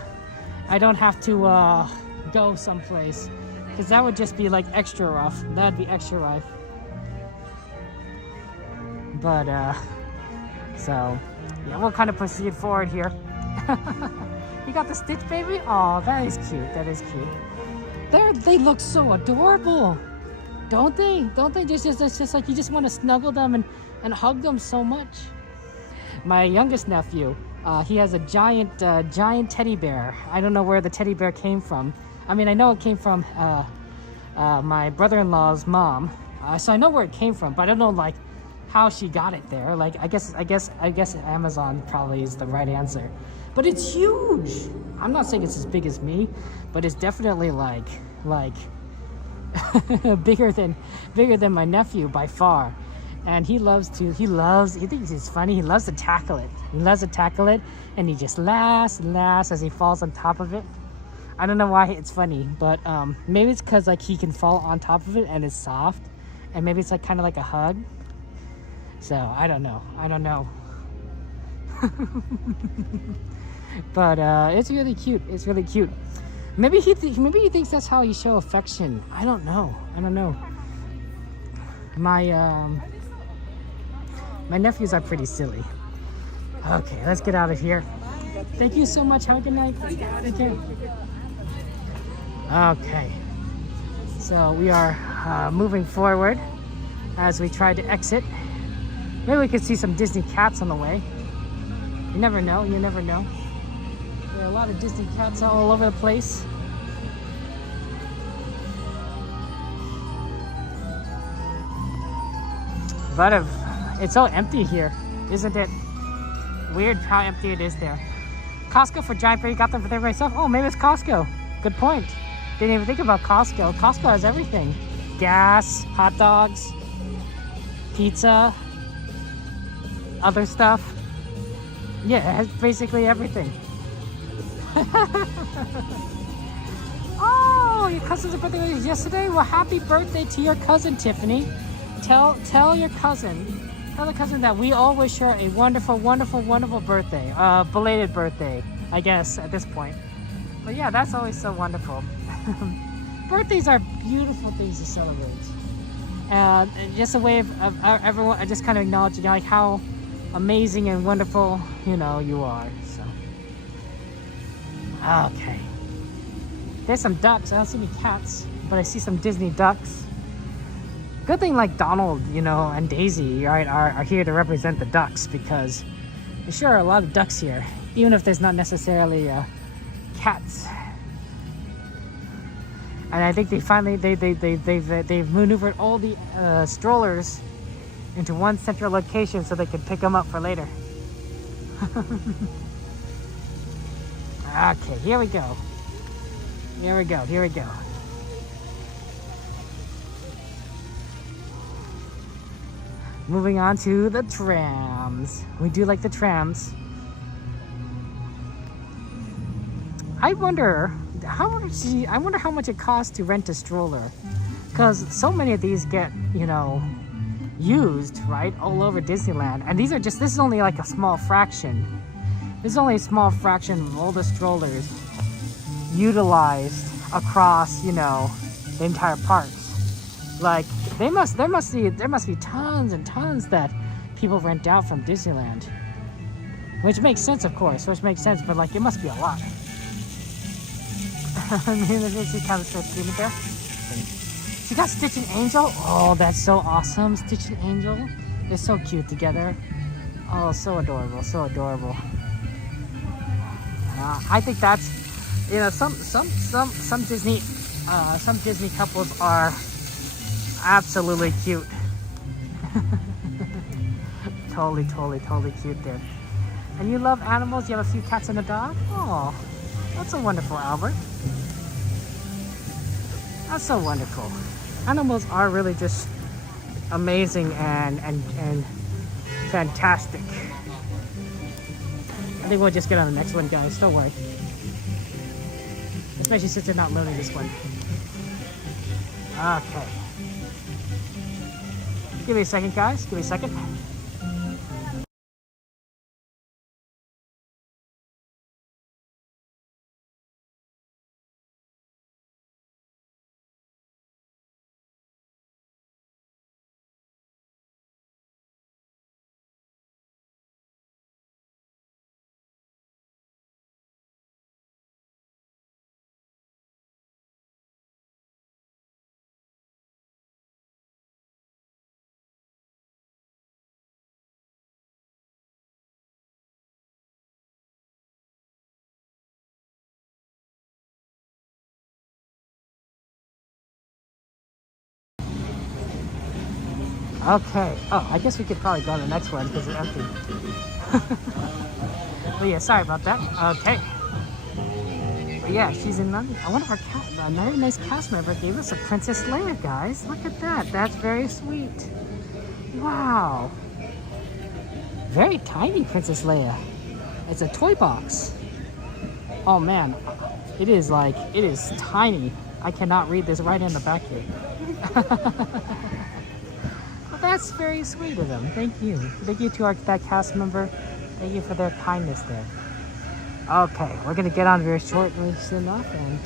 go someplace, because that would just be like extra rough. That'd be extra rough. But so yeah, we'll kind of proceed forward here. You got the Stitch baby? Oh, that is cute. That is cute. They look so adorable, don't they? Don't they? It's just like you just want to snuggle them and hug them so much. My youngest nephew, he has a giant teddy bear. I don't know where the teddy bear came from. I mean, I know it came from my brother-in-law's mom, so I know where it came from, but I don't know like how she got it there. Like, I guess Amazon probably is the right answer. But it's huge. I'm not saying it's as big as me, but it's definitely like bigger than my nephew by far. And he thinks it's funny. He loves to tackle it. And he just laughs and laughs as he falls on top of it. I don't know why it's funny, but maybe it's because like he can fall on top of it and it's soft, and maybe it's like kind of like a hug. So I don't know. But it's really cute. Maybe he thinks that's how you show affection. I don't know. My nephews are pretty silly. Okay, let's get out of here. Thank you so much. Have a good night. Let's get out of here. Okay. So we are moving forward as we try to exit. Maybe we could see some Disney cats on the way. You never know. You never know. There are a lot of Disney cats all over the place. But it's so empty here, isn't it? Weird how empty it is there. Costco for Giant Berry, got them for everybody stuff. Oh, maybe it's Costco. Good point. Didn't even think about Costco. Costco has everything. Gas, hot dogs, pizza, other stuff. Yeah, it has basically everything. Oh, your cousin's birthday was yesterday? Well, happy birthday to your cousin, Tiffany. Tell your cousin, that we all wish her a wonderful, wonderful, wonderful birthday. Belated birthday, I guess, at this point. But yeah, that's always so wonderful. Birthdays are beautiful things to celebrate. And just a way of everyone, just kind of acknowledging like how amazing and wonderful, you are. So, okay. There's some ducks. I don't see any cats, but I see some Disney ducks. Good thing like Donald, and Daisy, right, are here to represent the ducks, because there sure are a lot of ducks here, even if there's not necessarily cats. And I think they finally they've maneuvered all the strollers into one central location so they can pick them up for later. Okay, here we go. Moving on to the trams. We do like the trams. I wonder how much it costs to rent a stroller, because so many of these get used right all over Disneyland, and this is only like a small fraction. This is only a small fraction of all the strollers utilized across the entire parks. Like there must be tons and tons that people rent out from Disneyland, which makes sense, of course. But like it must be a lot. She kind of starts screaming there. She got Stitch and Angel. Oh, that's so awesome! Stitch and Angel, they're so cute together. Oh, so adorable. I think that's some Disney couples are absolutely cute. totally cute there. And you love animals? You have a few cats and a dog? Oh, that's so wonderful, Albert. That's so wonderful. Animals are really just amazing and fantastic. I think we'll just get on the next one, guys. Don't worry. Especially since they're not loading this one. Okay. Give me a second, guys. Give me a second. Okay. Oh, I guess we could probably go on the next one because it's empty. But yeah, sorry about that. Okay. But yeah, she's in London. I wonder if a very nice cast member gave us a Princess Leia, guys. Look at that. That's very sweet. Wow. Very tiny Princess Leia. It's a toy box. Oh man. It is tiny. I cannot read this right in the back here. That's very sweet of them. Thank you. Thank you to that cast member. Thank you for their kindness there. Okay, we're gonna get on very shortly enough and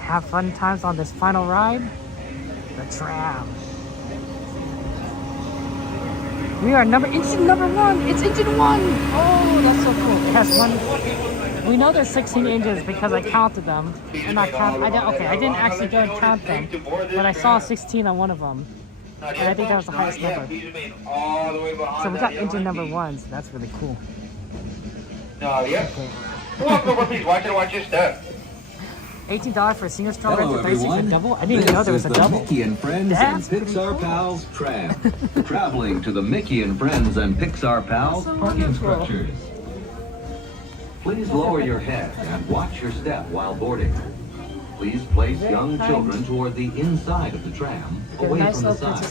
have fun times on this final ride, the tram. We are engine number 1. It's engine 1. Oh, that's so cool. It has one. We know there's 16 engines because I counted them. And I didn't actually go and count them, but I saw 16 on one of them, and I think that was the highest number. So we got engine number 1. So that's really cool. Okay. Walk over, please. Watch your step. $18 for a single stroller rental, 36 for a double? I didn't even know there was a double. Mickey and Friends and Pixar Pals Tram. Traveling to the Mickey and Friends and Pixar Pals parking structures. Please lower your head and watch your step while boarding. Please place young children toward the inside of the tram, away from the side.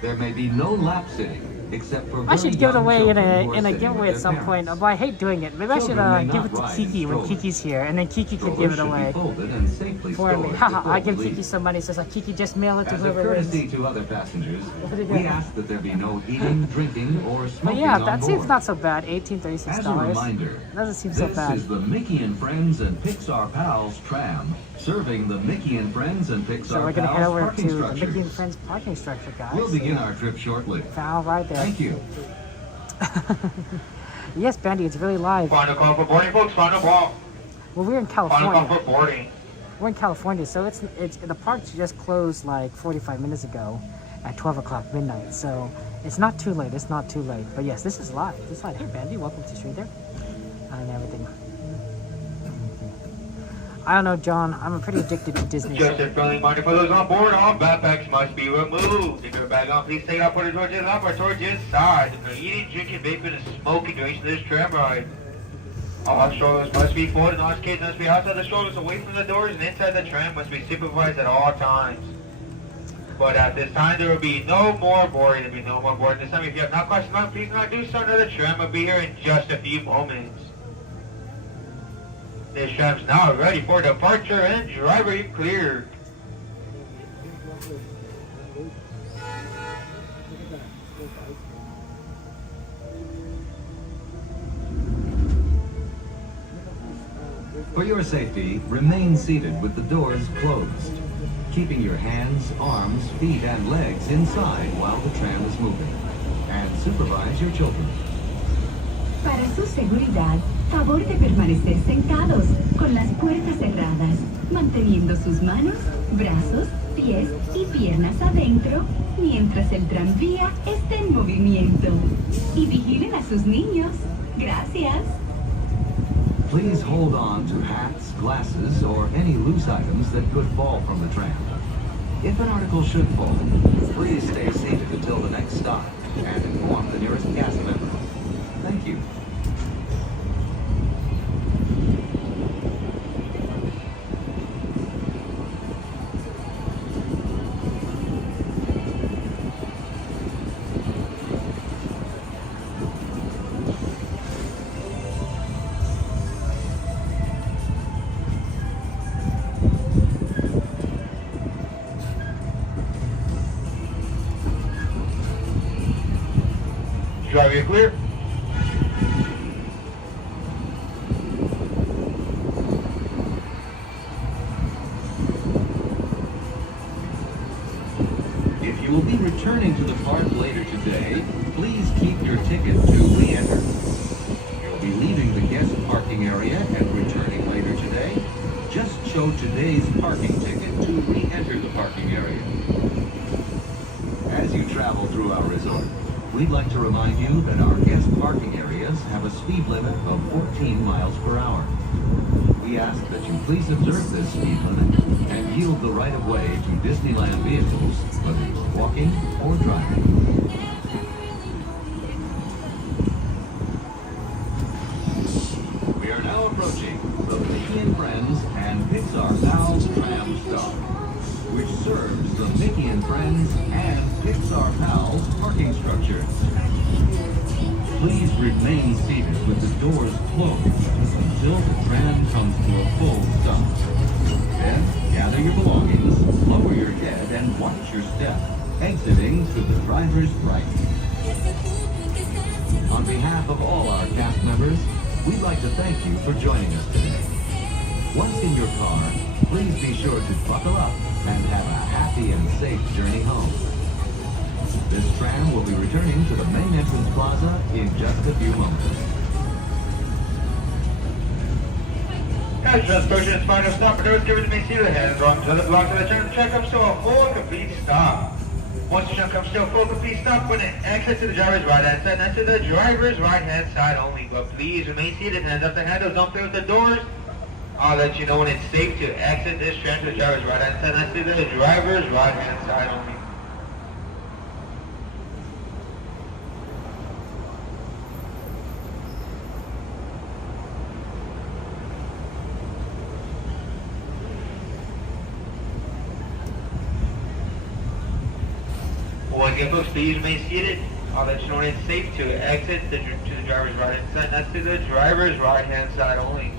There may be no lap sitting, except for I should give it away in a giveaway at some point. But I hate doing it. Maybe I should give it to Kiki when Kiki's here, and then Kiki can give it away for me. Haha, I give Kiki some money, so Kiki just mail it to whoever it is. As a courtesy to other passengers, we ask that there be no eating, drinking, or But smoking yeah, on that board. seems not so bad. $36. As a reminder, Doesn't seem so bad. This is the Mickey and Friends and Pixar Pals Tram, serving the Mickey and Friends and Pixar So we're gonna head Pals over parking to the structures. Mickey and Friends parking structure, guys. We'll begin our trip shortly. Found right there. Thank you. Yes, Bandy, it's really live. Final call for boarding, folks. Final call. Well, we're in Final California. call for boarding. We're in California, so it's the park just closed like 45 minutes ago at 12 o'clock midnight. So it's not too late. It's not too late. But yes, this is live. This is live. Hey, Bandy, welcome to Street there and everything. I don't know, John. I'm pretty addicted to Disney. Just a friendly reminder for those on board, all backpacks must be removed. If you're bag on, please take it out, put it towards your left or towards your side. If you're eating, drinking, vaping, and smoking during this tram ride. All strollers must be forward and all kids must be outside the strollers, away from the doors, and inside the tram must be supervised at all times. But at this time, there will be no more boarding. There will be no more boarding. This time, if you have not crossed the line, please not do so. Another tram will be here in just a few moments. This tram's now ready for departure and driver clear. For your safety, remain seated with the doors closed, keeping your hands, arms, feet, and legs inside while the tram is moving. And supervise your children. Para su seguridad, favor de permanecer sentados con las puertas cerradas, manteniendo sus manos, brazos, pies y piernas adentro mientras el tranvía esté en movimiento. Y vigilen a sus niños. Gracias. Please hold on to hats, glasses, or any loose items that could fall from the tram. If an article should fall, please stay seated until the next stop and inform the nearest cast member. Thank you. Drive you clear. If you will be returning to the park later today, please keep your ticket to re-enter. You'll be leaving the guest parking area and returning later today. Just show today's parking ticket to re-enter the parking area. As you travel through our resort, we'd like to remind you that our guest parking areas have a speed limit of 14 miles per hour. We ask that you please observe this speed limit and yield the right-of-way to Disneyland vehicles, whether you're walking or driving. We are now approaching the Mickey and Friends and Pixar Pals Tram Stop, which serves the Mickey and Friends and Pixar Pals parking structures. Please remain seated with the doors closed until the tram comes to a full stop. Then, gather your belongings, lower your head, and watch your step, exiting to the driver's right. On behalf of all our cast members, We'd like to thank you for joining us today. Once in your car, please be sure to buckle up and have a happy and safe journey home. This tram will be returning to the main entrance plaza in just a few moments. Guys, transportation is final stop. For those giving me seat hands on to the block of the tram. The train comes to a full complete stop. Once the train comes to a full complete stop, when it exits to the driver's right hand side, that's to the driver's right hand side only. But please remain seated, hands up the handles, don't play with the doors. I'll let you know when it's safe to exit this train to the driver's right hand side, that's to the driver's right hand side only. Once again, folks, please remain seated. I'll let you know when it's safe to exit to the driver's right hand side. That's to the driver's right hand side only.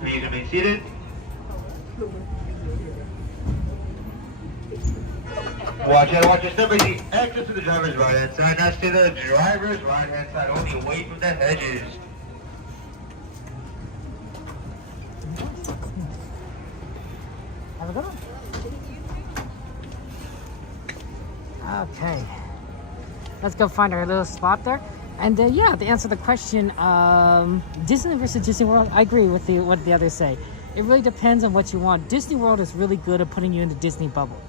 Please remain seated. Watch out, watch your step. Exit to the driver's right hand side. That's to the driver's right hand side only, away from the hedges. Have a good one. Okay. Let's go find our little spot there. And yeah, to answer the question, Disney versus Disney World, I agree with what the others say. It really depends on what you want. Disney World is really good at putting you in the Disney bubble,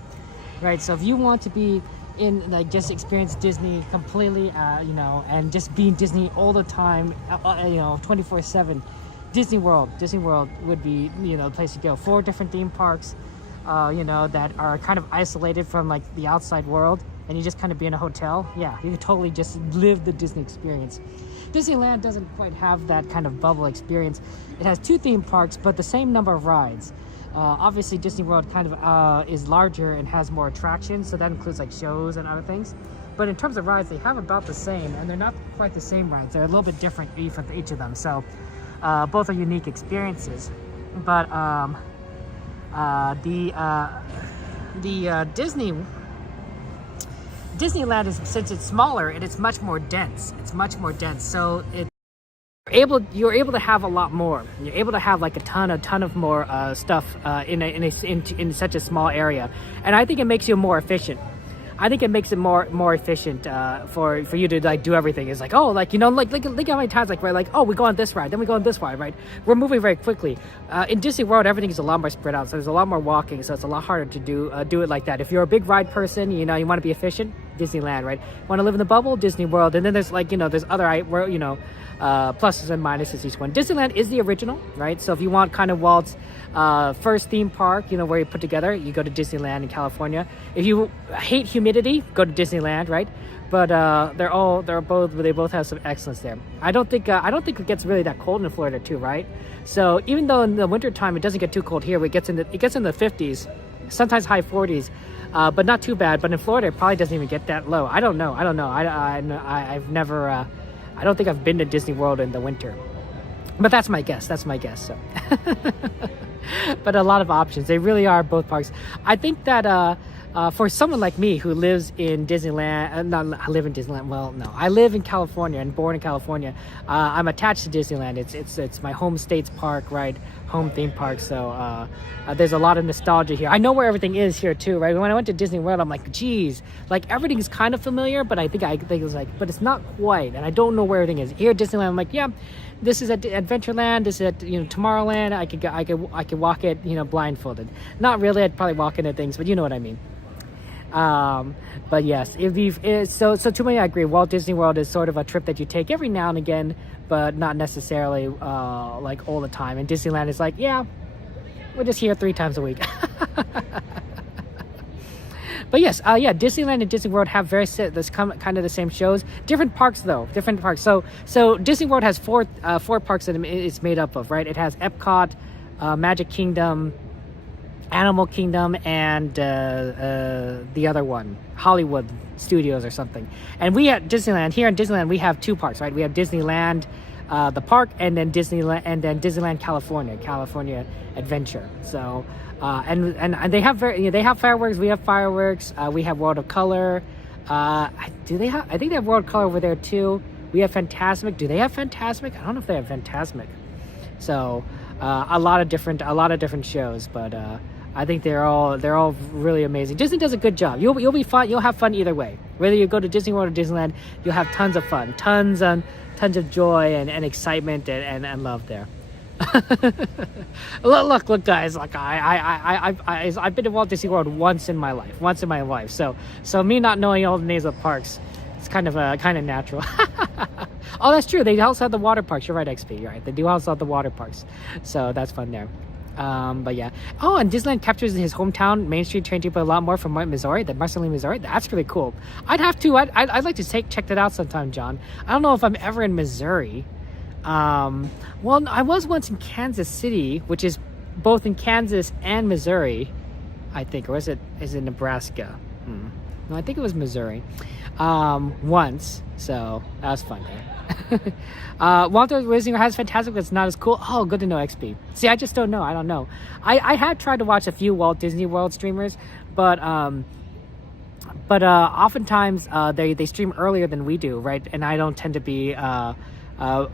right? So if you want to be in, like, just experience Disney completely, you know, and just be in Disney all the time, you know, 24/7, Disney World would be, you know, the place to go. 4 different theme parks, you know, that are kind of isolated from, like, the outside world, and you just kind of be in a hotel. Yeah, you could totally just live the Disney experience. Disneyland doesn't quite have that kind of bubble experience. It has 2 theme parks, but the same number of rides. Obviously, Disney World kind of is larger and has more attractions, so that includes, like, shows and other things. But in terms of rides, they have about the same, and they're not quite the same rides. They're a little bit different for each of them. So both are unique experiences. But Disneyland is, since it's smaller, and it's much more dense. So you're able to have a lot more. You're able to have, like, a ton of more stuff in such a small area, and I think it makes you more efficient. I think it makes it more efficient for you to, like, do everything. It's like, oh, like, you know, like look how many times, like, we're like, oh, we go on this ride, then we go on this ride, right? We're moving very quickly. In Disney World, everything is a lot more spread out, so there's a lot more walking, so it's a lot harder to do it like that. If you're a big ride person, you know, you want to be efficient, Disneyland, right? Want to live in the bubble, Disney World, and then there's, like, you know, there's other, you know, pluses and minuses each one. Disneyland is the original, right? So if you want kind of Walt's first theme park, you know, where you put together, you go to Disneyland in California. If you hate humidity, go to Disneyland, right? But they both have some excellence there. I don't think it gets really that cold in Florida too, right? So even though in the wintertime it doesn't get too cold here, it gets in the 50s, sometimes high 40s, but not too bad. But in Florida, it probably doesn't even get that low. I don't know. I've never. I don't think I've been to Disney World in the winter, but that's my guess. So, but a lot of options. They really are, both parks. I think that for someone like me who lives in Disneyland, I live in Disneyland. Well, no, I live in California and born in California. I'm attached to Disneyland. It's my home state's park, right? Home theme park. So there's a lot of nostalgia here. I know where everything is here too, right? When I went to Disney World, I'm like, geez, like, everything's kind of familiar, but I think it was like, but it's not quite, and I don't know where everything is. Here at Disneyland, I'm like, yeah, this is at Adventureland, this is at, you know, Tomorrowland. I could walk it, you know, blindfolded. Not really. I'd probably walk into things, but you know what I mean. But yes, so to me, I agree. Walt Disney World is sort of a trip that you take every now and again, but not necessarily like all the time. And Disneyland is like, yeah, we're just here 3 times a week. But yes, yeah, Disneyland and Disney World have kind of the same shows. Different parks though, different parks. So Disney World has four parks that it's made up of, right? It has Epcot, Magic Kingdom, Animal Kingdom, and the other one, Hollywood Studios or something. And we at Disneyland, here in Disneyland, we have 2 parks, right? We have Disneyland, the park, and then Disneyland California Adventure. So And they have they have fireworks. We have fireworks. We have World of Color. Do they have? I think they have World of Color over there too. We have Fantasmic. Do they have Fantasmic? I don't know if they have Fantasmic. So a lot of different shows, but I think they're all really amazing. Disney does a good job. You'll be fun. You'll have fun either way. Whether you go to Disney World or Disneyland, you'll have tons of fun, tons of joy and excitement and love there. look, guys. Like I've been to Walt Disney World once in my life. So me not knowing all the names of parks, it's kind of natural. Oh, that's true. They also have the water parks. You're right, XP. You're right. They do also have the water parks. So that's fun there. But yeah. Oh, and Disneyland captures his hometown Main Street train people a lot more from Missouri, the Marceline, Missouri. That's really cool. I'd have to. I'd like to check that out sometime, John. I don't know if I'm ever in Missouri. Well, I was once in Kansas City, which is both in Kansas and Missouri, I think, or is it Nebraska? No, I think it was Missouri. Once, so that was fun there. Walter Disney has Fantastic, but it's not as cool. Oh, good to know, XP. See, I just don't know. I don't know. I have tried to watch a few Walt Disney World streamers, but oftentimes they stream earlier than we do, right? And I don't tend to be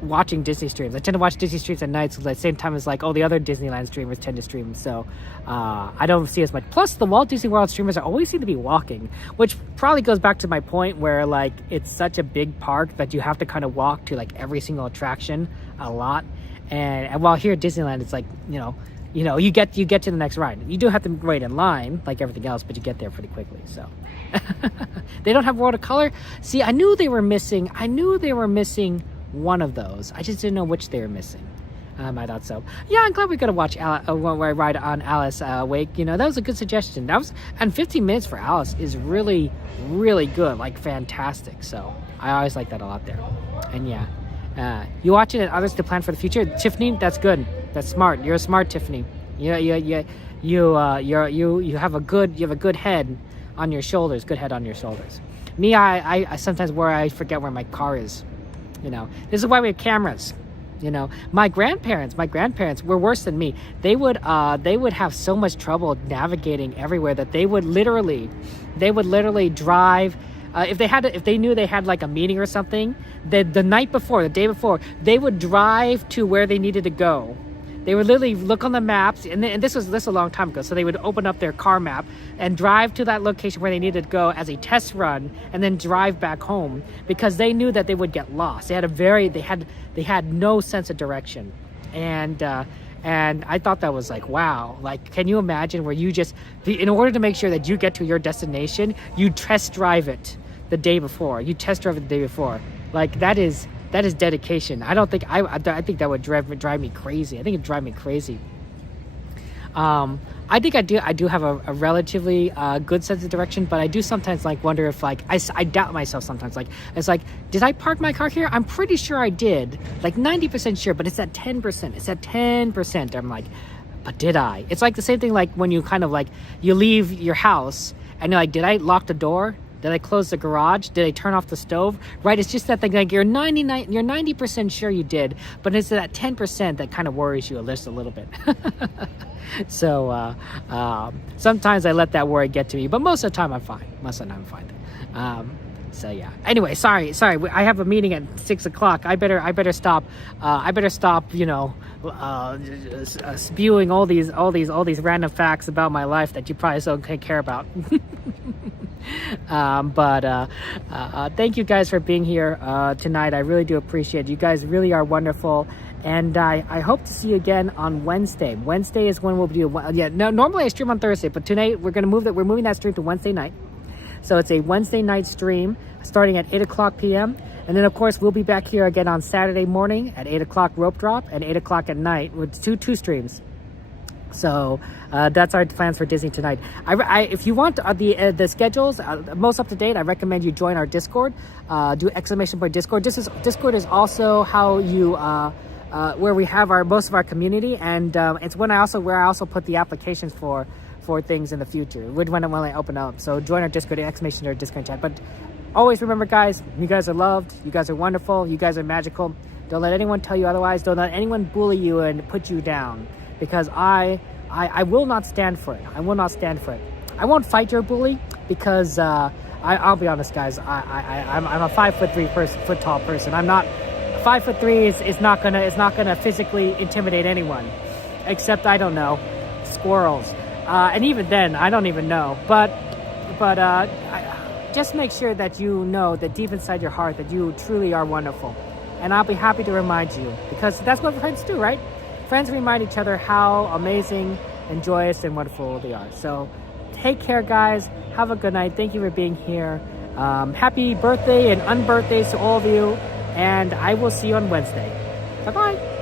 watching Disney streams. I tend to watch Disney streams at night, so at the same time as like all the other Disneyland streamers tend to stream. So I don't see as much. Plus, the Walt Disney World streamers always seem to be walking, which probably goes back to my point where like it's such a big park that you have to kind of walk to like every single attraction a lot. And while here at Disneyland, it's like you get to the next ride. You do have to wait in line like everything else, but you get there pretty quickly. So they don't have World of Color. See, I knew they were missing one of those. I just didn't know which they were missing. I thought so. Yeah, I'm glad we got to watch ride on Alice Wake. That was a good suggestion. And 15 minutes for Alice is really, really good, like fantastic. So I always like that a lot there. And yeah, you watch it and others to plan for the future. Tiffany, that's good. That's smart. You're a smart Tiffany. You have a good head on your shoulders. Good head on your shoulders. Me, I sometimes I forget where my car is. This is why we have cameras. My grandparents were worse than me. They would have so much trouble navigating everywhere that they would literally drive. If they knew they had like a meeting or something, the day before, they would drive to where they needed to go. They would literally look on the maps, and this was a long time ago. So they would open up their car map and drive to that location where they needed to go as a test run, and then drive back home because they knew that they would get lost. They had no sense of direction, and I thought that was like, wow. Like, can you imagine where you just, in order to make sure that you get to your destination, you test drive it the day before. Like that is dedication. I think that would drive me crazy. I think it'd drive me crazy. I think I do have a relatively good sense of direction, but I do sometimes like wonder if like I doubt myself sometimes. Like it's like, did I park my car here? I'm pretty sure I did, like 90% sure, but it's at 10%. It's at 10%. I'm like, but did I? It's like the same thing like when you kind of like you leave your house and you're like, did I lock the door? Did I close the garage? Did I turn off the stove? Right? It's just that thing like you're 90% sure you did, but it's that 10% that kind of worries you just a little bit. So sometimes I let that worry get to me, but most of the time I'm fine. So yeah. Anyway, sorry. I have a meeting at 6 o'clock. I better stop. Spewing all these random facts about my life that you probably don't care about. Thank you guys for being here tonight. I really do appreciate it. You guys really are wonderful, and I hope to see you again on Wednesday. Wednesday is when we'll do. Normally I stream on Thursday, but tonight we're moving that stream to Wednesday night. So it's a Wednesday night stream starting at 8 o'clock p.m. And then, of course, we'll be back here again on Saturday morning at 8 o'clock rope drop and 8 o'clock at night with two streams. So that's our plans for Disney tonight. If you want the schedules most up to date, I recommend you join our Discord. Do !Discord. Discord is also how you where we have most of our community, and it's where I also put the applications for things in the future when I open up. So join our Discord !Discord chat. But always remember, guys, you guys are loved. You guys are wonderful. You guys are magical. Don't let anyone tell you otherwise. Don't let anyone bully you and put you down. Because I I will not stand for it. I will not stand for it. I won't fight your bully because I'll be honest, guys. I'm a 5'3" foot tall person. I'm not 5'3" is not gonna physically intimidate anyone, except I don't know, squirrels. And even then, I don't even know. But just make sure that you know that deep inside your heart that you truly are wonderful. And I'll be happy to remind you, because that's what friends do, right? Friends remind each other how amazing and joyous and wonderful they are. So take care, guys. Have a good night. Thank you for being here. Happy birthday and unbirthdays to all of you. And I will see you on Wednesday. Bye-bye.